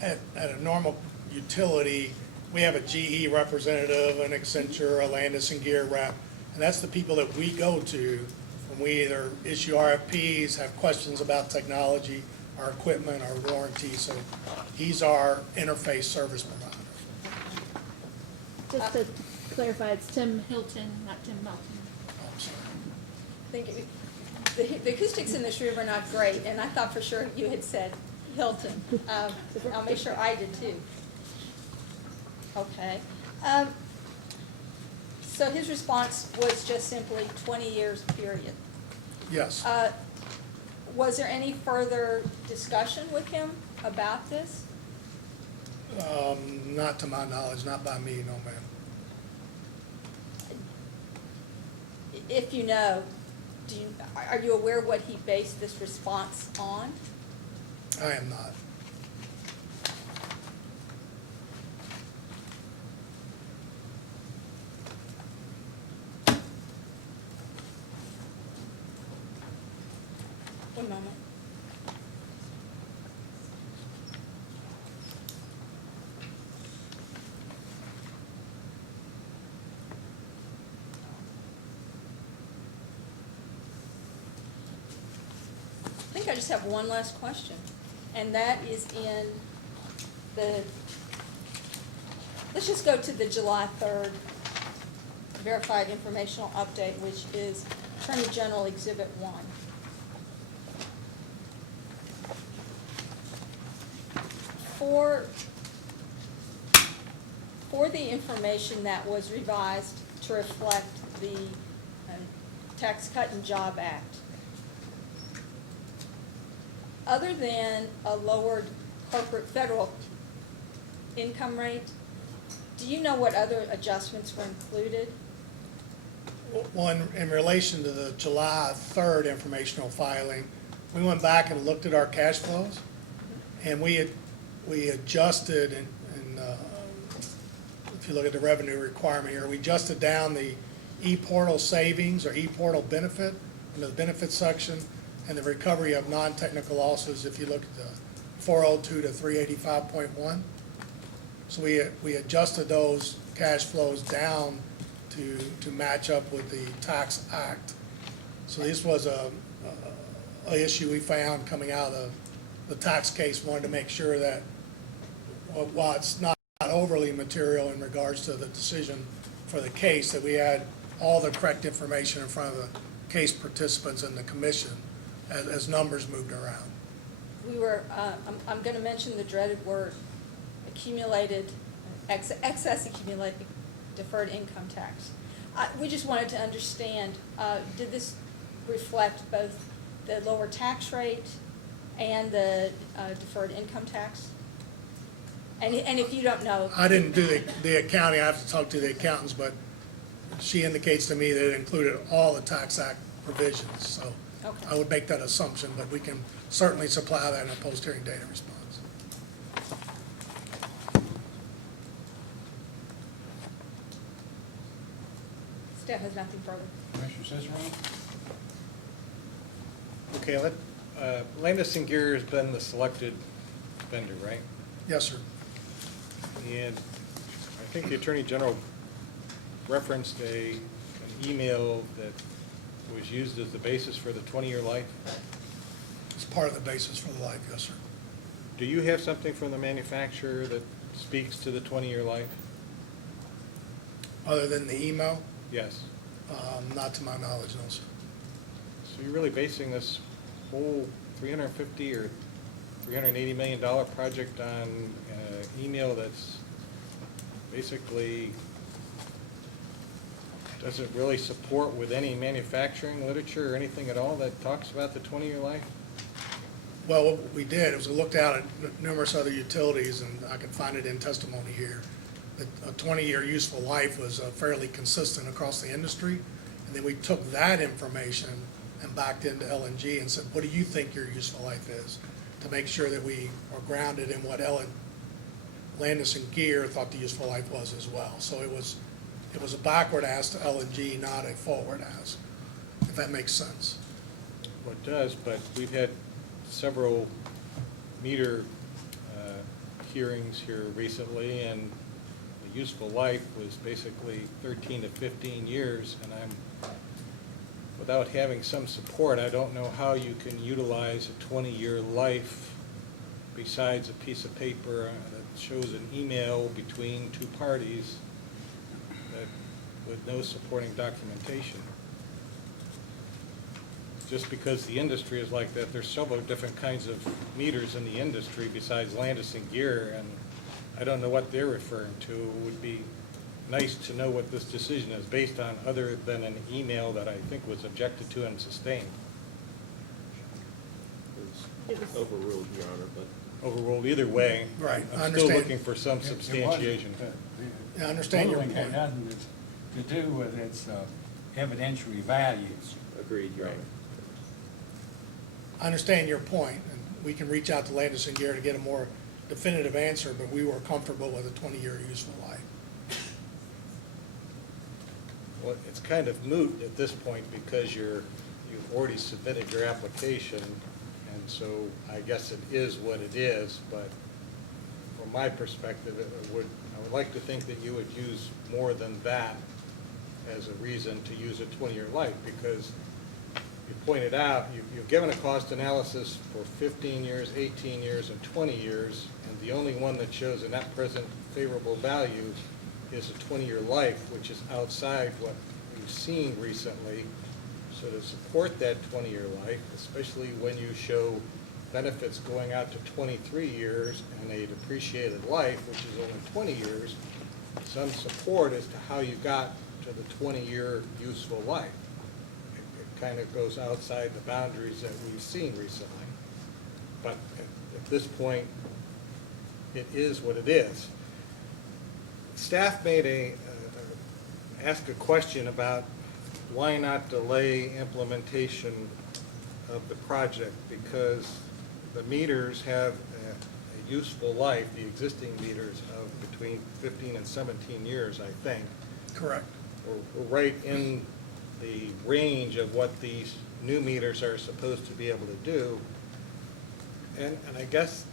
at a normal utility, we have a GE representative, an Accenture, a Landis and Gear rep, and that's the people that we go to when we either issue RFPs, have questions about technology, our equipment, our warranty. So he's our interface service provider. Just to clarify, it's Tim Hilton, not Tim Melton. Oh, I'm sorry. Thank you. The acoustics in this room are not great, and I thought for sure you had said Hilton. I'll make sure I did too. Okay. So his response was just simply 20 years, period. Yes. Was there any further discussion with him about this? Not to my knowledge, not by me, no ma'am. If you know, are you aware what he based this response on? I am not. One moment. I think I just have one last question, and that is in let's just go to the July 3rd verified informational update, which is Attorney General Exhibit 1. For the information that was revised to reflect the Tax Cut and Job Act, other than a lowered corporate federal income rate, do you know what other adjustments were included? One, in relation to the July 3rd informational filing, we went back and looked at our cash flows, and we adjusted, and if you look at the revenue requirement here, we adjusted down the e-portal savings or e-portal benefit in the benefit section, and the recovery of non-technical losses, if you look at the 402 to 385.1. So we adjusted those cash flows down to match up with the Tax Act. So this was a issue we found coming out of the tax case. Wanted to make sure that while it's not overly material in regards to the decision for the case, that we had all the correct information in front of the case participants and the commission as numbers moved around. We were, I'm going to mention the dreaded word, excess accumulated deferred income tax. We just wanted to understand, did this reflect both the lower tax rate and the deferred income tax? And if you don't know. I didn't do the accounting. I have to talk to the accountants, but she indicates to me that it included all the Tax Act provisions. So Okay. I would make that assumption, but we can certainly supply that in a post-hearing data response. Staff has nothing further. Commissioner Cicero? Okay, Landis and Gear has been the selected vendor, right? Yes, sir. And I think the Attorney General referenced an email that was used as the basis for the 20-year life. It's part of the basis for the life, yes, sir. Do you have something from the manufacturer that speaks to the 20-year life? Other than the email? Yes. Not to my knowledge, no, sir. So you're really basing this whole $350 or $380 million project on email that's basically doesn't really support with any manufacturing literature or anything at all that talks about the 20-year life? Well, what we did is we looked out at numerous other utilities, and I can find it in testimony here, that a 20-year useful life was fairly consistent across the industry. And then we took that information and backed into LNG and said, what do you think your useful life is? To make sure that we are grounded in what Landis and Gear thought the useful life was as well. So it was a backward ask to LNG, not a forward ask, if that makes sense. Well, it does, but we've had several meter hearings here recently, and useful life was basically 13 to 15 years, and without having some support, I don't know how you can utilize a 20-year life besides a piece of paper that shows an email between two parties with no supporting documentation. Just because the industry is like that, there's several different kinds of meters in the industry besides Landis and Gear, and I don't know what they're referring to. It would be nice to know what this decision is based on, other than an email that I think was objected to and sustained. It was overruled, Your Honor, but. Overruled either way. Right, I I'm still understand. looking for some substantiation. I understand your ruling had point. nothing to do with its evidentiary values. Agreed, Your Honor. I understand your point, and we can reach out to Landis and Gear to get a more definitive answer, but we were comfortable with a 20-year useful life. Well, it's kind of moot at this point because you've already submitted your application, and so I guess it is what it is, but from my perspective, I would like to think that you would use more than that as a reason to use a 20-year life, because you pointed out, you've given a cost analysis for 15 years, 18 years, and 20 years, and the only one that shows a net present favorable value is a 20-year life, which is outside what we've seen recently. So to support that 20-year life, especially when you show benefits going out to 23 years and a depreciated life, which is only 20 years, some support as to how you got to the 20-year useful life. It kind of goes outside the boundaries that we've seen recently. But at this point, it is what it is. Staff made asked a question about why not delay implementation of the project, because the meters have a useful life, the existing meters, of between 15 and 17 years, I think. Correct. We're right in the range of what these new meters are supposed to be able to do. And I guess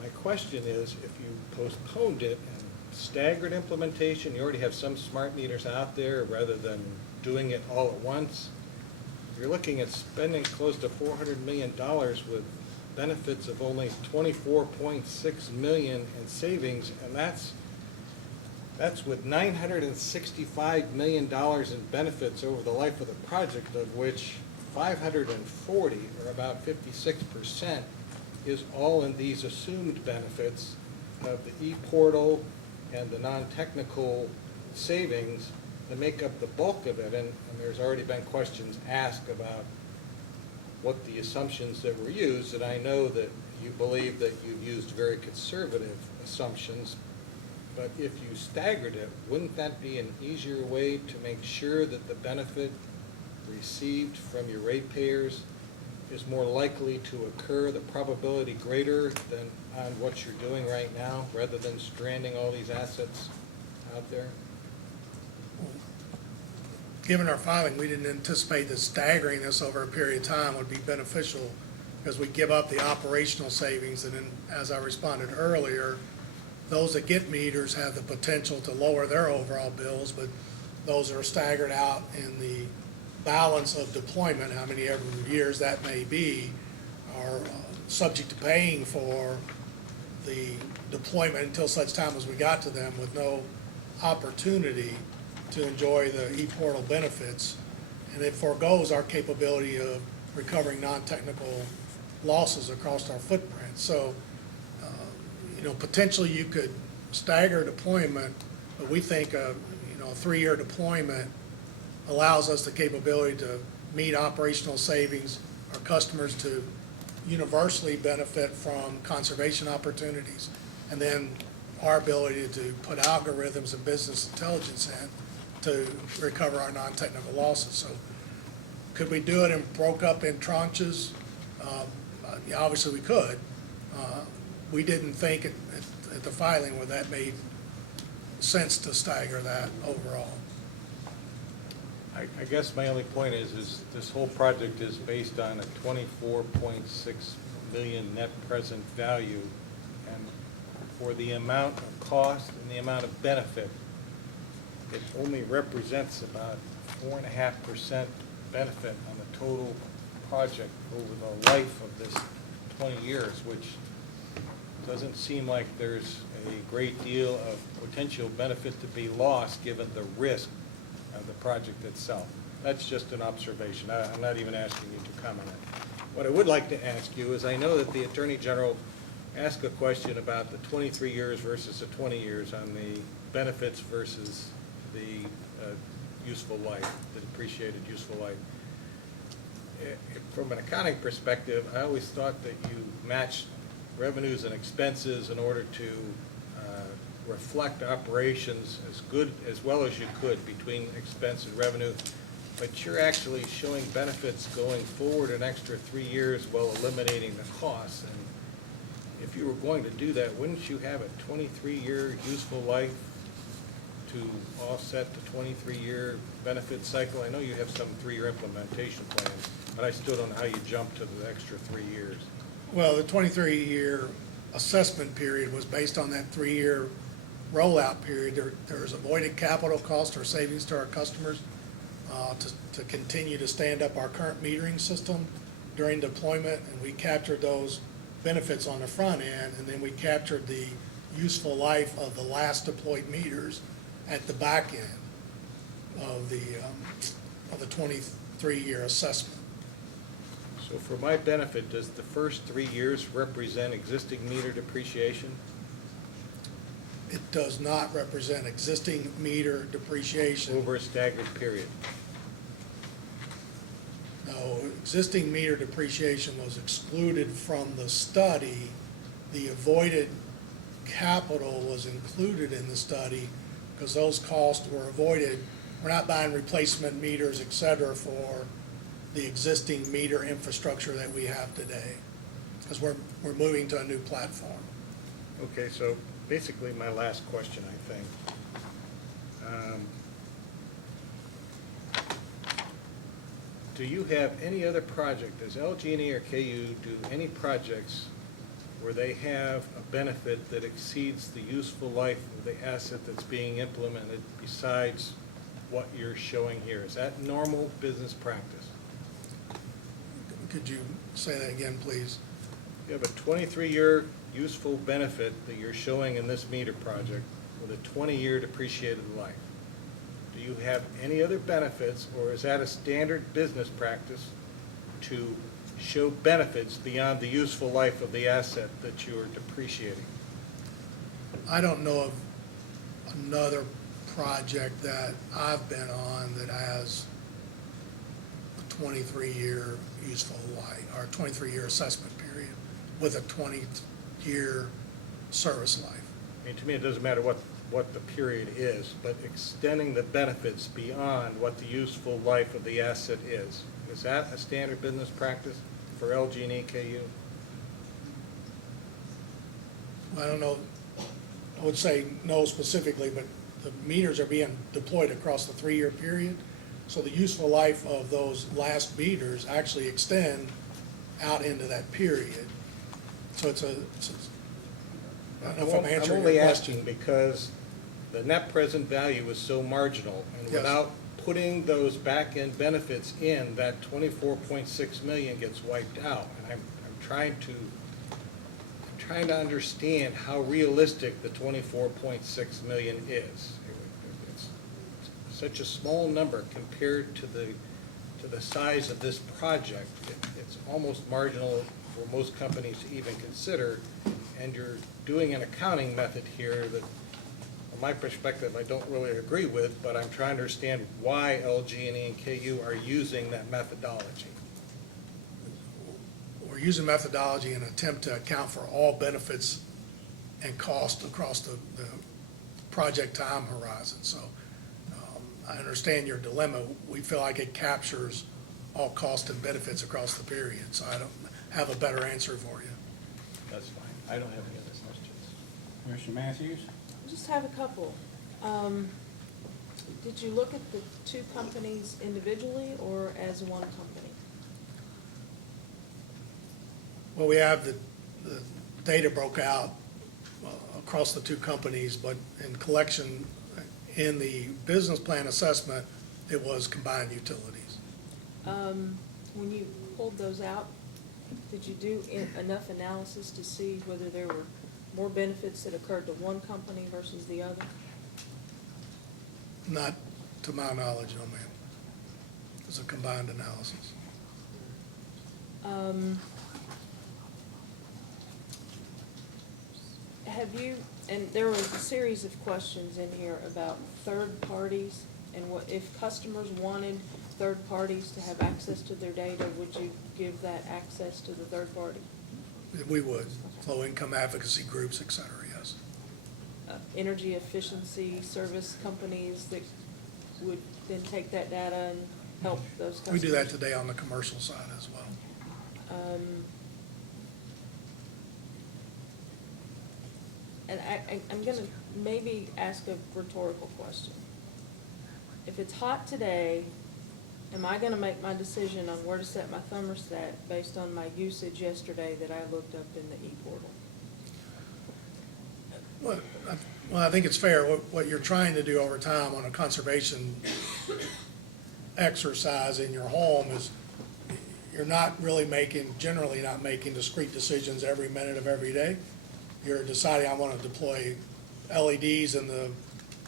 my question is, if you postponed it and staggered implementation, you already have some smart meters out there, rather than doing it all at once, you're looking at spending close to $400 million with benefits of only $24.6 million in savings, and that's with $965 million in benefits over the life of the project, of which 540, or about 56%, is all in these assumed benefits of the e-portal and the non-technical savings that make up the bulk of it. And there's already been questions asked about what the assumptions that were used, and I know that you believe that you've used very conservative assumptions, but if you staggered it, wouldn't that be an easier way to make sure that the benefit received from your ratepayers is more likely to occur, the probability greater than on what you're doing right now, rather than stranding all these assets out there? Given our filing, we didn't anticipate that staggering this over a period of time would be beneficial, because we give up the operational savings, and then, as I responded earlier, those that get meters have the potential to lower their overall bills, but those are staggered out in the balance of deployment, how many ever years that may be, are subject to paying for the deployment until such time as we got to them, with no opportunity to enjoy the e-portal benefits. And it forgoes our capability of recovering non-technical losses across our footprint. So, potentially you could stagger deployment, but we think a 3-year deployment allows us the capability to meet operational savings, our customers to universally benefit from conservation opportunities, and then our ability to put algorithms and business intelligence in to recover our non-technical losses. So could we do it and broke up in tranches? Yeah, obviously we could. We didn't think at the filing where that made sense to stagger that overall. I guess my only point is this whole project is based on a $24.6 million net present value, and for the amount of cost and the amount of benefit, it only represents about 4.5% benefit on the total project over the life of this 20 years, which doesn't seem like there's a great deal of potential benefit to be lost given the risk of the project itself. That's just an observation. I'm not even asking you to comment on it. What I would like to ask you is, I know that the Attorney General asked a question about the 23 years versus the 20 years on the benefits versus the useful life, the depreciated useful life. From an accounting perspective, I always thought that you matched revenues and expenses in order to reflect operations as well as you could between expense and revenue, but you're actually showing benefits going forward an extra 3 years while eliminating the costs. And if you were going to do that, wouldn't you have a 23-year useful life to offset the 23-year benefit cycle? I know you have some 3-year implementation plans, but I still don't know how you jump to the extra 3 years. Well, the 23-year assessment period was based on that 3-year rollout period. There's avoided capital cost or savings to our customers to continue to stand up our current metering system during deployment, and we captured those benefits on the front end, and then we captured the useful life of the last deployed meters at the back end of the 23-year assessment. So for my benefit, does the first 3 years represent existing meter depreciation? It does not represent existing meter depreciation. Over a staggered period? No, existing meter depreciation was excluded from the study. The avoided capital was included in the study because those costs were avoided. We're not buying replacement meters, et cetera, for the existing meter infrastructure that we have today, because we're moving to a new platform. Okay, so basically my last question, I think. Do you have any other project, does LG&E or KU do any projects where they have a benefit that exceeds the useful life of the asset that's being implemented besides what you're showing here? Is that normal business practice? Could you say that again, please? You have a 23-year useful benefit that you're showing in this meter project with a 20-year depreciated life. Do you have any other benefits, or is that a standard business practice to show benefits beyond the useful life of the asset that you are depreciating? I don't know of another project that I've been on that has a 23-year useful life, or 23-year assessment period with a 20-year service life. I mean, to me, it doesn't matter what the period is, but extending the benefits beyond what the useful life of the asset is that a standard business practice for LG&E KU? I don't know, I would say no specifically, but the meters are being deployed across the 3-year period, so the useful life of those last meters actually extend out into that period. So I don't know if I'm answering your question. I'm only asking because the net present value is so marginal, and Yes. without putting those back-end benefits in, that 24.6 million gets wiped out. And I'm trying to understand how realistic the 24.6 million is. It's such a small number compared to the size of this project. It's almost marginal for most companies to even consider, and you're doing an accounting method here that, from my perspective, I don't really agree with, but I'm trying to understand why LG&E and KU are using that methodology. We're using methodology in an attempt to account for all benefits and cost across the project time horizon. So I understand your dilemma. We feel like it captures all cost and benefits across the period, so I don't have a better answer for you. That's fine. I don't have any other questions. Commissioner Matthews? I just have a couple. Did you look at the two companies individually or as one company? Well, we have the data broke out across the two companies, but in collection, in the business plan assessment, it was combined utilities. When you pulled those out, did you do enough analysis to see whether there were more benefits that occurred to one company versus the other? Not to my knowledge, no ma'am. It was a combined analysis. Have you, and there was a series of questions in here about third parties, and what, if customers wanted third parties to have access to their data, would you give that access to the third party? We would, low-income advocacy groups, et cetera, yes. Energy efficiency service companies that would then take that data and help those customers? We do that today on the commercial side as well. And I'm gonna maybe ask a rhetorical question. If it's hot today, am I gonna make my decision on where to set my thermostat based on my usage yesterday that I looked up in the e-portal? Well, I think it's fair. What you're trying to do over time on a conservation exercise in your home is you're not really generally not making discrete decisions every minute of every day. You're deciding, I want to deploy LEDs in the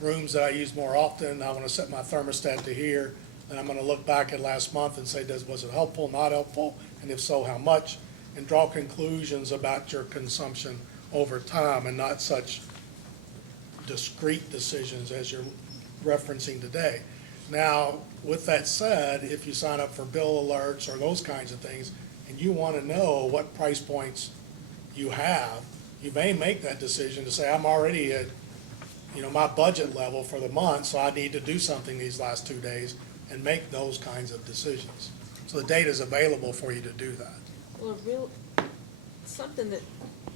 rooms that I use more often. I want to set my thermostat to here. And I'm going to look back at last month and say, was it helpful, not helpful? And if so, how much? And draw conclusions about your consumption over time, and not such discrete decisions as you're referencing today. Now, with that said, if you sign up for bill alerts or those kinds of things, and you want to know what price points you have, you may make that decision to say, I'm already at, my budget level for the month, so I need to do something these last 2 days, and make those kinds of decisions. So the data is available for you to do that. Well, something that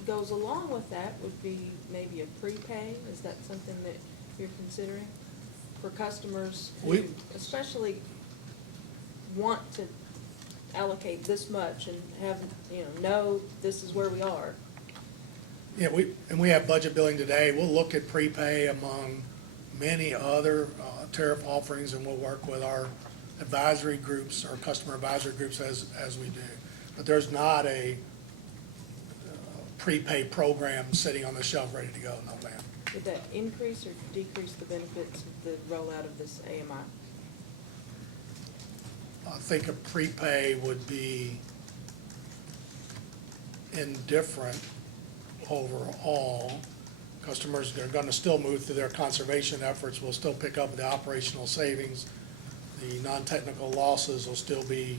goes along with that would be maybe a prepay. Is that something that you're considering for customers who especially want to allocate this much and have, know this is where we are? Yeah, we have budget billing today. We'll look at prepay among many other tariff offerings, and we'll work with our advisory groups, our customer advisory groups as we do. But there's not a prepay program sitting on the shelf ready to go, no ma'am. Would that increase or decrease the benefits of the rollout of this AMI? I think a prepay would be indifferent overall. Customers are going to still move through their conservation efforts. We'll still pick up the operational savings. The non-technical losses will still be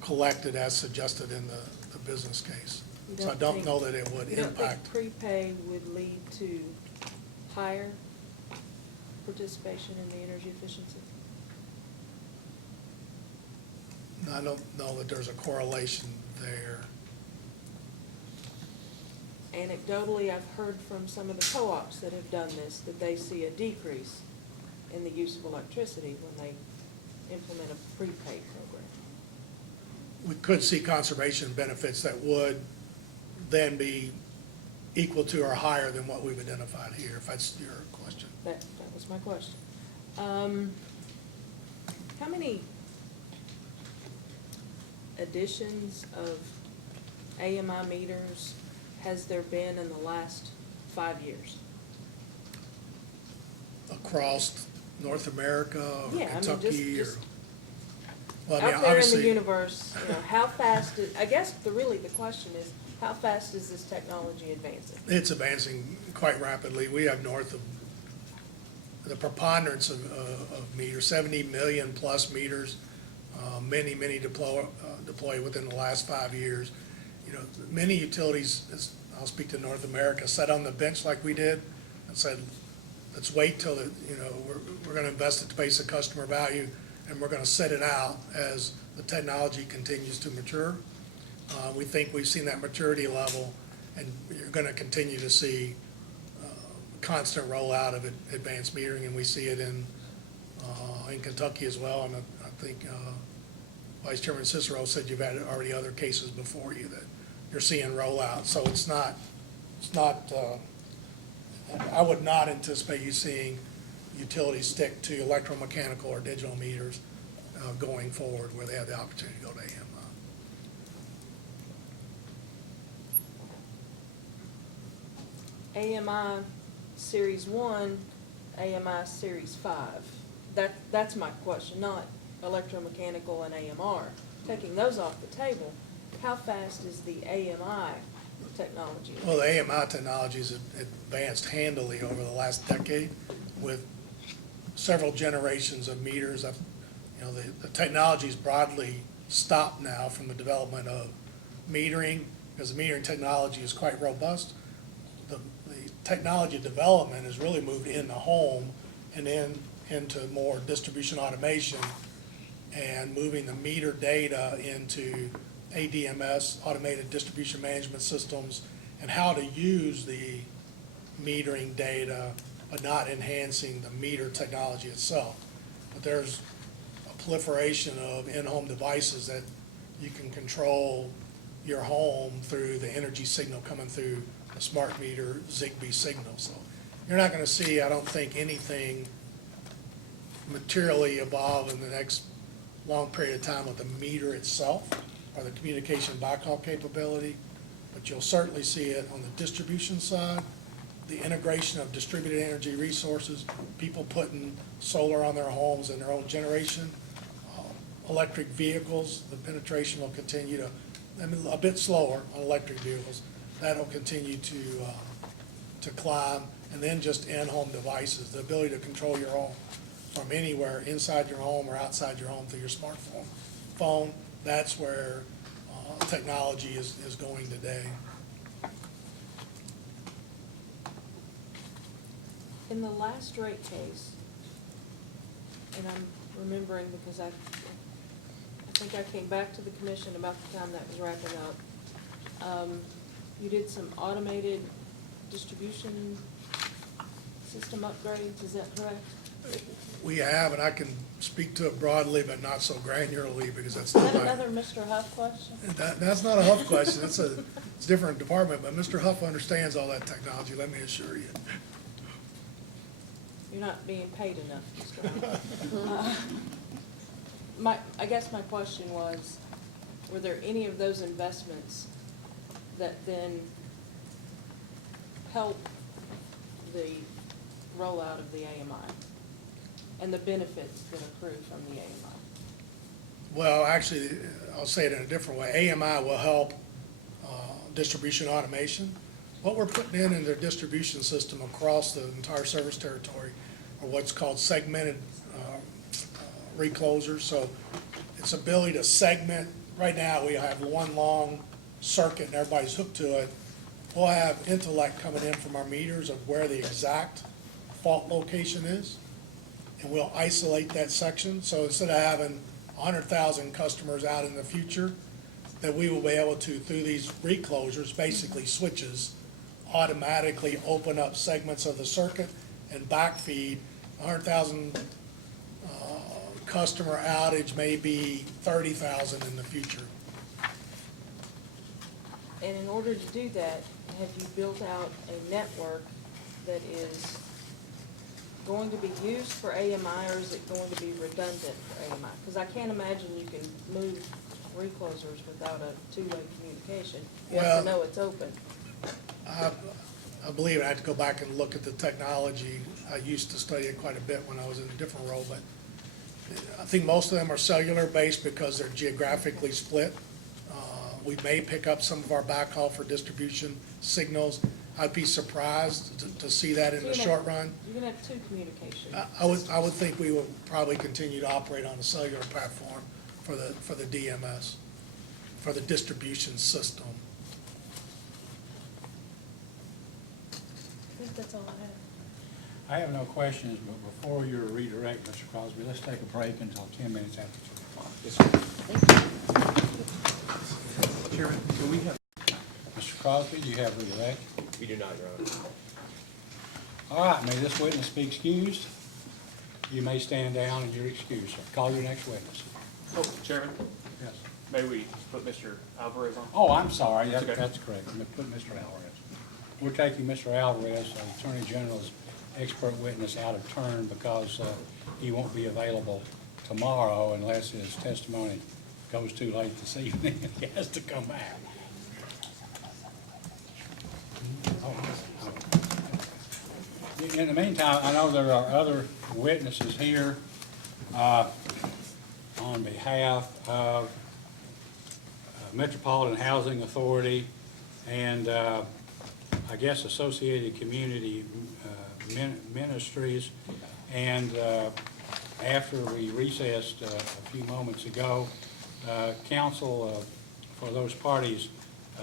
collected as suggested in the business case. So I don't know that it would impact. You don't think prepay would lead to higher participation in the energy efficiency? I don't know that there's a correlation there. Anecdotally, I've heard from some of the co-ops that have done this, that they see a decrease in the use of electricity when they implement a prepay program. We could see conservation benefits that would then be equal to or higher than what we've identified here, if that's your question. That was my question. How many additions of AMI meters has there been in the last 5 years? Across North America or Yeah, I mean, Kentucky just or? Well, I mean, out there in the obviously, universe, how fast, I guess really the question is, how fast is this technology advancing? it's advancing quite rapidly. We have north of the preponderance of meters, 70 million plus meters, many deployed within the last 5 years. Many utilities, I'll speak to North America, sat on the bench like we did and said, let's wait till we're going to invest at the pace of customer value, and we're going to set it out as the technology continues to mature. We think we've seen that maturity level, and you're going to continue to see constant rollout of advanced metering, and we see it in Kentucky as well. And I think Vice Chairman Cicero said you've had already other cases before you that you're seeing rollout. So it's not it's not, I would not anticipate you seeing utilities stick to electromechanical or digital meters going forward where they have the opportunity to go to AMI. AMI Series 1, AMI Series 5. That's my question, not electromechanical and AMR. Taking those off the table, how fast is the AMI technology? Well, the AMI technology has advanced handily over the last decade with several generations of meters. You know, the technology's broadly stopped now from the development of metering because the metering technology is quite robust. The technology development has really moved in the home and then into more distribution automation and moving the meter data into ADMS, automated distribution management systems, and how to use the metering data, but not enhancing the meter technology itself. But there's a proliferation of in-home devices that you can control your home through the energy signal coming through a smart meter Zigbee signal. So you're not going to see, I don't think, anything materially evolve in the next long period of time with the meter itself or the communication backhaul capability, but you'll certainly see it on the distribution side, the integration of distributed energy resources, people putting solar on their homes and their own generation, electric vehicles, the penetration will continue to, I mean, a bit slower on electric vehicles. That'll continue to climb, and then just in-home devices, the ability to control your home from anywhere inside your home or outside your home through your smartphone. That's where technology is going today. In the last rate case, and I'm remembering because I think I came back to the commission about the time that was wrapping up. You did some automated distribution system upgrades, is that correct? We have, and I can speak to it broadly, but not so granularly because that's Is not that my. another Mr. Huff question? That's not a Huff question. It's a different department, but Mr. Huff understands all that technology, let me assure you. You're not being paid enough, Mr. Huff. I guess my question was, were there any of those investments that then help the rollout of the AMI and the benefits that accrue from the AMI? Well, actually, I'll say it in a different way. AMI will help distribution automation. What we're putting in their distribution system across the entire service territory are what's called segmented reclosers. So its ability to segment. Right now, we have one long circuit and everybody's hooked to it. We'll have intellect coming in from our meters of where the exact fault location is, and we'll isolate that section. So instead of having 100,000 customers out in the future, that we will be able to, through these reclosures, basically switches, automatically open up segments of the circuit and backfeed. 100,000 customer outage may be 30,000 in the future. And in order to do that, have you built out a network that is going to be used for AMI, or is it going to be redundant for AMI? Because I can't imagine you can move reclosers without a two-way communication. You have to know it's open. I believe I have to go back and look at the technology. I used to study it quite a bit when I was in a different role, but I think most of them are cellular based because they're geographically split. We may pick up some of our backhaul for distribution signals. I'd be surprised to see that in the short run. You're going to have two communications. I would think we will probably continue to operate on the cellular platform for the DMS, for the distribution system. I think that's all I have. I have no questions, but before you redirect, Mr. Crosby, let's take a break until 10 minutes after 2 o'clock. Yes, sir. Chairman, can we have? Mr. Crosby, do you have redirect? We do not, Your Honor. All right, may this witness be excused? You may stand down and you're excused, sir. Call your next witness. Oh, Chairman, Yes. may we put Mr. Alvarez on? Oh, I'm sorry. That's okay. That's correct. Put Mr. Alvarez. we're taking Mr. Alvarez, Attorney General's expert witness, out of turn because he won't be available tomorrow unless his testimony goes too late this evening and he has to come back. In the meantime, I know there are other witnesses here on behalf of Metropolitan Housing Authority and I guess Associated Community Ministries. And after we recessed a few moments ago, counsel for those parties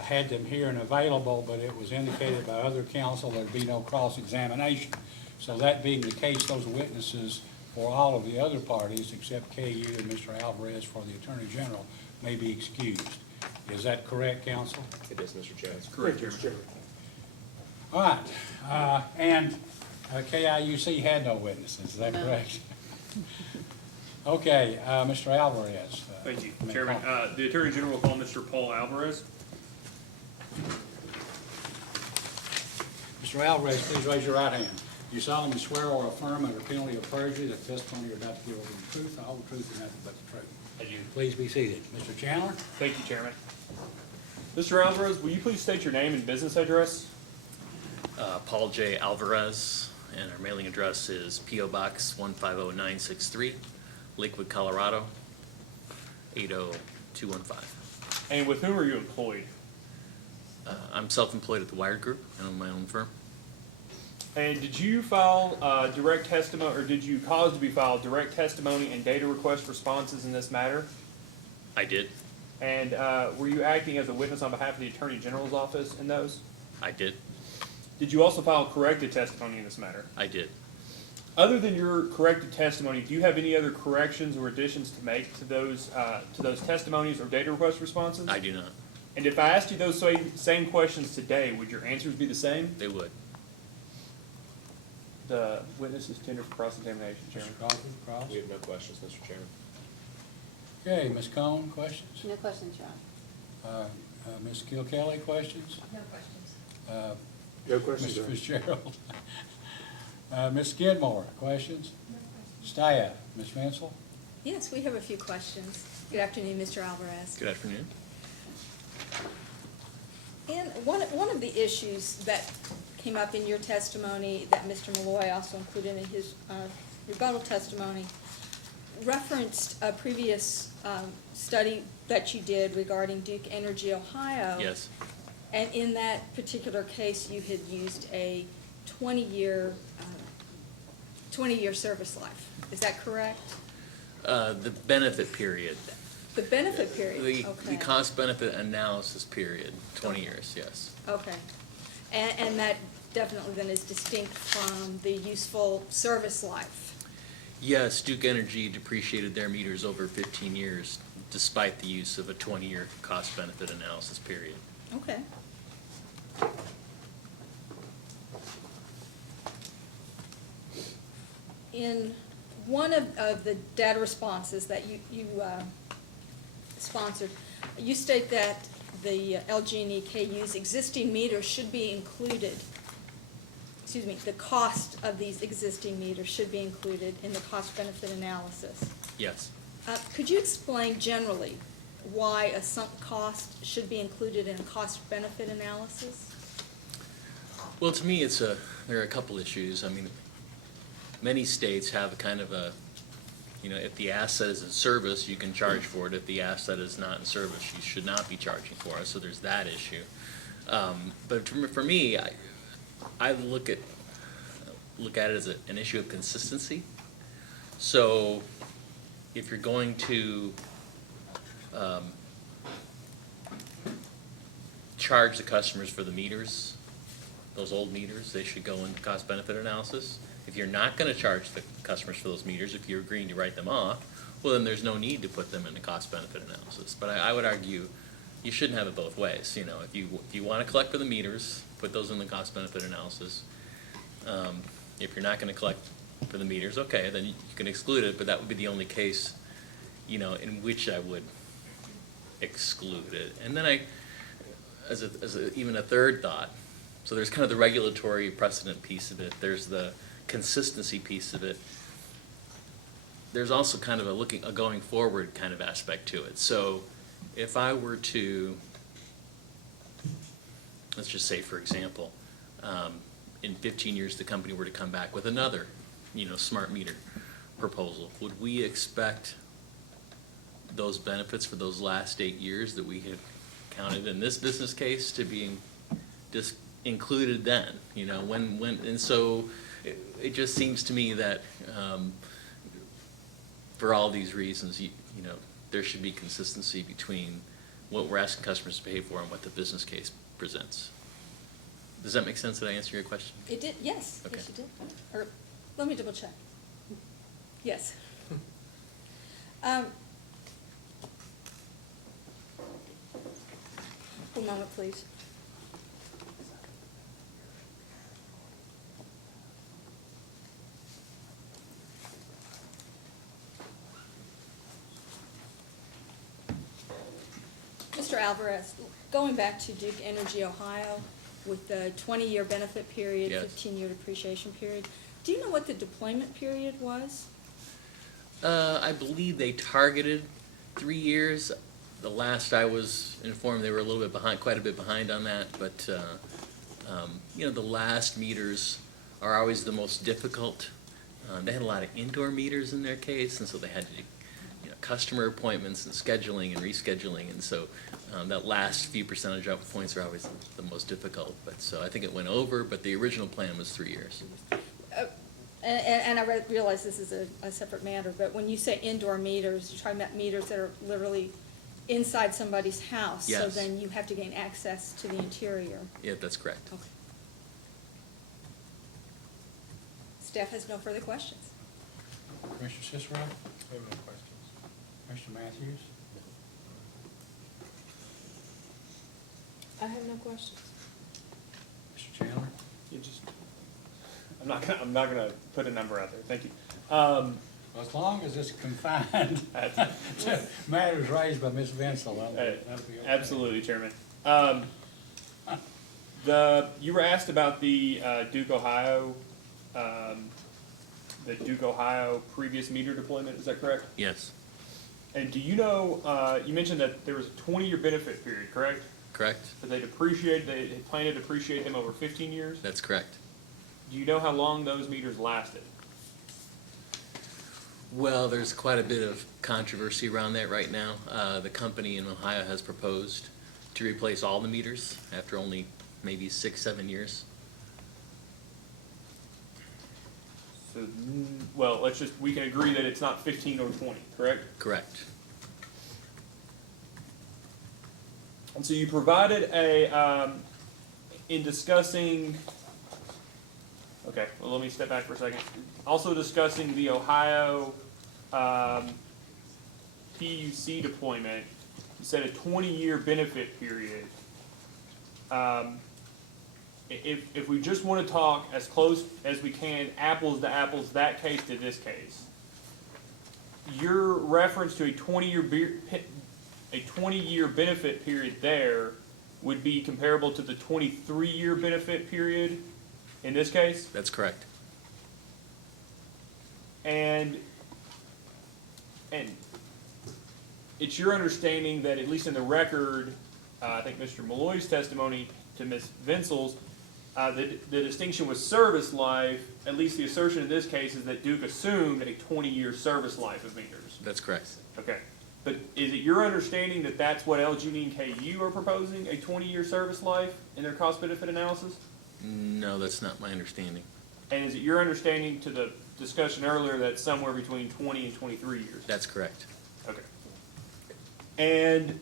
had them here and available, but it was indicated by other counsel there'd be no cross-examination. So that being the case, those witnesses for all of the other parties, except KU and Mr. Alvarez for the Attorney General, may be excused. Is that correct, counsel? It is, Mr. Chairman. Correct, Chairman. All right, and KIUC had no witnesses, is that correct? Okay, Mr. Alvarez. Thank you, Chairman. The Attorney General will call Mr. Paul Alvarez. Mr. Alvarez, please raise your right hand. You solemnly swear or affirm under penalty of perjury that the testimony you're about to give will be the truth, the whole truth, and nothing but the truth. I do. Please be seated. Mr. Chandler? Thank you, Chairman. Mr. Alvarez, will you please state your name and business address? Paul J. Alvarez, and our mailing address is P.O. Box 150963, Lakewood, Colorado, 80215. And with whom are you employed? I'm self-employed at the Wired Group. I own my own firm. And did you file direct testimony, or did you cause to be filed direct testimony and data request responses in this matter? I did. And were you acting as a witness on behalf of the Attorney General's office in those? I did. Did you also file corrected testimony in this matter? I did. Other than your corrected testimony, do you have any other corrections or additions to make to those testimonies or data request responses? I do not. And if I asked you those same questions today, would your answers be the same? They would. The witness is tendered for cross-examination, Chairman. Mr. Crawford, cross? We have no questions, Mr. Chairman. Okay, Ms. Cohn, questions? No questions, Your Honor. Ms. Kilkelly, questions? No questions. No questions, Mr. Your Honor. Fitzgerald? Ms. Skidmore, questions? No questions. Staff, Ms. Mansell? Yes, we have a few questions. Good afternoon, Mr. Alvarez. Good afternoon. And one of the issues that came up in your testimony that Mr. Malloy also included in his rebuttal testimony referenced a previous study that you did regarding Duke Energy Ohio. Yes. And in that particular case, you had used a 20-year service life. Is that correct? The benefit period. The benefit period, The okay. cost-benefit analysis period, 20 years, yes. Okay. And that definitely then is distinct from the useful service life. Yes, Duke Energy depreciated their meters over 15 years, despite the use of a 20-year cost-benefit analysis period. Okay. In one of the data responses that you sponsored, you state that the LG&E KU's existing meters should be included, the cost of these existing meters should be included in the cost-benefit analysis. Yes. Could you explain generally why a sunk cost should be included in a cost-benefit analysis? Well, to me, there are a couple issues. I mean, many states have a kind of a, if the asset is in service, you can charge for it. If the asset is not in service, you should not be charging for it. So there's that issue. But for me, I look at it as an issue of consistency. So if you're going to charge the customers for the meters, those old meters, they should go into cost-benefit analysis. If you're not going to charge the customers for those meters, if you're agreeing to write them off, well, then there's no need to put them in the cost-benefit analysis. But I would argue you shouldn't have it both ways. If you want to collect for the meters, put those in the cost-benefit analysis. If you're not going to collect for the meters, okay, then you can exclude it, but that would be the only case, in which I would exclude it. And then even a third thought, So there's kind of the regulatory precedent piece of it. There's the consistency piece of it. There's also kind of a going forward kind of aspect to it. So if I were to, let's just say, for example, in 15 years, the company were to come back with another, smart meter proposal, would we expect those benefits for those last 8 years that we have counted in this business case to be just included then? And so it just seems to me that for all these reasons, there should be consistency between what we're asking customers to pay for and what the business case presents. Does that make sense? Did I answer your question? It did, yes, Okay. yes, you did. Or, let me double check. Yes. One moment, please. Mr. Alvarez, going back to Duke Energy Ohio with the 20-year benefit period, Yes. 15-year depreciation period, do you know what the deployment period was? I believe they targeted 3 years. The last I was informed, they were a little bit behind, quite a bit behind on that, but, the last meters are always the most difficult. They had a lot of indoor meters in their case, and so they had to do, customer appointments and scheduling and rescheduling, and so that last few percentage of points are always the most difficult. But so I think it went over, but the original plan was 3 years. And I realize this is a separate matter, but when you say indoor meters, you're talking about meters that are literally inside somebody's house. So Yes. then you have to gain access to the interior. Yeah, that's correct. Okay. Staff has no further questions. Commissioner Cicero? I have no questions. Commissioner Matthews? I have no questions. Mr. Chandler? I'm not gonna put a number out there, thank you. As long as it's confined to matters raised by Ms. Vinsel, that'll be okay. Absolutely, Chairman. You were asked about the Duke, Ohio, previous meter deployment, is that correct? Yes, And do you know, you mentioned that there was a 20-year benefit period, correct? correct? That they plan to depreciate them over 15 years? That's correct. Do you know how long those meters lasted? Well, there's quite a bit of controversy around that right now. The company in Ohio has proposed to replace all the meters after only maybe 6-7 years. So, well, we can agree that it's not 15 or 20, correct? Correct. And so you provided in discussing, okay, well, let me step back for a second. Also discussing the Ohio PUC deployment, you said a 20-year benefit period. If we just want to talk as close as we can, apples to apples, that case to this case, your reference to a 20-year benefit period there would be comparable to the 23-year benefit period in this case? That's correct. And it's your understanding that, at least in the record, I think Mr. Malloy's testimony to Ms. Vinsel's, the distinction with service life, at least the assertion in this case, is that Duke assumed a 20-year service life of meters. That's correct. Okay. But is it your understanding that that's what LG&E and KU are proposing, a 20-year service life in their cost-benefit analysis? No, that's not my understanding. And is it your understanding to the discussion earlier that somewhere between 20 and 23 years? That's correct. Okay. And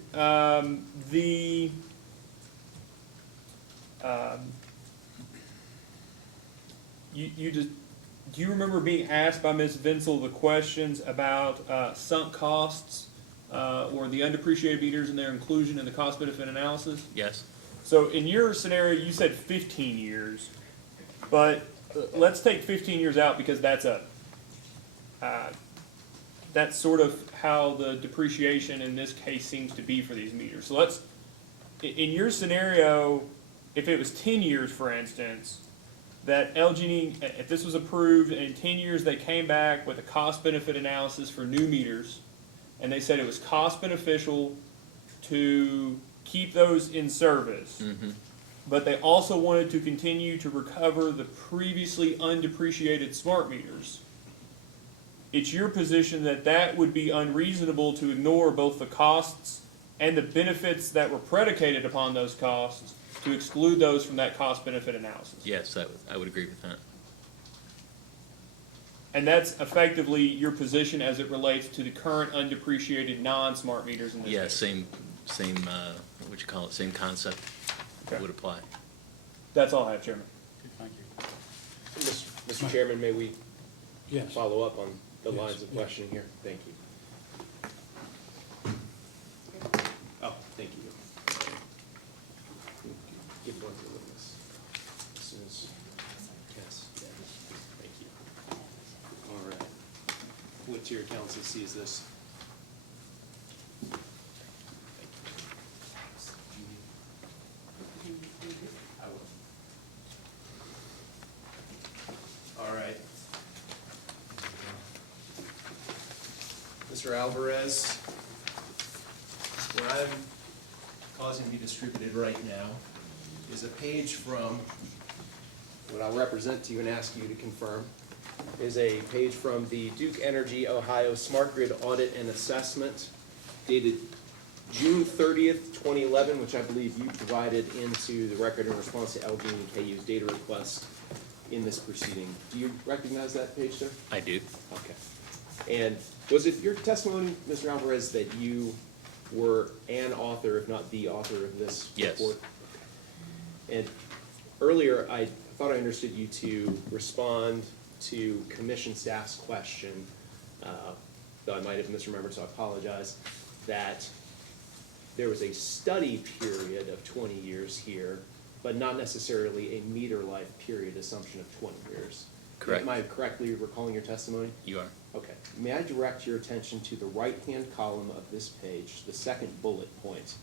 do you remember being asked by Ms. Vinsel the questions about sunk costs or the undepreciated meters and their inclusion in the cost-benefit analysis? Yes. So in your scenario, you said 15 years, but let's take 15 years out because that's sort of how the depreciation in this case seems to be for these meters. So in your scenario, if it was 10 years, for instance, that LG&E, if this was approved, and in 10 years they came back with a cost-benefit analysis for new meters, and they said it was cost beneficial to keep those in service, but they also wanted to continue to recover the previously undepreciated smart meters, it's your position that that would be unreasonable to ignore both the costs and the benefits that were predicated upon those costs, to exclude those from that cost-benefit analysis. Yes, I would agree with that. And that's effectively your position as it relates to the current undepreciated non-smart meters in this Yeah, case. same, what you call it, same concept would apply. That's all I have, Chairman. Thank you. Mr. Chairman, may we Yes. follow up on the Yes, lines of yes. questioning here? Thank you. Oh, thank you. Give one to the witness. As soon as, yes, thank you. All right. What's your counsel sees this? I will. All right. Mr. Alvarez, what I'm causing to be distributed right now is a page from, what I'll represent to you and ask you to confirm, is a page from the Duke Energy Ohio Smart Grid Audit and Assessment dated June 30th, 2011, which I believe you provided into the record in response to LG and KU's data request in this proceeding. Do you recognize that page, sir? I do. Okay. And was it your testimony, Mr. Alvarez, that you were an author, if not the author of this Yes. report? And earlier, I thought I understood you to respond to commission staff's question, though I might have misremembered, so I apologize, that there was a study period of 20 years here, but not necessarily a meter life period assumption of 20 years. Correct. Am I correctly recalling your testimony? You are. Okay. May I direct your attention to the right-hand column of this page, the second bullet point?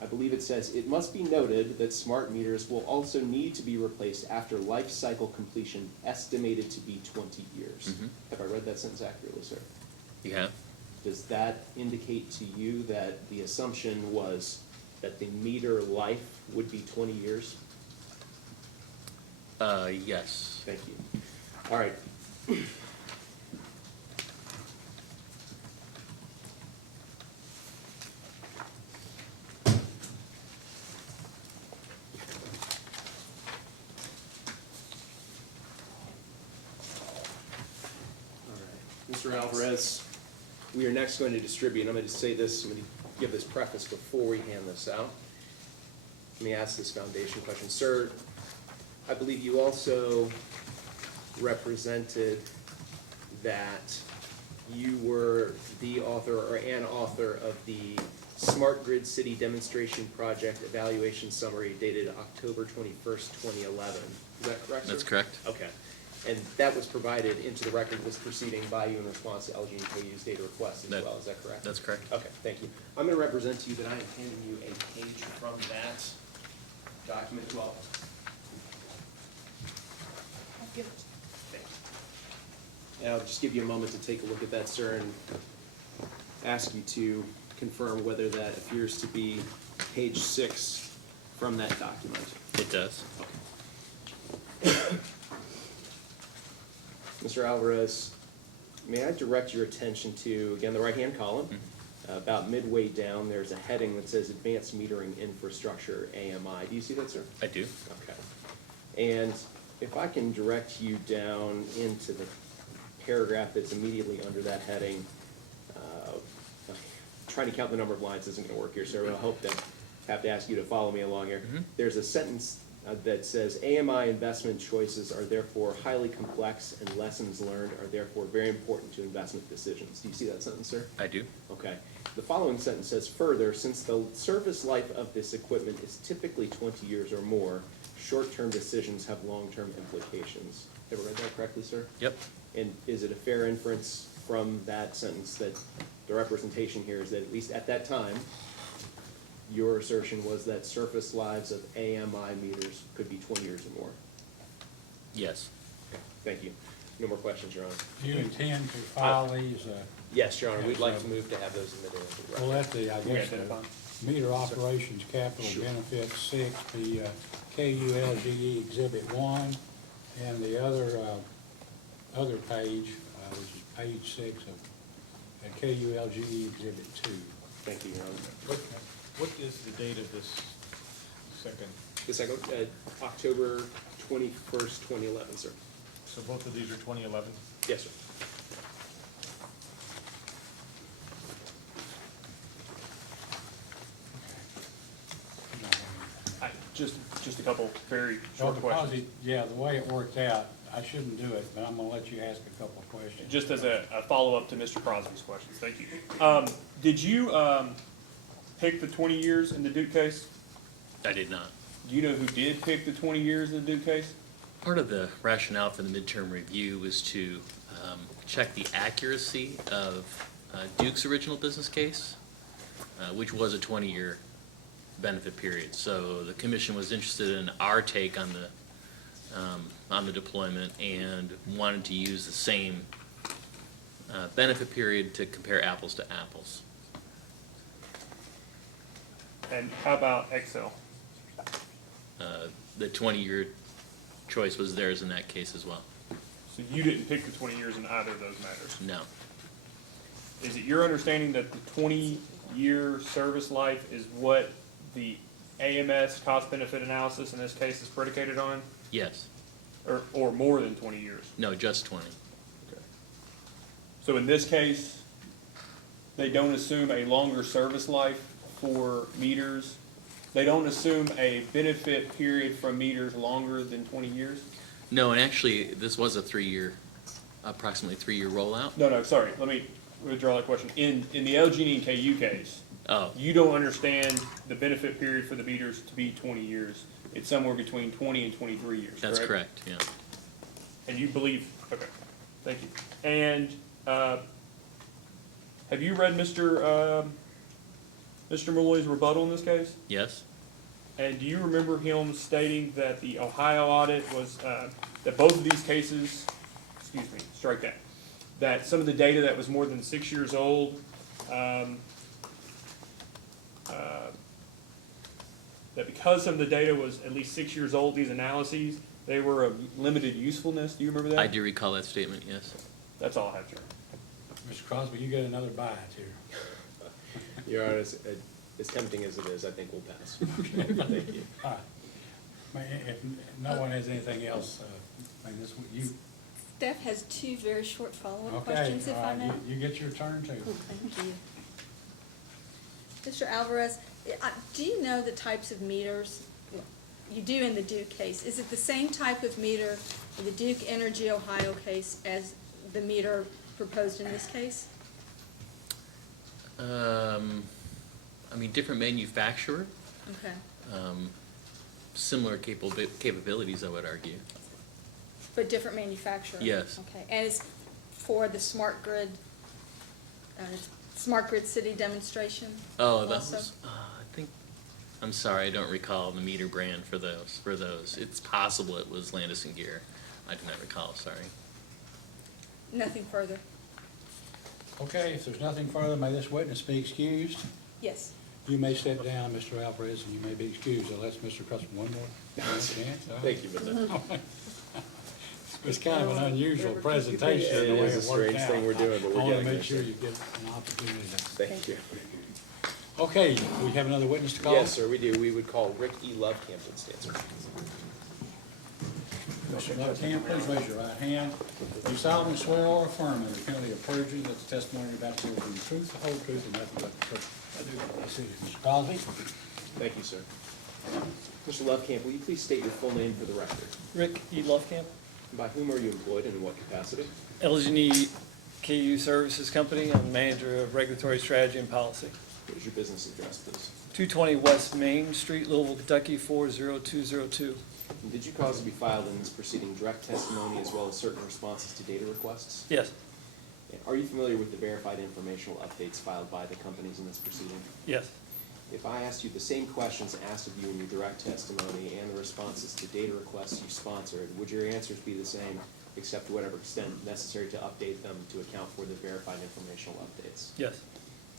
I believe it says, "It must be noted that smart meters will also need to be replaced after life cycle completion, estimated to be 20 years." Have I read that sentence accurately, sir? You have? Does that indicate to you that the assumption was that the meter life would be 20 years? Yes. Thank you. All right. Mr. Alvarez, we are next going to distribute, I'm going to say this, I'm going to give this preface before we hand this out. Let me ask this foundation question. Sir, I believe you also represented that you were the author or an author of the Smart Grid City Demonstration Project Evaluation Summary dated October 21st, 2011. Is that correct, sir? That's correct. Okay. And that was provided into the record of this proceeding by you in response to LG and KU's data request as well, is that correct? That's correct. Okay, thank you. I'm going to represent to you that I am handing you a page from that document. Well, I'll give it. thank you. And I'll just give you a moment to take a look at that, sir, and ask you to confirm whether that appears to be page 6 from that document. It does. Okay. Mr. Alvarez, may I direct your attention to, again, the right-hand column? About midway down, there's a heading that says Advanced Metering Infrastructure, AMI. Do you see that, sir? I do. Okay. And if I can direct you down into the paragraph that's immediately under that heading, trying to count the number of lines isn't going to work here, sir. I hope to have to ask you to follow me along here. There's a sentence that says, AMI investment choices are therefore highly complex and lessons learned are therefore very important to investment decisions. Do you see that sentence, sir? I do. Okay. The following sentence says, further, since the service life of this equipment is typically 20 years or more, short-term decisions have long-term implications. Have I read that correctly, sir? Yep. And is it a fair inference from that sentence that the representation here is that at least at that time, your assertion was that surface lives of AMI meters could be 20 years or more. Yes. Okay, thank you. No more questions, Your Honor. Do you intend to file these? Yes, Your Honor, we'd like to move to have those admitted into the record. Well, let the, I guess, identify. meter operations capital Sure. benefit 6, the KULGE Exhibit 1, and the other page, which is page 6 of KULGE Exhibit 2. Thank you, Your Honor. What is the date of this second? The second, October 21st, 2011, sir. So both of these are 2011? Yes, sir. Just a couple very Well, short because questions. the way it worked out, I shouldn't do it, but I'm gonna let you ask a couple of questions. Just as a follow-up to Mr. Crosby's question, thank you. Did you pick the 20 years in the Duke case? I did not. Do you know who did pick the 20 years in the Duke case? Part of the rationale for the midterm review was to check the accuracy of Duke's original business case, which was a 20-year benefit period. So the commission was interested in our take on the deployment and wanted to use the same benefit period to compare apples to apples. And how about Excel? The 20-year choice was theirs in that case as well. So you didn't pick the 20 years in either of those matters? No. Is it your understanding that the 20-year service life is what the AMS cost-benefit analysis in this case is predicated on? Yes. Or more than 20 years? No, just 20. Okay. So in this case, they don't assume a longer service life for meters? They don't assume a benefit period from meters longer than 20 years? No, and actually, this was a approximately three-year rollout. No, sorry, let me withdraw that question. In the LG&E and KU case, you don't understand the benefit period for the meters to be 20 years. It's somewhere between 20 and 23 years, That's correct, yeah. And you believe, okay, thank you. And have you read Mr. Malloy's rebuttal in this case? Yes. And do you remember him stating that the Ohio audit was, that both of these cases, excuse me, strike that some of the data that was more than 6 years old, that because some of the data was at least 6 years old, these analyses, they were of limited usefulness? Do you remember that? I do recall that statement, yes. That's all I have, Chair. Mr. Crosby, you get another bite here. Your Honor, as tempting as it is, I think we'll pass. Thank you. All right. If no one has anything else, you, Steph has two very short follow-up okay, questions, if all I right, may. you get your turn too. Oh, thank you. Mr. Alvarez, do you know the types of meters, you do in the Duke case, is it the same type of meter in the Duke Energy Ohio case as the meter proposed in this case? I mean, different manufacturer, Okay. similar capabilities, I would argue. But different manufacturer? Yes. Okay, and it's for the smart grid city demonstration? Oh, that also? was, I think, I'm sorry, I don't recall the meter brand for those. It's possible it was Landis & Gear. I do not recall, sorry. Nothing further? Okay, if there's nothing further, may this witness be excused. Yes. You may step down, Mr. Alvarez, and you may be excused. So let's Mr. Crosby one more chance. Thank you, Mr. It's kind of an unusual presentation, the way It is it a worked strange out. thing we're doing, but we're I want to getting make there, sure sir. you get an opportunity to. Thank you. Okay, we have another witness to call? Yes, sir, we do. We would call Rick E. Lovecamp to stand, sir. Mr. Lovecamp, please raise your right hand. Do you solemnly swear or affirm under penalty of perjury that the testimony you're about to give is the truth, the whole truth, and nothing but the truth? I do. Yes, it is. Mr. Crosby? Thank you, sir. Mr. Lovecamp, will you please state your full name for the record? Rick E. Lovecamp, By whom are you employed and in what capacity? LG&E KU Services Company. I'm manager of regulatory strategy and policy. What is your business address, please? 220 West Main Street, Louisville, Kentucky, 40202. And did you cause to be filed in this proceeding direct testimony as well as certain responses to data requests? Yes. And are you familiar with the verified informational updates filed by the companies in this proceeding? Yes. If I asked you the same questions asked of you in your direct testimony and the responses to data requests you sponsored, would your answers be the same, except to whatever extent necessary to update them to account for the verified informational updates? Yes.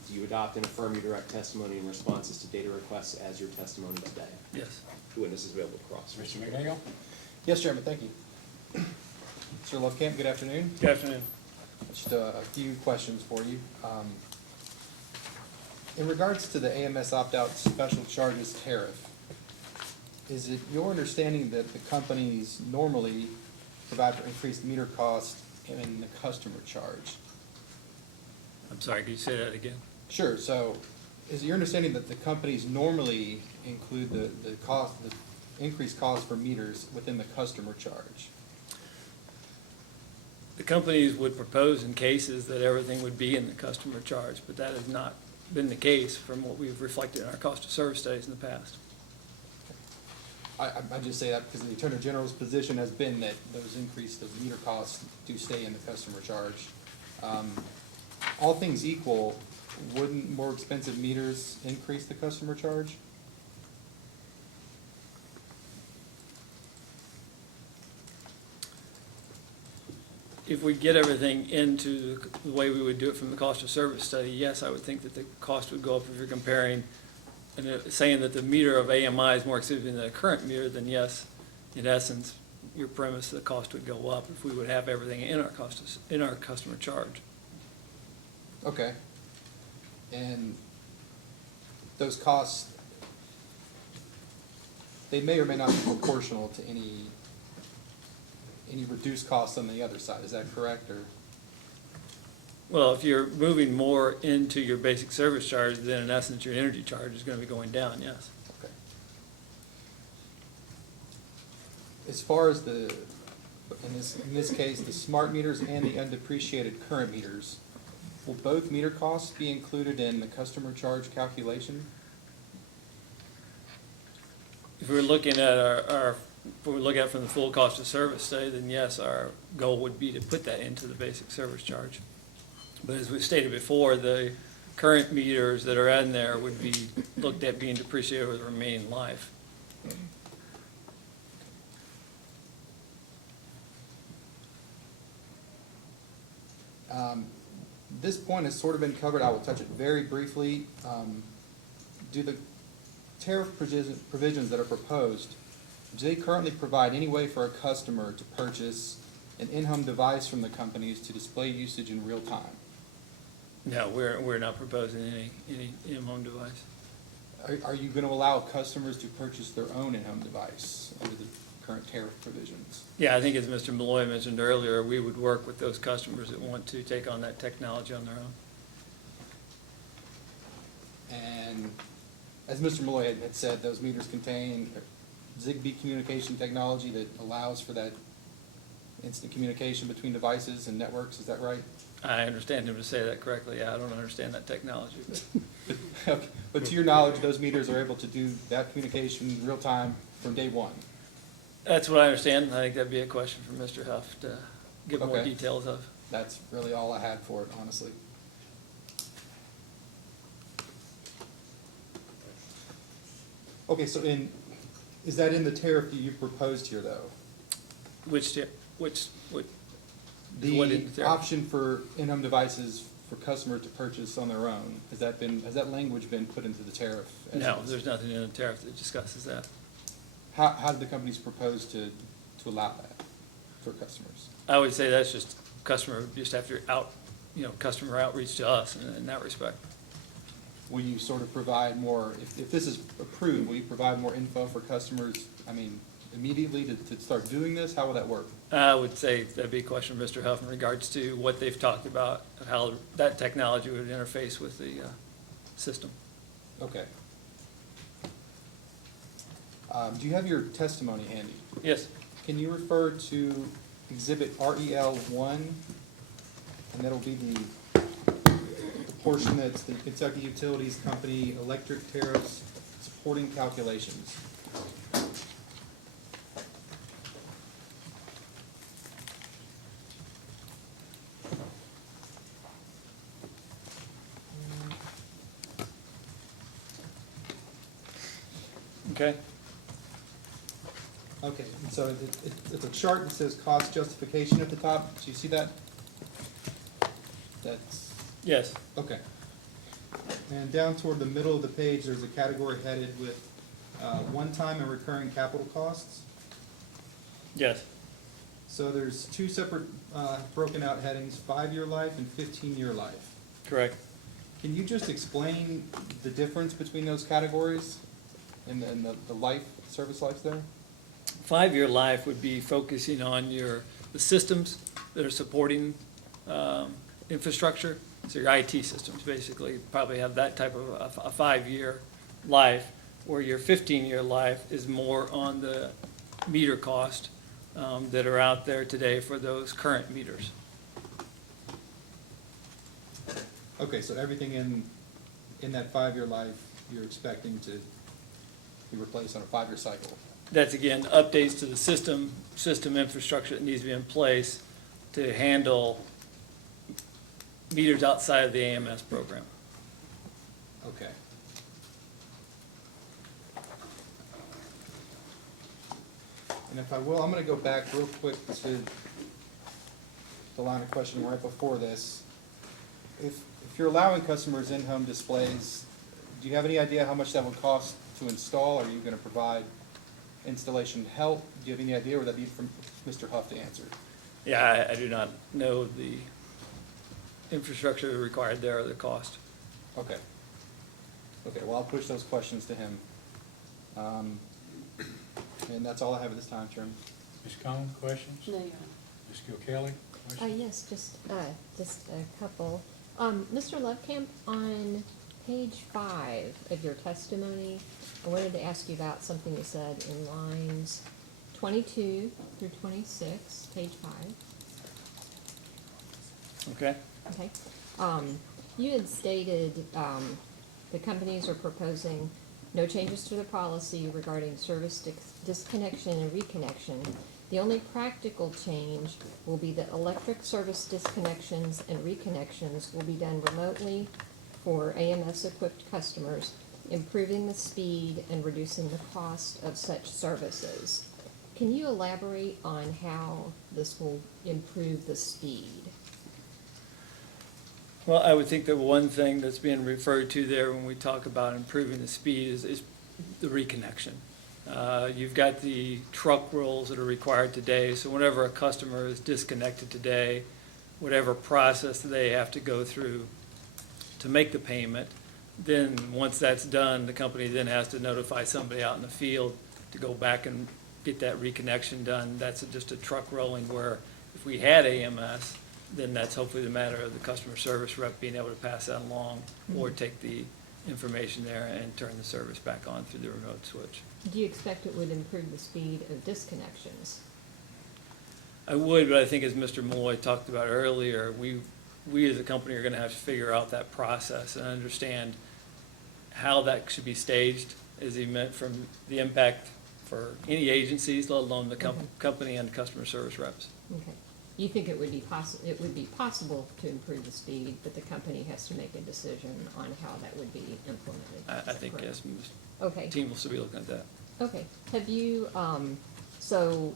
Do you adopt and affirm your direct testimony and responses to data requests as your testimony today? Yes. The witness is available to cross. Mr. McNeil? Yes, Chairman, thank you. Mr. Lovekamp, good afternoon. Good afternoon. Just a few questions for you. In regards to the AMS opt-out special charges tariff, is it your understanding that the companies normally provide for increased meter cost in the customer charge? I'm sorry, could you say that again? Sure, so is it your understanding that the companies normally include the cost, the increased cost for meters within the customer charge? The companies would propose in cases that everything would be in the customer charge, but that has not been the case from what we've reflected in our cost of service studies in the past. I just say that because the Attorney General's position has been that those increased, those meter costs do stay in the customer charge. All things equal, wouldn't more expensive meters increase the customer charge? If we get everything into the way we would do it from the cost of service study, yes, I would think that the cost would go up if you're comparing, and saying that the meter of AMI is more expensive than the current meter, then yes, in essence, your premise, the cost would go up if we would have everything in our in our customer charge. Okay. And those costs, they may or may not be proportional to any reduced costs on the other side, is that correct, or? Well, if you're moving more into your basic service charge, then in essence, your energy charge is gonna be going down, yes. Okay. As far as in this case, the smart meters and the undepreciated current meters, will both meter costs be included in the customer charge calculation? If we're looking at if we look at it from the full cost of service study, then yes, our goal would be to put that into the basic service charge. But as we stated before, the current meters that are in there would be looked at being depreciated over the remaining life. This point has sort of been covered. I will touch it very briefly. Do the tariff provisions that are proposed, do they currently provide any way for a customer to purchase an in-home device from the companies to display usage in real time? No, we're not proposing any in-home device. Are you going to allow customers to purchase their own in-home device under the current tariff provisions? Yeah, I think as Mr. Malloy mentioned earlier, we would work with those customers that want to take on that technology on their own. And as Mr. Malloy had said, those meters contain Zigbee communication technology that allows for that instant communication between devices and networks, is that right? I understand him to say that correctly. I don't understand that technology. But Okay. But to your knowledge, those meters are able to do that communication in real time from day one? that's what I understand. I think that'd be a question for Mr. Huff to give more Okay. details of. That's really all I had for it, honestly. Okay, so is that in the tariff that you proposed here, though? What, what in the The tariff? option for in-home devices for customers to purchase on their own, has that language been put into the tariff? No, there's nothing in the tariff that discusses that. How did the companies propose to allow that for customers? I would say that's just customer, just after customer outreach to us in that respect. Will you sort of provide more, if this is approved, will you provide more info for customers, immediately to start doing this? How will that work? I would say that'd be a question for Mr. Huff in regards to what they've talked about, how that technology would interface with the system. Okay. Do you have your testimony handy? Yes. Can you refer to Exhibit REL1? And that'll be the portion that's the Kentucky Utilities Company electric tariffs supporting calculations. Okay? Okay, and so it's a chart that says cost justification at the top. Do you see that? That's, Yes. okay. And down toward the middle of the page, there's a category headed with one-time and recurring capital costs. Yes. So there's two separate broken out headings, 5-year life and 15-year life. Correct. Can you just explain the difference between those categories and the life, service lives there? 5-year life would be focusing on the systems that are supporting infrastructure. So your IT systems basically probably have that type of a 5-year life, where your 15-year life is more on the meter cost that are out there today for those current meters. Okay, so everything in that 5-year life, you're expecting to be replaced on a 5-year cycle? That's, again, updates to the system infrastructure that needs to be in place to handle meters outside of the AMS program. Okay. And if I will, I'm gonna go back real quick to the line of questioning right before this. If you're allowing customers in-home displays, do you have any idea how much that would cost to install? Are you gonna provide installation help? Do you have any idea, or would that be from Mr. Huff to answer? Yeah, I do not know the infrastructure required there or the cost. Okay. Okay, well, I'll push those questions to him. And that's all I have at this time, Chairman. Ms. Cohn, questions? No, Your Honor. Ms. Gilkelly, questions? Yes, just a couple. Mr. Lovekamp, on page 5 of your testimony, I wanted to ask you about something you said in lines 22 through 26, page 5. Okay? Okay. You had stated the companies are proposing no changes to the policy regarding service disconnection and reconnection. The only practical change will be that electric service disconnections and reconnections will be done remotely for AMS-equipped customers, improving the speed and reducing the cost of such services. Can you elaborate on how this will improve the speed? Well, I would think that one thing that's being referred to there when we talk about improving the speed is the reconnection. You've got the truck rolls that are required today, so whenever a customer is disconnected today, whatever process they have to go through to make the payment, then once that's done, the company then has to notify somebody out in the field to go back and get that reconnection done. That's just a truck rolling, where if we had AMS, then that's hopefully the matter of the customer service rep being able to pass that along or take the information there and turn the service back on through the remote switch. Do you expect it would improve the speed of disconnections? I would, but I think as Mr. Malloy talked about earlier, we as a company are gonna have to figure out that process and understand how that should be staged, as he meant, from the impact for any agencies, let alone the company and customer service reps. Okay. You think it would be possible to improve the speed, but the company has to make a decision on how that would be implemented? I think, yes, Okay. the team will still be looking at that. Okay. Have you, so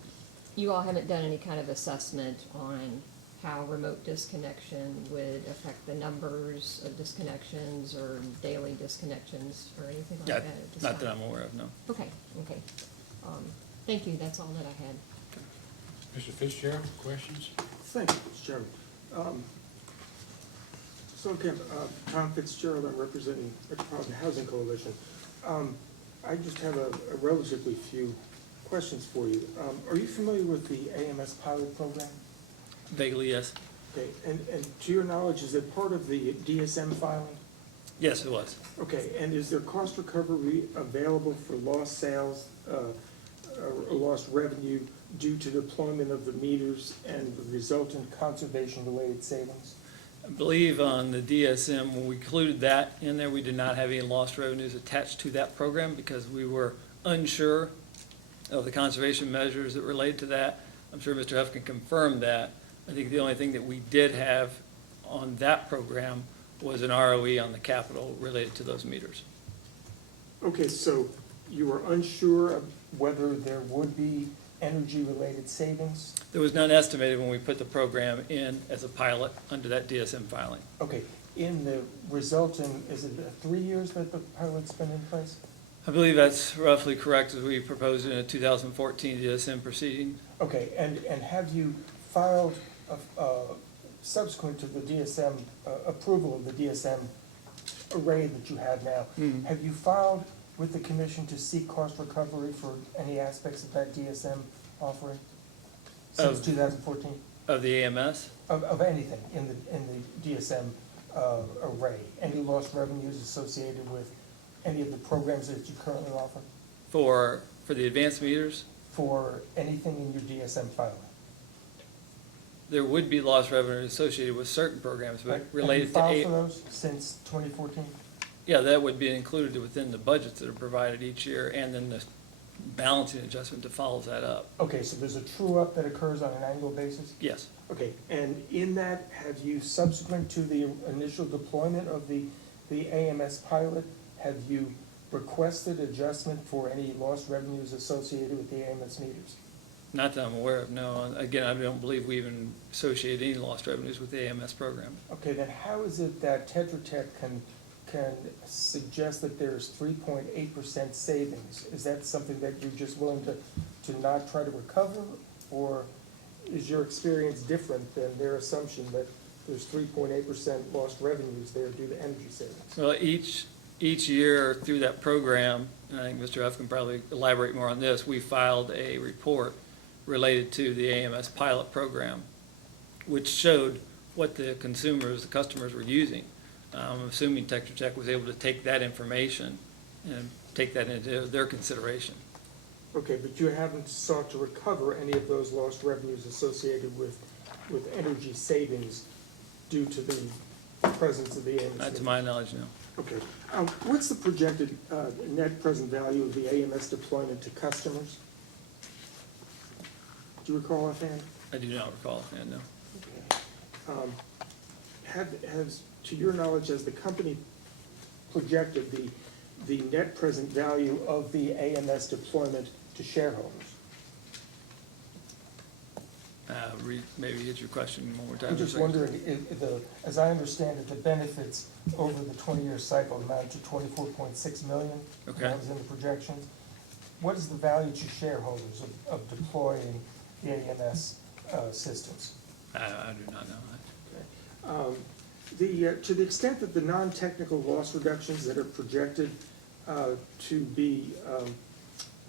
you all haven't done any kind of assessment on how remote disconnection would affect the numbers of disconnections or daily disconnections or anything like Yeah, that? at this not that time? I'm aware of, no. Okay, okay. Thank you, that's all that I had. Mr. Fitzgerald, questions? Thank you, Mr. Chairman. Tom Fitzgerald, I'm representing Metropolitan Housing Coalition. I just have a relatively few questions for you. Are you familiar with the AMS pilot program? Vaguely, yes. Okay, and to your knowledge, is it part of the DSM filing? Yes, it was. Okay, and is there cost recovery available for lost sales, or lost revenue due to deployment of the meters and the resultant conservation-related savings? I believe on the DSM, when we included that in there, we did not have any lost revenues attached to that program because we were unsure of the conservation measures that related to that. I'm sure Mr. Huff can confirm that. I think the only thing that we did have on that program was an ROE on the capital related to those meters. Okay, so you were unsure of whether there would be energy-related savings? There was none estimated when we put the program in as a pilot under that DSM filing. Okay, in the resulting, is it 3 years that the pilot's been in place? I believe that's roughly correct as we proposed in a 2014 DSM proceeding. Okay, and have you filed, subsequent to the DSM, approval of the DSM array that you have now, have you filed with the commission to seek cost recovery for any aspects of that DSM offering since 2014? Of the AMS? Of anything in the DSM array? Any lost revenues associated with any of the programs that you currently offer? For the advanced meters? For anything in your DSM filing? There would be lost revenue associated with certain programs, but related to. Have you filed for those since 2014? Yeah, that would be included within the budgets that are provided each year, and then the balancing adjustment that follows that up. Okay, so there's a true-up that occurs on an annual basis? Yes. Okay, and in that, have you, subsequent to the initial deployment of the AMS pilot, have you requested adjustment for any lost revenues associated with the AMS meters? Not that I'm aware of, no. Again, I don't believe we even associate any lost revenues with the AMS program. Okay, then how is it that Tetra Tech can suggest that there's 3.8% savings? Is that something that you're just willing to not try to recover? Or is your experience different than their assumption that there's 3.8% lost revenues there due to energy savings? Well, each year through that program, and I think Mr. Huff can probably elaborate more on this, we filed a report related to the AMS pilot program, which showed what the customers were using. I'm assuming Tetra Tech was able to take that information and take that into their consideration. Okay, but you haven't sought to recover any of those lost revenues associated with energy savings due to the presence of the AMS? Not to my knowledge, no. Okay. What's the projected net present value of the AMS deployment to customers? Do you recall offhand? I do not recall offhand, no. Okay. To your knowledge, has the company projected the net present value of the AMS deployment to shareholders? Maybe hit your question one more time. I'm just wondering, as I understand it, the benefits over the 20-year cycle amount to $24.6 million. Okay. That was in the projections. What is the value to shareholders of deploying the AMS systems? I do not know that. Okay. To the extent that the non-technical loss reductions that are projected to be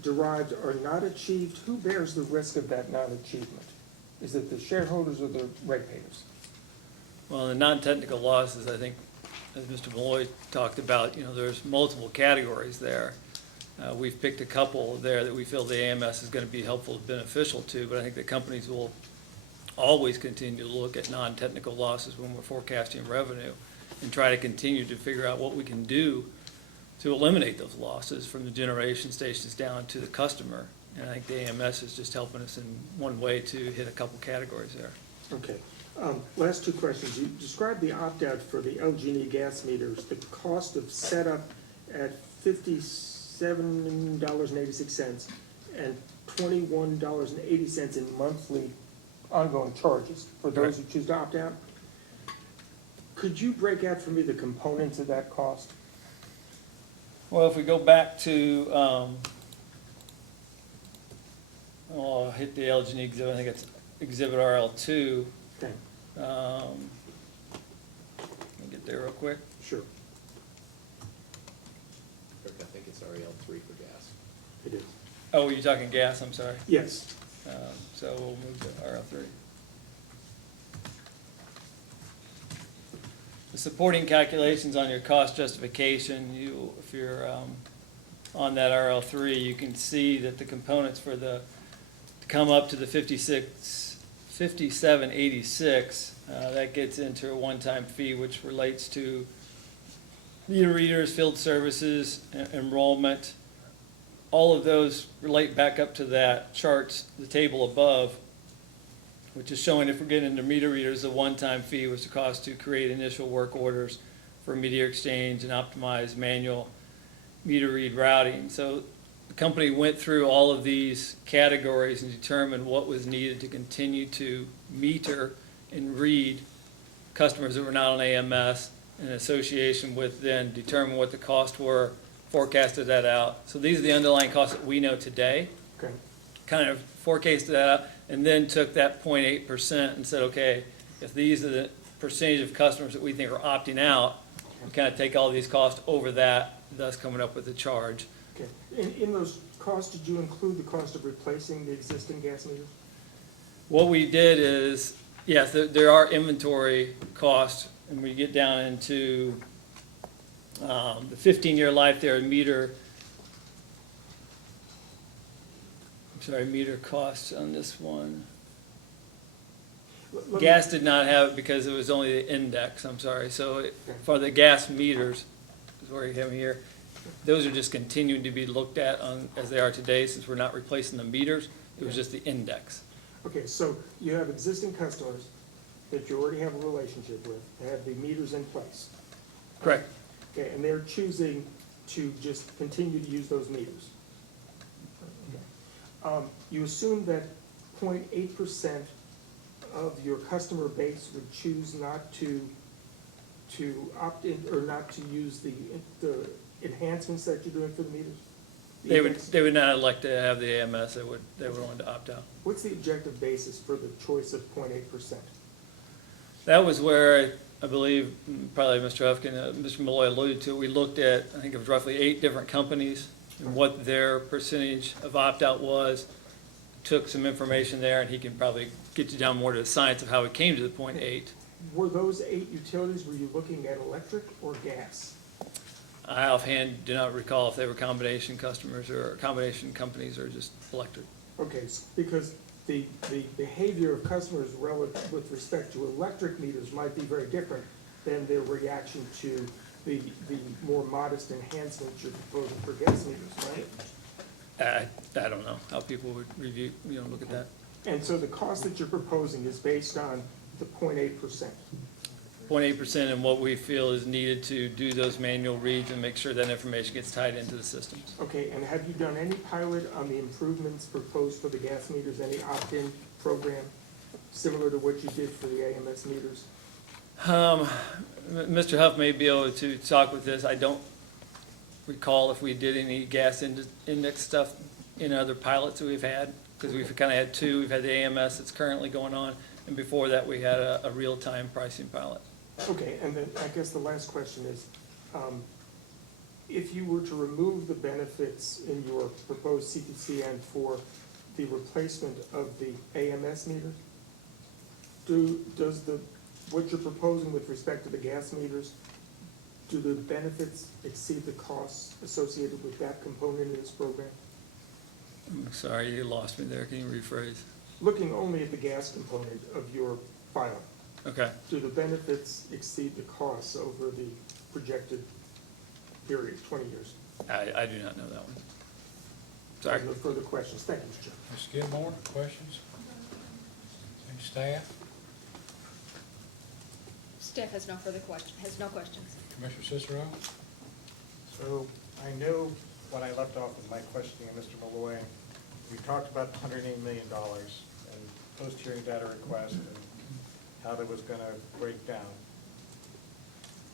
derived are not achieved, who bears the risk of that non-achievement? Is it the shareholders or the ratepayers? Well, the non-technical losses, I think, as Mr. Malloy talked about, there's multiple categories there. We've picked a couple there that we feel the AMS is going to be helpful and beneficial to, but I think the companies will always continue to look at non-technical losses when we're forecasting revenue and try to continue to figure out what we can do to eliminate those losses from the generation stations down to the customer. And I think the AMS is just helping us in one way to hit a couple categories there. Okay. Last two questions. You described the opt-out for the LG&E gas meters, the cost of setup at $57.86 and $21.80 in monthly ongoing charges for those who choose to opt out. Could you break out for me the components of that cost? Well, if we go back to, I'll hit the LG&E exhibit, I think it's exhibit RL2. Okay. Let me get there real quick. Sure. I think it's REL3 for gas. It is. Oh, you're talking gas, I'm sorry. Yes. So we'll move to RL3. The supporting calculations on your cost justification, if you're on that RL3, you can see that the components for to come up to the 5786, that gets into a one-time fee which relates to meter readers, field services, enrollment. All of those relate back up to that chart, the table above, which is showing if we're getting into meter readers, the one-time fee was the cost to create initial work orders for meter exchange and optimize manual meter read routing. So the company went through all of these categories and determined what was needed to continue to meter and read customers that were not on AMS, in association with then determine what the costs were, forecasted that out. So these are the underlying costs that we know today. Okay. Kind of forecasted that out, and then took that 0.8% and said, okay, if these are the percentage of customers that we think are opting out, we kind of take all these costs over that, thus coming up with the charge. Okay. In those costs, did you include the cost of replacing the existing gas meters? What we did is, yes, there are inventory costs, and we get down into the 15-year life there, meter costs on this one. Gas did not have it because it was only the index, I'm sorry. So for the gas meters, is where you have them here, those are just continuing to be looked at as they are today, since we're not replacing the meters. It was just the index. Okay, so you have existing customers that you already have a relationship with, that have the meters in place. Correct. Okay, and they're choosing to just continue to use those meters. Okay. You assume that 0.8% of your customer base would choose not to opt in, or not to use the enhancements that you're doing for the meters? They would not elect to have the AMS. They would want to opt out. What's the objective basis for the choice of 0.8%? That was where I believe probably Mr. Hufkin, Mr. Malloy alluded to. We looked at, I think it was roughly 8 different companies and what their percentage of opt-out was. Took some information there, and he can probably get you down more to the science of how we came to the 0.8. Were those 8 utilities, were you looking at electric or gas? I offhand do not recall if they were combination customers or combination companies or just electric. Okay, because the behavior of customers relative with respect to electric meters might be very different than their reaction to the more modest enhancements you're proposing for gas meters, right? I don't know how people would review, look at that. And so the cost that you're proposing is based on the 0.8%? 0.8% and what we feel is needed to do those manual reads and make sure that information gets tied into the systems. Okay, and have you done any pilot on the improvements proposed for the gas meters, any opt-in program similar to what you did for the AMS meters? Mr. Huff may be able to talk with this. I don't recall if we did any gas index stuff in other pilots that we've had, because we've kind of had 2. We've had the AMS that's currently going on, and before that we had a real-time pricing pilot. Okay, and then I guess the last question is, if you were to remove the benefits in your proposed CPCN for the replacement of the AMS meter, does what you're proposing with respect to the gas meters, do the benefits exceed the costs associated with that component of this program? I'm sorry, you lost me there. Can you rephrase? Looking only at the gas component of your filing. Okay. Do the benefits exceed the costs over the projected period, 20 years? I do not know that one. Sorry. No further questions. Thank you, Mr. Chairman. Ms. Gilmore, questions? Any staff? Staff has no further questions. Commissioner Cicero? So I know when I left off with my questioning of Mr. Malloy, we talked about the $180 million and post-hearing data request and how that was going to break down.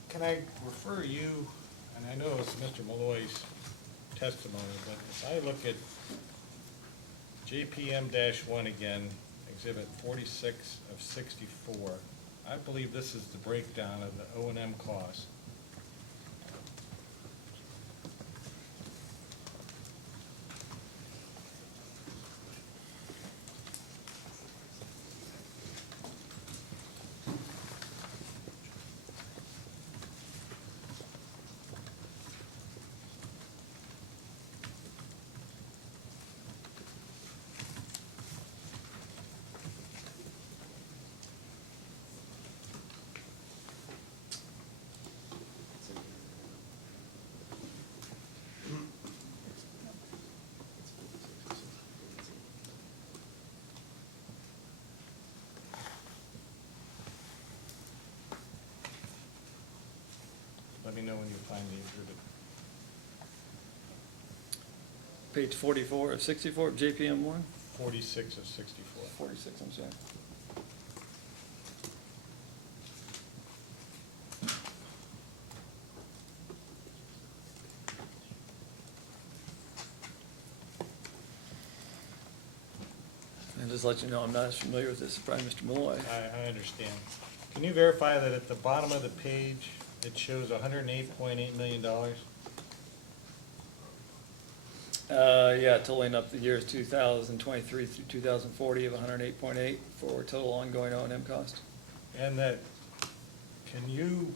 Can I refer you, and I know it's Mr. Malloy's testimony, but if I look at JPM-1 again, Exhibit 46 of 64, I believe this is the breakdown of the O&M costs. Let me know when you find the exhibit. page 44 of 64 of JPM 1? 46 of 64. 46, I'm sorry. And just let you know, I'm not as familiar with this as probably Mr. Malloy. I understand. Can you verify that at the bottom of the page, it shows $108.8 million? Yeah, totaling up the years 2023 through 2040 of 108.8 for total ongoing O&M cost. And that, can you,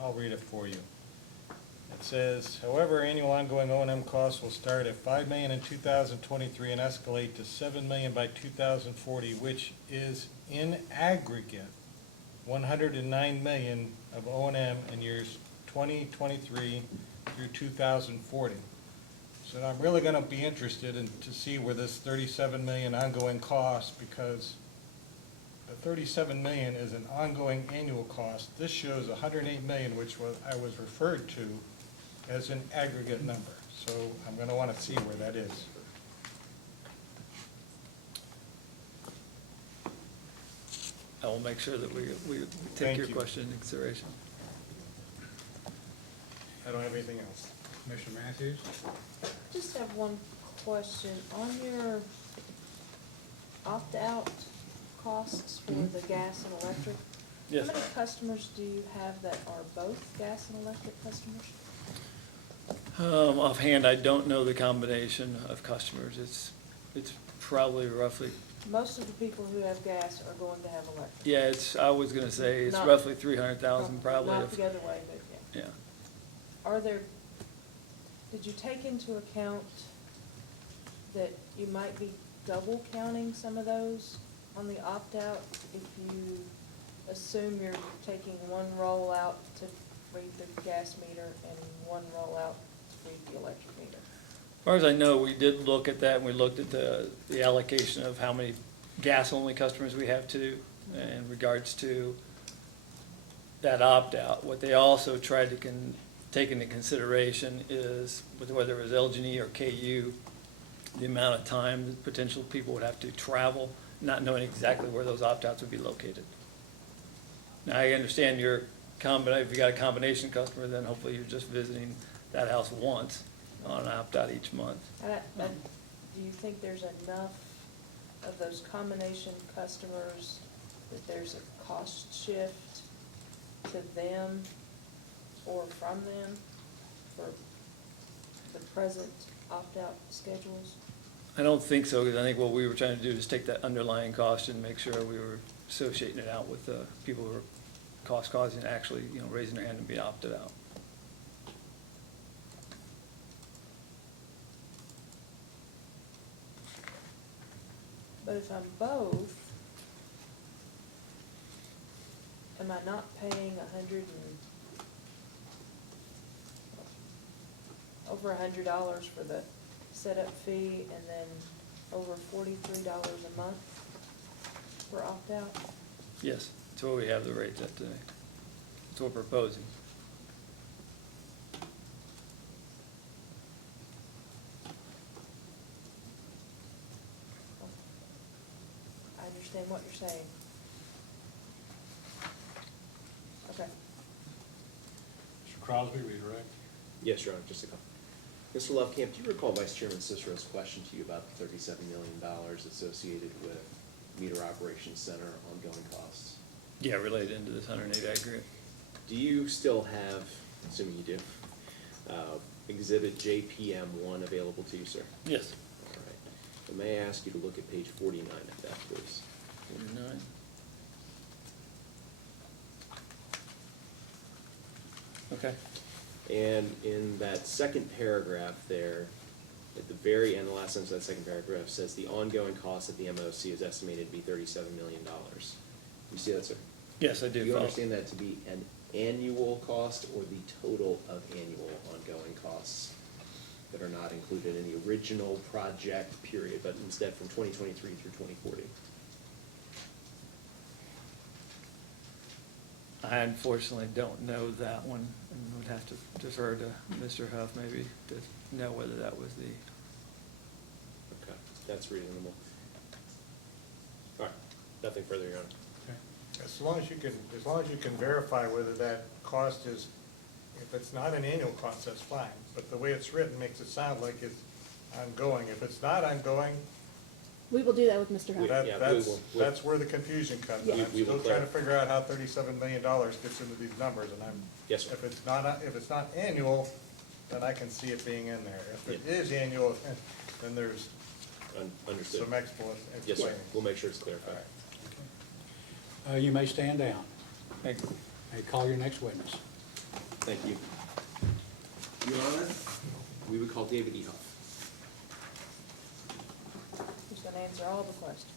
I'll read it for you. It says, however, annual ongoing O&M costs will start at $5 million in 2023 and escalate to $7 million by 2040, which is in aggregate $109 million of O&M in years 2023 through 2040. So I'm really going to be interested in to see where this $37 million ongoing cost, because the $37 million is an ongoing annual cost. This shows $108 million, which I was referred to as an aggregate number. So I'm going to want to see where that is. I will make sure that we take Thank your you. question into consideration. I don't have anything else. Commissioner Matthews? Just have one question. On your opt-out costs for the gas and electric, Yes. how many customers do you have that are both gas and electric customers? Offhand, I don't know the combination of customers. It's probably roughly, Most of the people who have gas are going to have electric. yeah, I was gonna say it's Not- roughly 300,000 probably. Not of- the other way, but yeah. Yeah. Are there, did you take into account that you might be double counting some of those on the opt-out if you assume you're taking one rollout to read the gas meter and one rollout to read the electric meter? As far as I know, we did look at that, and we looked at the allocation of how many gas-only customers we have too, in regards to that opt-out. What they also tried to take into consideration is, whether it was LG&E or KU, the amount of time that potential people would have to travel, not knowing exactly where those opt-outs would be located. Now, I understand if you got a combination customer, then hopefully you're just visiting that house once on an opt-out each month. Do you think there's enough of those combination customers that there's a cost shift to them or from them for the present opt-out schedules? I don't think so, because I think what we were trying to do is take that underlying cost and make sure we were associating it out with the people who are cost-causing, actually, raising their hand and being opted out. But if I'm both, am I not paying over $100 for the setup fee and then over $43 a month for opt-out? Yes, that's what we have the rates at today. That's what we're proposing. I understand what you're saying. Okay. Mr. Crosby, redirect. Yes, Your Honor, just a couple. Mr. Lovecamp, do you recall Vice Chairman Cicero's question to you about the $37 million associated with meter operations center ongoing costs? Yeah, related into this 108 aggregate. Do you still have, assuming you do, exhibit JPM1 available to you, sir? Yes. All right. So may I ask you to look at page 49 of that, please? 49. Okay. And in that second paragraph there, at the very end, the last sentence of that second paragraph says the ongoing cost at the MOC is estimated to be $37 million. You see that, sir? Yes, I do. Do you follow. understand that to be an annual cost or the total of annual ongoing costs that are not included in the original project period, but instead from 2023 through 2040? I unfortunately don't know that one, and would have to defer to Mr. Huff maybe to know whether that was the. Okay, that's reasonable. All right, nothing further, Your Honor. As long as you can verify whether that cost is, if it's not an annual cost, that's fine. But the way it's written makes it sound like it's ongoing. If it's not ongoing, We will do that with Mr. Huff. that's where the confusion comes in. Yeah. I'm still trying to figure out how $37 million fits into these numbers, and Yes, sir. if it's not annual, then I can see it being in there. If it is annual, then there's Understood. some explanation. Yes, sir. We'll make sure it's clarified. You may stand down. Thank you. May call your next witness. Thank you. Your Honor, we would call David E. Huff. Who's gonna answer all the questions?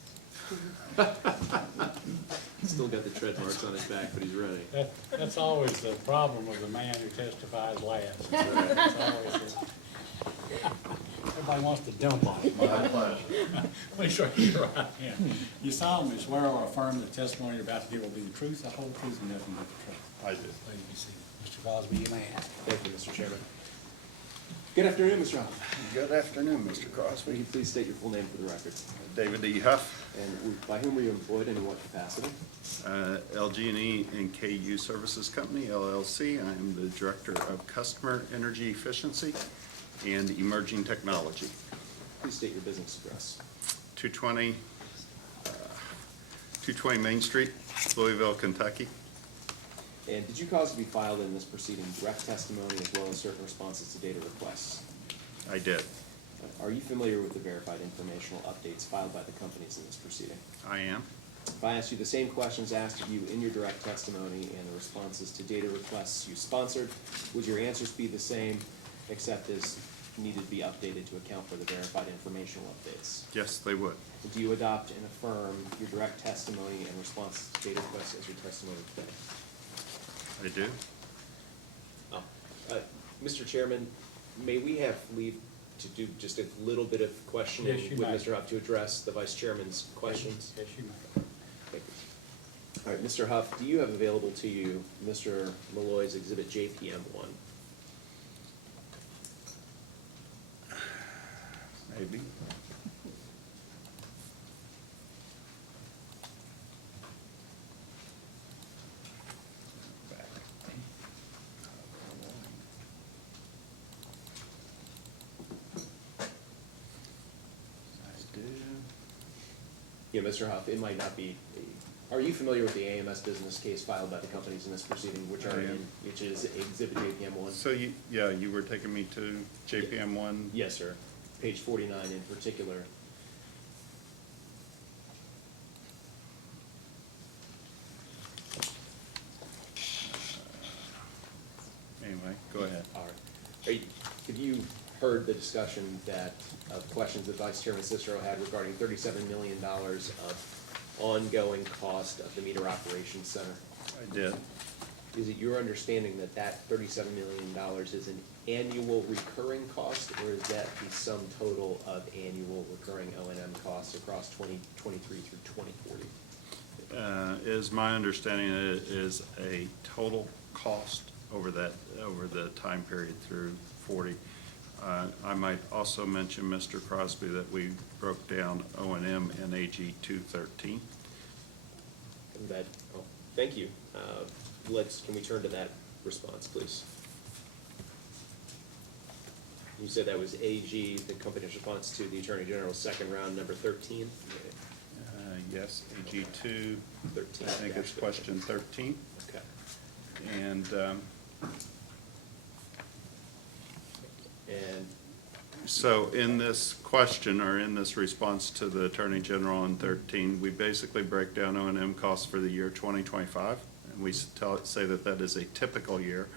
Still got the tread marks on his back, but he's ready. That's always the problem with the man who testifies last. It's always everybody wants to dump on him. My pleasure. Please raise your right hand. You solemnly swear or affirm the testimony you're about to give will be the truth, the whole truth, and nothing but the truth. I do. Please be seated. Mr. Cosby, you may ask. Thank you, Mr. Chairman. Good afternoon, Mr. Huff. Good afternoon, Mr. Will Crosby. you please state your full name for the record? David E. Huff, And by whom were you employed and in what capacity? LG&E and KU Services Company, LLC. I am the Director of Customer Energy Efficiency and Emerging Technology. Please state your business address. 220 Main Street, Louisville, Kentucky. And did you cause to be filed in this proceeding direct testimony as well as certain responses to data requests? I did. Are you familiar with the verified informational updates filed by the companies in this proceeding? I am. If I asked you the same questions asked of you in your direct testimony and the responses to data requests you sponsored, would your answers be the same, except as needed to be updated to account for the verified informational updates? Yes, they would. Do you adopt and affirm your direct testimony and responses to data requests as your testimony today? I do. Mr. Chairman, may we have leave to do just a little bit of questioning Yes, you with may. Mr. Huff to address the Vice Chairman's questions? Yes, you may. Thank you. All right, Mr. Huff, do you have available to you Mr. Malloy's Exhibit JPM-1? Maybe. I do. Yeah, Mr. Huff, it might not be, are you familiar with the AMS business case filed by the companies in this proceeding, which are I am. in, which is Exhibit JPM-1? So you were taking me to JPM one? Yes, sir. Page 49 in particular. Anyway, go ahead. All right. Have you heard the discussion that, of questions that Vice Chairman Cicero had regarding $37 million of ongoing cost of the meter operations center? I did. Is it your understanding that that $37 million is an annual recurring cost, or is that the sum total of annual recurring O&M costs across 2023 through 2040? Is my understanding that it is a total cost over the time period through 40. I might also mention, Mr. Crosby, that we broke down O&M in AG 213. Thank you. Can we turn to that response, please? You said that was AG, the company's response to the Attorney General's second round, number 13? Yes, AG 213. I think it's question 13. Okay. And so in this question, or in this response to the Attorney General in 13, we basically break down O&M costs for the year 2025, and we say that that is a typical year,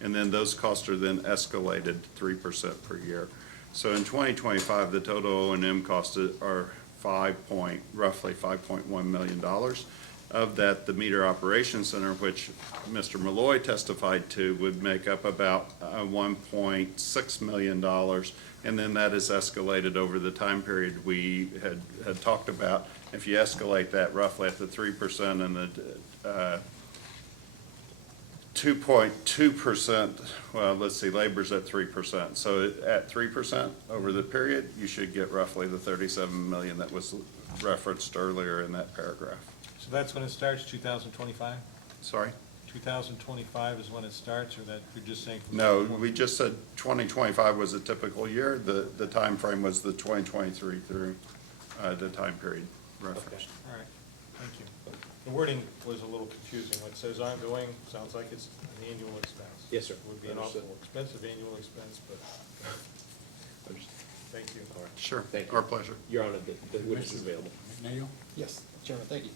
and then those costs are then escalated 3% per year. So in 2025, the total O&M costs are roughly $5.1 million. Of that, the Meter Operations Center, which Mr. Malloy testified to, would make up about $1.6 million, and then that is escalated over the time period we had talked about. If you escalate that roughly at the 3% and the 2.2%, well, let's see, labor's at 3%. So at 3% over the period, you should get roughly the 37 million that was referenced earlier in that paragraph. So that's when it starts, 2025? Sorry? 2025 is when it starts, or that you're just saying? No, we just said 2025 was a typical year. The time frame was the 2023 through the time period referenced. Okay, all right, thank you. The wording was a little confusing. When it says ongoing, sounds like it's an annual expense. Yes, sir. It would be an awful expensive annual expense, but thank you. All right. Sure, Thank you. our pleasure. Your Honor, the witness is available. McNeil? Yes, Chairman, thank you.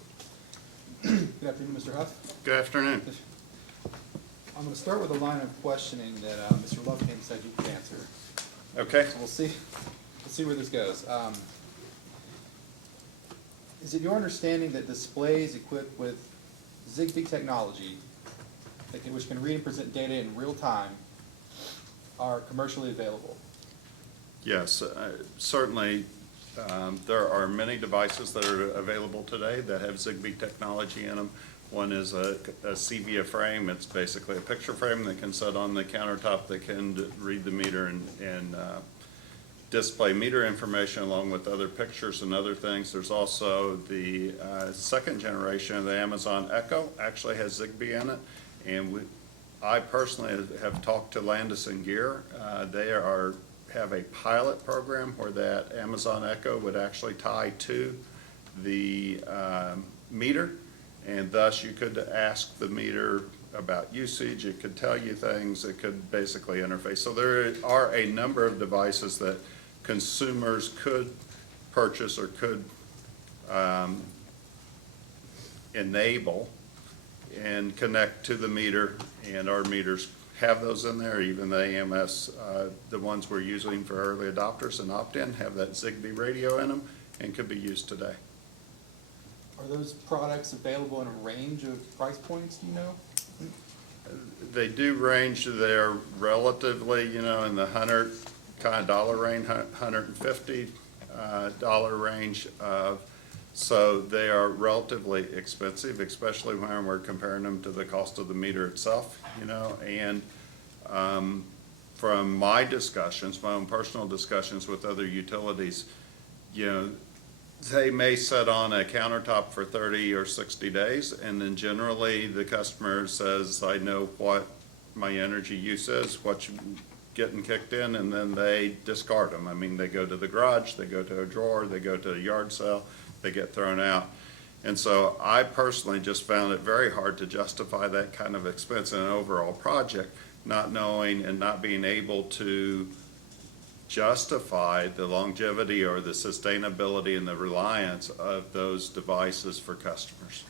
Good afternoon, Mr. Huff. Good afternoon. I'm going to start with a line of questioning that Mr. Lovekin said you could answer. Okay. So we'll see where this goes. Is it your understanding that displays equipped with Zigbee technology, which can read and present data in real time, are commercially available? Yes, certainly. There are many devices that are available today that have Zigbee technology in them. One is a CVA frame. It's basically a picture frame that can sit on the countertop that can read the meter and display meter information along with other pictures and other things. There's also the second generation of the Amazon Echo, actually has Zigbee in it. And I personally have talked to Landis and Gear. They have a pilot program where that Amazon Echo would actually tie to the meter, and thus you could ask the meter about usage, it could tell you things, it could basically interface. So there are a number of devices that consumers could purchase or could enable and connect to the meter, and our meters have those in there. Even the AMS, the ones we're using for early adopters and opt-in, have that Zigbee radio in them and could be used today. Are those products available in a range of price points, do you know? They do range. They're relatively, in the $100 kind of range, $150 range. So they are relatively expensive, especially when we're comparing them to the cost of the meter itself, and from my discussions, my own personal discussions with other utilities, they may sit on a countertop for 30 or 60 days, and then generally the customer says, I know what my energy use is, what's getting kicked in, and then they discard them. I mean, they go to the garage, they go to a drawer, they go to a yard sale, they get thrown out. And so I personally just found it very hard to justify that kind of expense in an overall project, not knowing and not being able to justify the longevity or the sustainability and the reliance of those devices for customers.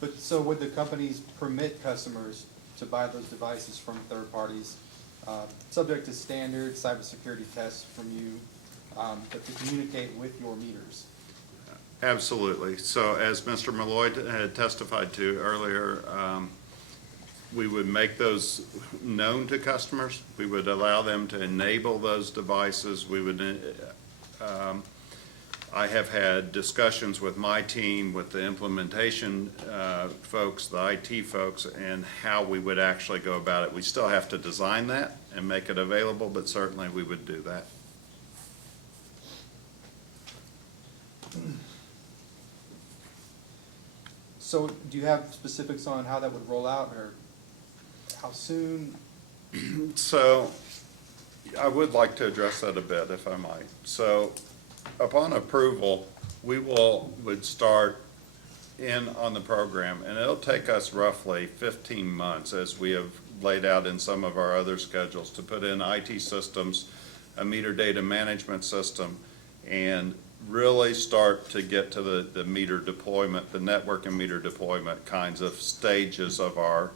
But so would the companies permit customers to buy those devices from third parties, subject to standard cybersecurity tests from you, but to communicate with your meters? Absolutely. So as Mr. Malloy had testified to earlier, we would make those known to customers. We would allow them to enable those devices. We would, I have had discussions with my team, with the implementation folks, the IT folks, and how we would actually go about it. We still have to design that and make it available, but certainly we would do that. So do you have specifics on how that would roll out, or how soon? So I would like to address that a bit, if I might. So upon approval, we would start in on the program, and it'll take us roughly 15 months, as we have laid out in some of our other schedules, to put in IT systems, a meter data management system, and really start to get to the meter deployment, the network and meter deployment kinds of stages of our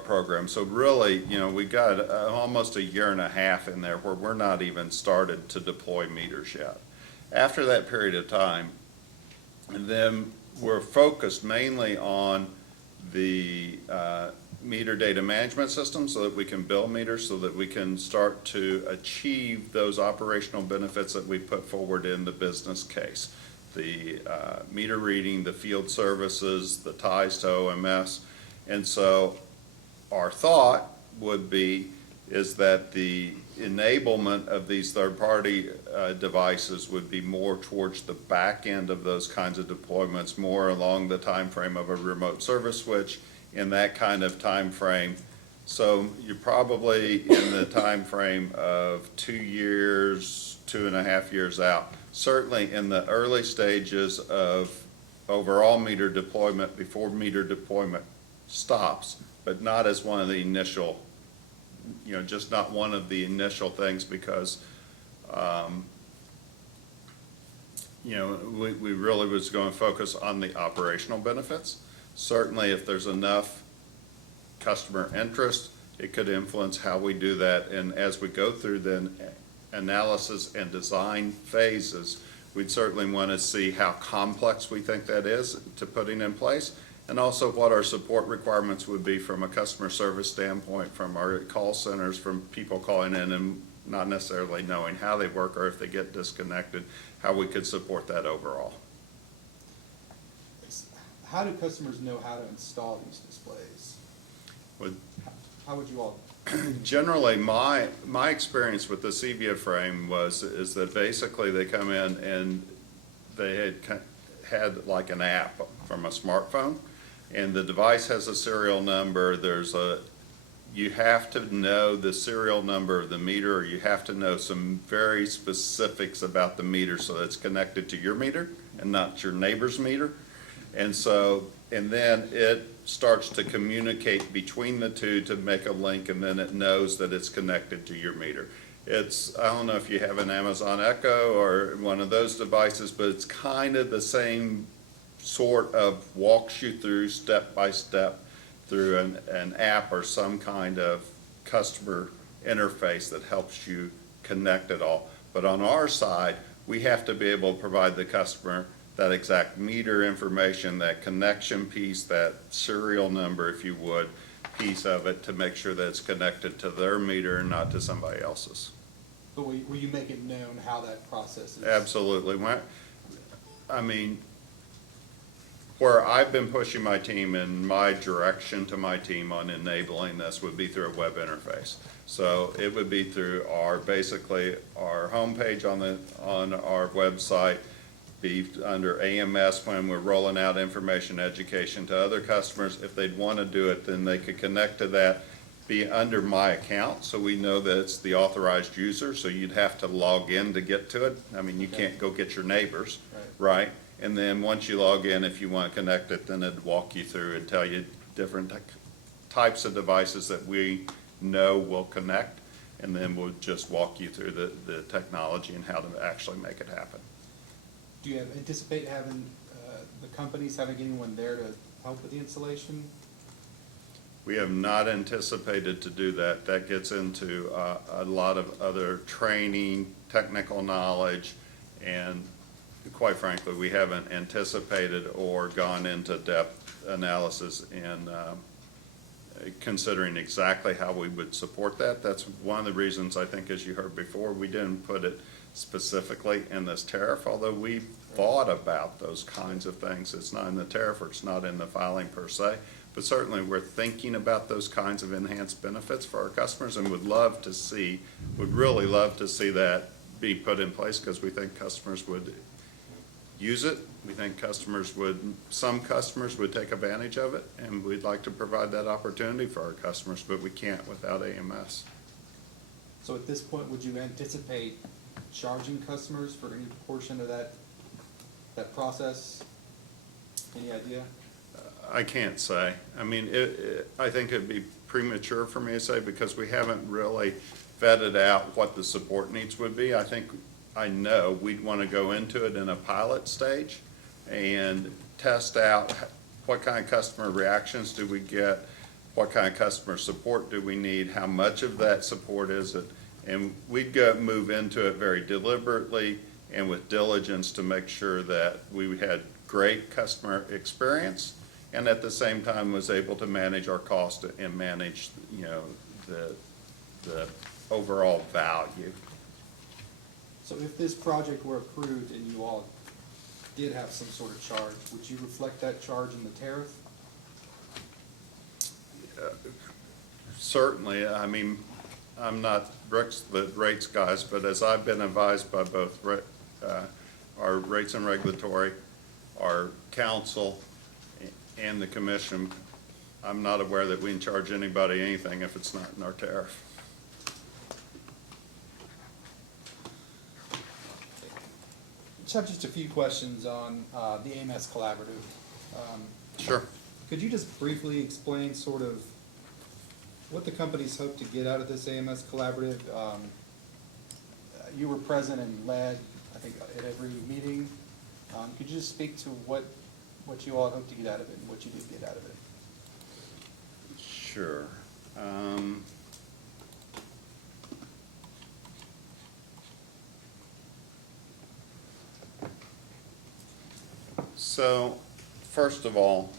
program. So really, we got almost a year and a half in there where we're not even started to deploy meters yet. After that period of time, and then we're focused mainly on the meter data management system so that we can bill meters, so that we can start to achieve those operational benefits that we put forward in the business case. The meter reading, the field services, the ties to OMS, And so our thought would be is that the enablement of these third-party devices would be more towards the back end of those kinds of deployments, more along the time frame of a remote service switch in that kind of time frame. So you're probably in the time frame of 2 years, 2.5 years out. Certainly in the early stages of overall meter deployment before meter deployment stops, but not as one of the initial, just not one of the initial things because, we really was going to focus on the operational benefits. Certainly if there's enough customer interest, it could influence how we do that. And as we go through the analysis and design phases, we'd certainly want to see how complex we think that is to putting in place, and also what our support requirements would be from a customer service standpoint, from our call centers, from people calling in and not necessarily knowing how they work or if they get disconnected, how we could support that overall. How do customers know how to install these displays? How would you all? Generally, my experience with the Sevia frame is that basically they come in and they had like an app from a smartphone, and the device has a serial number. You have to know the serial number of the meter, or you have to know some very specifics about the meter so that it's connected to your meter and not your neighbor's meter. And then it starts to communicate between the two to make a link, and then it knows that it's connected to your meter. I don't know if you have an Amazon Echo or one of those devices, but it's kind of the same sort of walks you through step by step through an app or some kind of customer interface that helps you connect it all. But on our side, we have to be able to provide the customer that exact meter information, that connection piece, that serial number, if you would, piece of it to make sure that it's connected to their meter and not to somebody else's. But will you make it known how that process is? Absolutely. Where I've been pushing my team and my direction to my team on enabling this would be through a web interface. So it would be through basically our homepage on our website, be under AMS when we're rolling out information education to other customers. If they'd want to do it, then they could connect to that, be under my account, so we know that it's the authorized user, so you'd have to log in to get to it. I mean, you can't go get your neighbors, right? And then once you log in, if you want to connect it, then it'd walk you through and tell you different types of devices that we know will connect, and then we'll just walk you through the technology and how to actually make it happen. Do you anticipate having the companies having anyone there to help with the installation? We have not anticipated to do that. That gets into a lot of other training, technical knowledge, and quite frankly, we haven't anticipated or gone into depth analysis in considering exactly how we would support that. That's one of the reasons, I think, as you heard before, we didn't put it specifically in this tariff, although we thought about those kinds of things. It's not in the tariff, or it's not in the filing per se, but certainly we're thinking about those kinds of enhanced benefits for our customers, and would really love to see that be put in place, because we think customers would use it. We think some customers would take advantage of it, and we'd like to provide that opportunity for our customers, but we can't without AMS. So at this point, would you anticipate charging customers for any portion of that process? Any idea? I can't say. I mean, I think it'd be premature for me to say, because we haven't really vetted out what the support needs would be. I know we'd want to go into it in a pilot stage and test out what kind of customer reactions do we get, what kind of customer support do we need, how much of that support is it, and we'd move into it very deliberately and with diligence to make sure that we had great customer experience, and at the same time was able to manage our cost and manage, the overall value. So if this project were approved and you all did have some sort of charge, would you reflect that charge in the tariff? certainly, I mean, I'm not the rates guys, but as I've been advised by both our rates and regulatory, our council, and the commission, I'm not aware that we can charge anybody anything if it's not in our tariff. Just have just a few questions on the AMS Collaborative. Sure. Could you just briefly explain sort of what the companies hope to get out of this AMS Collaborative? You were present and led, I think, at every meeting. Could you just speak to what you all hope to get out of it and what you did get out of it? Sure. So, first of all,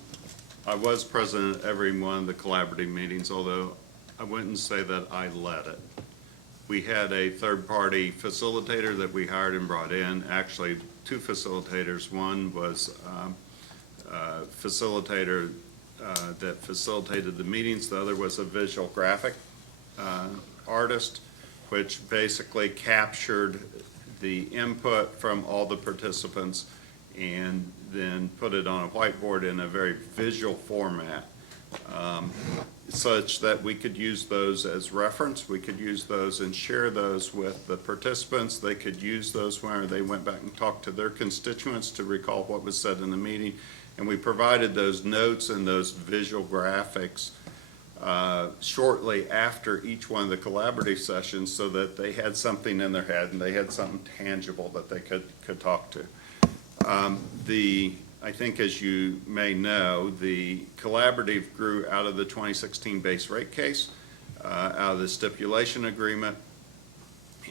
I was present at every one of the collaborative meetings, although I wouldn't say that I led it. We had a third-party facilitator that we hired and brought in, actually two facilitators. One was a facilitator that facilitated the meetings. The other was a visual graphic artist, which basically captured the input from all the participants and then put it on a whiteboard in a very visual format, such that we could use those as reference. We could use those and share those with the participants. They could use those when they went back and talked to their constituents to recall what was said in the meeting. And we provided those notes and those visual graphics shortly after each one of the collaborative sessions, so that they had something in their head and they had something tangible that they could talk to. I think, as you may know, the collaborative grew out of the 2016 base rate case, out of the stipulation agreement.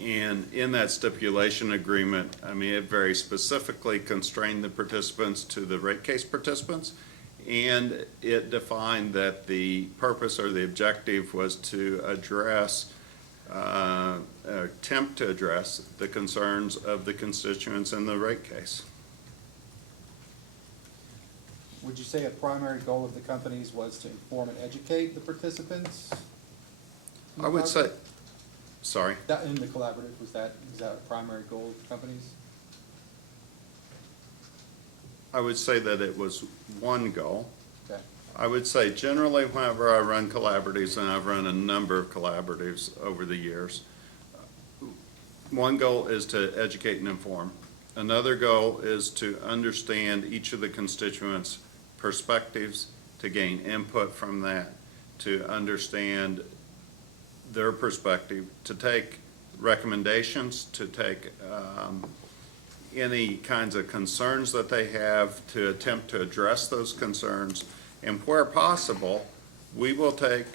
And in that stipulation agreement, I mean, it very specifically constrained the participants to the rate case participants. And it defined that the purpose or the objective was to address, attempt to address the concerns of the constituents in the rate case. Would you say a primary goal of the companies was to inform and educate the participants? I would say, sorry? That in the collaborative, is that a primary goal of the companies? I would say that it was one goal. Okay. I would say generally whenever I run collaboratives, and I've run a number of collaboratives over the years, one goal is to educate and inform. Another goal is to understand each of the constituents' perspectives, to gain input from that, to understand their perspective, to take recommendations, to take any kinds of concerns that they have, to attempt to address those concerns. And where possible, we will take,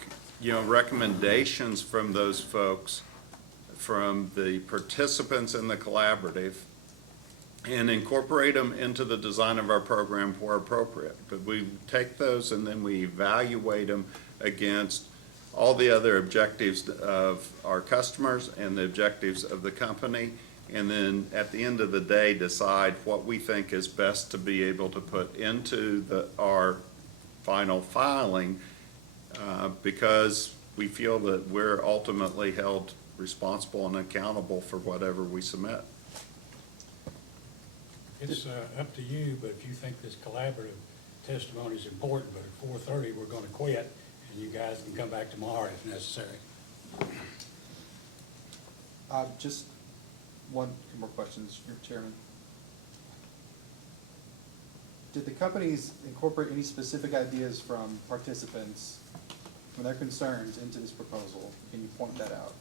recommendations from those folks, from the participants in the collaborative, and incorporate them into the design of our program where appropriate. But we take those and then we evaluate them against all the other objectives of our customers and the objectives of the company, and then at the end of the day decide what we think is best to be able to put into our final filing, because we feel that we're ultimately held responsible and accountable for whatever we submit. It's up to you, but if you think this collaborative testimony is important, but at 4:30, we're going to quit, and you guys can come back tomorrow if necessary. Just two more questions, your Chairman. Did the companies incorporate any specific ideas from participants, from their concerns, into this proposal? Can you point that out?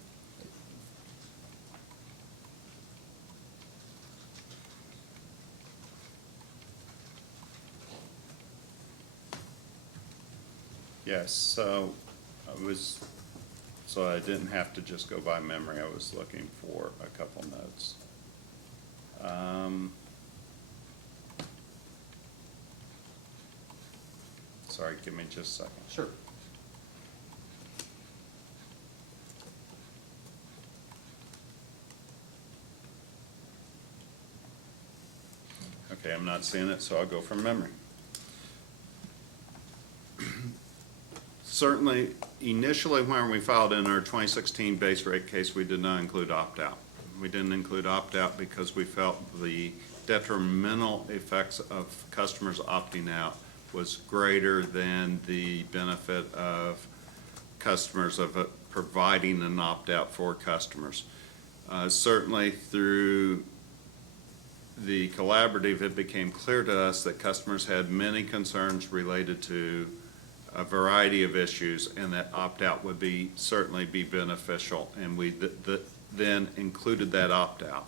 Yes, so I didn't have to just go by memory. I was looking for a couple notes. Sorry, give me just a second. Sure. Okay, I'm not seeing it, so I'll go from memory. Certainly, initially when we filed in our 2016 base rate case, we did not include opt-out. We didn't include opt-out because we felt the detrimental effects of customers opting out was greater than the benefit of customers of providing an opt-out for customers. Certainly through the collaborative, it became clear to us that customers had many concerns related to a variety of issues, and that opt-out would certainly be beneficial, and we then included that opt-out.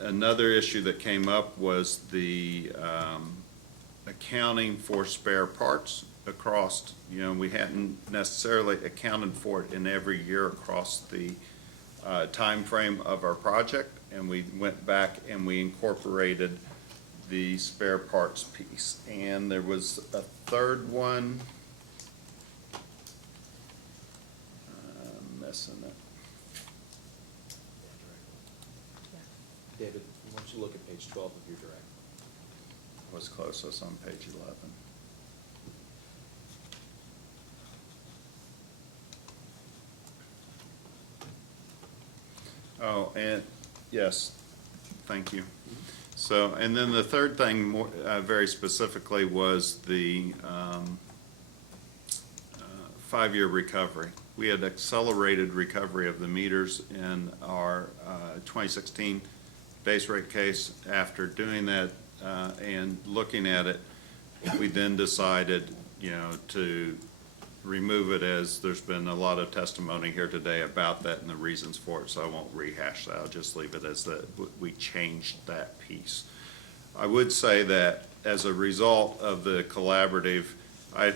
Another issue that came up was the accounting for spare parts across, we hadn't necessarily accounted for it in every year across the time frame of our project, and we went back and we incorporated the spare parts piece. And there was a third one, missing it. David, why don't you look at page 12 of your direct? Was closest on page 11. Oh, and yes, thank you. So, and then the third thing, more, very specifically, was the 5-year recovery. We had accelerated recovery of the meters in our 2016 base rate case. After doing that and looking at it, we then decided, to remove it, as there's been a lot of testimony here today about that and the reasons for it, so I won't rehash that. I'll just leave it as that we changed that piece. I would say that as a result of the collaborative, I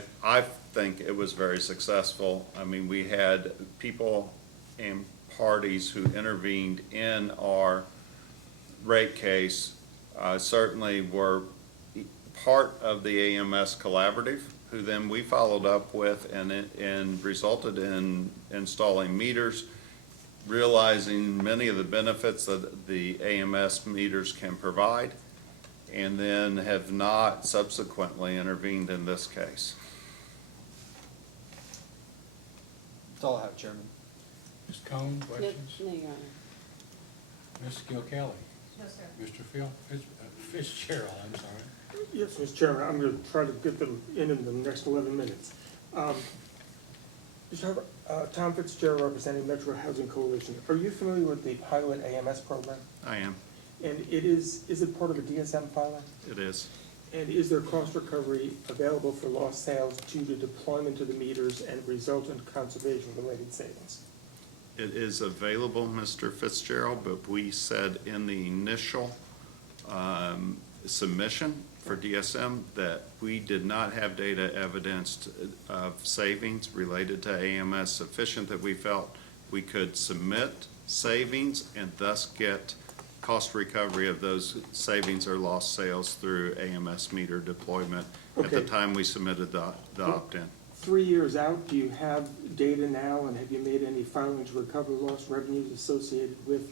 think it was very successful. I mean, we had people and parties who intervened in our rate case, certainly were part of the AMS collaborative, who then we followed up with and resulted in installing meters, realizing many of the benefits that the AMS meters can provide, and then have not subsequently intervened in this case. That's all I have, Chairman. Ms. Cone, questions? No, Your Honor. Ms. Gilkelly? No, sir. Mr. Fitzgerald, I'm sorry. Yes, Mr. Chairman, I'm going to try to get them in the next 11 minutes. Mr. Harper, Tom Fitzgerald representing Metro Housing Coalition. Are you familiar with the pilot AMS program? I am. And is it part of a DSM filing? It is. And is there cost recovery available for lost sales due to deployment of the meters and resultant conservation-related savings? It is available, Mr. Fitzgerald, but we said in the initial submission for DSM that we did not have data evidenced of savings related to AMS sufficient that we felt we could submit savings and thus get cost recovery of those savings or lost sales through AMS meter deployment at the time we submitted the opt-in. 3 years out, do you have data now, and have you made any filing to recover lost revenues associated with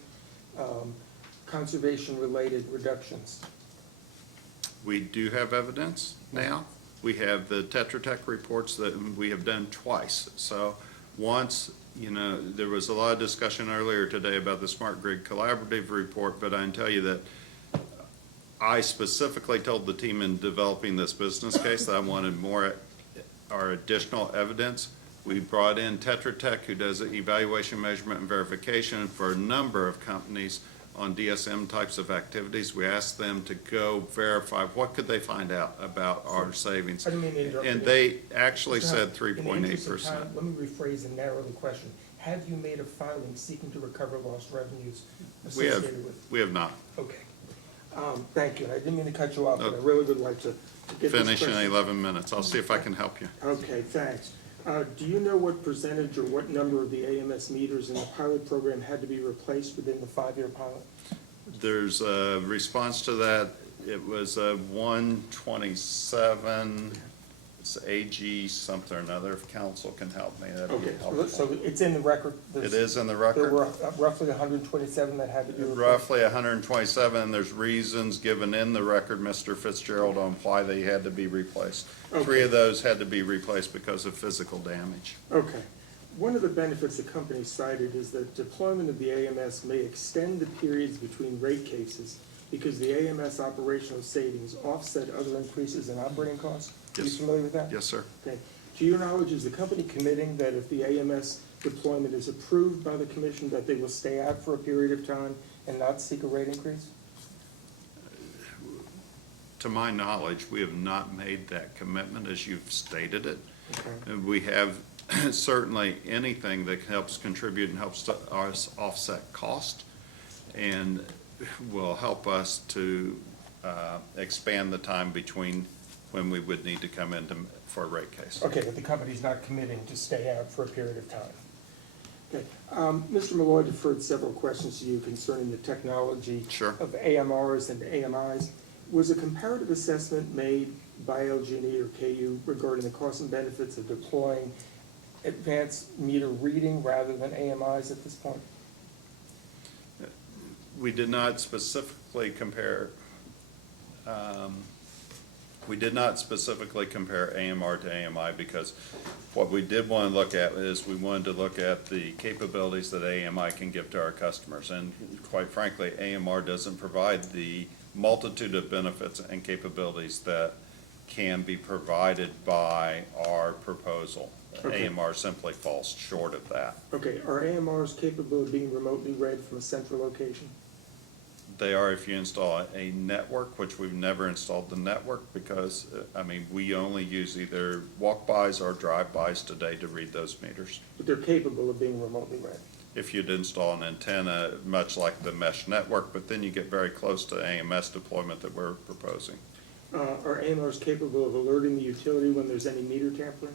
conservation-related reductions? We do have evidence now. We have the Tetra Tech reports that we have done twice. So once, there was a lot of discussion earlier today about the Smart Grid Collaborative report, but I can tell you that I specifically told the team in developing this business case that I wanted more or additional evidence. We brought in Tetra Tech, who does evaluation, measurement, and verification for a number of companies on DSM types of activities. We asked them to go verify what could they find out about our savings. I didn't mean to interrupt you. And they actually Mr. said Hunt, in the interest of 3.8%. time, let me rephrase and narrow the question. Have you made a filing seeking to recover lost revenues associated with? We have not. Okay. Thank you. I didn't mean to cut you off, but I No. really would like to get this Finish in question. 11 minutes. I'll see if I can help you. Okay, thanks. Do you know what percentage or what number of the AMS meters in the pilot program had to be replaced within the 5-year pilot? There's a response to that. It was a 127 It's AG something or another. If council can help me, that'd be Okay, helpful. so it's in the record? It is in the There record. were roughly 127 that had to be replaced? Roughly 127, and there's reasons given in the record, Mr. Fitzgerald, on why they had to be replaced. Okay. 3 of those had to be replaced because of physical damage. Okay. One of the benefits the company cited is that deployment of the AMS may extend the periods between rate cases because the AMS operational savings offset other increases in operating costs. Are you Yes. familiar with that? Yes, sir. Okay. To your knowledge, is the company committing that if the AMS deployment is approved by the commission, that they will stay out for a period of time and not seek a rate increase? To my knowledge, we have not made that commitment as you've stated it. Okay. And we have certainly anything that helps contribute and helps us offset cost and will help us to expand the time between when we would need to come in for a rate case. Okay, but the company's not committing to stay out for a period of time. Okay, Mr. Malloy deferred several questions to you concerning the technology Sure. of AMRs and AMIs. Was a comparative assessment made by LG&E or KU regarding the costs and benefits of deploying advanced meter reading rather than AMIs at this point? We did not specifically compare, AMR to AMI because what we did want to look at is we wanted to look at the capabilities that AMI can give to our customers. And quite frankly, AMR doesn't provide the multitude of benefits and capabilities that can be provided by our proposal. Okay. AMR simply falls short of that. Okay, are AMRs capable of being remotely read from a central location? They are if you install a network, which we've never installed the network because, we only use either walk-bys or drive-bys today to read those meters. But they're capable of being remotely read? If you'd install an antenna, much like the mesh network, but then you get very close to AMS deployment that we're proposing. Are AMRs capable of alerting the utility when there's any meter tampering?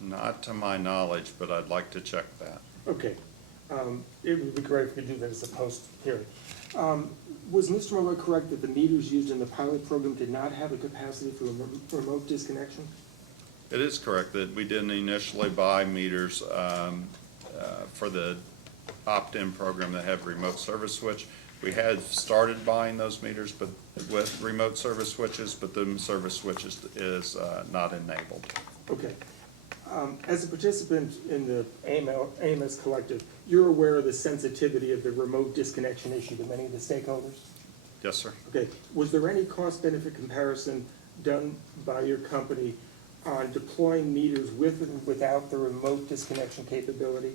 Not to my knowledge, but I'd like to check that. Okay. It would be great if we could do that as a post-hearing. Was Mr. Malloy correct that the meters used in the pilot program did not have a capacity for remote disconnection? It is correct that we didn't initially buy meters for the opt-in program that have remote service switch. We had started buying those meters but with remote service switches, but the service switches is not enabled. Okay. As a participant in the AMS collective, you're aware of the sensitivity of the remote disconnection issue to many of the stakeholders? Yes, sir. Okay. Was there any cost-benefit comparison done by your company on deploying meters with and without the remote disconnection capability?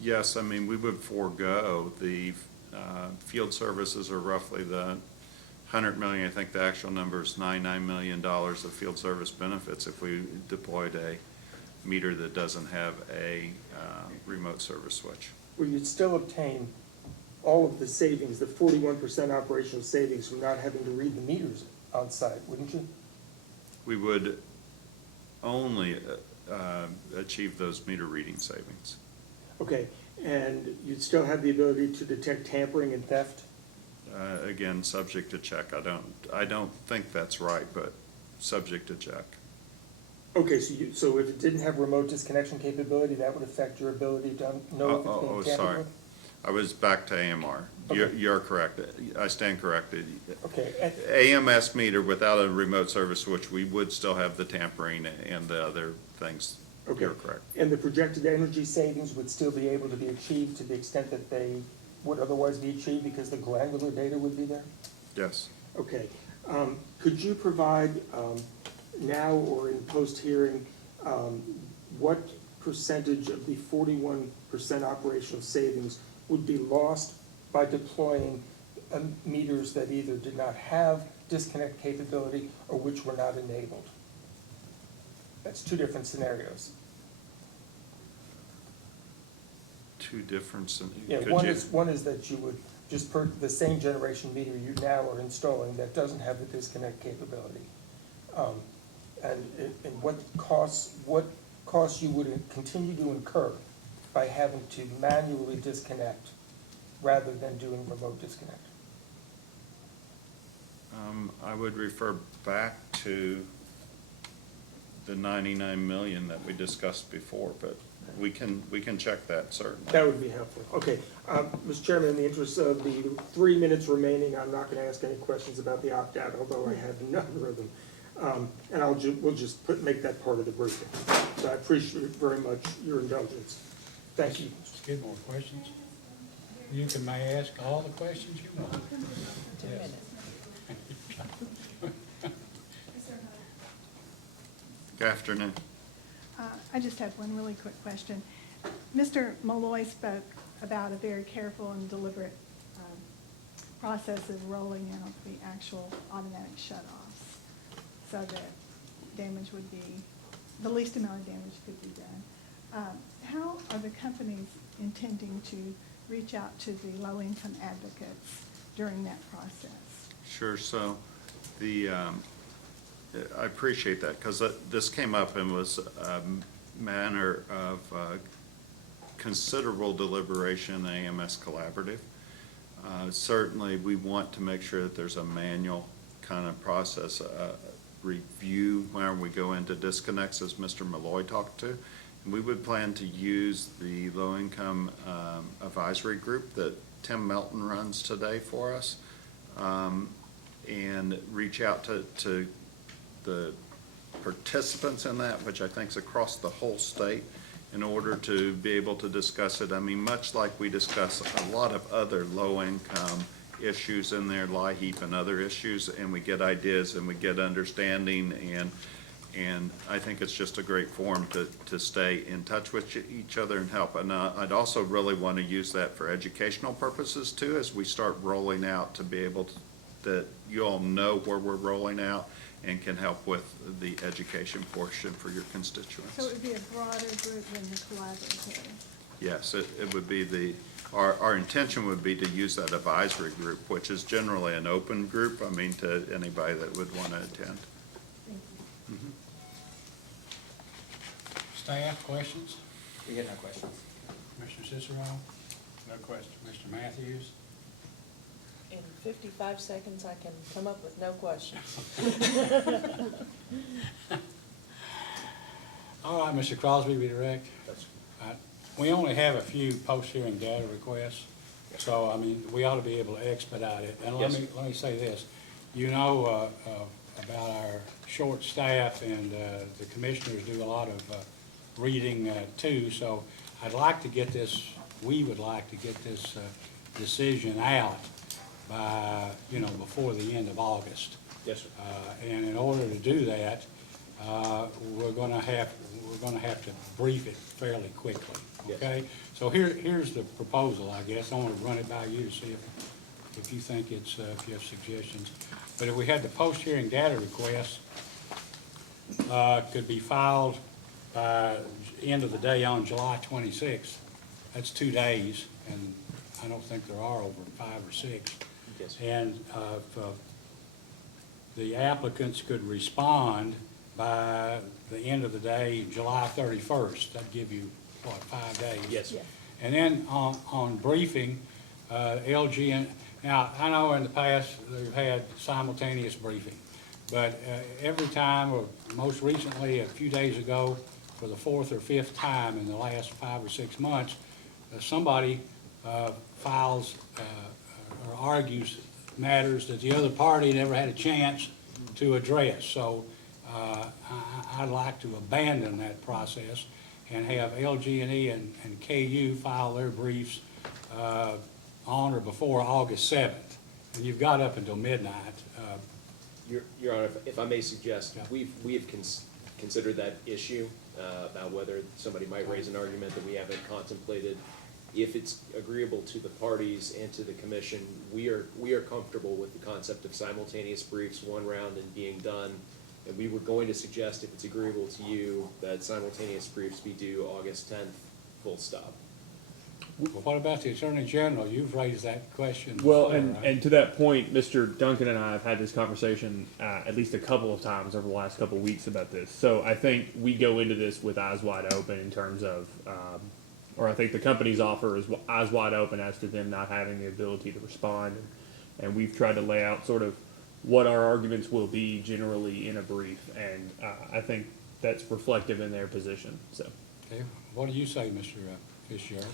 Yes, we would forego the field services are roughly the 100 million. I think the actual number is $99 million of field service benefits if we deployed a meter that doesn't have a remote service switch. Well, you'd still obtain all of the savings, the 41% operational savings from not having to read the meters on site, wouldn't you? We would only achieve those meter reading savings. Okay, and you'd still have the ability to detect tampering and theft? Again, subject to check. I don't think that's right, but subject to check. Okay, so if it didn't have remote disconnection capability, that would affect your ability to know if it's being tampered Sorry. with? I was back to AMR. Okay. You're correct. I stand corrected. Okay. AMS meter without a remote service switch, we would still have the tampering and the other things. Okay. You're correct. And the projected energy savings would still be able to be achieved to the extent that they would otherwise be achieved because the granular data would be there? Yes. Okay. Could you provide now or in post-hearing what percentage of the 41% operational savings would be lost by deploying meters that either did not have disconnect capability or which were not enabled? That's two different scenarios. Two different. Yeah, one is that you would just the same generation meter you now are installing that doesn't have the disconnect capability. And what costs you would continue to incur by having to manually disconnect rather than doing remote disconnect? I would refer back to the 99 million that we discussed before, but we can check that certainly. That would be helpful. Okay, Mr. Chairman, in the interest of the 3 minutes remaining, I'm not going to ask any questions about the opt-out, although I have a number of them. And we'll just make that part of the briefing. So I appreciate very much your indulgence. Thank you. Mr. Skidmore, questions? You can may ask all the questions you want. 2 minutes. Good afternoon. I just have one really quick question. Mr. Malloy spoke about a very careful and deliberate process of rolling out the actual automatic shutoffs so that damage would be, the least amount of damage could be done. How are the companies intending to reach out to the low-income advocates during that process? Sure. So I appreciate that because this came up and was a manner of considerable deliberation in AMS Collaborative. Certainly, we want to make sure that there's a manual kind of process, review when we go into disconnects, as Mr. Malloy talked to. And we would plan to use the low-income advisory group that Tim Melton runs today for us, and reach out to the participants in that, which I think is across the whole state, in order to be able to discuss it. I mean, much like we discuss a lot of other low-income issues in there, LIHEAP and other issues, and we get ideas and we get understanding, and I think it's just a great forum to stay in touch with each other and help. And I'd also really want to use that for educational purposes too, as we start rolling out, to be able to, that you all know where we're rolling out and can help with the education portion for your constituents. So it would be a broader group than the collaborative? Yes, it would be our intention would be to use that advisory group, which is generally an open group, I mean, to anybody that would want to attend. Thank you. Staff, questions? We get no questions. Commissioner Cicero? No question. Mr. Matthews? In 55 seconds, I can come up with no questions. All right, Mr. Crosby, be direct. We only have a few post-hearing data requests, so, I mean, we ought to be able to expedite it. And let me say this. You know about our short staff, and the commissioners do a lot of reading too, so I'd like to get this, we would like to get this decision out by, before the end of August. Yes, sir. And in order to do that, we're gonna have to brief it fairly quickly, okay? So here's the proposal, I guess. I want to run it by you to see if you think it's, if you have suggestions. But if we had the post-hearing data request, could be filed by end of the day on July 26th. That's 2 days, and I don't think there are over 5 or 6. Yes. And if the applicants could respond by the end of the day, July 31st, that'd give you, what, 5 days? Yes, sir. And then on briefing, LG, and now, I know in the past, they've had simultaneous briefing, but every time, or most recently, a few days ago, for the 4th or 5th time in the last 5 or 6 months, somebody files or argues matters that the other party never had a chance to address. So I'd like to abandon that process and have LG&E and KU file their briefs on or before August 7th. And you've got up until midnight. Your Honor, if I may suggest, we have considered that issue about whether somebody might raise an argument that we haven't contemplated. If it's agreeable to the parties and to the commission, we are comfortable with the concept of simultaneous briefs, one round and being done. And we were going to suggest, if it's agreeable to you, that simultaneous briefs be due August 10th, full stop. Well, what about the Attorney General? You've raised that question Well, before, and, right? and to that point, Mr. Duncan and I have had this conversation at least a couple of times over the last couple of weeks about this. So I think we go into this with eyes wide open in terms of or I think the company's offer is eyes wide open as to them not having the ability to respond. And we've tried to lay out sort of what our arguments will be generally in a brief, and I think that's reflective in their position. So, Okay, what do you say, Mr. Fitzgerald?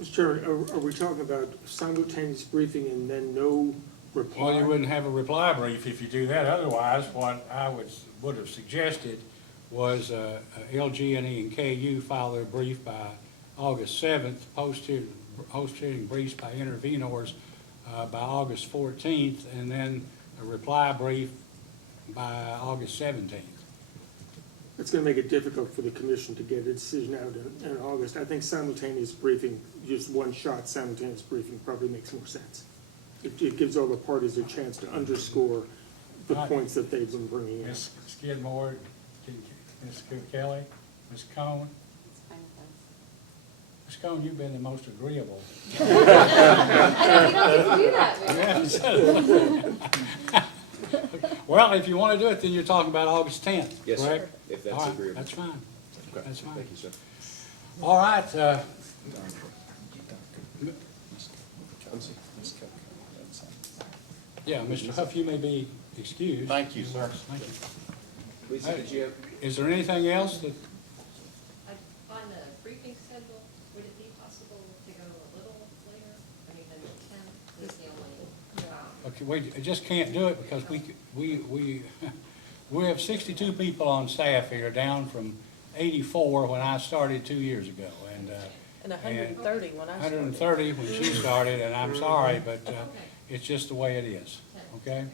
Mr. Chairman, are we talking about simultaneous briefing and then no reply? Well, you wouldn't have a reply brief if you do that. Otherwise, what I would have suggested was LG&E and KU file their brief by August 7th, posting briefs by intervenors by August 14th, and then a reply brief by August 17th. It's going to make it difficult for the commission to get a decision out in August. I think simultaneous briefing, just one shot simultaneous briefing probably makes more sense. It gives all the parties a chance to underscore the points that they've been bringing in. Ms. Skidmore, Ms. Kelly, Ms. Cone. Ms. Cone, you've been the most agreeable. You don't get to do that. Well, if you want to do it, then you're talking about August 10th, Yes, sir, correct? if that's All right, agreeable. that's fine. Okay. That's fine. Thank you, sir. All right, yeah, Mr. Huff, you may be excused. Thank you, sir. Thank you. Lisa, did you have? Is there anything else that, On the briefing schedule, would it be possible to go a little later? I mean, than 10 is the only, okay, we just can't do it because we have 62 people on staff here, down from 84 when I started 2 years ago, and 130 when I started. 130 when she started, and I'm sorry, but it's just the way it is, okay?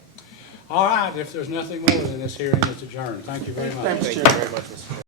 All right, if there's nothing more, then this hearing is adjourned. Thank you very much. Thank you very much, Mr. Chairman.